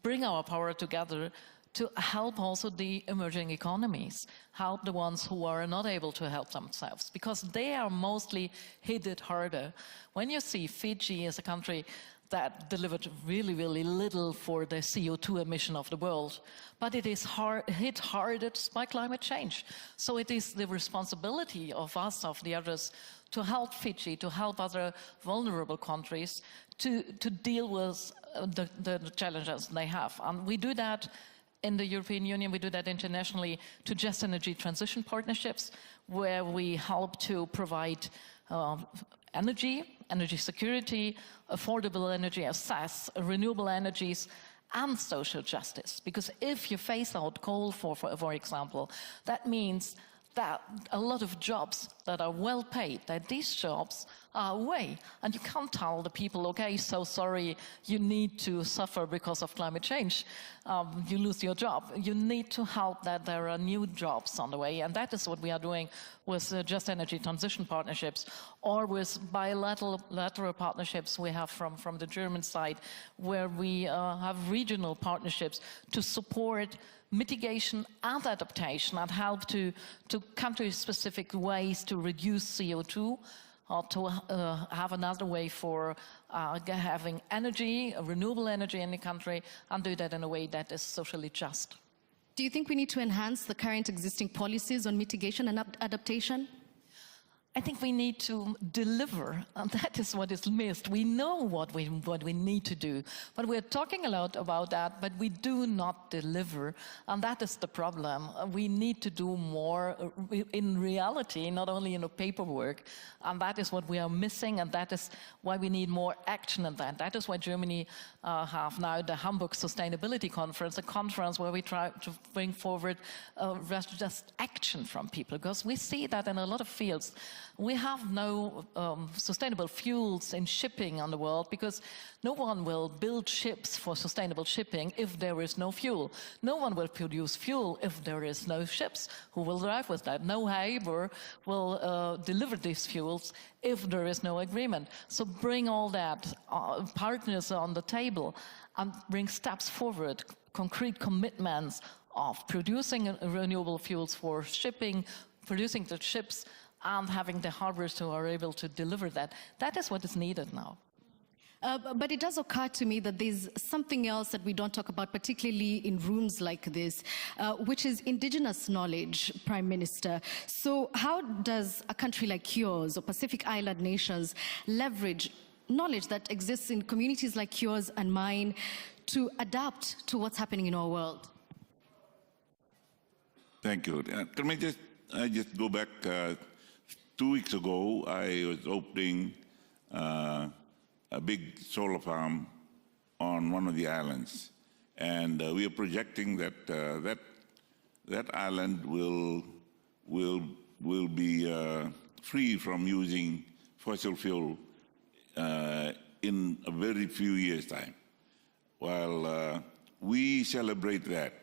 bring our power together to help also the emerging economies, help the ones who are not able to help themselves, because they are mostly hit it harder. When you see Fiji as a country that delivered really, really little for the CO2 emission of the world, but it is hit hardest by climate change. So it is the responsibility of us, of the others, to help Fiji, to help other vulnerable countries to deal with the challenges they have. And we do that in the European Union, we do that internationally to just energy transition partnerships, where we help to provide energy security, affordable energy, access, renewable energies, and social justice. Because if you phase out coal, for example, that means that a lot of jobs that are well paid, that these jobs are away. And you can't tell the people, okay, so sorry, you need to suffer because of climate change. You lose your job. You need to help that there are new jobs on the way. And that is what we are doing with just energy transition partnerships, or with bilateral partnerships we have from the German side, where we have regional partnerships to support mitigation and adaptation and help to country-specific ways to reduce CO2, or to have another way for having energy, renewable energy in the country, and do that in a way that is socially just. Do you think we need to enhance the current existing policies on mitigation and adaptation? I think we need to deliver, and that is what is missed. We know what we need to do, but we're talking a lot about that, but we do not deliver, and that is the problem. We need to do more in reality, not only in the paperwork, and that is what we are missing, and that is why we need more action in that. That is why Germany have now the Hamburg Sustainability Conference, a conference where we try to bring forward just action from people, because we see that in a lot of fields we have no sustainable fuels in shipping on the world, because no one will build ships for sustainable shipping if there is no fuel. No one will produce fuel if there is no ships who will drive with that. No Haber will deliver these fuels if there is no agreement. So bring all that, partners on the table, and bring steps forward, concrete commitments of producing renewable fuels for shipping, producing the ships, and having the harbors who are able to deliver that. That is what is needed now. But it does occur to me that there's something else that we don't talk about, particularly in rooms like this, which is indigenous knowledge, Prime Minister. So how does a country like yours or Pacific Island nations leverage knowledge that exists in communities like yours and mine to adapt to what's happening in our world? Thank you. Can I just go back? 2 weeks ago, I was opening a big solar farm on one of the islands, and we are projecting that that island will be free from using fossil fuel in a very few years' time. While we celebrate that,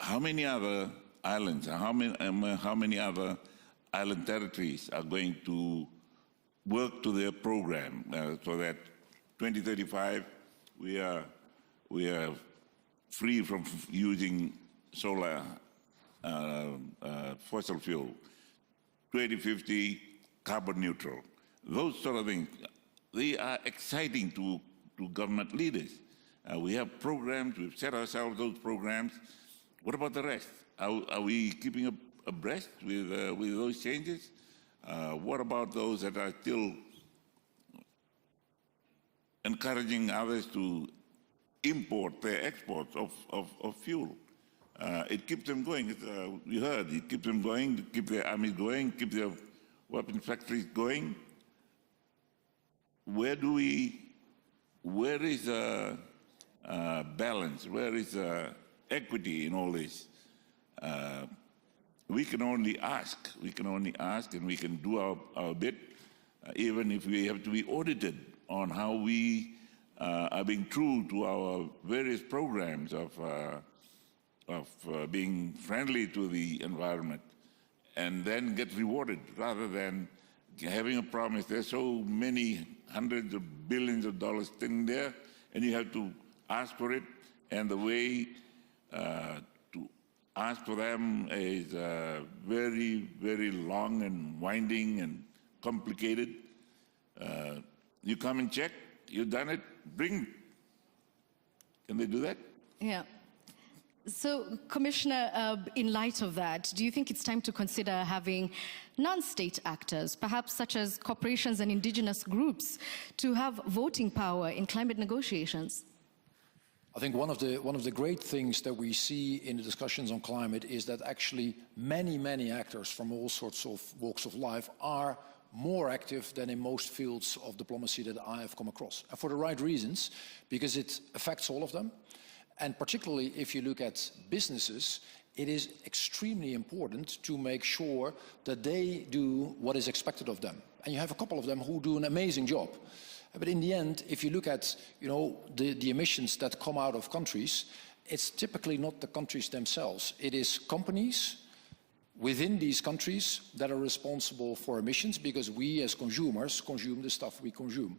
how many other islands, how many other island territories are going to work to their program so that 2035 we are free from using solar fossil fuel, 2050 carbon neutral? Those sort of things, they are exciting to government leaders. We have programs, we've set ourselves those programs. What about the rest? Are we keeping abreast with those changes? What about those that are still encouraging others to import their exports of fuel? It keeps them going. You heard, it keeps them going, to keep their armies going, keep their weapons factories going. Where is balance? Where is equity in all this? We can only ask. We can only ask, and we can do our bit, even if we have to be audited on how we are being true to our various programs of being friendly to the environment, and then get rewarded rather than having a promise. There's so many hundreds of billions of dollars sitting there, and you have to ask for it, and the way to ask for them is very, very long and winding and complicated. You come and check, you've done it, bring. Can they do that? Yeah. So, Commissioner, in light of that, do you think it's time to consider having non-state actors, perhaps such as corporations and indigenous groups, to have voting power in climate negotiations? I think one of the great things that we see in the discussions on climate is that actually many actors from all sorts of walks of life are more active than in most fields of diplomacy that I have come across. And for the right reasons, because it affects all of them. And particularly if you look at businesses, it is extremely important to make sure that they do what is expected of them. And you have a couple of them who do an amazing job. But in the end, if you look at the emissions that come out of countries, it's typically not the countries themselves. It is companies within these countries that are responsible for emissions, because we as consumers consume the stuff we consume.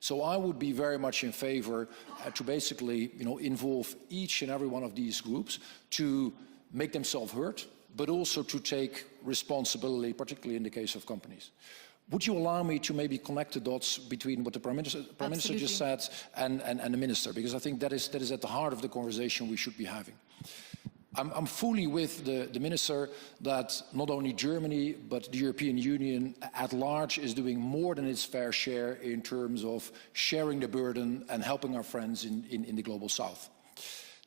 So I would be very much in favor to basically involve each and every one of these groups to make themselves heard, but also to take responsibility, particularly in the case of companies. Would you allow me to maybe connect the dots between what the Prime Minister just said and the Minister? Because I think that is at the heart of the conversation we should be having. I'm fully with the Minister that not only Germany, but the European Union at large is doing more than its fair share in terms of sharing the burden and helping our friends in the global south.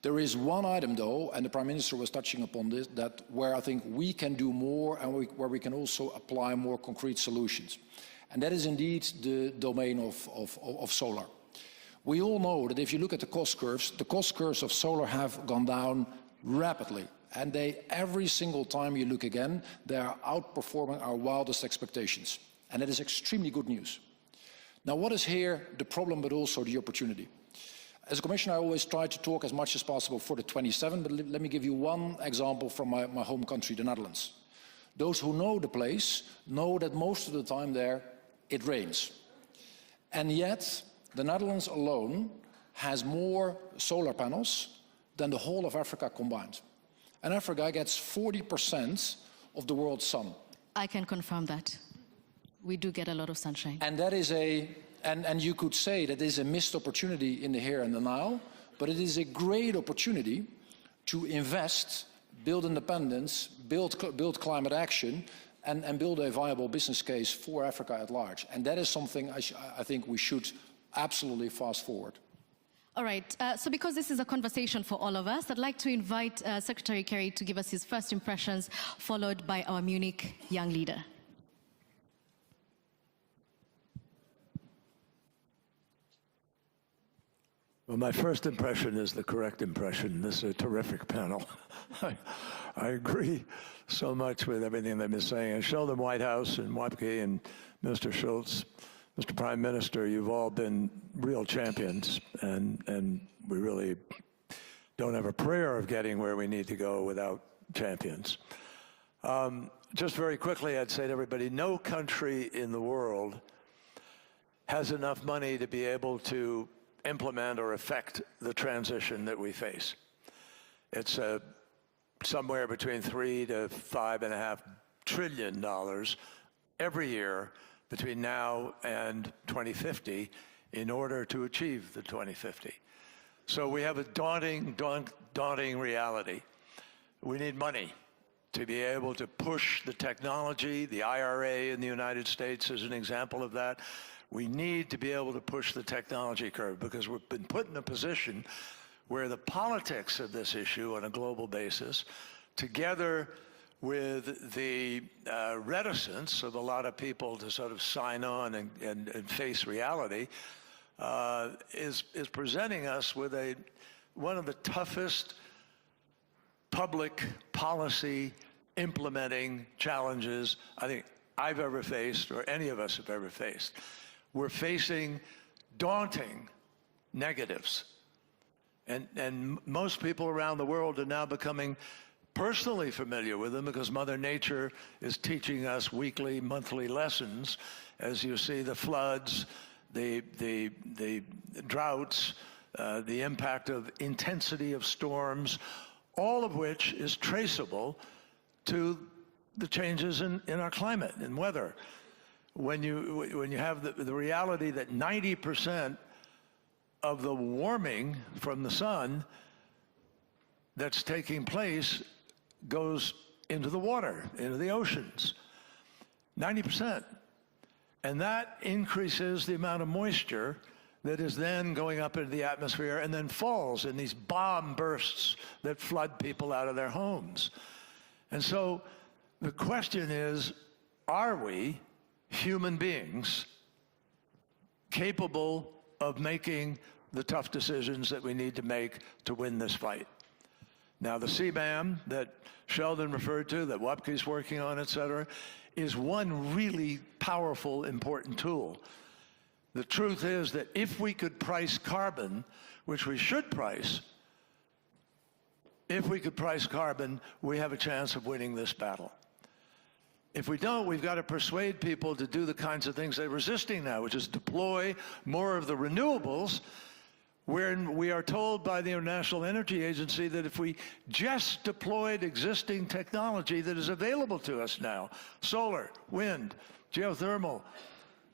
There is one item though, and the Prime Minister was touching upon this, that where I think we can do more and where we can also apply more concrete solutions. And that is indeed the domain of solar. We all know that if you look at the cost curves of solar have gone down rapidly. And every single time you look again, they are outperforming our wildest expectations. And that is extremely good news. Now, what is here the problem, but also the opportunity? As a commissioner, I always try to talk as much as possible for the 27, but let me give you one example from my home country, the Netherlands. Those who know the place know that most of the time there, it rains. And yet, the Netherlands alone has more solar panels than the whole of Africa combined. And Africa gets 40% of the world's sun. I can confirm that. We do get a lot of sunshine. And that is and you could say that is a missed opportunity in the here and the now, but it is a great opportunity to invest, build independence, build climate action, and build a viable business case for Africa at large. And that is something I think we should absolutely fast forward. All right, so because this is a conversation for all of us, I'd like to invite Secretary Kerry to give us his first impressions, followed by our Munich young leader. Well, my first impression is the correct impression. This is a terrific panel. I agree so much with everything they've been saying. And Sheldon Whitehouse and Wapke and Mr. Scholz, Mr. Prime Minister, you've all been real champions, and we really don't have a prayer of getting where we need to go without champions. Just very quickly, I'd say to everybody, no country in the world has enough money to be able to implement or affect the transition that we face. It's somewhere between $3 to $5.5 trillion every year between now and 2050 in order to achieve the 2050. So we have a daunting reality. We need money to be able to push the technology. The IRA in the United States is an example of that. We need to be able to push the technology curve because we've been put in a position where the politics of this issue on a global basis, together with the reticence of a lot of people to sort of sign on and face reality, is presenting us with one of the toughest public policy implementing challenges I think I've ever faced or any of us have ever faced. We're facing daunting negatives. And most people around the world are now becoming personally familiar with them because Mother Nature is teaching us weekly, monthly lessons as you see the floods, the droughts, the impact of intensity of storms, all of which is traceable to the changes in our climate and weather. When you have the reality that 90% of the warming from the sun that's taking place goes into the water, into the oceans, 90%. And that increases the amount of moisture that is then going up into the atmosphere and then falls in these bomb bursts that flood people out of their homes. And so the question is, are we human beings capable of making the tough decisions that we need to make to win this fight? Now, the CBAM that Sheldon referred to, that Wapke's working on, et cetera, is one really powerful, important tool. The truth is that if we could price carbon, which we should price, if we could price carbon, we have a chance of winning this battle. If we don't, we've got to persuade people to do the kinds of things they're resisting now, which is deploy more of the renewables, where we are told by the International Energy Agency that if we just deployed existing technology that is available to us now, solar, wind, geothermal,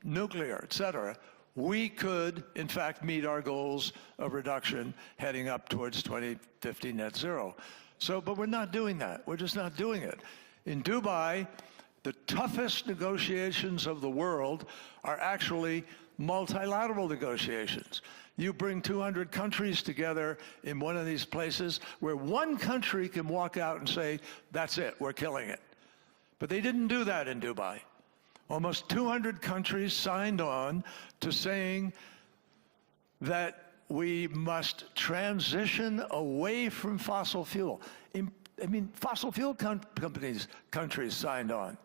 nuclear, et cetera, we could, in fact, meet our goals of reduction heading up towards 2050 net zero. So, but we're not doing that. We're just not doing it. In Dubai, the toughest negotiations of the world are actually multilateral negotiations. You bring 200 countries together in one of these places where one country can walk out and say, that's it, we're killing it. But they didn't do that in Dubai. Almost 200 countries signed on to saying that we must transition away from fossil fuel. I mean, fossil fuel countries signed on.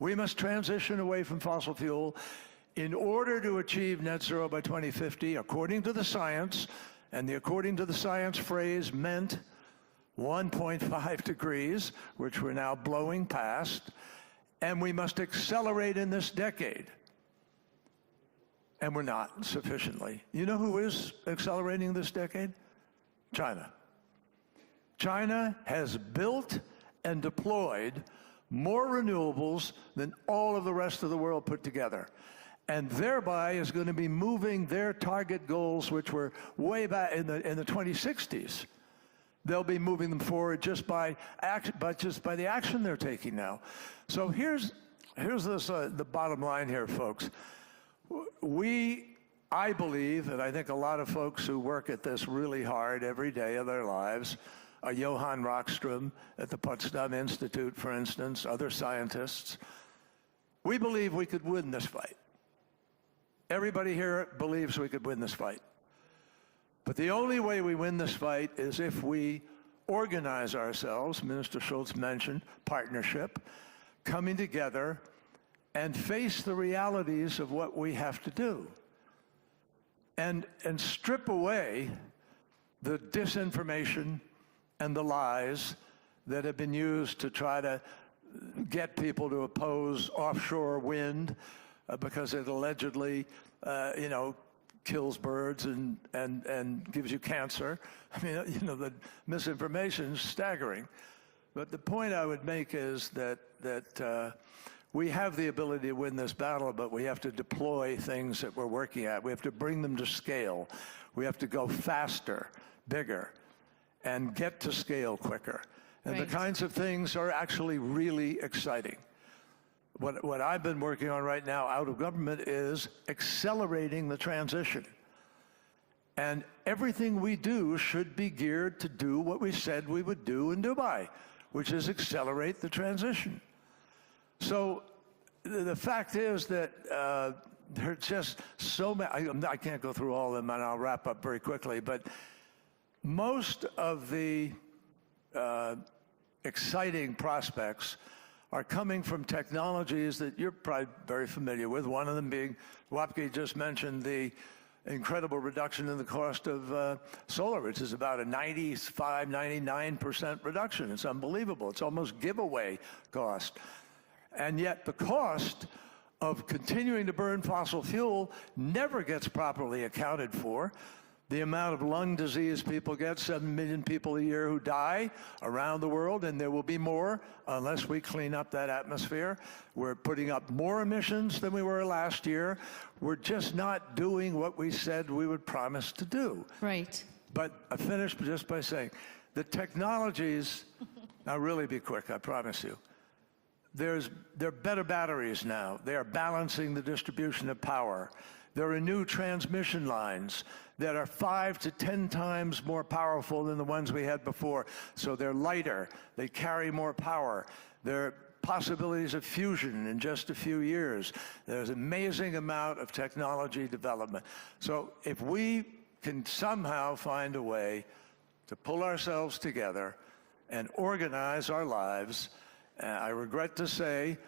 We must transition away from fossil fuel in order to achieve net zero by 2050, according to the science, and the according to the science phrase meant 1.5 degrees, which we're now blowing past, and we must accelerate in this decade. And we're not sufficiently. You know who is accelerating this decade? China. China has built and deployed more renewables than all of the rest of the world put together, and thereby is going to be moving their target goals, which were way back in the 2060s. They'll be moving them forward just by the action they're taking now. So here's the bottom line here, folks. I believe, and I think a lot of folks who work at this really hard every day of their lives, Johann Rockström at the Potsdam Institute, for instance, other scientists, we believe we could win this fight. Everybody here believes we could win this fight. But the only way we win this fight is if we organize ourselves. Minister Scholz mentioned partnership, coming together and face the realities of what we have to do. And strip away the disinformation and the lies that have been used to try to get people to oppose offshore wind because it allegedly, kills birds and gives you cancer. I mean, the misinformation is staggering. But the point I would make is that we have the ability to win this battle, but we have to deploy things that we're working at. We have to bring them to scale. We have to go faster, bigger, and get to scale quicker. And the kinds of things are actually really exciting. What I've been working on right now out of government is accelerating the transition. And everything we do should be geared to do what we said we would do in Dubai, which is accelerate the transition. So the fact is that there are just so many, I can't go through all of them, and I'll wrap up very quickly, but most of the exciting prospects are coming from technologies that you're probably very familiar with, one of them being, Wapke just mentioned, the incredible reduction in the cost of solar, which is about a 95, 99% reduction. It's unbelievable. It's almost giveaway cost. And yet the cost of continuing to burn fossil fuel never gets properly accounted for. The amount of lung disease people get, 7 million people a year who die around the world, and there will be more unless we clean up that atmosphere. We're putting up more emissions than we were last year. We're just not doing what we said we would promise to do. Right. But I finished just by saying, the technologies, now really be quick, I promise you. There are better batteries now. They are balancing the distribution of power. There are new transmission lines that are 5 to 10 times more powerful than the ones we had before. So they're lighter, they carry more power. There are possibilities of fusion in just a few years. There's an amazing amount of technology development. So if we can somehow find a way to pull ourselves together and organize our lives, I regret to say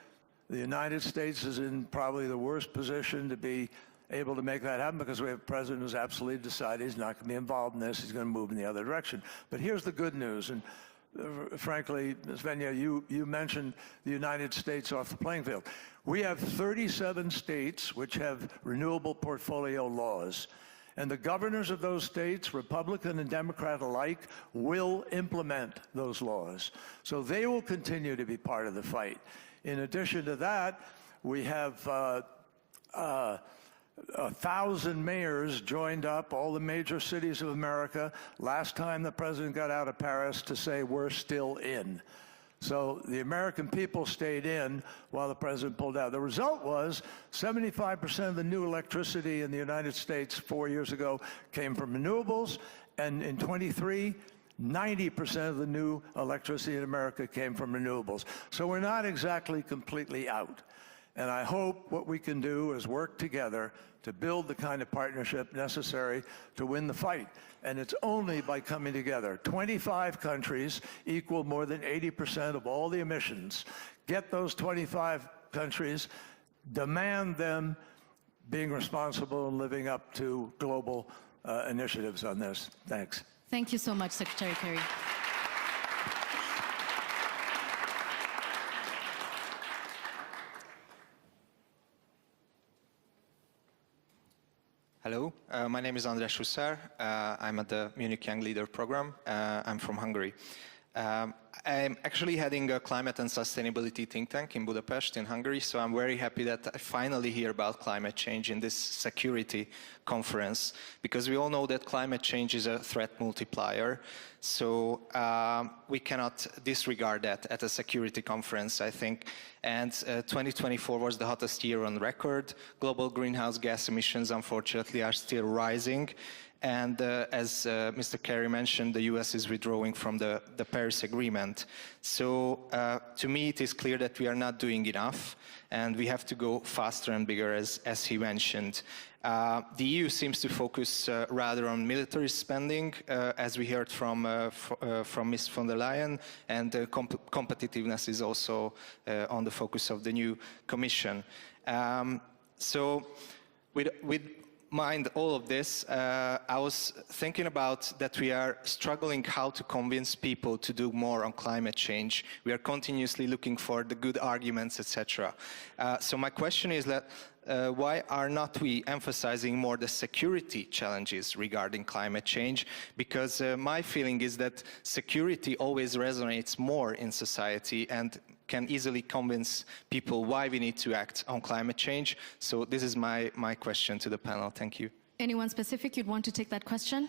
the United States is in probably the worst position to be able to make that happen, because we have a president who's absolutely decided he's not going to be involved in this. He's going to move in the other direction. But here's the good news, and frankly, Ms. Venya, you mentioned the United States off the playing field. We have 37 states which have renewable portfolio laws, and the governors of those states, Republican and Democrat alike, will implement those laws. So they will continue to be part of the fight. In addition to that, we have 1,000 mayors joined up, all the major cities of America, last time the president got out of Paris, to say we're still in. So the American people stayed in while the president pulled out. The result was 75% of the new electricity in the United States 4 years ago came from renewables, and in 23, 90% of the new electricity in America came from renewables. So we're not exactly completely out. And I hope what we can do is work together to build the kind of partnership necessary to win the fight. And it's only by coming together. 25 countries equal more than 80% of all the emissions. Get those 25 countries, demand them being responsible and living up to global initiatives on this. Thanks. Thank you so much, Secretary Kerry. Hello, my name is András Huszár. I'm at the Munich Young Leader Program. I'm from Hungary. I'm actually heading a climate and sustainability think tank in Budapest, in Hungary, so I'm very happy that I finally hear about climate change in this security conference, because we all know that climate change is a threat multiplier, so we cannot disregard that at a security conference, I think. And 2024 was the hottest year on record. Global greenhouse gas emissions, unfortunately, are still rising. And as Mr. Kerry mentioned, the US is withdrawing from the Paris Agreement. So to me, it is clear that we are not doing enough, and we have to go faster and bigger, as he mentioned. The EU seems to focus rather on military spending, as we heard from Ms. von der Leyen, and competitiveness is also on the focus of the new Commission. So with mind all of this, I was thinking about that we are struggling how to convince people to do more on climate change. We are continuously looking for the good arguments, etc. So my question is that why are not we emphasizing more the security challenges regarding climate change? Because my feeling is that security always resonates more in society and can easily convince people why we need to act on climate change. So this is my question to the panel. Thank you. Anyone specific you'd want to take that question?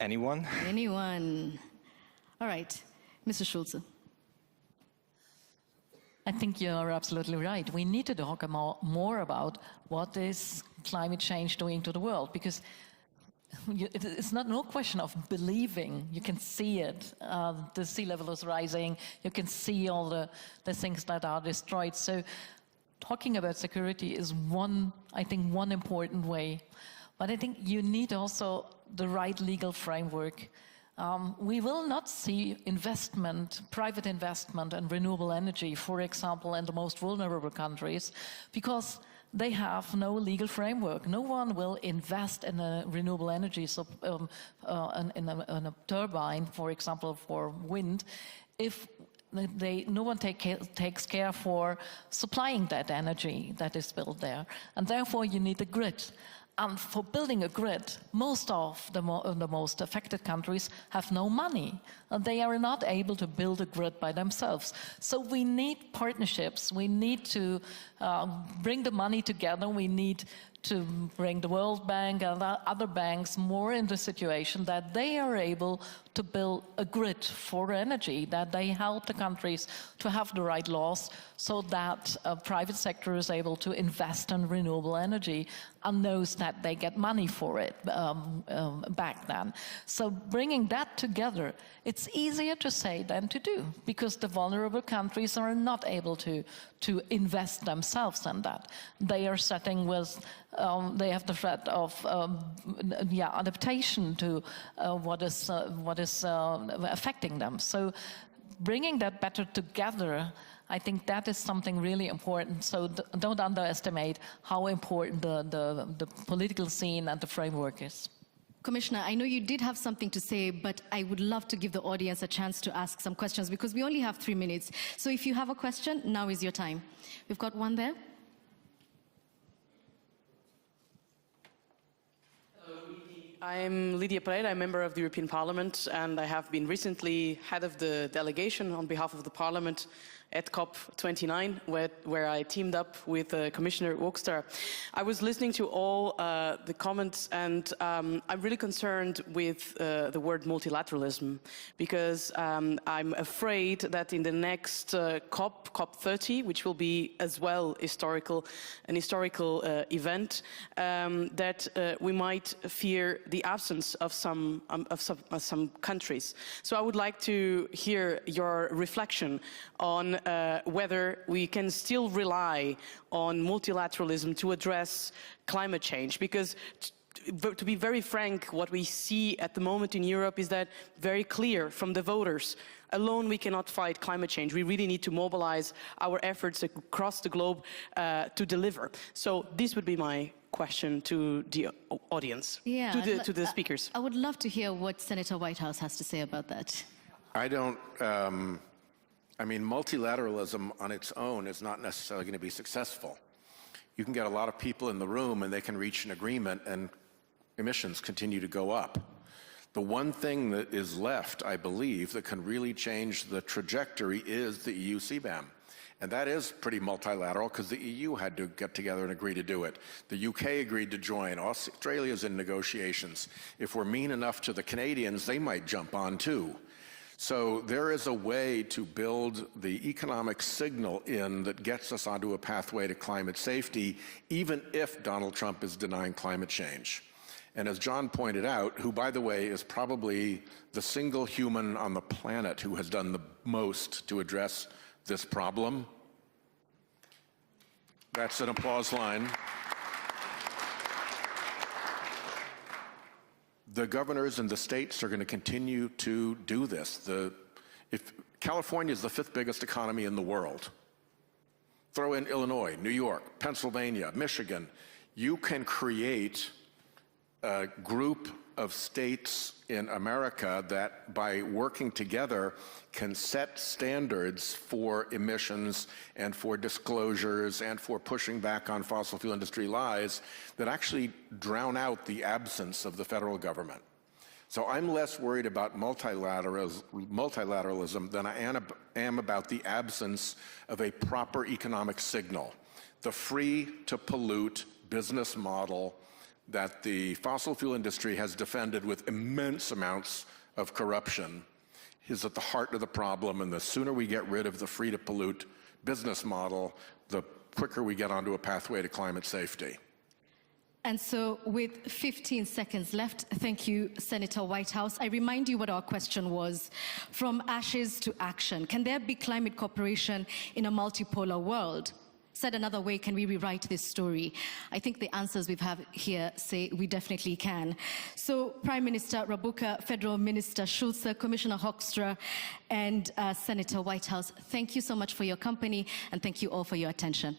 Anyone? Anyone. All right. Mr. Scholz. I think you're absolutely right. We need to talk more about what is climate change doing to the world, because it's no question of believing. You can see it. The sea level is rising. You can see all the things that are destroyed. So talking about security is I think one important way. But I think you need also the right legal framework. We will not see private investment in renewable energy, for example, in the most vulnerable countries, because they have no legal framework. No one will invest in a renewable energy, in a turbine, for example, for wind, if no one takes care for supplying that energy that is built there. And therefore, you need a grid. And for building a grid, most of the most affected countries have no money. And they are not able to build a grid by themselves. So we need partnerships. We need to bring the money together. We need to bring the World Bank and other banks more in the situation that they are able to build a grid for energy, that they help the countries to have the right laws so that private sector is able to invest in renewable energy and knows that they get money for it back then. So bringing that together, it's easier to say than to do, because the vulnerable countries are not able to invest themselves in that. They are setting with, they have the threat of adaptation to what is affecting them. So bringing that better together, I think that is something really important. So don't underestimate how important the political scene and the framework is. Commissioner, I know you did have something to say, but I would love to give the audience a chance to ask some questions, because we only have 3 minutes. So if you have a question, now is your time. We've got one there. I'm Lydia Pereira, I'm a member of the European Parliament, and I have been recently head of the delegation on behalf of the Parliament at COP29, where I teamed up with Commissioner Wokster. I was listening to all the comments, and I'm really concerned with the word multilateralism, because I'm afraid that in the next COP30, which will be as well an historical event, that we might fear the absence of some countries. So I would like to hear your reflection on on whether we can still rely on multilateralism to address climate change, because to be very frank, what we see at the moment in Europe is that very clear from the voters. Alone we cannot fight climate change. We really need to mobilize our efforts across the globe to deliver. So this would be my question to the audience, to the speakers. I would love to hear what Senator Whitehouse has to say about that. I don't, I mean, multilateralism on its own is not necessarily going to be successful. You can get a lot of people in the room and they can reach an agreement and emissions continue to go up. The one thing that is left, I believe, that can really change the trajectory is the EU CBAM. And that is pretty multilateral because the EU had to get together and agree to do it. The UK agreed to join. Australia's in negotiations. If we're mean enough to the Canadians, they might jump on too. So there is a way to build the economic signal in that gets us onto a pathway to climate safety, even if Donald Trump is denying climate change. And as John pointed out, who, by the way, is probably the single human on the planet who has done the most to address this problem. That's an applause line. The governors and the states are going to continue to do this. California is the 5th biggest economy in the world. Throw in Illinois, New York, Pennsylvania, Michigan. You can create a group of states in America that, by working together, can set standards for emissions and for disclosures and for pushing back on fossil fuel industry lies that actually drown out the absence of the federal government. So I'm less worried about multilateralism than I am about the absence of a proper economic signal. The free-to-pollute business model that the fossil fuel industry has defended with immense amounts of corruption is at the heart of the problem, and the sooner we get rid of the free-to-pollute business model, the quicker we get onto a pathway to climate safety. And so with 15 seconds left, thank you, Senator Whitehouse. I remind you what our question was. From ashes to action, can there be climate cooperation in a multipolar world? Said another way, can we rewrite this story? I think the answers we've had here say we definitely can. So Prime Minister Rabuka, Federal Minister Scholz, Commissioner Hoekstra, and Senator Whitehouse, thank you so much for your company, and thank you all for your attention.